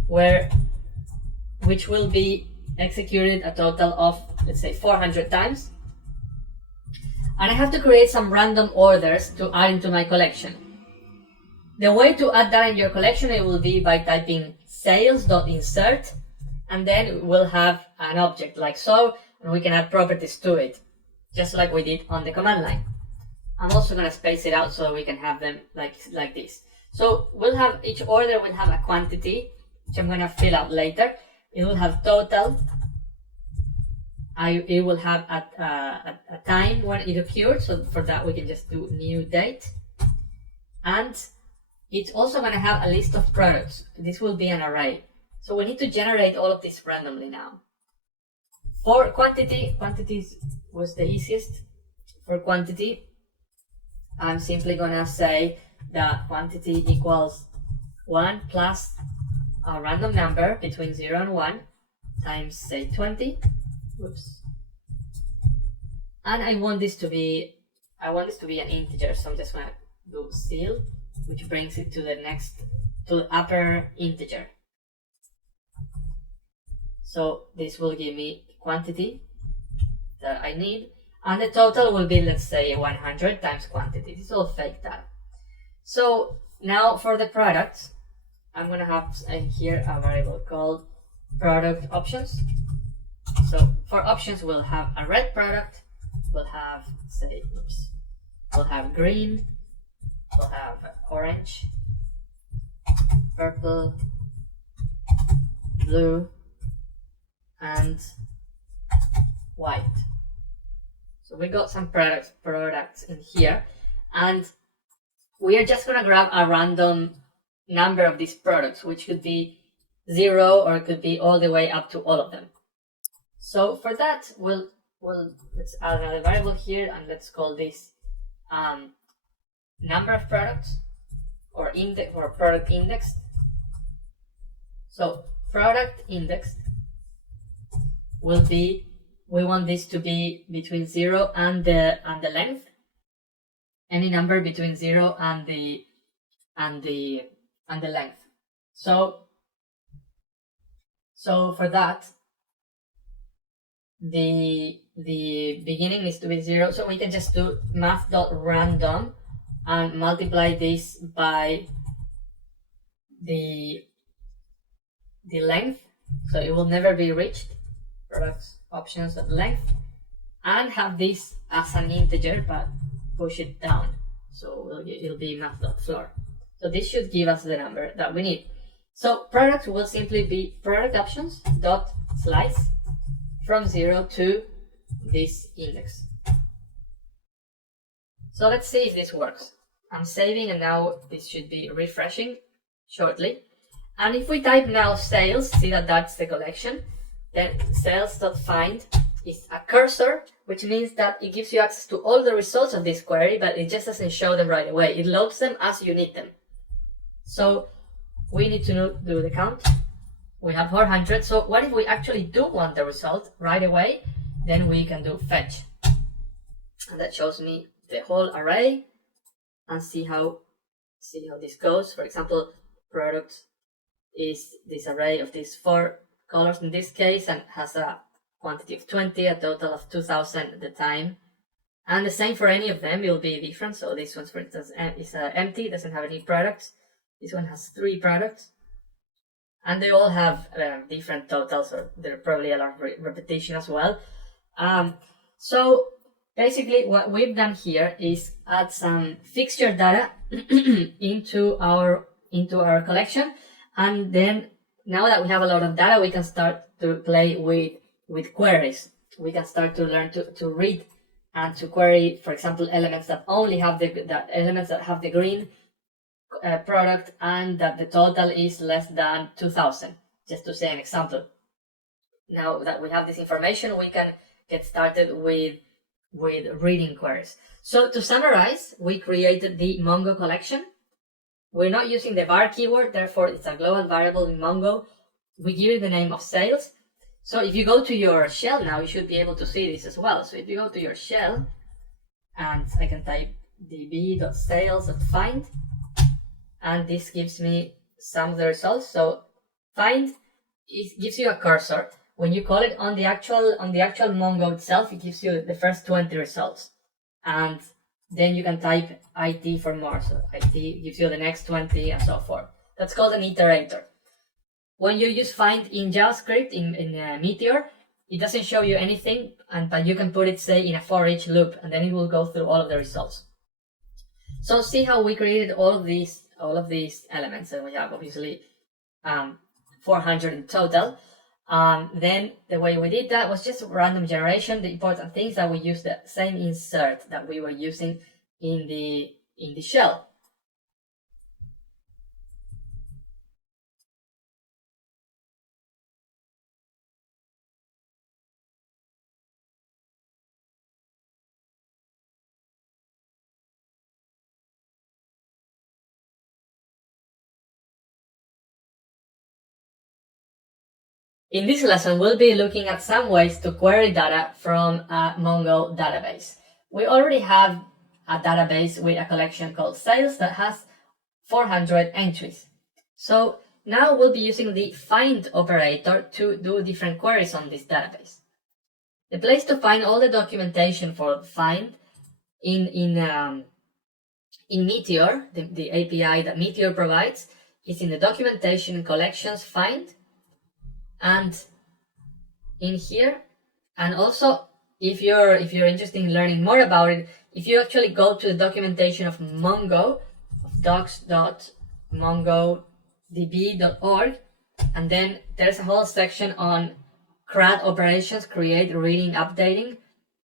which will be executed a total of, let's say, 400 times. And I have to create some random orders to add into my collection. The way to add that in your collection, it will be by typing sales.insert, and then we'll have an object like so, and we can add properties to it, just like we did on the command line. I'm also going to space it out so we can have them like this. So we'll have each order will have a quantity, which I'm going to fill out later. It will have total. It will have a time when it occurred. So for that, we can just do new date. And it's also going to have a list of products. This will be an array. So we need to generate all of this randomly now. For quantities was the easiest. For quantity, I'm simply going to say that quantity equals 1 plus a random number between 0 and 1 times, say, 20. Whoops. And I want this to be an integer, so I'm just going to do ceil, which brings it to the upper integer. So this will give me quantity that I need, and the total will be, let's say, 100 times quantity. This is all fake data. So now for the products, I'm going to have here a variable called product options. So for options, we'll have a red product, we'll have, say, we'll have green, we'll have orange, purple, blue, and white. So we got some products in here, and we are just going to grab a random number of these products, which could be 0 or it could be all the way up to all of them. So for that, let's add another variable here, and let's call this number of products, or index, or product index. So product index will be, we want this to be between 0 and the length. Any number between 0 and the length. So for that, the beginning needs to be 0. So we can just do math.random and multiply this by the length. So it will never be reached. Products options at length, and have this as an integer, but push it down. So it'll be math.floor. So this should give us the number that we need. So product will simply be product options dot slice from 0 to this index. So let's see if this works. I'm saving, and now this should be refreshing shortly. And if we type now sales, see that that's the collection. Then sales.find is a cursor, which means that it gives you access to all the results of this query, but it just doesn't show them right away. It loads them as you need them. So we need to do the count. We have 400. So what if we actually do want the result right away? Then we can do fetch. And that shows me the whole array, and see how this goes. For example, product is this array of these 4 colors in this case, and has a quantity of 20, a total of 2000 at the time. And the same for any of them, it will be different. So this one, for instance, is empty, doesn't have any products. This one has 3 products. And they all have different totals, or there are probably a lot of repetition as well. So basically what we've done here is add some fixture data into our collection, and then now that we have a lot of data, we can start to play with queries. We can start to learn to read and to query, for example, elements that only have the green product, and that the total is less than 2000, just to say an example. Now that we have this information, we can get started with reading queries. So to summarize, we created the Mongo collection. We're not using the var keyword, therefore it's a global variable in Mongo. We give it the name of sales. So if you go to your shell now, you should be able to see this as well. So if you go to your shell, and I can type db.sales.find, and this gives me some of the results. So find, it gives you a cursor. When you call it on the actual Mongo itself, it gives you the first 20 results. And then you can type IT for more. So IT gives you the next 20 and so forth. That's called an iterator. When you use find in JavaScript, in Meteor, it doesn't show you anything, but you can put it, say, in a for each loop, and then it will go through all of the results. So see how we created all of these elements, and we have obviously 400 in total. Then the way we did that was just random generation. The important things that we use the same insert that we were using in the shell. In this lesson, we'll be looking at some ways to query data from a Mongo database. We already have a database with a collection called sales that has 400 entries. So now we'll be using the find operator to do different queries on this database. The place to find all the documentation for find in Meteor, the API that Meteor provides, is in the documentation collections find, and in here. And also, if you're interested in learning more about it, if you actually go to the documentation of Mongo, of docs.mongodb.org, and then there's a whole section on CRUD operations, create, reading, updating,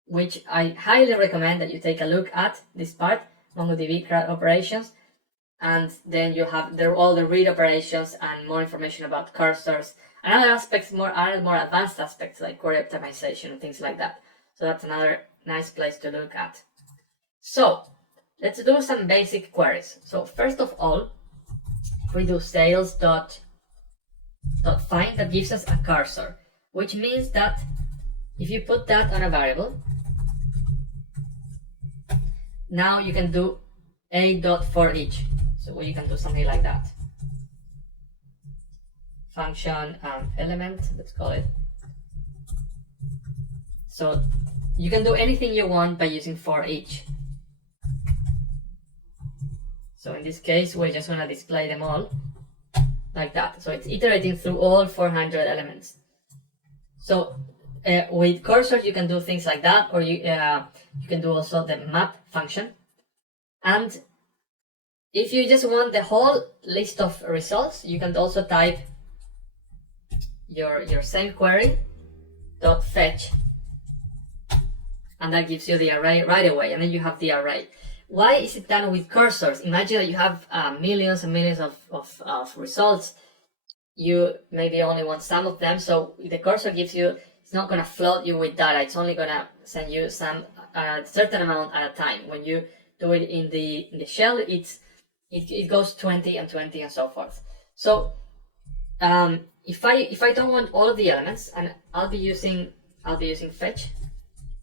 which I highly recommend that you take a look at this part, MongoDB CRUD operations. And then you have all the read operations and more information about cursors and other aspects, more advanced aspects like query optimization and things like that. So that's another nice place to look at. So let's do some basic queries. So first of all, we do sales.find, that gives us a cursor, which means that if you put that on a variable, now you can do a.forEach. So you can do something like that. Function element, let's call it. So you can do anything you want by using for each. So in this case, we're just going to display them all like that. So it's iterating through all 400 elements. So with cursors, you can do things like that, or you can do also the map function. And if you just want the whole list of results, you can also type your same query dot fetch, and that gives you the array right away, and then you have the array. Why is it done with cursors? Imagine that you have millions and millions of results. You maybe only want some of them, so the cursor gives you, it's not going to flood you with data, it's only going to send you some certain amount at a time. When you do it in the shell, it goes 20 and 20 and so forth. So if I don't want all of the elements, and I'll be using fetch,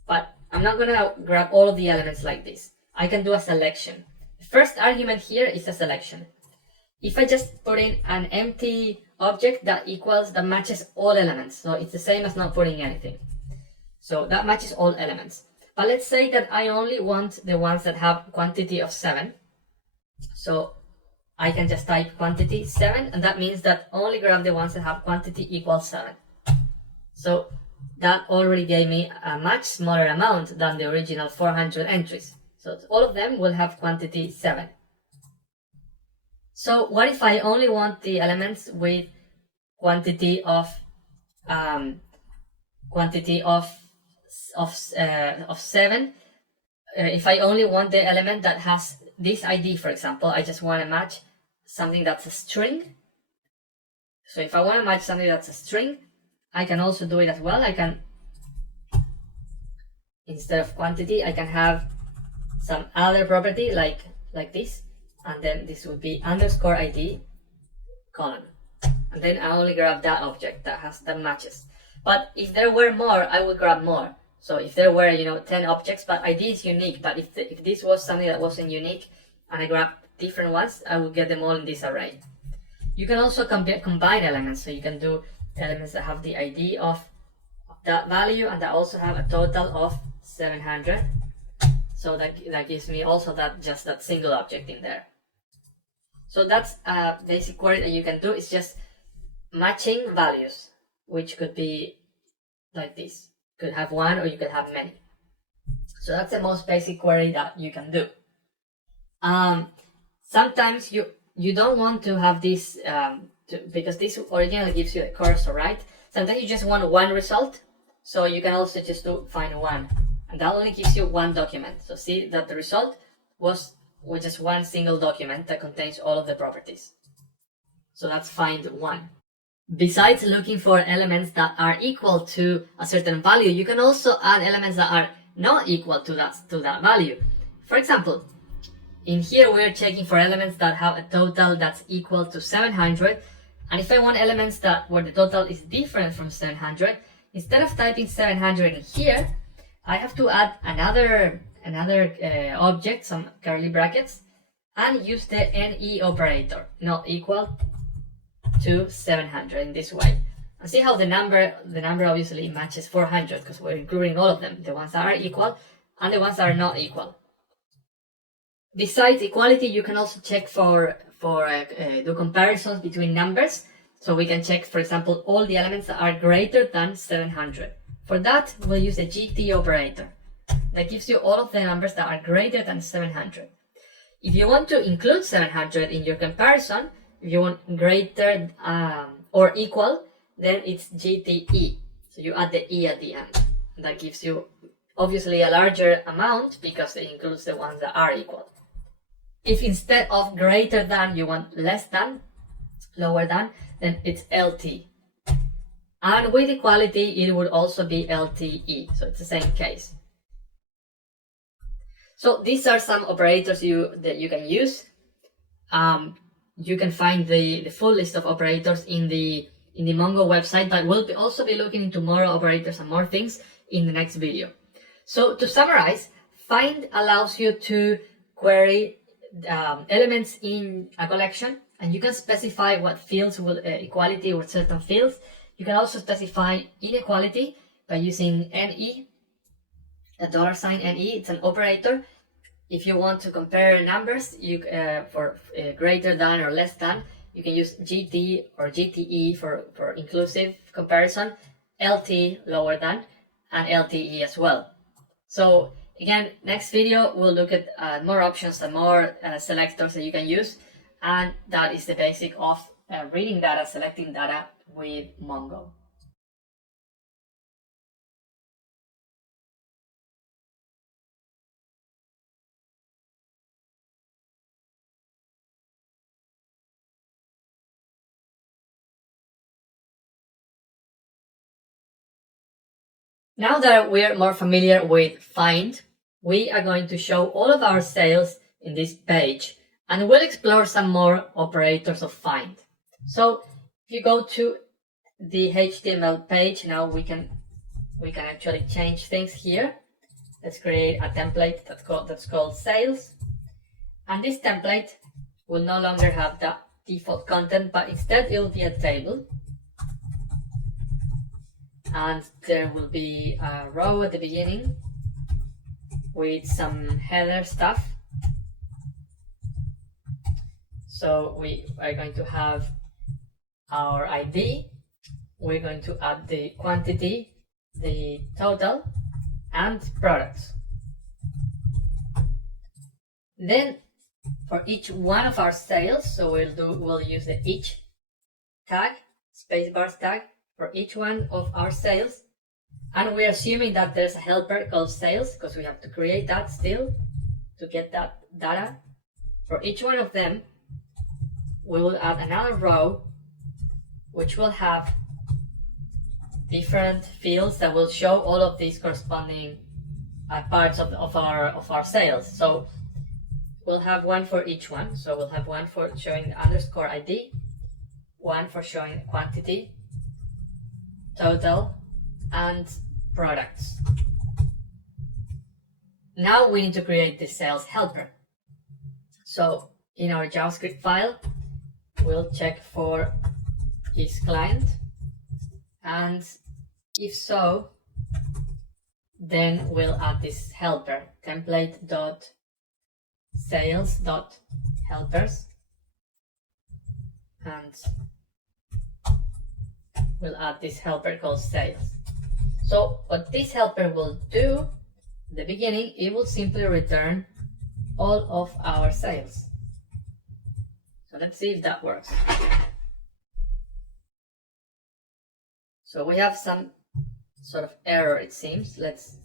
but I'm not gonna grab all of the elements like this. I can do a selection. The first argument here is a selection. If I just put in an empty object that matches all elements, so it's the same as not putting anything. So that matches all elements. But let's say that I only want the ones that have quantity of 7. So I can just type quantity 7, and that means that only grab the ones that have quantity equals 7. So that already gave me a much smaller amount than the original 400 entries. So all of them will have quantity 7. So what if I only want the elements with quantity of 7? If I only want the element that has this ID, for example, I just want to match something that's a string. So if I want to match something that's a string, I can also do it as well. I can, instead of quantity, I can have some other property like this, and then this would be underscore ID colon, and then I only grab that object that matches. But if there were more, I would grab more. So if there were 10 objects, but ID is unique, but if this was something that wasn't unique and I grab different ones, I would get them all in this array. You can also combine elements, so you can do elements that have the ID of that value and that also have a total of 700. So that gives me also just that single object in there. So that's a basic query that you can do. It's just matching values, which could be like this. You could have one or you could have many. So that's the most basic query that you can do. Sometimes you don't want to have this because this originally gives you a cursor, right? Sometimes you just want one result, so you can also just find one, and that only gives you one document. So see that the result was with just one single document that contains all of the properties. So that's find one. Besides looking for elements that are equal to a certain value, you can also add elements that are not equal to that value. For example, in here we are checking for elements that have a total that's equal to 700, and if I want elements where the total is different from 700, instead of typing 700 in here, I have to add another object, some curly brackets, and use the NE operator, not equal to 700 in this way. And see how the number obviously matches 400 because we're including all of them, the ones that are equal and the ones that are not equal. Besides equality, you can also check do comparisons between numbers. So we can check, for example, all the elements that are greater than 700. For that, we'll use the GT operator. That gives you all of the numbers that are greater than 700. If you want to include 700 in your comparison, if you want greater or equal, then it's GTE. So you add the E at the end. That gives you obviously a larger amount because it includes the ones that are equal. If instead of greater than you want less than, lower than, then it's LT. And with equality, it would also be LTE. So it's the same case. So these are some operators that you can use. You can find the full list of operators in the Mongo website, but we'll also be looking into more operators and more things in the next video. So to summarize, find allows you to query elements in a collection, and you can specify what fields will equality with certain fields. You can also specify inequality by using NE, a $NE. It's an operator. If you want to compare numbers, for greater than or less than, you can use GT or GTE for inclusive comparison, LT lower than, and LTE as well. So again, next video we'll look at more options and more selectors that you can use, and that is the basic of reading data, selecting data with Mongo. Now that we're more familiar with find, we are going to show all of our sales in this page, and we'll explore some more operators of find. So if you go to the HTML page, now we can actually change things here. Let's create a template that's called sales, and this template will no longer have the default content, but instead it will be a table. And there will be a row at the beginning with some header stuff. So we are going to have our ID. We're going to add the quantity, the total, and products. Then for each one of our sales, so we'll use the each tag, spacebar tag, for each one of our sales, and we're assuming that there's a helper called sales because we have to create that still to get that data. For each one of them, we will add another row which will have different fields that will show all of these corresponding parts of our sales. So we'll have one for each one. So we'll have one for showing the underscore ID, one for showing quantity, total, and products. Now we need to create the sales helper. So in our JavaScript file, we'll check for is client, and if so, then we'll add this helper, template.sales.helpers, and we'll add this helper called sales. So what this helper will do at the beginning, it will simply return all of our sales. So let's see if that works. So we have some sort of error, it seems. Let's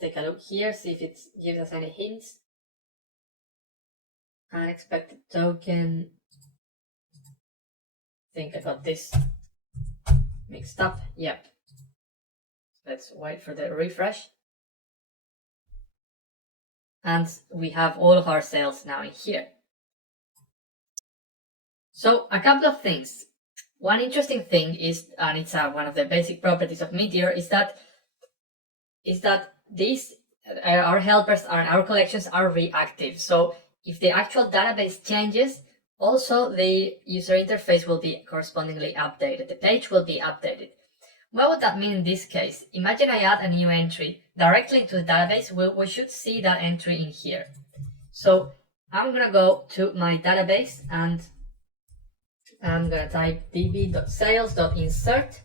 take a look here, see if it gives us any hints. Unexpected token. I think I got this mixed up. Yep. Let's wait for the refresh. And we have all of our sales now in here. So a couple of things. One interesting thing is, and it's one of the basic properties of Meteor, is that these our helpers and our collections are reactive. So if the actual database changes, also the user interface will be correspondingly updated. The page will be updated. What would that mean in this case? Imagine I add a new entry directly into the database. We should see that entry in here. So I'm gonna go to my database and I'm going to type db.sales.insert,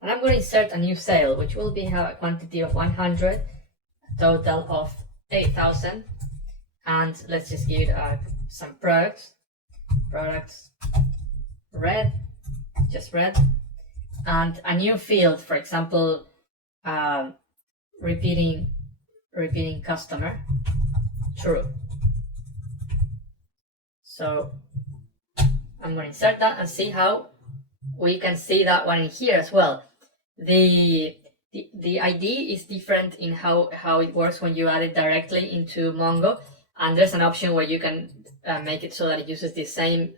and I'm going to insert a new sale, which will be have a quantity of 100, a total of 8,000, and let's just give it some products, red, just red, and a new field, for example, repeating customer, true. So I'm going to insert that and see how we can see that one in here as well. The ID is different in how it works when you add it directly into Mongo, and there's an option where you can make it so that it uses the same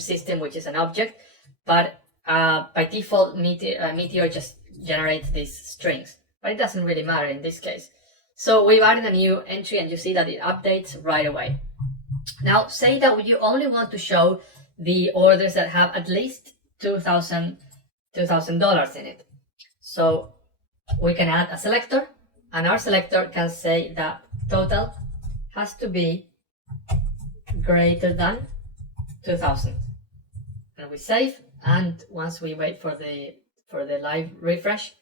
system, which is an object, but by default Meteor just generates these strings, but it doesn't really matter in this case. So we've added a new entry and you see that it updates right away. Now say that you only want to show the orders that have at least $2,000 in it. So we can add a selector, and our selector can say that total has to be greater than 2,000. And we save, and once we wait for the live refresh,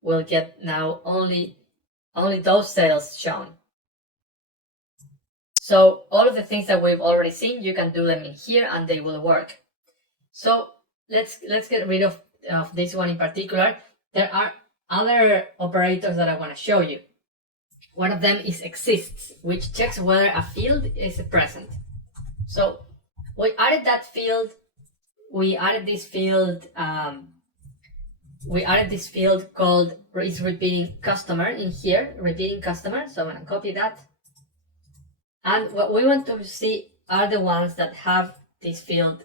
we'll get now only those sales shown. So all of the things that we've already seen, you can do them in here and they will work. So let's get rid of this one in particular. There are other operators that I want to show you. One of them is exists, which checks whether a field is present. So we added that field. We added this field called is repeating customer in here, repeating customer. So I'm going to copy that. And what we want to see are the ones that have this field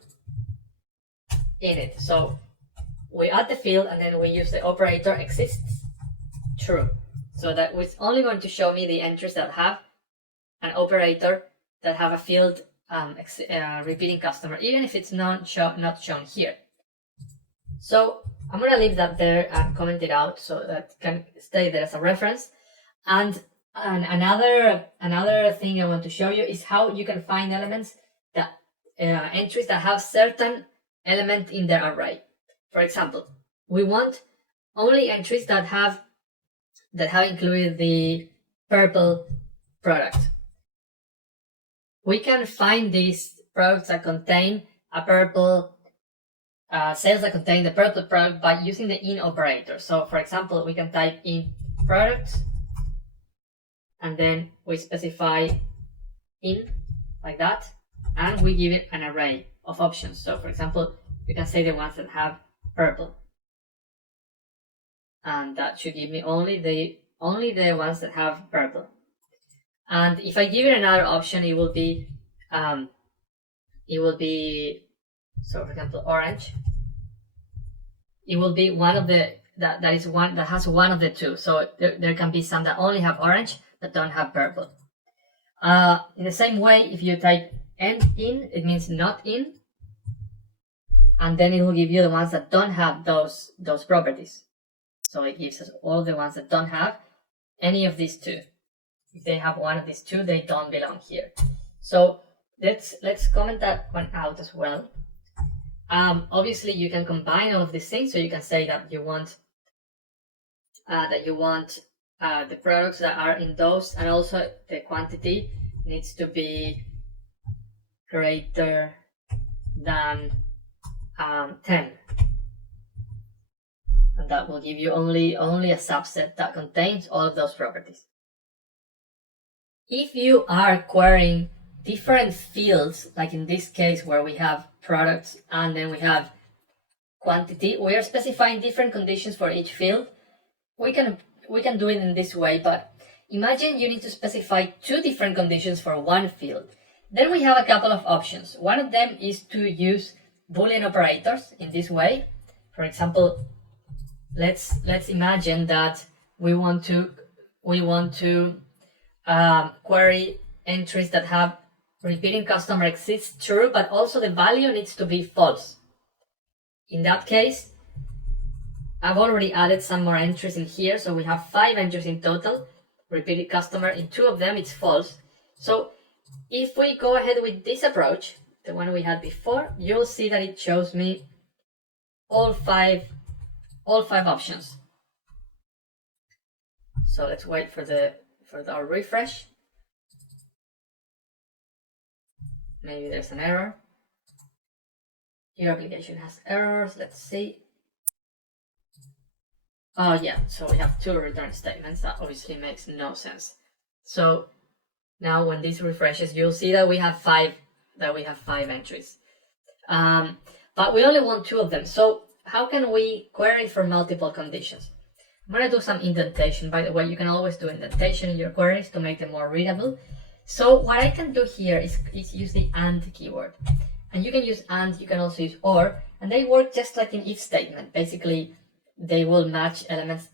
in it. So we add the field and then we use the operator exists true. So that it's only going to show me the entries that have an operator that have a field repeating customer, even if it's not shown here. So I'm going to leave that there and comment it out so that can stay there as a reference. And another thing I want to show you is how you can find elements that entries that have certain element in their array. For example, we want only entries that have included the purple product. We can find these products that contain a purple sales that contain the purple product by using the in operator. So for example, we can type in product and then we specify in like that, and we give it an array of options. So for example, we can say the ones that have purple, and that should give me only the ones that have purple. And if I give it another option, it will be so for example orange. It will be one of the that has one of the two. So there can be some that only have orange that don't have purple. In the same way, if you type end in, it means not in, and then it will give you the ones that don't have those properties. So it gives us all the ones that don't have any of these two. If they have one of these two, they don't belong here. So let's comment that one out as well. Obviously, you can combine all of these things. So you can say that you want the products that are in those, and also the quantity needs to be greater than 10. And that will give you only a subset that contains all of those properties. If you are querying different fields, like in this case where we have products and then we have quantity, we are specifying different conditions for each field. We can do it in this way, but imagine you need to specify 2 different conditions for one field. Then we have a couple of options. One of them is to use Boolean operators in this way. For example, let's imagine that we want to query entries that have repeating customer exists true, but also the value needs to be false. In that case, I've already added some more entries in here, so we have 5 entries in total. Repeated customer, in 2 of them it's false. So if we go ahead with this approach, the one we had before, you'll see that it shows me all five options. So let's wait for our refresh. Maybe there's an error. Your application has errors. Let's see. Oh yeah, so we have 2 return statements. That obviously makes no sense. So now when this refreshes, you'll see that we have 5 entries. But we only want 2 of them. So how can we query for multiple conditions? I'm going to do some indentation. By the way, you can always do indentation in your queries to make them more readable. So what I can do here is use the AND keyword. And you can use AND, you can also use OR, and they work just like an if statement. Basically, they will match elements.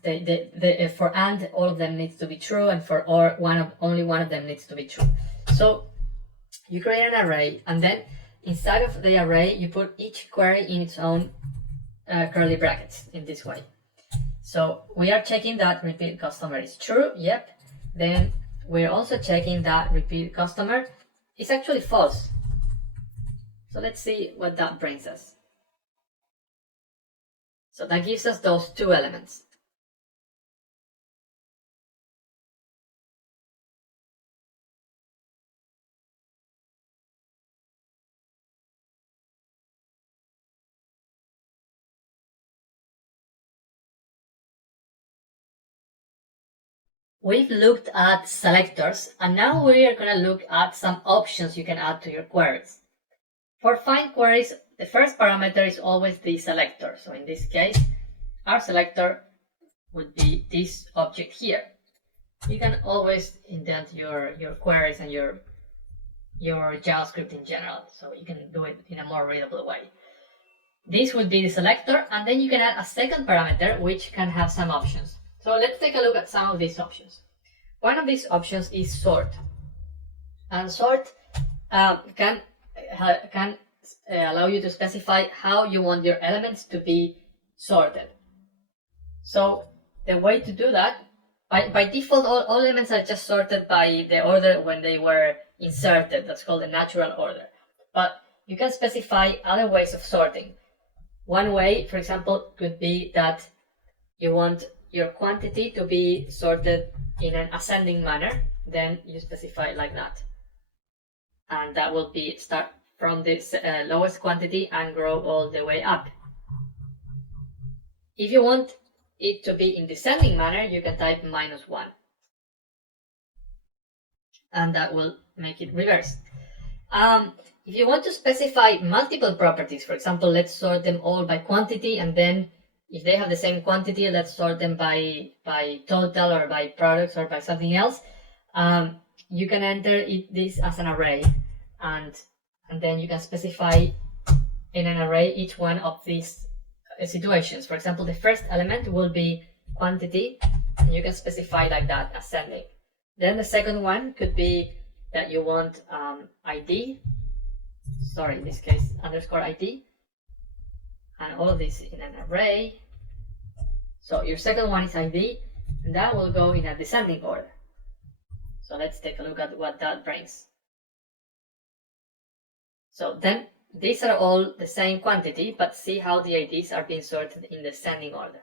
For AND, all of them needs to be true, and for OR, only one of them needs to be true. So you create an array, and then inside of the array, you put each query in its own curly brackets in this way. So we are checking that repeat customer is true. Yep. Then we're also checking that repeat customer is actually false. So let's see what that brings us. So that gives us those 2 elements. We've looked at selectors, and now we are going to look at some options you can add to your queries. For find queries, the first parameter is always the selector. So in this case, our selector would be this object here. You can always indent your queries and your JavaScript in general, so you can do it in a more readable way. This would be the selector, and then you can add a second parameter which can have some options. So let's take a look at some of these options. One of these options is sort. And sort can allow you to specify how you want your elements to be sorted. So the way to do that, by default, all elements are just sorted by the order when they were inserted. That's called the natural order. But you can specify other ways of sorting. One way, for example, could be that you want your quantity to be sorted in an ascending manner. Then you specify like that. And that will be start from the lowest quantity and grow all the way up. If you want it to be in descending manner, you can type -1. And that will make it reverse. If you want to specify multiple properties, for example, let's sort them all by quantity, and then if they have the same quantity, let's sort them by total or by products or by something else. You can enter this as an array, and then you can specify in an array each one of these situations. For example, the first element will be quantity, and you can specify like that, ascending. Then the second one could be that you want ID, sorry, in this case underscore ID, and all of this in an array. So your second one is ID, and that will go in a descending order. So let's take a look at what that brings. So then these are all the same quantity, but see how the IDs are being sorted in descending order.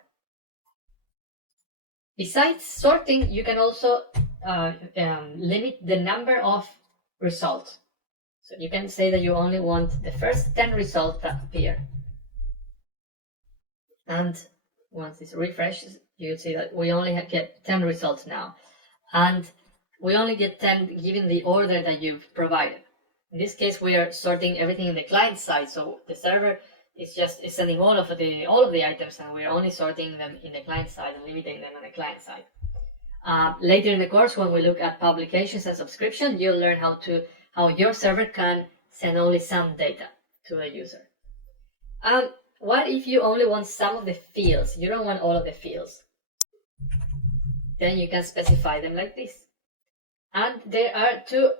Besides sorting, you can also limit the number of results. So you can say that you only want the first 10 results that appear. And once this refreshes, you see that we only get 10 results now. And we only get 10 given the order that you've provided. In this case, we are sorting everything in the client side, so the server is just sending all of the items, and we're only sorting them in the client side and limiting them on the client side. Later in the course, when we look at publications and subscription, you'll learn how your server can send only some data to a user. What if you only want some of the fields? You don't want all of the fields. Then you can specify them like this. And there are two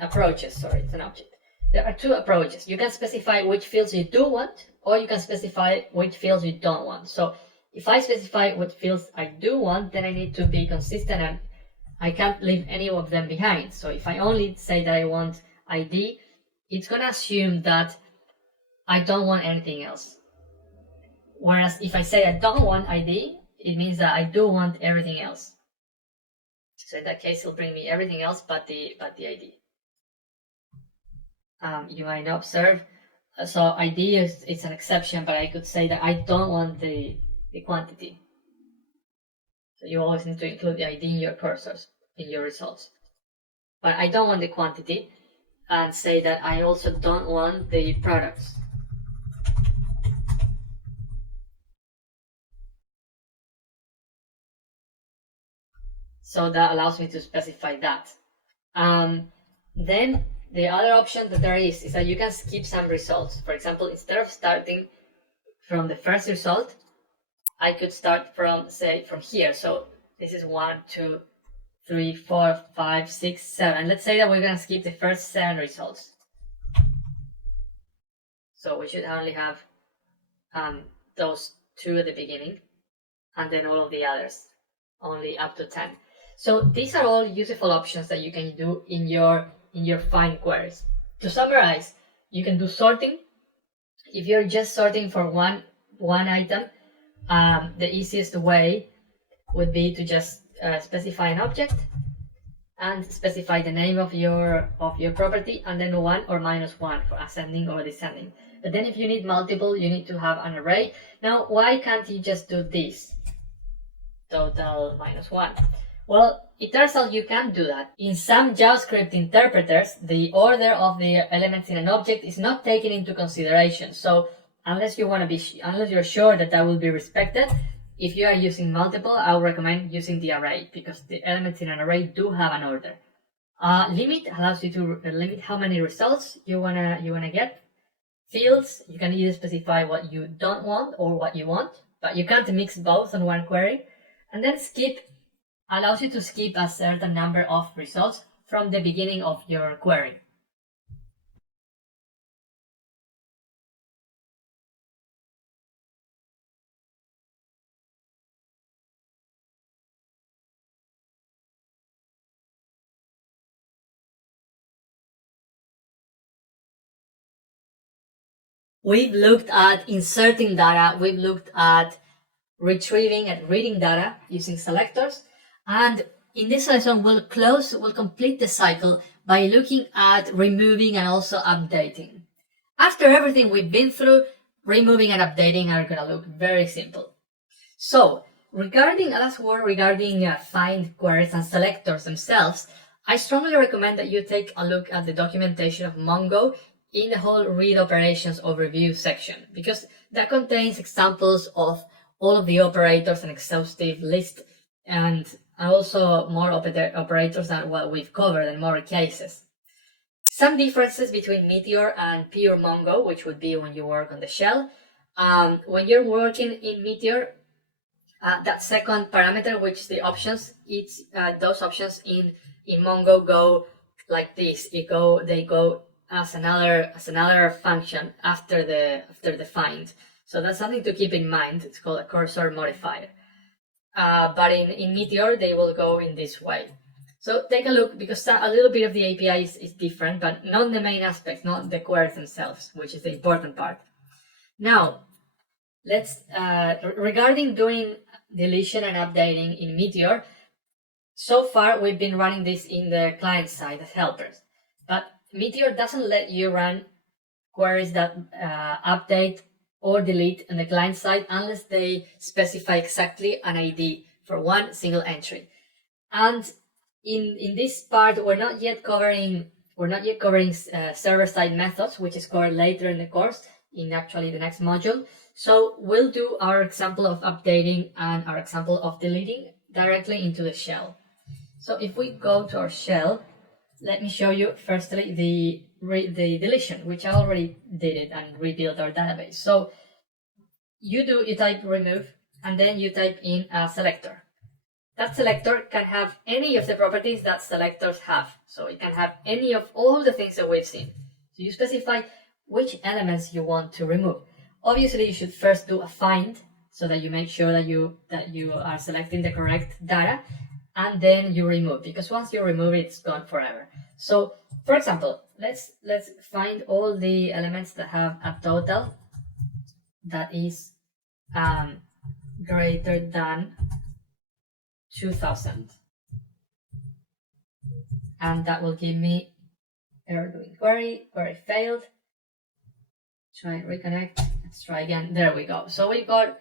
approaches. Sorry, it's an object. There are two approaches. You can specify which fields you do want, or you can specify which fields you don't want. So if I specify what fields I do want, then I need to be consistent and I can't leave any of them behind. So if I only say that I want ID, it's going to assume that I don't want anything else. Whereas if I say I don't want ID, it means that I do want everything else. So in that case, it'll bring me everything else but the ID. You might observe, so ID it's an exception, but I could say that I don't want the quantity. So you always need to include the ID in your cursors, in your results. But I don't want the quantity, and say that I also don't want the products. So that allows me to specify that. Then the other option that there is that you can skip some results. For example, instead of starting from the first result, I could start from here. So this is 1, 2, 3, 4, 5, 6, 7. Let's say that we're going to skip the first 7 results. So we should only have those 2 at the beginning, and then all of the others, only up to 10. So these are all useful options that you can do in your find queries. To summarize, you can do sorting. If you're just sorting for one item, the easiest way would be to just specify an object and specify the name of your property, and then 1 or -1 for ascending or descending. But then if you need multiple, you need to have an array. Now, why can't you just do this? Total -1. Well, it turns out you can do that. In some JavaScript interpreters, the order of the elements in an object is not taken into consideration. So unless you're sure that will be respected, if you are using multiple, I would recommend using the array, because the elements in an array do have an order. Limit allows you to limit how many results you wanna get. Fields, you can either specify what you don't want or what you want, but you can't mix both on one query. And then skip allows you to skip a certain number of results from the beginning of your query. We've looked at inserting data, we've looked at retrieving and reading data using selectors, and in this lesson we'll complete the cycle by looking at removing and also updating. After everything we've been through, removing and updating are going to look very simple. So regarding find queries and selectors themselves, I strongly recommend that you take a look at the documentation of Mongo in the whole read operations overview section, because that contains examples of all of the operators, an exhaustive list, and also more operators than what we've covered and more cases. Some differences between Meteor and pure Mongo, which would be when you work on the shell. When you're working in Meteor, that second parameter, which is the options, those options in Mongo go like this. They go as another function after the find. So that's something to keep in mind. It's called a cursor modifier. but in Meteor, they will go in this way. So take a look, because a little bit of the API is different, but not the main aspects, not the queries themselves, which is the important part. Now, let's regarding doing deletion and updating in Meteor. So far, we've been running this in the client side as helpers, but Meteor doesn't let you run queries that update or delete on the client side unless they specify exactly an ID for one single entry. And in this part, we're not yet covering server-side methods, which is covered later in the course, in actually the next module. So we'll do our example of updating and our example of deleting directly into the shell. So if we go to our shell, let me show you firstly the deletion, which I already did it and rebuilt our database. So you type remove, and then you type in a selector. That selector can have any of the properties that selectors have. So it can have any of all the things that we've seen. So you specify which elements you want to remove. Obviously, you should first do a find so that you make sure that you are selecting the correct data, and then you remove, because once you remove it, it's gone forever. So, for example, let's find all the elements that have a total that is greater than 2000, and that will give me error doing query failed. Try and reconnect. Let's try again. There we go. So we've got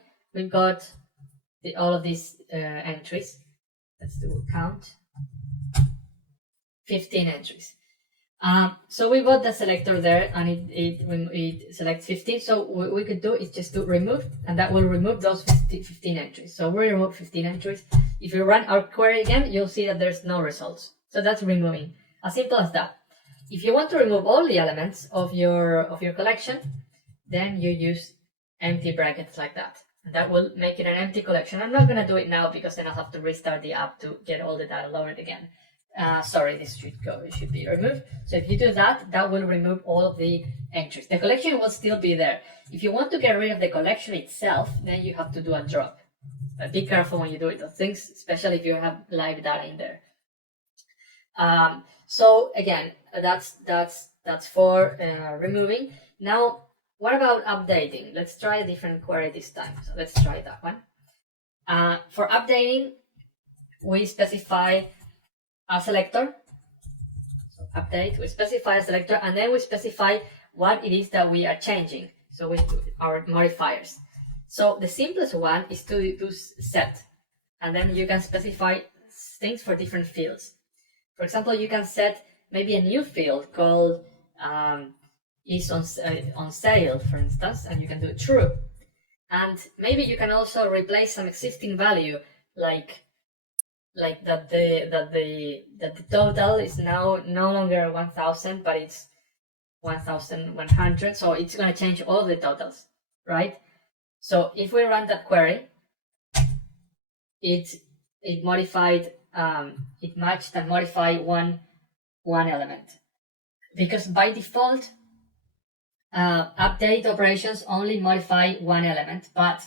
all of these entries. Let's do count. 15 entries. So we got the selector there, and it selects 15. So what we could do is just do remove, and that will remove those 15 entries. So we remove 15 entries. If you run our query again, you'll see that there's no results. So that's removing. As simple as that. If you want to remove all the elements of your collection, then you use empty brackets like that. And that will make it an empty collection. I'm not going to do it now because then I'll have to restart the app to get all the data loaded again. Sorry, this should be removed. So if you do that, that will remove all of the entries. The collection will still be there. If you want to get rid of the collection itself, then you have to do a drop. But be careful when you do those things, especially if you have live data in there. So again, that's for removing. Now, what about updating? Let's try a different query this time. So let's try that one. For updating, we specify a selector. So update, we specify a selector, and then we specify what it is that we are changing. So we do our modifiers. So the simplest one is to do set, and then you can specify things for different fields. For example, you can set maybe a new field called is on sale, for instance, and you can do true. And maybe you can also replace some existing value, like that the total is now no longer 1000, but it's 1100. So it's going to change all the totals, right? So if we run that query, it modified, it matched and modified one element, because by default, update operations only modify one element. But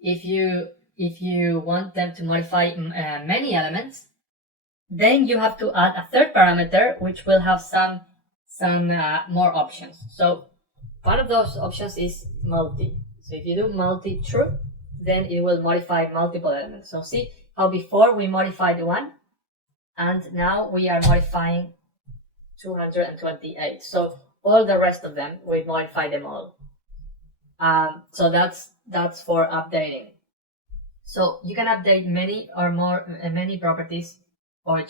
if you want them to modify many elements, then you have to add a third parameter, which will have some more options. So one of those options is multi. So if you do multi true, then it will modify multiple elements. So see how before we modified one, and now we are modifying 228. So all the rest of them, we modify them all. So that's for updating. So you can update many or more many properties, or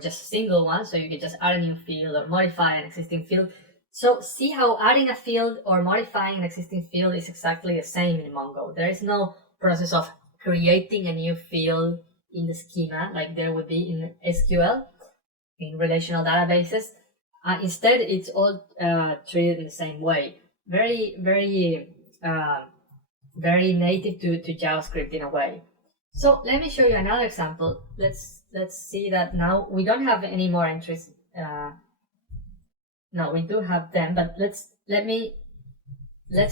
just a single one. So you can just add a new field or modify an existing field. So see how adding a field or modifying an existing field is exactly the same in Mongo. There is no process of creating a new field in the schema like there would be in SQL, in relational databases. Instead, it's all treated in the same way. Very native to JavaScript in a way. So let me show you another example. Let's see that now we don't have any more entries. No, we do have them, but let's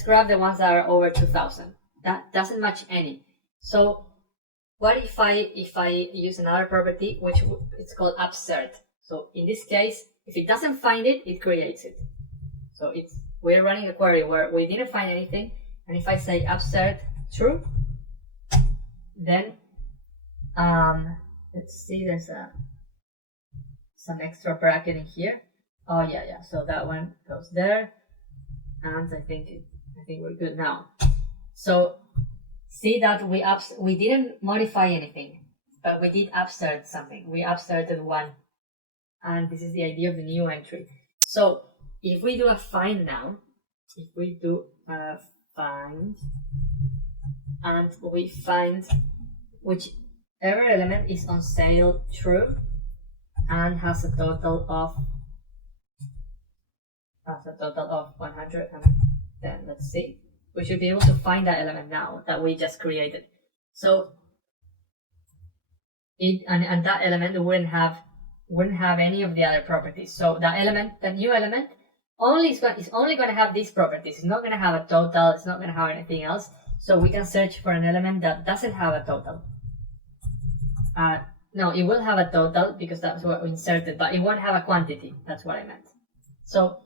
grab the ones that are over 2000. That doesn't match any. So What if I use another property which it's called absurd? So in this case, if it doesn't find it, it creates it. So we're running a query where we didn't find anything, and if I say absurd true, then let's see, there's some extra bracket in here. Oh yeah. So that one goes there, and I think we're good now. So see that we didn't modify anything, but we did absurd something. We absurded one, and this is the idea of the new entry. So if we do a find now, if we do a find, and we find whichever element is on sale true and has a total of 100, and then let's see, we should be able to find that element now that we just created. So and that element wouldn't have any of the other properties. So that element, the new element, is only going to have these properties. It's not going to have a total. It's not going to have anything else. So we can search for an element that doesn't have a total. No, it will have a total because that's what we inserted, but it won't have a quantity. That's what I meant. So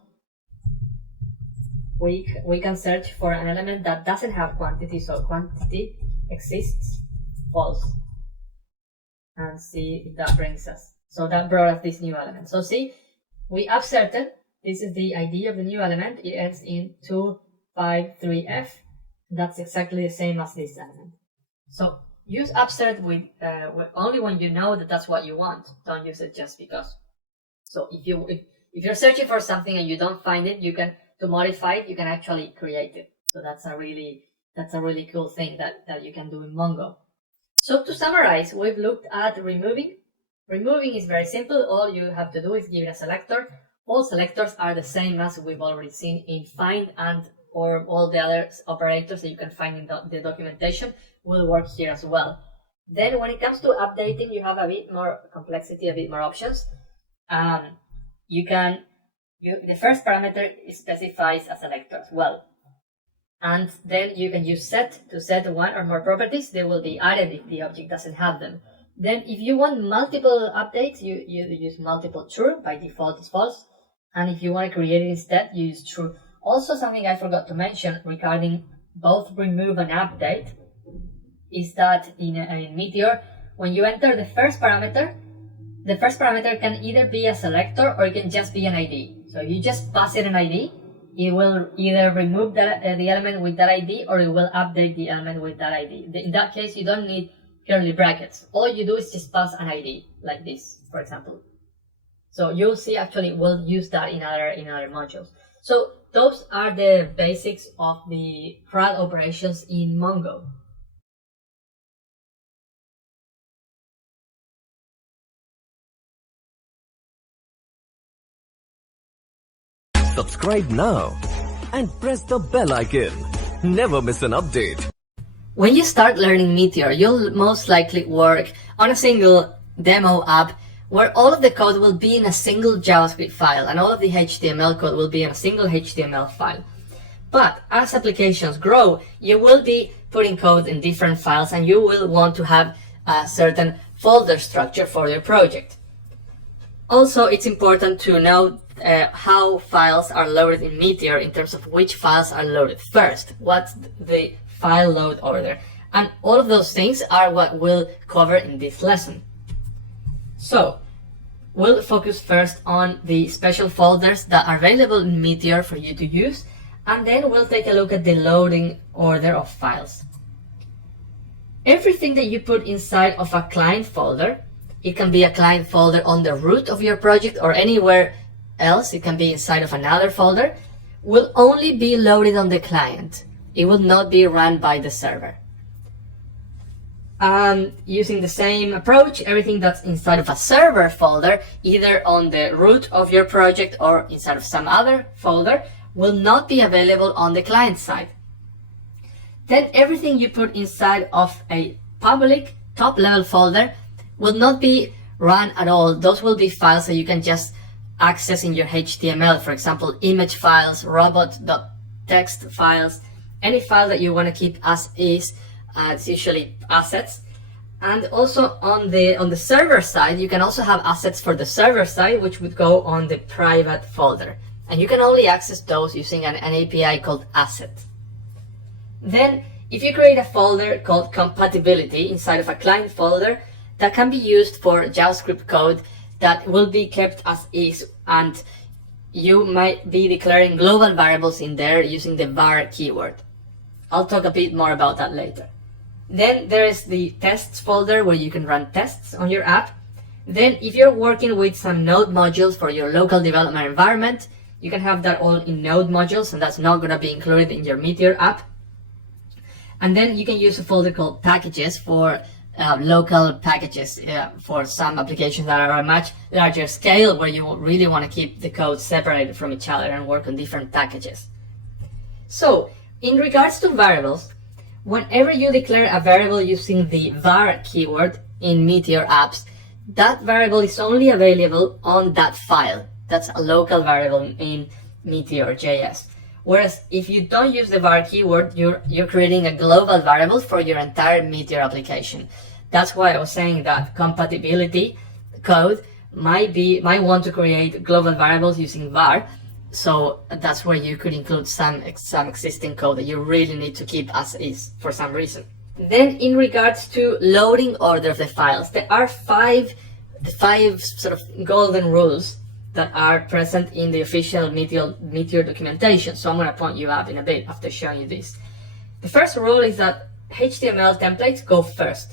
we can search for an element that doesn't have quantity. So quantity exists, false, and see if that brings us. So that brought us this new element. So see, we absurd. This is the ID of the new element. It ends in 253F. That's exactly the same as this element. So use absurd with only when you know that that's what you want. Don't use it just because. So if you're searching for something and you don't find it, to modify it, you can actually create it. So that's a really cool thing that you can do in Mongo. So to summarize, we've looked at removing. Removing is very simple. All you have to do is give it a selector. All selectors are the same as we've already seen in find or all the other operators that you can find in the documentation will work here as well. Then when it comes to updating, you have a bit more complexity, a bit more options. The first parameter specifies a selector as well. And then you can use set to set one or more properties. They will be added if the object doesn't have them. Then if you want multiple updates, you use multiple true. By default it's false. And if you want to create it instead, you use true. Also, something I forgot to mention regarding both remove and update is that in Meteor, when you enter the first parameter can either be a selector or it can just be an ID. So you just pass it an ID, it will either remove the element with that ID or it will update the element with that ID. In that case, you don't need curly brackets. All you do is just pass an ID, like this, for example. So you'll see actually we'll use that in other modules. So those are the basics of the CRUD operations in Mongo. Subscribe now and press the bell icon. Never miss an update. When you start learning Meteor, you'll most likely work on a single demo app where all of the code will be in a single JavaScript file and all of the HTML code will be in a single HTML file. But as applications grow, you will be putting code in different files and you will want to have a certain folder structure for your project. Also, it's important to know how files are loaded in Meteor in terms of which files are loaded first, what's the file load order, and all of those things are what we'll cover in this lesson. So, we'll focus first on the special folders that are available in Meteor for you to use, and then we'll take a look at the loading order of files. Everything that you put inside of a client folder, it can be a client folder on the root of your project or anywhere else, it can be inside of another folder, will only be loaded on the client. It will not be run by the server. Using the same approach, everything that's inside of a server folder, either on the root of your project or inside of some other folder, will not be available on the client side. Then everything you put inside of a public top-level folder will not be run at all. Those will be files that you can just access in your HTML. For example, image files, robot.txt files, any file that you want to keep as is. It's usually assets. And also on the server side, you can also have assets for the server side, which would go on the private folder. And you can only access those using an API called asset. Then, if you create a folder called compatibility inside of a client folder, that can be used for JavaScript code that will be kept as is, and you might be declaring global variables in there using the var keyword. I'll talk a bit more about that later. Then there is the tests folder where you can run tests on your app. Then if you're working with some Node modules for your local development environment, you can have that all in Node modules, and that's not going to be included in your Meteor app. And then you can use a folder called packages for local packages for some applications that are a much larger scale, where you really want to keep the code separated from each other and work on different packages. So in regards to variables, whenever you declare a variable using the var keyword in Meteor apps, that variable is only available on that file. That's a local variable in Meteor.js. Whereas if you don't use the var keyword, you're creating a global variable for your entire Meteor application. That's why I was saying that compatibility code might want to create global variables using var. So that's where you could include some existing code that you really need to keep as is for some reason. Then in regards to loading order of the files, there are five sort of golden rules that are present in the official Meteor documentation. So I'm going to point you up in a bit after showing you this. The first rule is that HTML templates go first.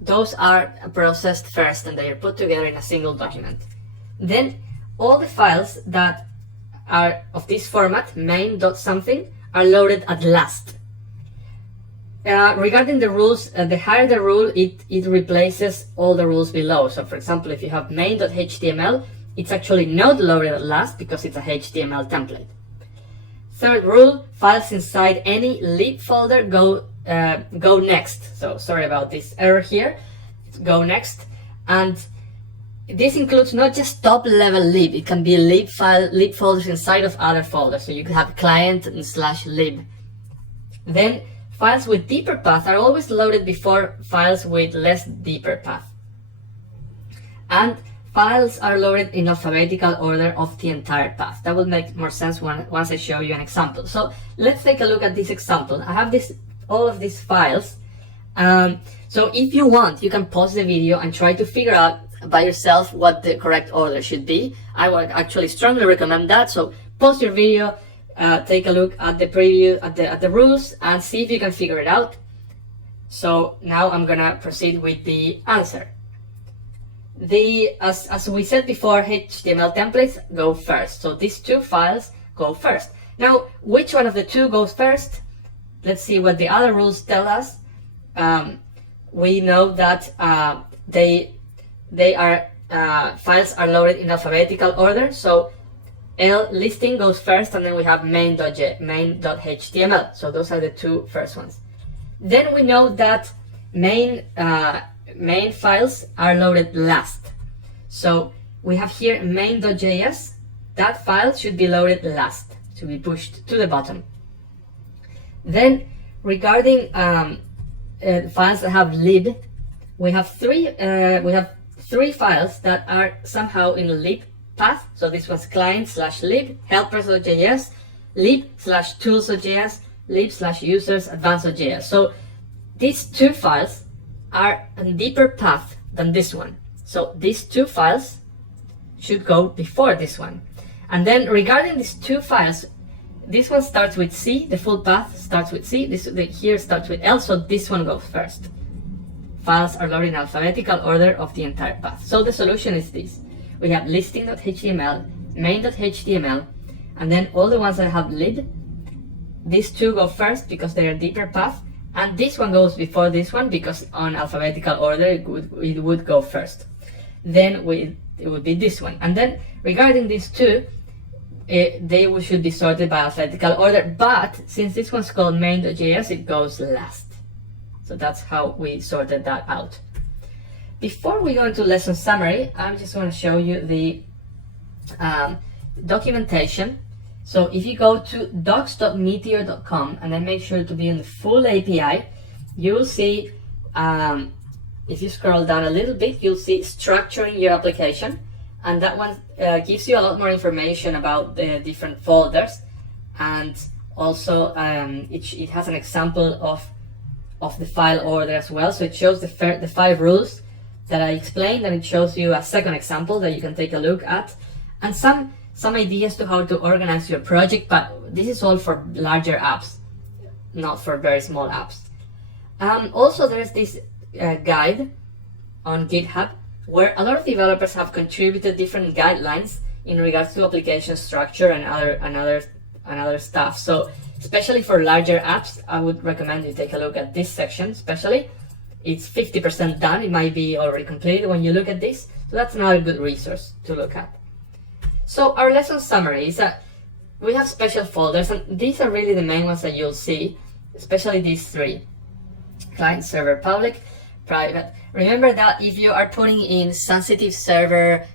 Those are processed first and they are put together in a single document. Then all the files that are of this format, main.something, are loaded at last. Regarding the rules, the higher the rule, it replaces all the rules below. So for example, if you have main.html, it's actually not loaded at last because it's a HTML template. Third rule, files inside any lib folder go next. So sorry about this error here. Go next. And this includes not just top level lib, it can be lib folders inside of other folders. So you could have client and /lib. Then files with deeper path are always loaded before files with less deeper path. And files are loaded in alphabetical order of the entire path. That will make more sense once I show you an example. So let's take a look at this example. I have all of these files. So if you want, you can pause the video and try to figure out by yourself what the correct order should be. I would actually strongly recommend that. So pause your video, take a look at the preview, at the rules, and see if you can figure it out. So now I'm gonna proceed with the answer. As we said before, HTML templates go first. So these two files go first. Now, which one of the two goes first? Let's see what the other rules tell us. We know that files are loaded in alphabetical order. So L listing goes first, and then we have main.html. So those are the two first ones. Then we know that main files are loaded last. So we have here main.js. That file should be loaded last, to be pushed to the bottom. Then regarding files that have lib, we have three files that are somehow in lib path. So this was client/lib, helpers.js, lib/tools.js, lib/users, advanced.js. So these two files are a deeper path than this one. So these two files should go before this one. And then regarding these two files, this one starts with C, the full path starts with C, here starts with L, so this one goes first. Files are loaded in alphabetical order of the entire path. So the solution is this. We have listing.html, main.html, and then all the ones that have lib, these two go first because they are deeper path, and this one goes before this one because on alphabetical order it would go first. Then it would be this one. And then regarding these two, they should be sorted by alphabetical order, but since this one's called main.js, it goes last. So that's how we sorted that out. Before we go into lesson summary, I just want to show you the documentation. So if you go to docs.meteor.com and then make sure to be in the full API, you will see if you scroll down a little bit, you'll see structuring your application, and that one gives you a lot more information about the different folders, and also it has an example of the file order as well. So it shows the 5 rules that I explained, and it shows you a second example that you can take a look at, and some ideas to how to organize your project, but this is all for larger apps, not for very small apps. Also, there's this guide on GitHub where a lot of developers have contributed different guidelines in regards to application structure and other stuff. So especially for larger apps, I would recommend you take a look at this section. Especially, it's 50% done. It might be already completed when you look at this, so that's another good resource to look at. So our lesson summary is that we have special folders, and these are really the main ones that you'll see, especially these 3: client, server, public, private. Remember that if you are putting in sensitive server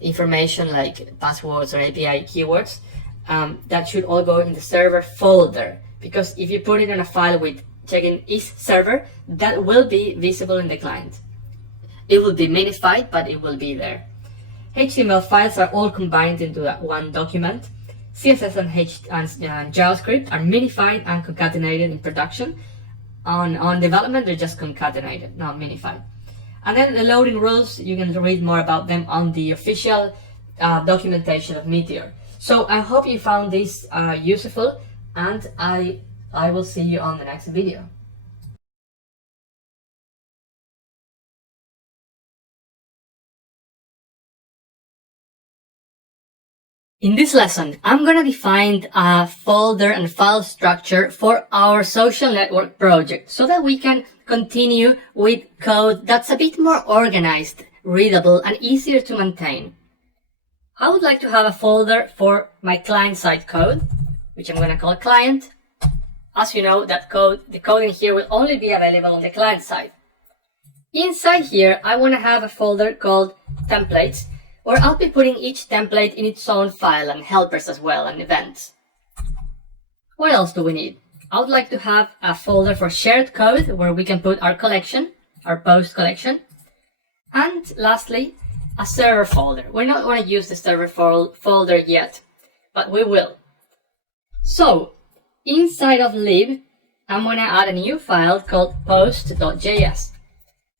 information like passwords or API keywords, that should all go in the server folder, because if you put it in a file with checking is server, that will be visible in the client. It will be minified, but it will be there. HTML files are all combined into that one document. CSS and JavaScript are minified and concatenated in production. On development, they're just concatenated, not minified. And then the loading rules, you can read more about them on the official documentation of Meteor. So I hope you found this useful, and I will see you on the next video. In this lesson, I'm going to define a folder and file structure for our social network project so that we can continue with code that's a bit more organized, readable, and easier to maintain. I would like to have a folder for my client-side code, which I'm going to call client. As you know, the code in here will only be available on the client side. Inside here, I want to have a folder called templates, where I'll be putting each template in its own file, and helpers as well, and events. What else do we need? I would like to have a folder for shared code where we can put our collection, our post collection. And lastly, a server folder. We're not going to use the server folder yet, but we will. So, inside of lib, I'm going to add a new file called post.js.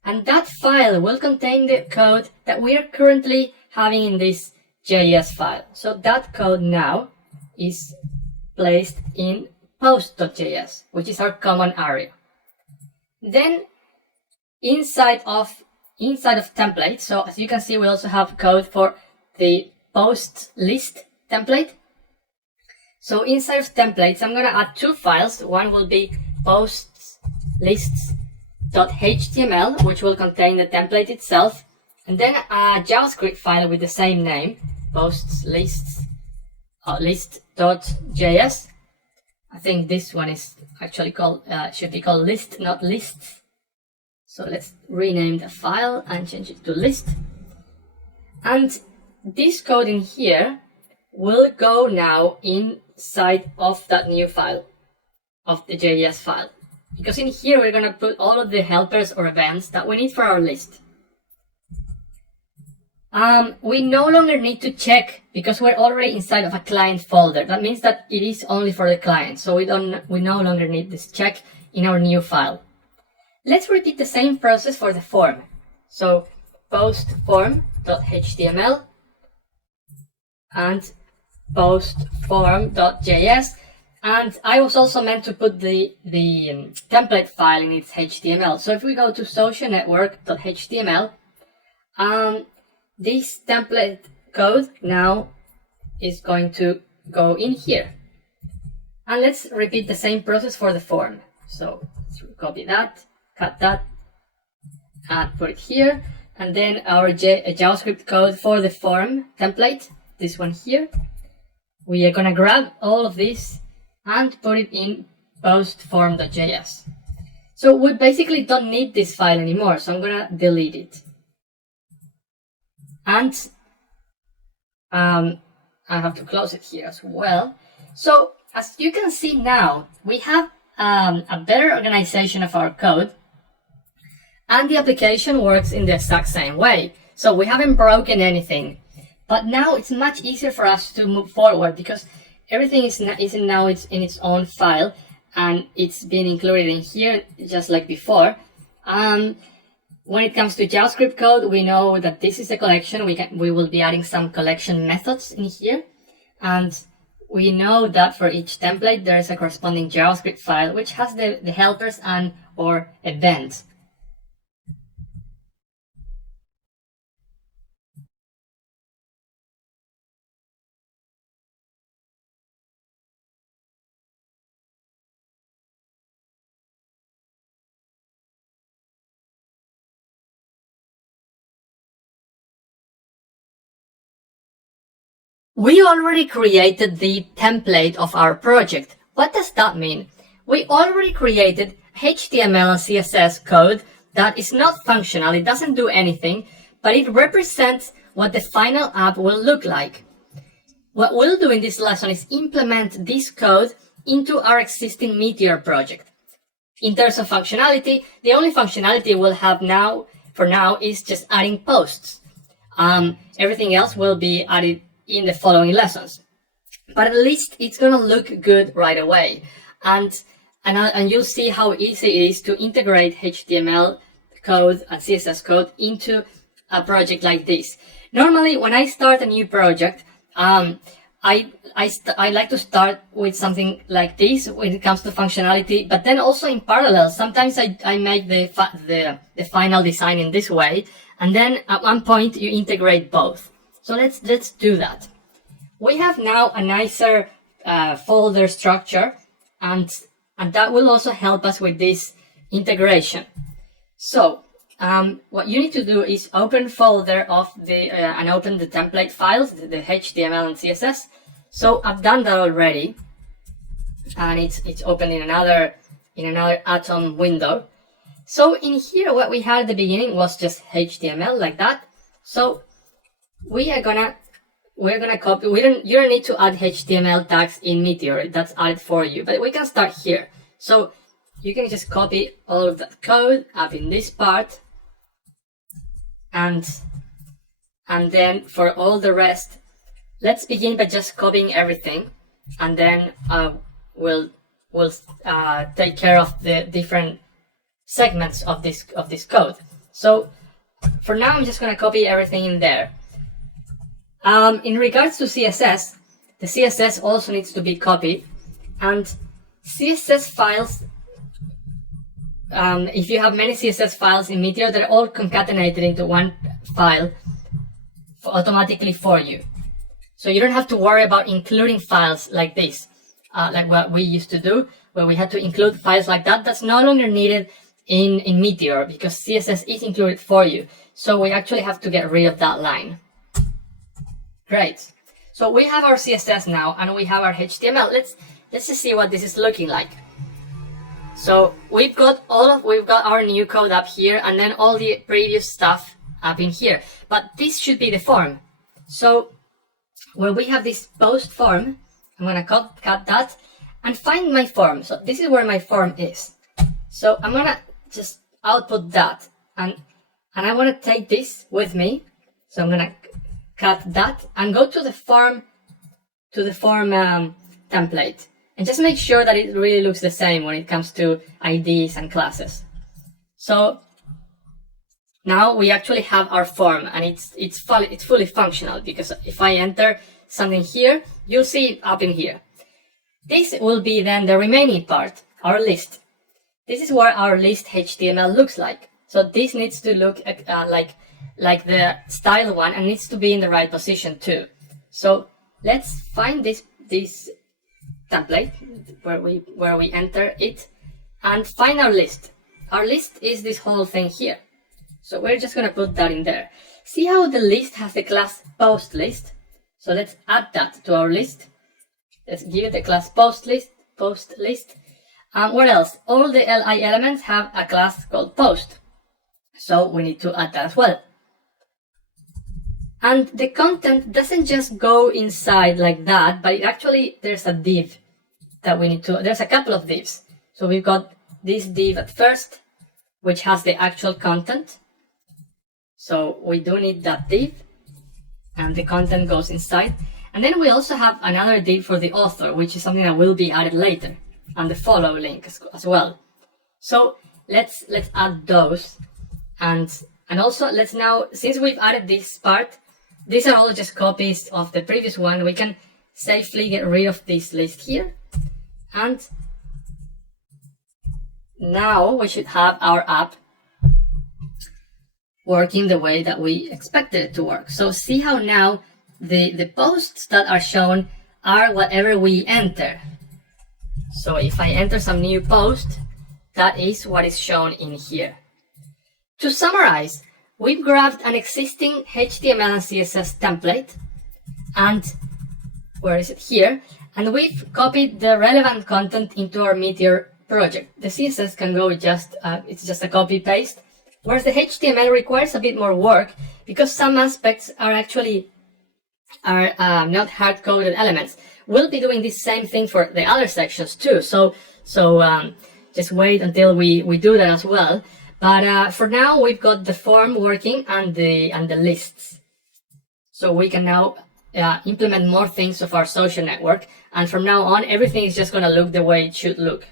And that file will contain the code that we are currently having in this JS file. So that code now is placed in post.js, which is our common area. Then inside of template, so as you can see, we also have code for the post list template. So inside of templates, I'm going to add 2 files. One will be posts lists.html, which will contain the template itself, and then a JavaScript file with the same name, posts list.js. I think this one is actually called should be called list, not lists. So let's rename the file and change it to list. And this code in here will go now inside of that new file, of the JS file. Because in here we're going to put all of the helpers or events that we need for our list. We no longer need to check because we're already inside of a client folder. That means that it is only for the client. So we no longer need this check in our new file. Let's repeat the same process for the form. So post form.html and post form.js. And I was also meant to put the template file in its HTML. So if we go to socialnetwork.html, this template code now is going to go in here. And let's repeat the same process for the form. So let's copy that, cut that, and put it here. And then our JavaScript code for the form template, this one here. We are going to grab all of this and put it in postform.js. So we basically don't need this file anymore, so I'm going to delete it. And I have to close it here as well. So as you can see now, we have a better organization of our code. And the application works in the exact same way. So we haven't broken anything. But now it's much easier for us to move forward because everything is now it's in its own file and it's been included in here just like before. When it comes to JavaScript code, we know that this is a collection. We will be adding some collection methods in here. And we know that for each template, there is a corresponding JavaScript file, which has the helpers and or events. We already created the template of our project. What does that mean? We already created HTML and CSS code that is not functional, it doesn't do anything, but it represents what the final app will look like. What we'll do in this lesson is implement this code into our existing Meteor project. In terms of functionality, the only functionality we'll have now, for now, is just adding posts. Everything else will be added in the following lessons. But at least it's gonna look good right away. And you'll see how easy it is to integrate HTML code and CSS code into a project like this. Normally, when I start a new project, I like to start with something like this when it comes to functionality, but then also in parallel, sometimes I make the final design in this way, and then at one point you integrate both. So let's do that. We have now a nicer folder structure, and that will also help us with this integration. So what you need to do is open folder of and open the template files, the HTML and CSS. So I've done that already, and it's open in another Atom window. So in here, what we had at the beginning was just HTML like that. So we're gonna copy. You don't need to add HTML tags in Meteor. That's added for you. But we can start here. So you can just copy all of that code up in this part, and then for all the rest, let's begin by just copying everything, and then we'll take care of the different segments of this code. So for now, I'm just gonna copy everything in there. In regards to CSS, the CSS also needs to be copied, and CSS files, if you have many CSS files in Meteor, they're all concatenated into one file automatically for you. So you don't have to worry about including files like this, like what we used to do, where we had to include files like that. That's no longer needed in Meteor because CSS is included for you. So we actually have to get rid of that line. Great. So we have our CSS now, and we have our HTML. Let's just see what this is looking like. So we've got our new code up here, and then all the previous stuff up in here. But this should be the form. So where we have this post form, I'm gonna cut that and find my form. So this is where my form is. So I'm gonna just output that, and I want to take this with me. So I'm gonna cut that and go to the form template, and just make sure that it really looks the same when it comes to IDs and classes. So now we actually have our form, and it's fully functional, because if I enter something here, you'll see it up in here. This will be then the remaining part, our list. This is what our list HTML looks like. So this needs to look like the style one, and needs to be in the right position too. So let's find this template where we enter it and find our list. Our list is this whole thing here. So we're just gonna put that in there. See how the list has the class post list? So let's add that to our list. Let's give it the class post list. What else? All the LI elements have a class called post. So we need to add that as well. And the content doesn't just go inside like that, but there's a div that we need to, there's a couple of divs. So we've got this div at first, which has the actual content. So we do need that div, and the content goes inside. And then we also have another div for the author, which is something that will be added later, and the follow link as well. So let's add those, and also let's now, since we've added this part, these are all just copies of the previous one. We can safely get rid of this list here, and now we should have our app working the way that we expected it to work. So see how now the posts that are shown are whatever we enter. So if I enter some new post, that is what is shown in here. To summarize, we've grabbed an existing HTML and CSS template, and where is it? Here, and we've copied the relevant content into our Meteor project. The CSS can go just, it's just a copy paste, whereas the HTML requires a bit more work because some aspects are actually not hard-coded elements. We'll be doing the same thing for the other sections too. So just wait until we do that as well. But for now, we've got the form working and the lists. So we can now implement more things of our social network. And from now on, everything is just going to look the way it should look.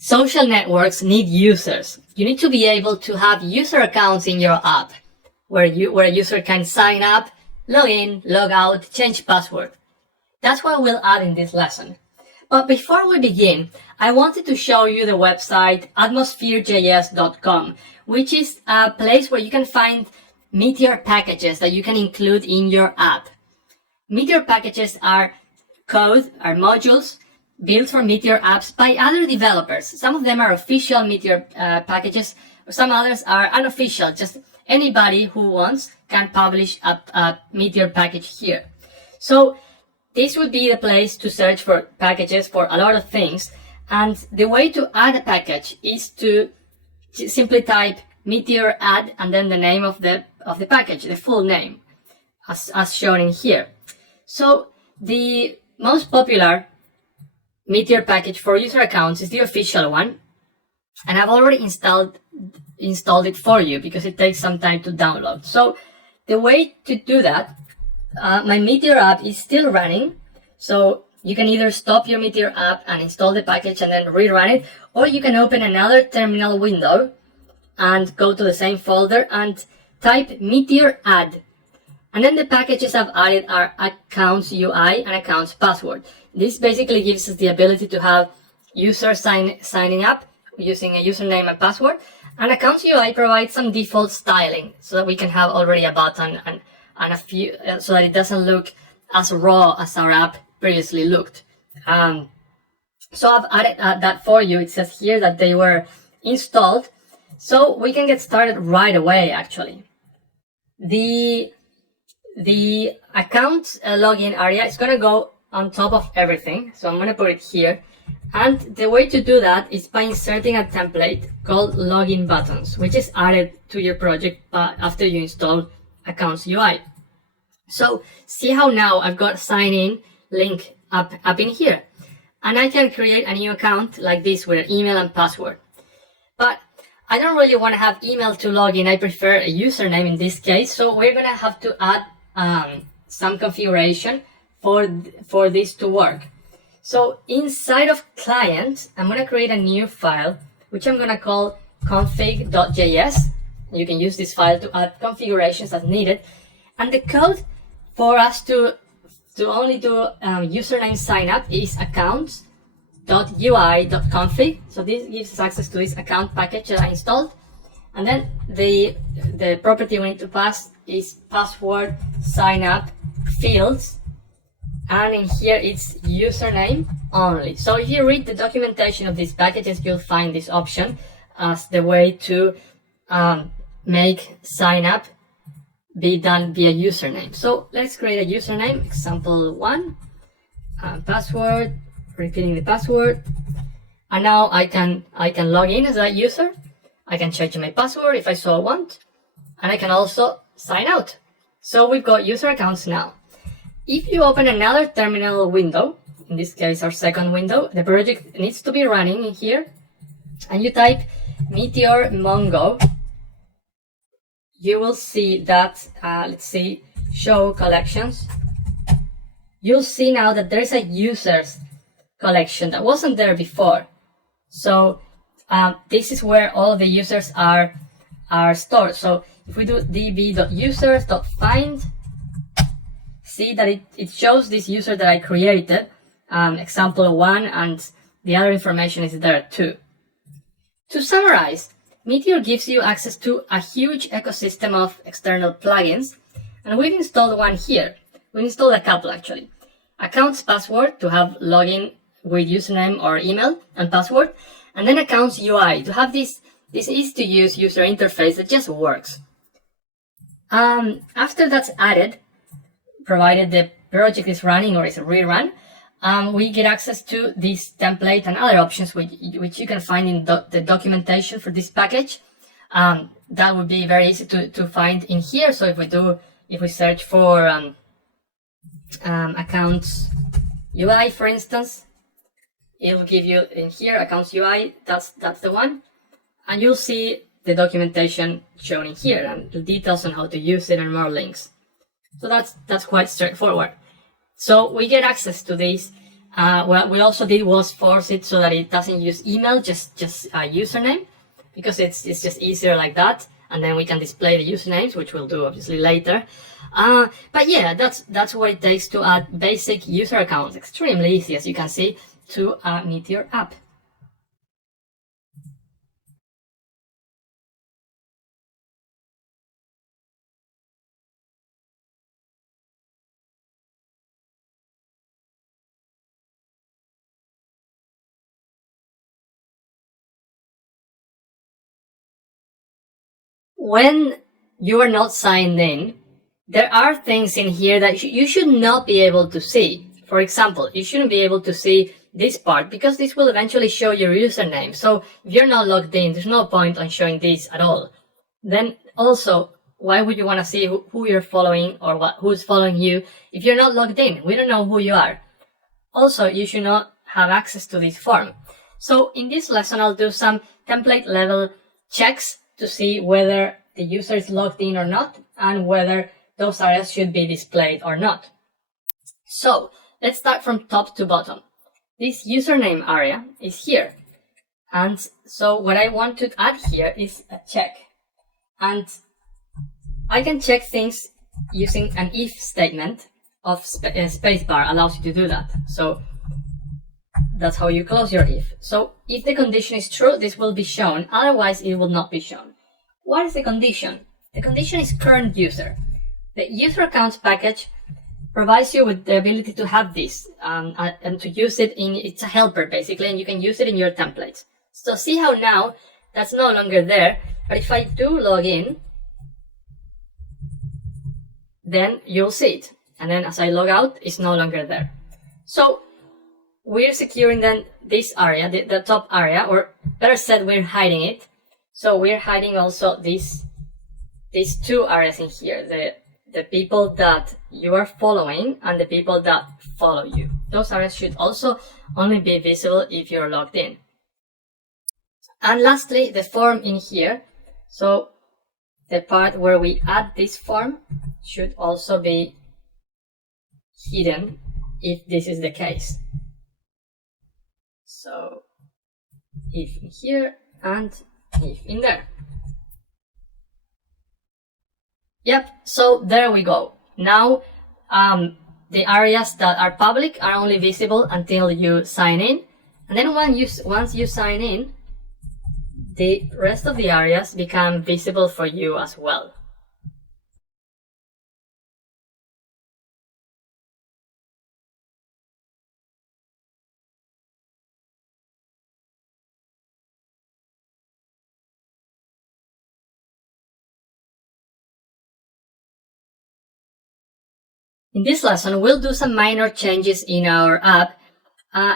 Social networks need users. You need to be able to have user accounts in your app where a user can sign up, log in, log out, change password. That's what we'll add in this lesson. But before we begin, I wanted to show you the website atmosphere.js.com, which is a place where you can find Meteor packages that you can include in your app. Meteor packages are code, are modules built for Meteor apps by other developers. Some of them are official Meteor packages, some others are unofficial. Just anybody who wants can publish a Meteor package here. So this would be the place to search for packages for a lot of things. And the way to add a package is to simply type Meteor add and then the name of the package, the full name, as shown in here. So the most popular Meteor package for user accounts is the official one, and I've already installed it for you because it takes some time to download. So the way to do that, my Meteor app is still running, so you can either stop your Meteor app and install the package and then rerun it, or you can open another terminal window and go to the same folder and type Meteor add. And then the packages I've added are accounts UI and accounts password. This basically gives us the ability to have users signing up using a username and password. And accounts UI provides some default styling so that we can have already a button and a few, so that it doesn't look as raw as our app previously looked. So I've added that for you. It says here that they were installed. So we can get started right away, actually. The account login area is going to go on top of everything. So I'm going to put it here. And the way to do that is by inserting a template called login buttons, which is added to your project after you install accounts UI. So see how now I've got sign in link up in here. And I can create a new account like this with an email and password. But I don't really want to have email to log in. I prefer a username in this case. So we're going to have to add some configuration for this to work. So inside of client, I'm going to create a new file, which I'm going to call config.js. You can use this file to add configurations as needed. And the code for us to only do username sign up is accounts.ui.config. So this gives us access to this account package that I installed. And then the property we need to pass is password sign up fields. And in here it's username only. So if you read the documentation of these packages, you'll find this option as the way to make sign up be done via username. So let's create a username, example 1, password, repeating the password, And now I can log in as a user. I can change my password if I so want. And I can also sign out. So we've got user accounts now. If you open another terminal window, in this case our second window, the project needs to be running in here, and you type Meteor Mongo, you will see that, let's see, show collections. You'll see now that there's a users collection that wasn't there before. So this is where all of the users are stored. So if we do db.users.find, see that it shows this user that I created, example 1, and the other information is there too. To summarize, Meteor gives you access to a huge ecosystem of external plugins, and we've installed one here. We installed a couple actually. Accounts password to have login with username or email and password, and then accounts UI to have this easy to use user interface that just works. After that's added, provided the project is running or is a rerun, we get access to this template and other options which you can find in the documentation for this package. That would be very easy to find in here. So if we search for accounts UI, for instance, it will give you in here accounts UI. That's the one, and you'll see the documentation shown in here and the details on how to use it and more links. So that's quite straightforward. So we get access to this. What we also did was force it so that it doesn't use email, just a username, because it's just easier like that. And then we can display the usernames, which we'll do obviously later. But yeah, that's what it takes to add basic user accounts. Extremely easy, as you can see, to a Meteor app. When you are not signed in, there are things in here that you should not be able to see. For example, you shouldn't be able to see this part because this will eventually show your username. So if you're not logged in, there's no point on showing this at all. Then also, why would you want to see who you're following or who's following you if you're not logged in? We don't know who you are. Also, you should not have access to this form. So in this lesson, I'll do some template level checks to see whether the user is logged in or not, and whether those areas should be displayed or not. So let's start from top to bottom. This username area is here. And so what I want to add here is a check. And I can check things using an if statement of spacebar allows you to do that. So that's how you close your if. So if the condition is true, this will be shown. Otherwise, it will not be shown. What is the condition? The condition is current user. The user accounts package provides you with the ability to have this and to use it it's a helper basically, and you can use it in your templates. So see how now that's no longer there, but if I do log in, then you'll see it. And then as I log out, it's no longer there. So we're securing then this area, the top area, or better said, we're hiding it. So we're hiding also these two areas in here, the people that you are following and the people that follow you. Those areas should also only be visible if you're logged in. And lastly, the form in here. So the part where we add this form should also be hidden if this is the case. So if in here and if in there. Yep, so there we go. Now the areas that are public are only visible until you sign in. And then once you sign in, the rest of the areas become visible for you as well. In this lesson, we'll do some minor changes in our app.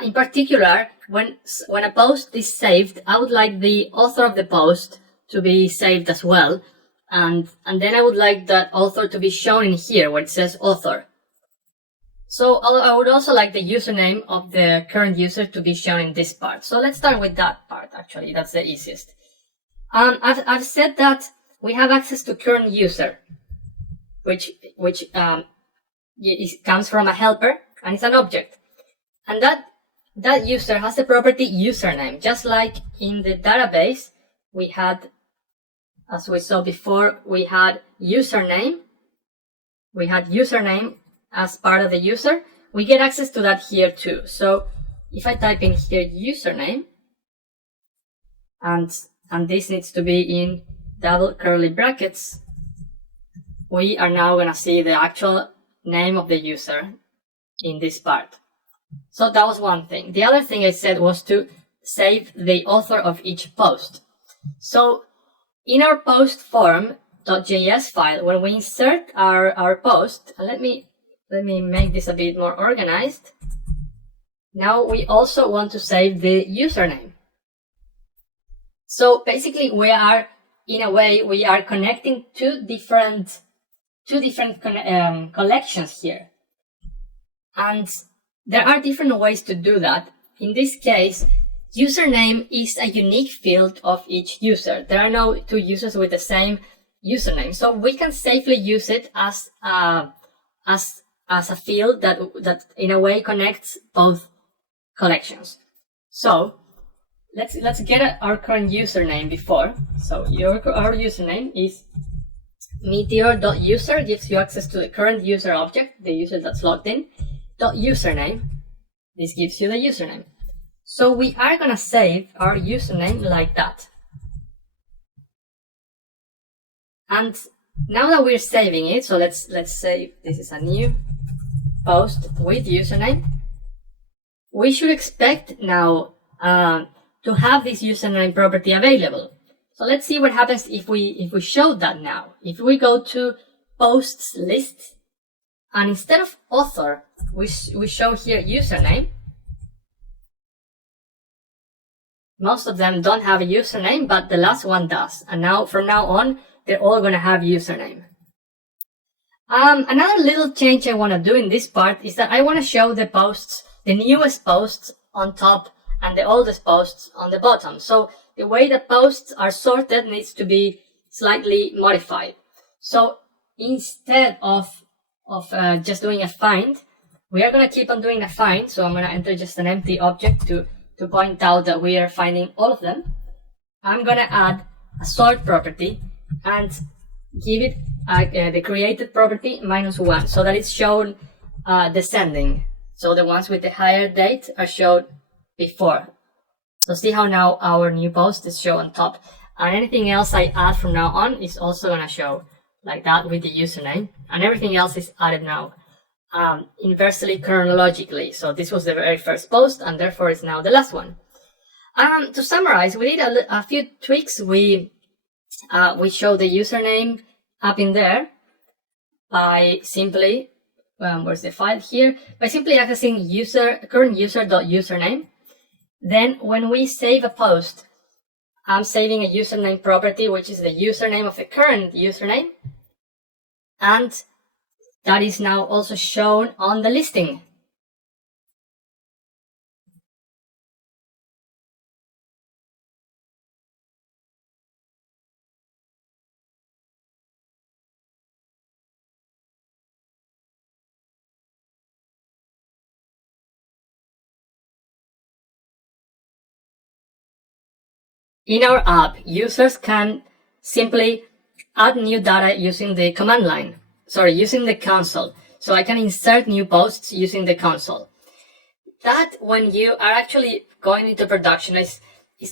In particular, when a post is saved, I would like the author of the post to be saved as well. And then I would like that author to be shown in here where it says author. So I would also like the username of the current user to be shown in this part. So let's start with that part, actually. That's the easiest. I've said that we have access to current user, which comes from a helper, and it's an object. And that user has the property username, just like in the database we had, as we saw before, we had username as part of the user. We get access to that here too. So if I type in here username, and this needs to be in double curly brackets, we are now going to see the actual name of the user in this part. So that was one thing. The other thing I said was to save the author of each post. So in our post form.js file, when we insert our post, let me make this a bit more organized. Now we also want to save the username. So basically we are connecting two different collections here. And there are different ways to do that. In this case, username is a unique field of each user. There are no two users with the same username. So we can safely use it as a field that in a way connects both collections. So let's get our current username before. So our username is meteor.user, gives you access to the current user object, the user that's logged in. .username, this gives you the username. So we are gonna save our username like that. And now that we're saving it, so let's say this is a new post with username. We should expect now to have this username property available. So let's see what happens if we show that now. If we go to posts list, and instead of author, we show here username. Most of them don't have a username, but the last one does. And now, from now on, they're all going to have username. Another little change I want to do in this part is that I want to show the posts, the newest posts on top and the oldest posts on the bottom. So the way the posts are sorted needs to be slightly modified. So instead of just doing a find, we are going to keep on doing a find. So I'm going to enter just an empty object to point out that we are finding all of them. I'm going to add a sort property and give it the created property -1 so that it's shown descending. So the ones with the higher date are shown before. So see how now our new post is shown on top. And anything else I add from now on is also going to show like that with the username. And everything else is added now inversely chronologically. So this was the very first post and therefore it's now the last one. To summarize, we did a few tweaks. We show the username up in there by simply, where's the file here? By simply accessing current user.username. Then when we save a post, I'm saving a username property, which is the username of the current username. And that is now also shown on the listing. In our app, users can simply add new data using the command line. Using the console. So I can insert new posts using the console. That, when you are actually going into production, is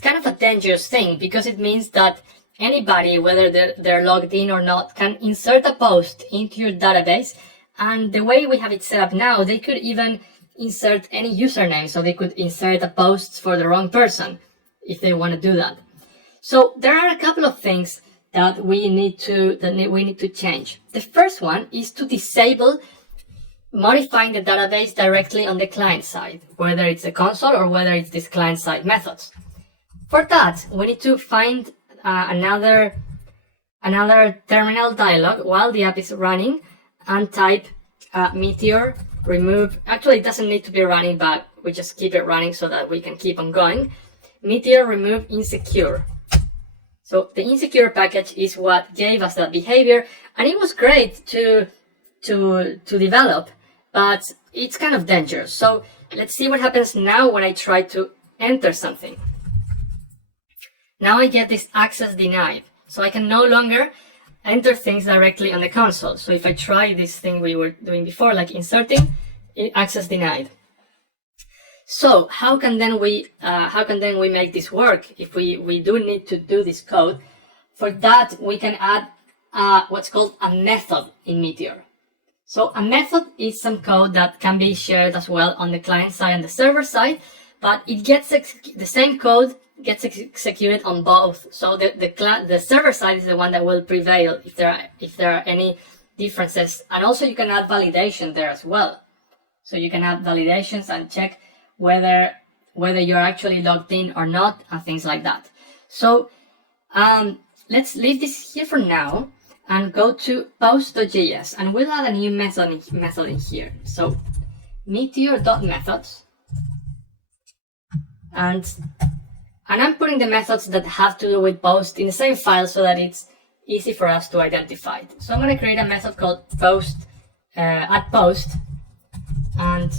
kind of a dangerous thing because it means that anybody, whether they're logged in or not, can insert a post into your database. And the way we have it set up now, they could even insert any username. So they could insert a post for the wrong person if they want to do that. So there are a couple of things that we need to change. The first one is to disable modifying the database directly on the client side, whether it's the console or whether it's this client side methods. For that, we need to find another terminal dialog while the app is running and type Meteor remove. Actually, it doesn't need to be running, but we just keep it running so that we can keep on going. Meteor remove insecure. So the insecure package is what gave us that behavior, and it was great to develop, but it's kind of dangerous. So let's see what happens now when I try to enter something. Now I get this access denied, so I can no longer enter things directly on the console. So if I try this thing we were doing before, like inserting, access denied. So how can then we make this work if we do need to do this code? For that, we can add what's called a method in Meteor. So a method is some code that can be shared as well on the client side and the server side, but it gets the same code gets executed on both. So the server side is the one that will prevail if there are any differences, and also you can add validation there as well. So you can add validations and check whether you're actually logged in or not, and things like that. So let's leave this here for now and go to post.js, and we'll add a new method in here. So meteor.methods, and I'm putting the methods that have to do with post in the same file so that it's easy for us to identify it. So I'm going to create a method called post at post, and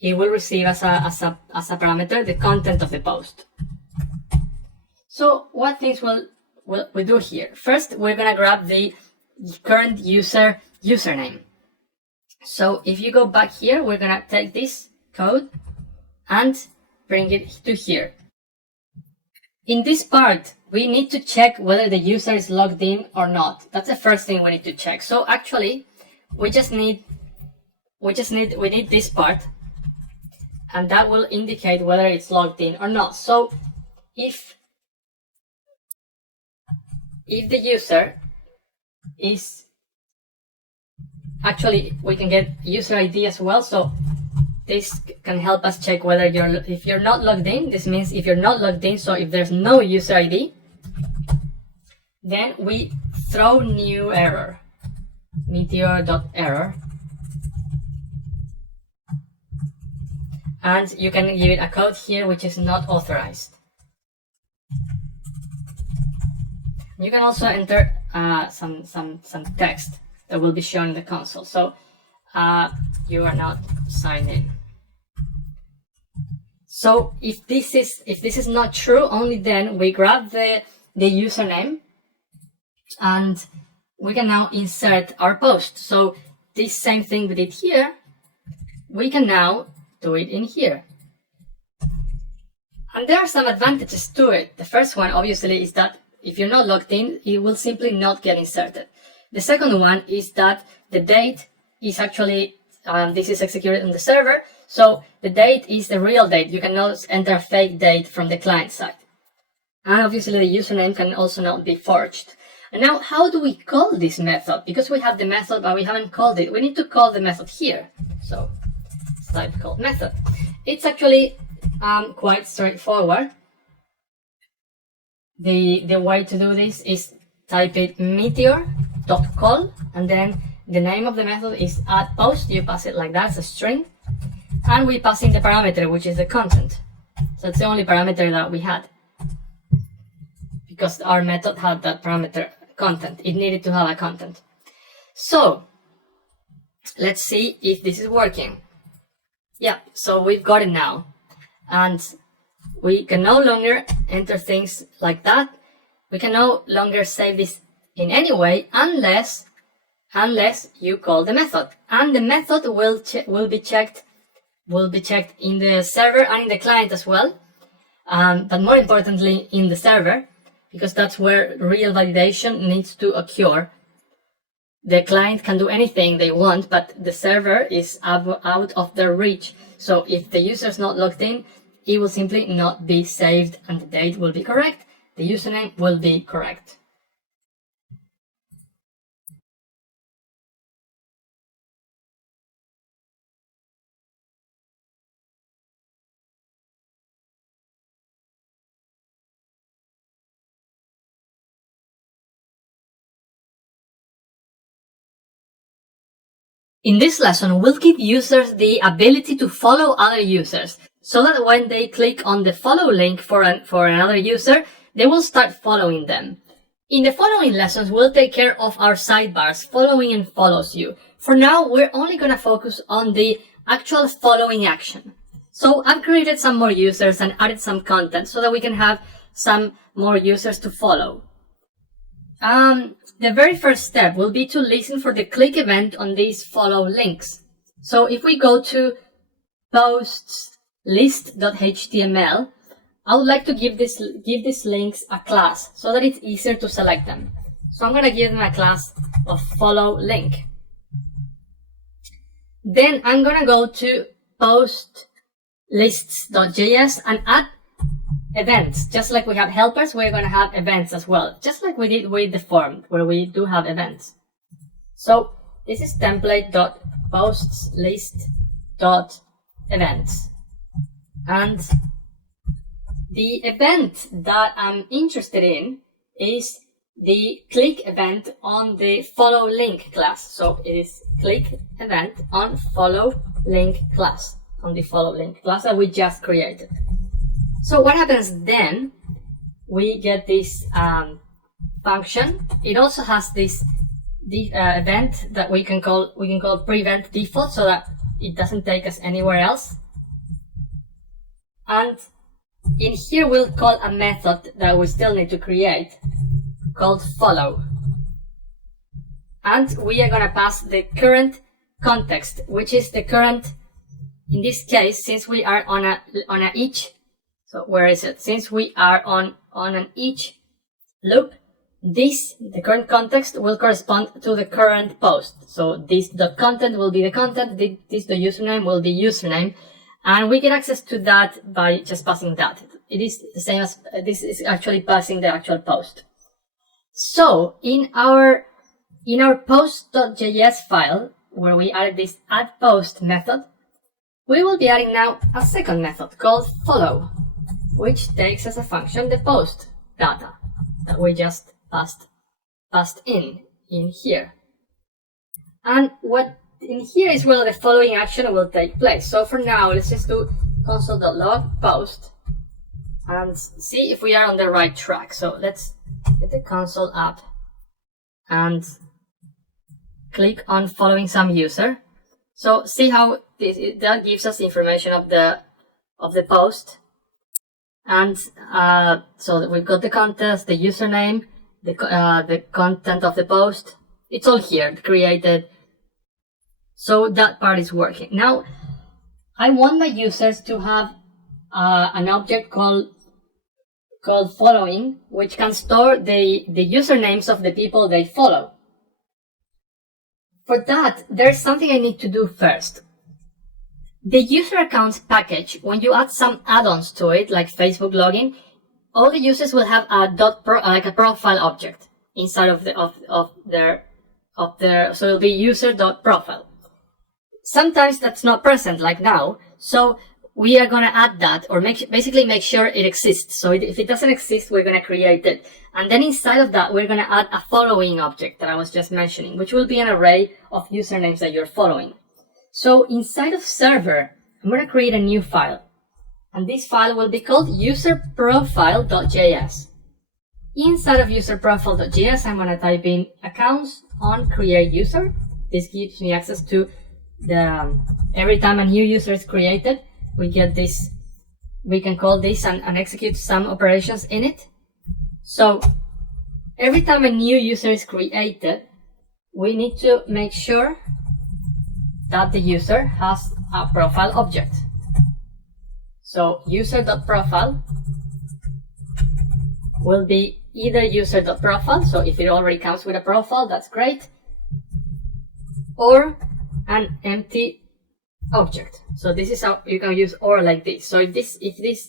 it will receive as a parameter the content of the post. So what things we do here? First, we're going to grab the current user username. So if you go back here, we're going to take this code and bring it to here. In this part, we need to check whether the user is logged in or not. That's the first thing we need to check. So actually, we need this part, and that will indicate whether it's logged in or not. So if the user is actually, we can get user ID as well. So this can help us check whether if you're not logged in. This means if you're not logged in, so if there's no user ID, then we throw new error, meteor.error, and you can give it a code here which is not authorized. You can also enter some text that will be shown in the console. So you are not signed in. So if this is not true, only then we grab the username, and we can now insert our post. So this same thing we did here, we can now do it in here. And there are some advantages to it. The first one, obviously, is that if you're not logged in, it will simply not get inserted. The second one is that the date is actually, this is executed on the server, so the date is the real date. You cannot enter a fake date from the client side. And obviously the username can also not be forged. And now, how do we call this method? Because we have the method, but we haven't called it. We need to call the method here. So type called method. It's actually quite straightforward. The way to do this is type it meteor.call, and then the name of the method is add post. You pass it like that, as a string, and we pass in the parameter, which is the content. So it's the only parameter that we had, because our method had that parameter content. It needed to have a content. So let's see if this is working. Yeah, so we've got it now, and we can no longer enter things like that. We can no longer save this in any way unless you call the method, and the method will be checked in the server and in the client as well, but more importantly in the server, because that's where real validation needs to occur. The client can do anything they want, but the server is out of their reach. So if the user is not logged in, it will simply not be saved, and the date will be correct, the username will be correct. In this lesson, we'll give users the ability to follow other users, so that when they click on the follow link for another user, they will start following them. In the following lessons, we'll take care of our sidebars, following and follows you. For now, we're only going to focus on the actual following action. So I've created some more users and added some content so that we can have some more users to follow. The very first step will be to listen for the click event on these follow links. So if we go to posts list.html, I would like to give these links a class so that it's easier to select them. So I'm going to give them a class of follow link. Then I'm going to go to post lists.js and add events. Just like we have helpers, we're going to have events as well, just like we did with the form where we do have events. So this is template.postslist.events, and the event that I'm interested in is the click event on the follow link class. So it is click event on follow link class, on the follow link class that we just created. So what happens then? We get this function. It also has this event that we can call prevent default, so that it doesn't take us anywhere else. And in here we'll call a method that we still need to create called follow. And we are going to pass the current context, which is the current, in this case, since we are on a each. So where is it? Since we are on an each loop, the current context will correspond to the current post. So the content will be the content, the username will be username, and we get access to that by just passing that. It is the same as this is actually passing the actual post. So in our post.js file, where we added this add post method, we will be adding now a second method called follow, which takes as a function the post data that we just passed in here. And what in here is where the following action will take place. So for now, let's just do console.log post and see if we are on the right track. So let's get the console up and click on following some user. So see how that gives us the information of the post. And so we've got the context, the username, the content of the post. It's all here, created. So that part is working. Now, I want my users to have an object called following, which can store the usernames of the people they follow. For that, there's something I need to do first. The user accounts package, when you add some add-ons to it, like Facebook login, all the users will have a like a profile object inside of their so it'll be user.profile. Sometimes that's not present, like now, so we are going to add that, or basically make sure it exists. So if it doesn't exist, we're going to create it. And then inside of that, we're going to add a following object that I was just mentioning, which will be an array of usernames that you're following. So inside of server, I'm going to create a new file. And this file will be called userprofile.js. Inside of userprofile.js, I'm going to type in accounts on create user. This gives me access to every time a new user is created, we get this, we can call this and execute some operations in it. So every time a new user is created, we need to make sure that the user has a profile object. So user.profile will be either user.profile, so if it already comes with a profile, that's great, or an empty object. So this is how you can use or like this. So if this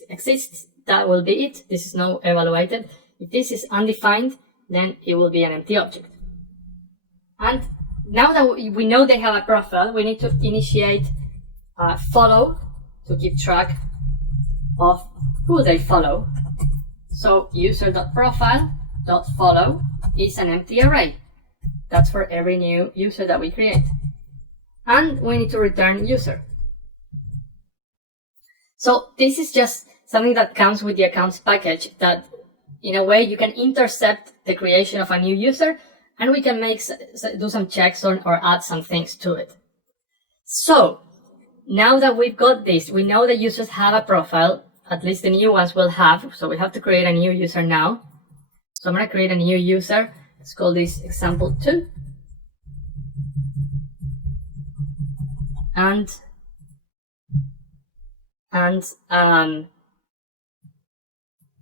exists, that will be it. This is now evaluated. If this is undefined, then it will be an empty object. And now that we know they have a profile, we need to initiate follow to keep track of who they follow. So user.profile.follow is an empty array. That's for every new user that we create. and we need to return user. So this is just something that comes with the accounts package that in a way you can intercept the creation of a new user, and we can do some checks on or add some things to it. So now that we've got this, we know the users have a profile, at least the new ones will have. So we have to create a new user now. So I'm going to create a new user. Let's call this example 2. And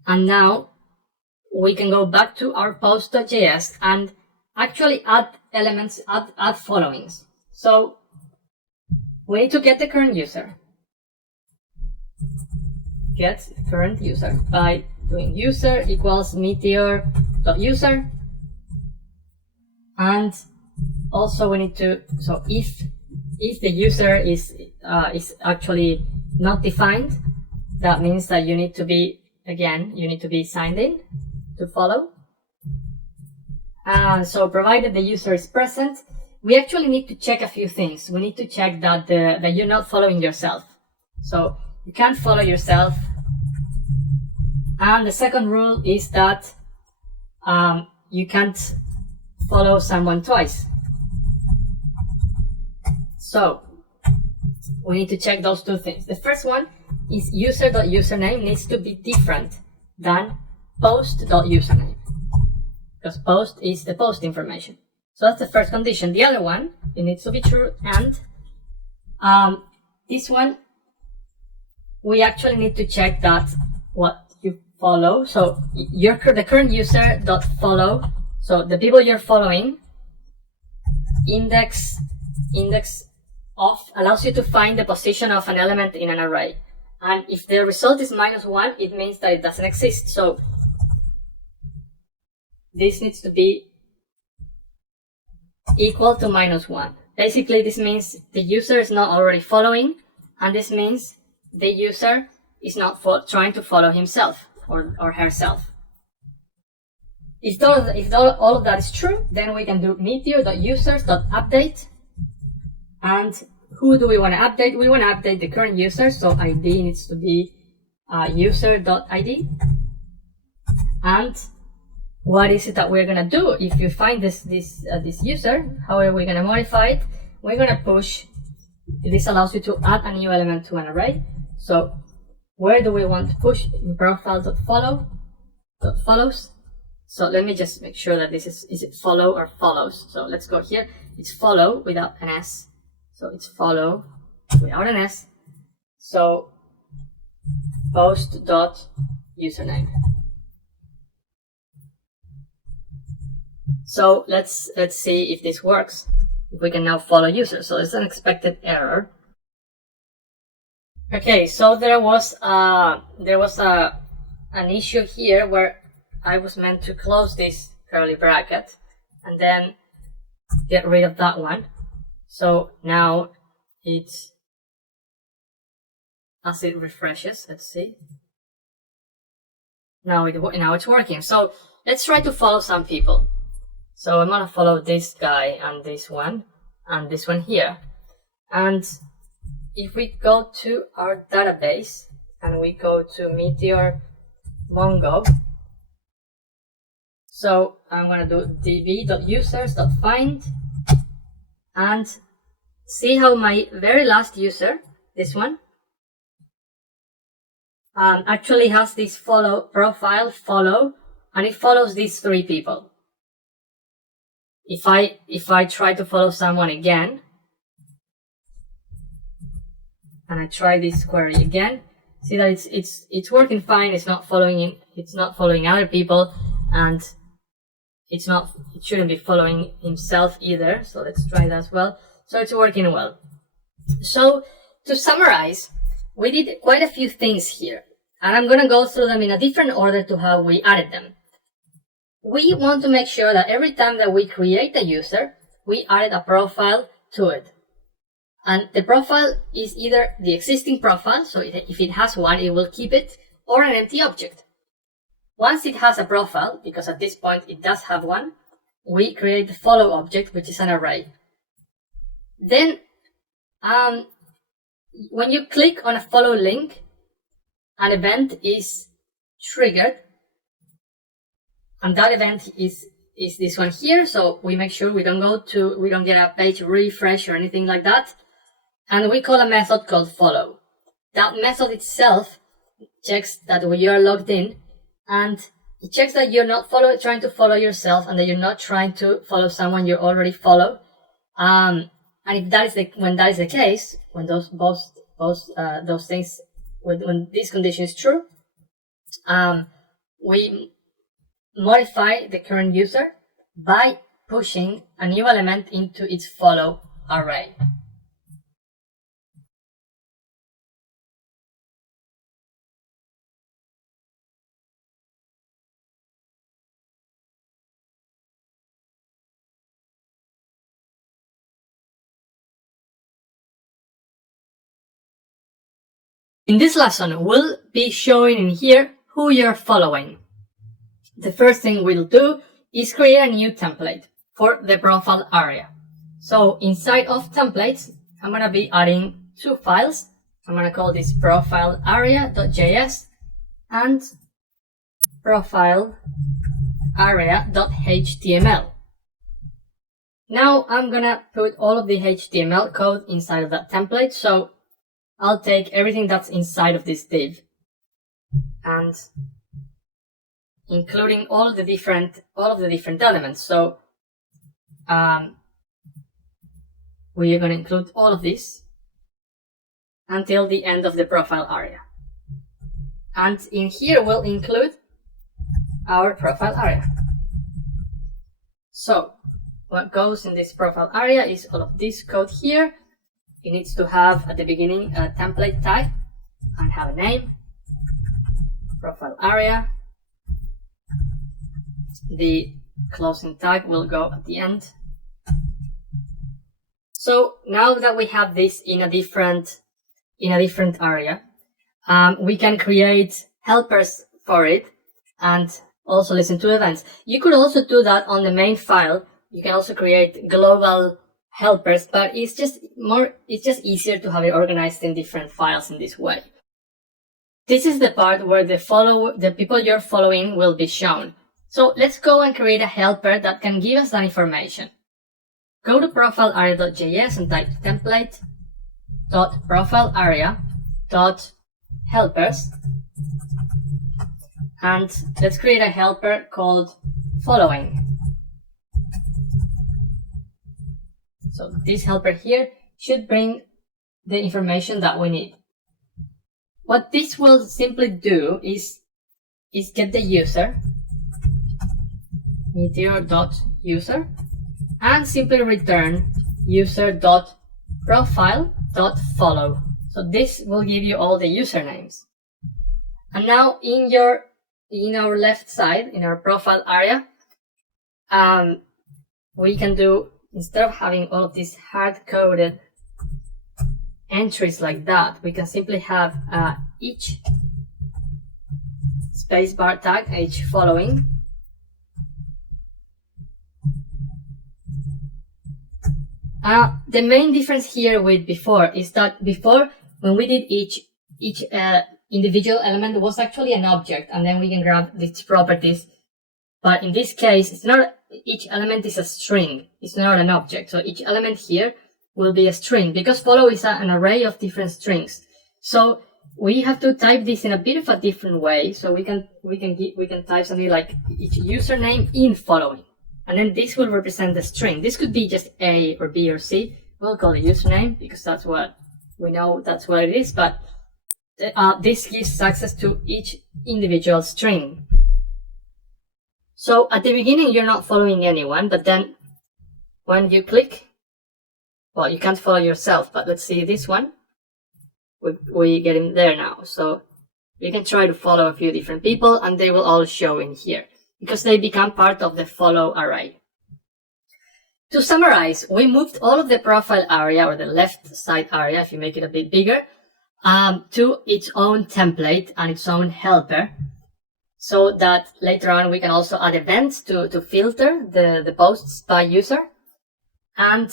now we can go back to our post.js and actually add elements, add followings. So we need to get the current user. Get current user by doing user equals meteor.user. And also we need to, so if the user is actually not defined, that means that you need to be signed in to follow. So provided the user is present, we actually need to check a few things. We need to check that you're not following yourself. So you can't follow yourself. And the second rule is that you can't follow someone twice. So we need to check those two things. The first one is user.username needs to be different than post.username, because post is the post information. So that's the first condition. The other one, it needs to be true, and this one, we actually need to check that what you follow. So the current user dot follow. So the people you're following, index of allows you to find the position of an element in an array. And if the result is -1, it means that it doesn't exist. So this needs to be equal to -1. Basically, this means the user is not already following, and this means the user is not trying to follow himself or herself. If all of that is true, then we can do meteor.users.update. And who do we want to update? We want to update the current user, so ID needs to be user.id. And what is it that we're going to do? If you find this user, how are we going to modify it? We're going to push. This allows you to add a new element to an array. So where do we want to push? Profile.follows. So let me just make sure that this is it follow or follows? So let's go here. It's follow without an S. So it's follow without an S. So post.username. So let's see if this works. If we can now follow user. So it's an expected error. Okay, so there was an issue here where I was meant to close this curly bracket and then get rid of that one. So now as it refreshes, let's see. Now it's working. So let's try to follow some people. So I'm gonna follow this guy and this one here. And if we go to our database and we go to Meteor Mongo, so I'm gonna do db.users.find and see how my very last user, this one, actually has this follow, and it follows these 3 people. If I try to follow someone again, and I try this query again, see that it's working fine. It's not following other people, and it shouldn't be following himself either. So let's try that as well. So it's working well. So to summarize, we did quite a few things here, and I'm gonna go through them in a different order to how we added them. We want to make sure that every time that we create a user, we added a profile to it. And the profile is either the existing profile, so if it has one, it will keep it, or an empty object. Once it has a profile, because at this point it does have one, we create the follow object, which is an array. Then When you click on a follow link, an event is triggered, and that event is this one here. So we make sure we don't get a page refresh or anything like that. And we call a method called follow. That method itself checks that you are logged in, and it checks that you're not trying to follow yourself, and that you're not trying to follow someone you already follow. And if that is when that is the case, when those things, when this condition is true, we modify the current user by pushing a new element into its follow array. In this lesson, we'll be showing in here who you're following. The first thing we'll do is create a new template for the profile area. So inside of templates, I'm going to be adding two files. I'm going to call this profile area.js and profile area.html. Now I'm going to put all of the HTML code inside of that template. So I'll take everything that's inside of this div and including all of the different elements. So we are going to include all of this until the end of the profile area. And in here we'll include our profile area. So what goes in this profile area is all of this code here. It needs to have at the beginning a template tag and have a name, profile area. The closing tag will go at the end. So now that we have this in a different area, we can create helpers for it and also listen to events. You could also do that on the main file. You can also create global helpers, but it's just easier to have it organized in different files in this way. This is the part where the people you're following will be shown. So let's go and create a helper that can give us that information. Go to profilearea.js and type template.profilearea.helpers, and let's create a helper called following. So this helper here should bring the information that we need. What this will simply do is get the user, meteor.user, and simply return user.profile.follow. So this will give you all the usernames. And now in our left side, in our profile area, we can do, instead of having all of these hard-coded entries like that, we can simply have each spacebar tag, each following. The main difference here with before is that before, when we did each individual element was actually an object, and then we can grab its properties. But in this case, it's not. Each element is a string. It's not an object. So each element here will be a string, because follow is an array of different strings. So we have to type this in a bit of a different way. So we can type something like each username in following, and then this will represent the string. This could be just A or B or C. We'll call it username because that's what we know. That's what it is. But this gives access to each individual string. So at the beginning, you're not following anyone, but then when you click, well, you can't follow yourself, but let's see this one. We get in there now. So we can try to follow a few different people, and they will all show in here because they become part of the follow array. To summarize, we moved all of the profile area, or the left side area, if you make it a bit bigger, to its own template and its own helper, so that later on we can also add events to filter the posts by user. And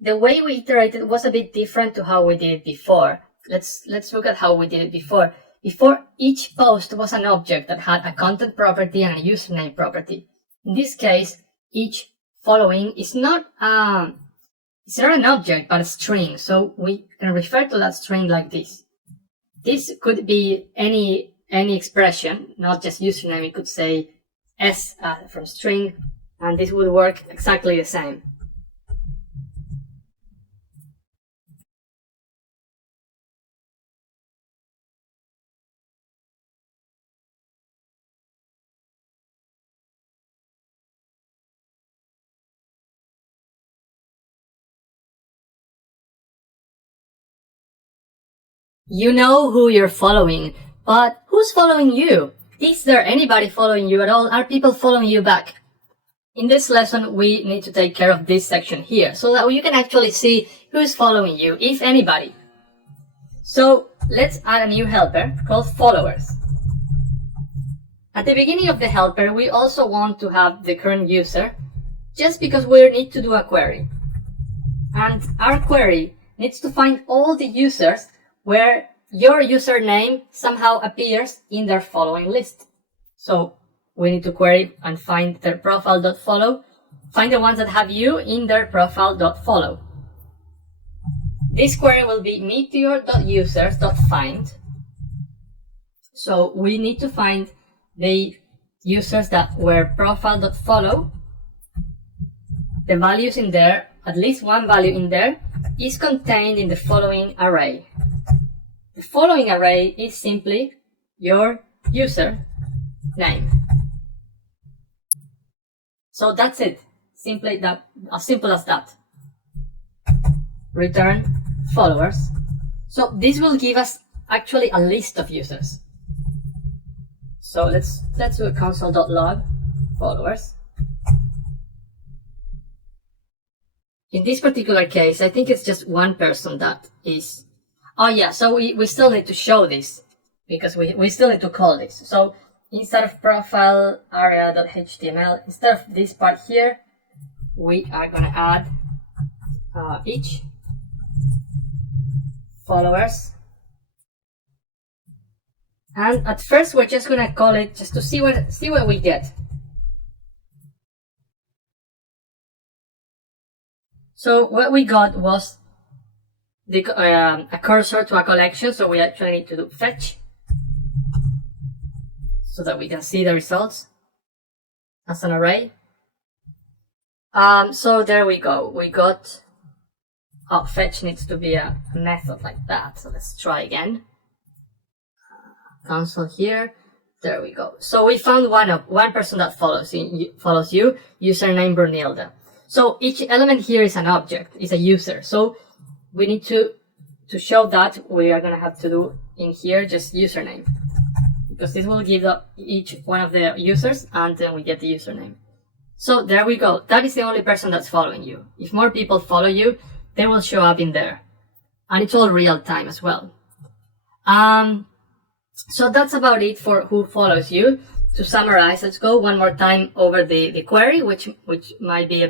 the way we iterated was a bit different to how we did it before. Let's look at how we did it before. Before, each post was an object that had a content property and a username property. In this case, each following is not it's not an object but a string, so we can refer to that string like this. This could be any expression, not just username. It could say s from string, and this would work exactly the same. You know who you're following, but who's following you? Is there anybody following you at all? Are people following you back? In this lesson, we need to take care of this section here so that you can actually see who's following you, if anybody. So let's add a new helper called followers. At the beginning of the helper, we also want to have the current user just because we need to do a query. And our query needs to find all the users where your username somehow appears in their following list. So we need to query and find their profile.follow, find the ones that have you in their profile.follow. This query will be meteor.users.find. So we need to find the users that were profile.follow. The values in there, at least one value in there, is contained in the following array. The following array is simply your user name. So that's it. Simply that, as simple as that. Return followers. So this will give us actually a list of users. So let's do a console.log followers. In this particular case, I think it's just one person that is. Oh yeah, so we still need to show this because we still need to call this. So instead of profile area.html, instead of this part here, we are gonna add each followers. And at first we're just gonna call it just to see what we get. So what we got was a cursor to a collection, so we actually need to do fetch so that we can see the results as an array. So there we go. We got, fetch needs to be a method like that. So let's try again. Console here. There we go. So we found one person that follows you, username Brunilda. So each element here is an object, is a user. So we need to show that we are gonna have to do in here just username, because this will give each one of the users, and then we get the username. So there we go. That is the only person that's following you. If more people follow you, they will show up in there, and it's all real time as well. So that's about it for who follows you. To summarize, let's go one more time over the query, which might be a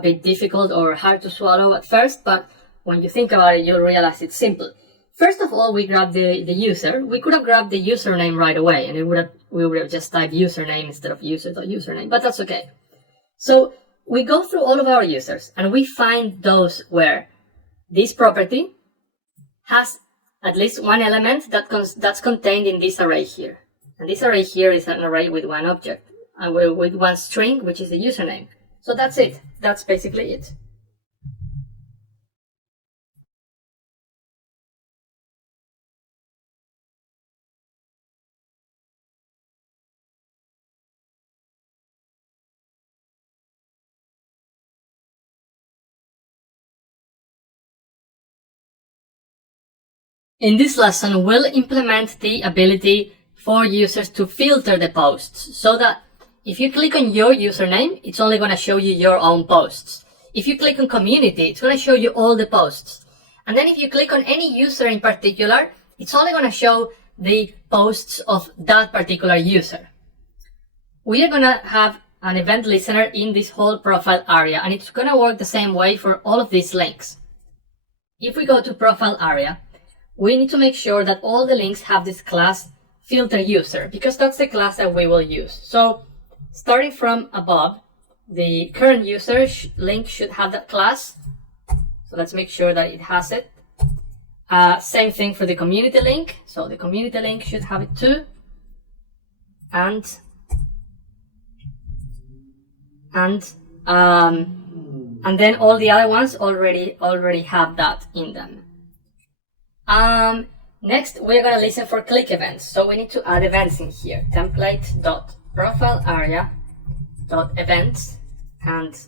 bit difficult or hard to swallow at first, but when you think about it, you'll realize it's simple. First of all, we grab the user. We could have grabbed the username right away, and we would have just typed username instead of user.username, but that's okay. So we go through all of our users, and we find those where this property has at least one element that's contained in this array here. And this array here is an array with one object, and with one string, which is the username. So that's it. That's basically it. In this lesson, we'll implement the ability for users to filter the posts, so that if you click on your username, it's only going to show you your own posts. If you click on community, it's going to show you all the posts. And then if you click on any user in particular, it's only going to show the posts of that particular user. We are going to have an event listener in this whole profile area, and it's going to work the same way for all of these links. If we go to profile area, we need to make sure that all the links have this class filter user, because that's the class that we will use. So starting from above, the current user link should have that class. So let's make sure that it has it. Same thing for the community link. So the community link should have it too. And then all the other ones already have that in them. Next, we're going to listen for click events. So we need to add events in here. Template.profilearea.events, and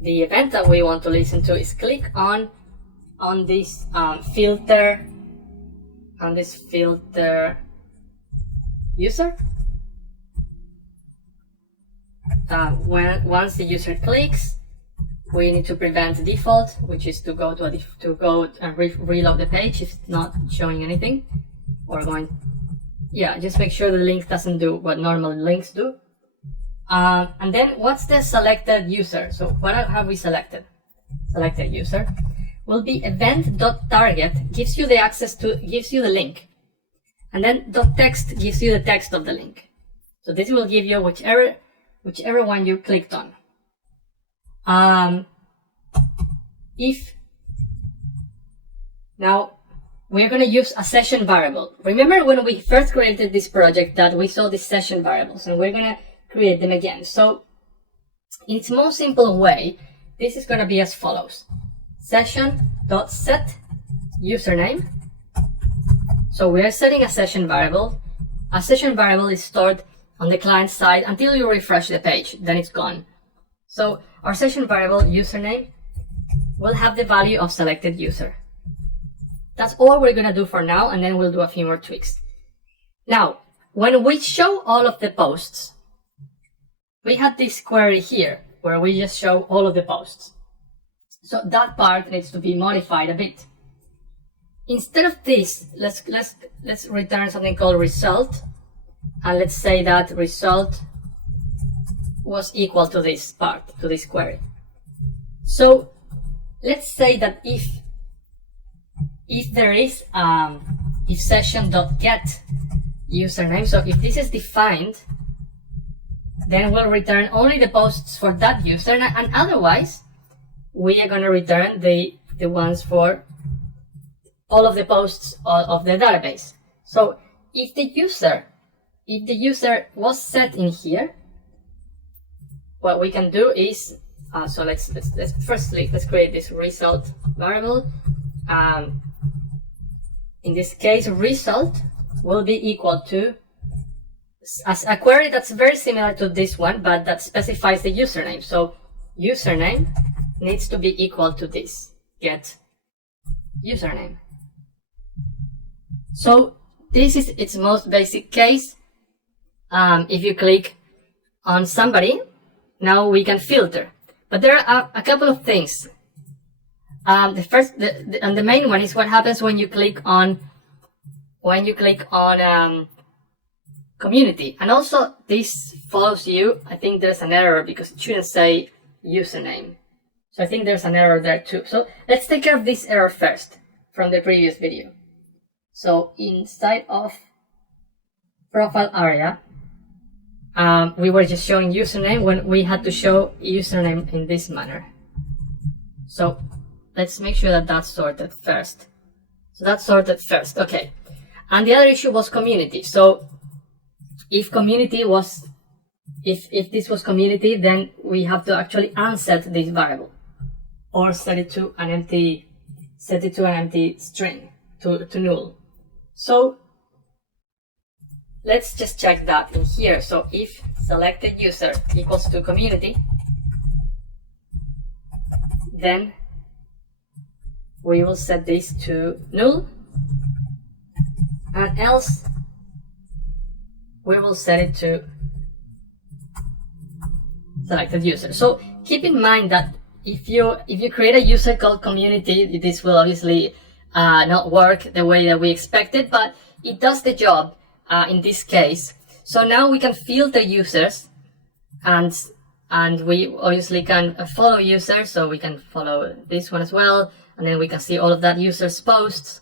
the event that we want to listen to is click on this filter, user. Once the user clicks, we need to prevent default, which is to go and reload the page if it's not showing anything, or just make sure the link doesn't do what normal links do. And then what's the selected user? So what have we selected? Selected user will be event.target, gives you the link, and then .text gives you the text of the link. So this will give you whichever one you clicked on. Now we're going to use a session variable. Remember when we first created this project that we saw these session variables, and we're going to create them again. So in its most simple way, this is going to be as follows: session.set username. So we are setting a session variable. A session variable is stored on the client side until you refresh the page, then it's gone. So our session variable username will have the value of selected user. That's all we're going to do for now, and then we'll do a few more tweaks. Now, when we show all of the posts, we had this query here where we just show all of the posts. So that part needs to be modified a bit. Instead of this, let's return something called result, and let's say that result was equal to this part, to this query. So let's say that if there is if session.get username, so if this is defined, then we'll return only the posts for that user, and otherwise we are going to return the ones for all of the posts of the database. So if the user was set in here, what we can do is so let's create this result variable. In this case, result will be equal to as a query that's very similar to this one, but that specifies the username. So username needs to be equal to this get username. So this is its most basic case. If you click on somebody, now we can filter. But there are a couple of things. The main one is what happens when you click on community. And also this follows you. I think there's an error because it shouldn't say username. So I think there's an error there too. So let's take care of this error first from the previous video. So inside of profile area, we were just showing username when we had to show username in this manner. So let's make sure that that's sorted first. So that's sorted first, okay. And the other issue was community. So if this was community, then we have to actually unset this variable or set it to an empty string, to null. So let's just check that in here. So if selected user equals to community, then we will set this to null, and else we will set it to selected user. So keep in mind that if you create a user called community, this will obviously not work the way that we expected, but it does the job in this case. So now we can filter users and we obviously can follow users, so we can follow this one as well, and then we can see all of that user's posts.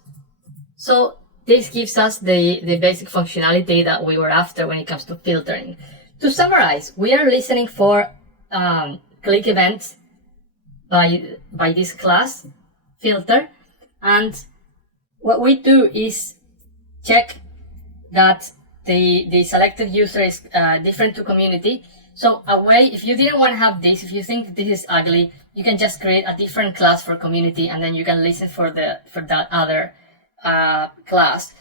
So this gives us the basic functionality that we were after when it comes to filtering. To summarize, we are listening for click events by this class filter, and what we do is check that the selected user is different to community. So a way, if you didn't want to have this, if you think this is ugly, you can just create a different class for community, and then you can listen for that other class,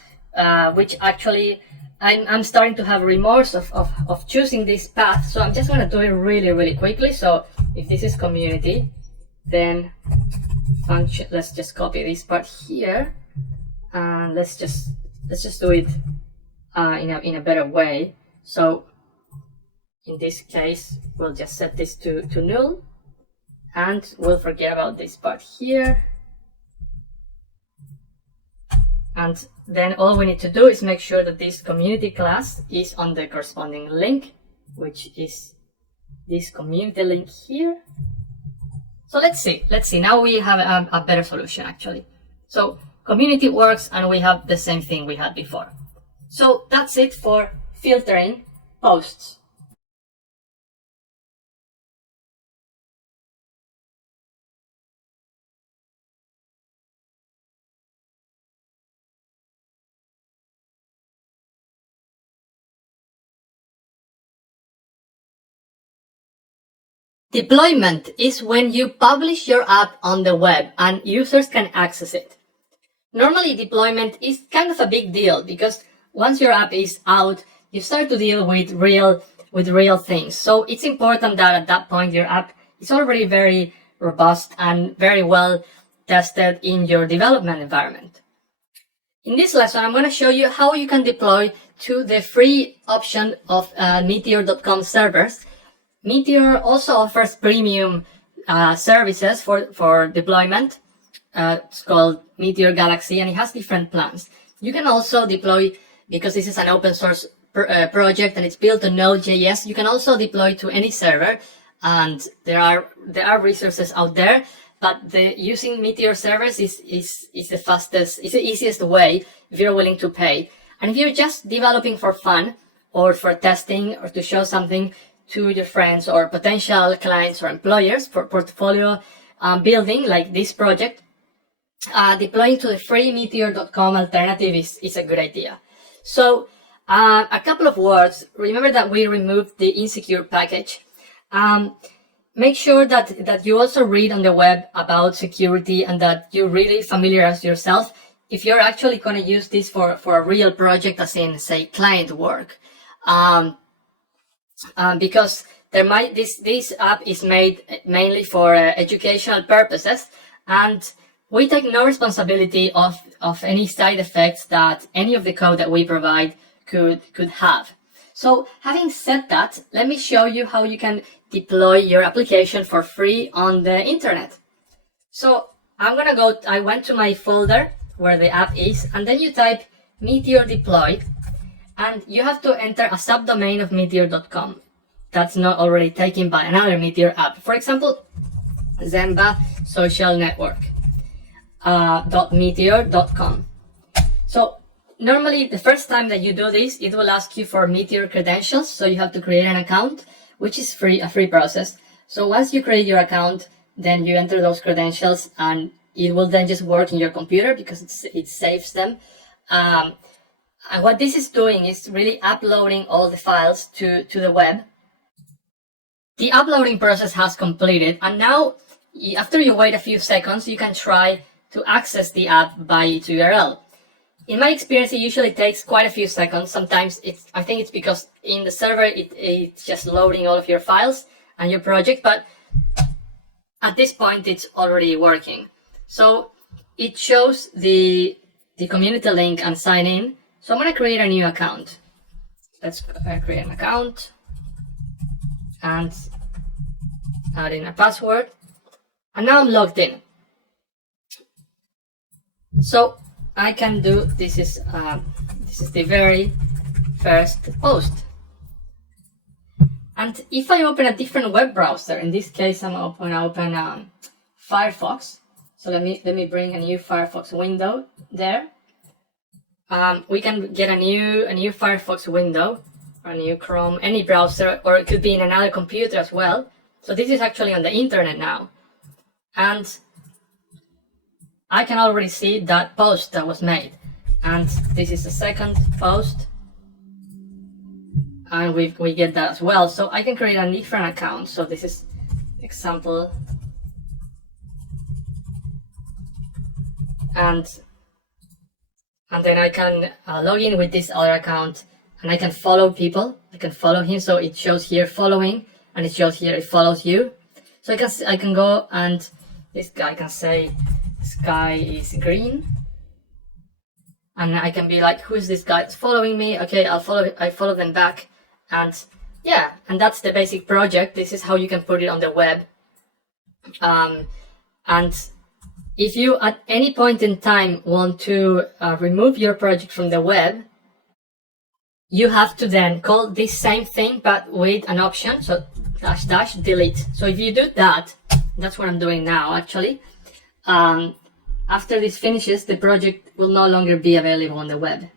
which actually I'm starting to have remorse of choosing this path. So I'm just going to do it really quickly. So if this is community, then function, let's just copy this part here, and let's just do it in a better way. So in this case, we'll just set this to null, and we'll forget about this part here. And then all we need to do is make sure that this community class is on the corresponding link, which is this community link here. So let's see. Now we have a better solution actually. So community works, and we have the same thing we had before. So that's it for filtering posts. Deployment is when you publish your app on the web and users can access it. Normally, deployment is kind of a big deal because once your app is out, you start to deal with real things. So it's important that at that point your app is already very robust and very well tested in your development environment. In this lesson, I'm going to show you how you can deploy to the free option of Meteor.com servers. Meteor also offers premium services for deployment. It's called Meteor Galaxy, and it has different plans. You can also deploy, because this is an open source project and it's built on Node.js, you can also deploy to any server, and there are resources out there, but using Meteor servers is the fastest, is the easiest way if you're willing to pay. And if you're just developing for fun or for testing or to show something to your friends or potential clients or employers for portfolio building like this project, deploying to the free Meteor.com alternative is a good idea. So a couple of words. Remember that we removed the insecure package. Make sure that you also read on the web about security and that you really familiarize yourself if you're actually going to use this for a real project, as in, say, client work. Because this app is made mainly for educational purposes, and we take no responsibility of any side effects that any of the code that we provide could have. So having said that, let me show you how you can deploy your application for free on the internet. So I went to my folder where the app is, and then you type Meteor deploy, and you have to enter a subdomain of Meteor.com that's not already taken by another Meteor app. For example, Zenba Social Network .meteor.com. So normally the first time that you do this, it will ask you for Meteor credentials. So you have to create an account, which is a free process. So once you create your account, then you enter those credentials, and it will then just work in your computer because it saves them. And what this is doing is really uploading all the files to the web. The uploading process has completed, and now after you wait a few seconds, you can try to access the app by its URL. In my experience, it usually takes quite a few seconds. Sometimes I think it's because in the server it's just loading all of your files and your project, but at this point it's already working. So it shows the community link and sign in. So I'm going to create a new account. Let's create an account and add in a password. And now I'm logged in. So I can do, this is the very first post. And if I open a different web browser, in this case I'm open Firefox. So let me bring a new Firefox window there. We can get a new Firefox window, or a new Chrome, any browser, or it could be in another computer as well. So this is actually on the internet now. And I can already see that post that was made. And this is the second post. And we get that as well. So I can create a different account. So this is example. And then I can log in with this other account, and I can follow people. I can follow him, so it shows here following, and it shows here it follows you. So I can go, and this guy can say sky is green, and I can be like, who is this guy that's following me? Okay, I follow them back, and yeah, and that's the basic project. This is how you can put it on the web, and if you at any point in time want to remove your project from the web, you have to then call this same thing but with an option, so -- delete. So if you do that, that's what I'm doing now actually. After this finishes, the project will no longer be available on the web.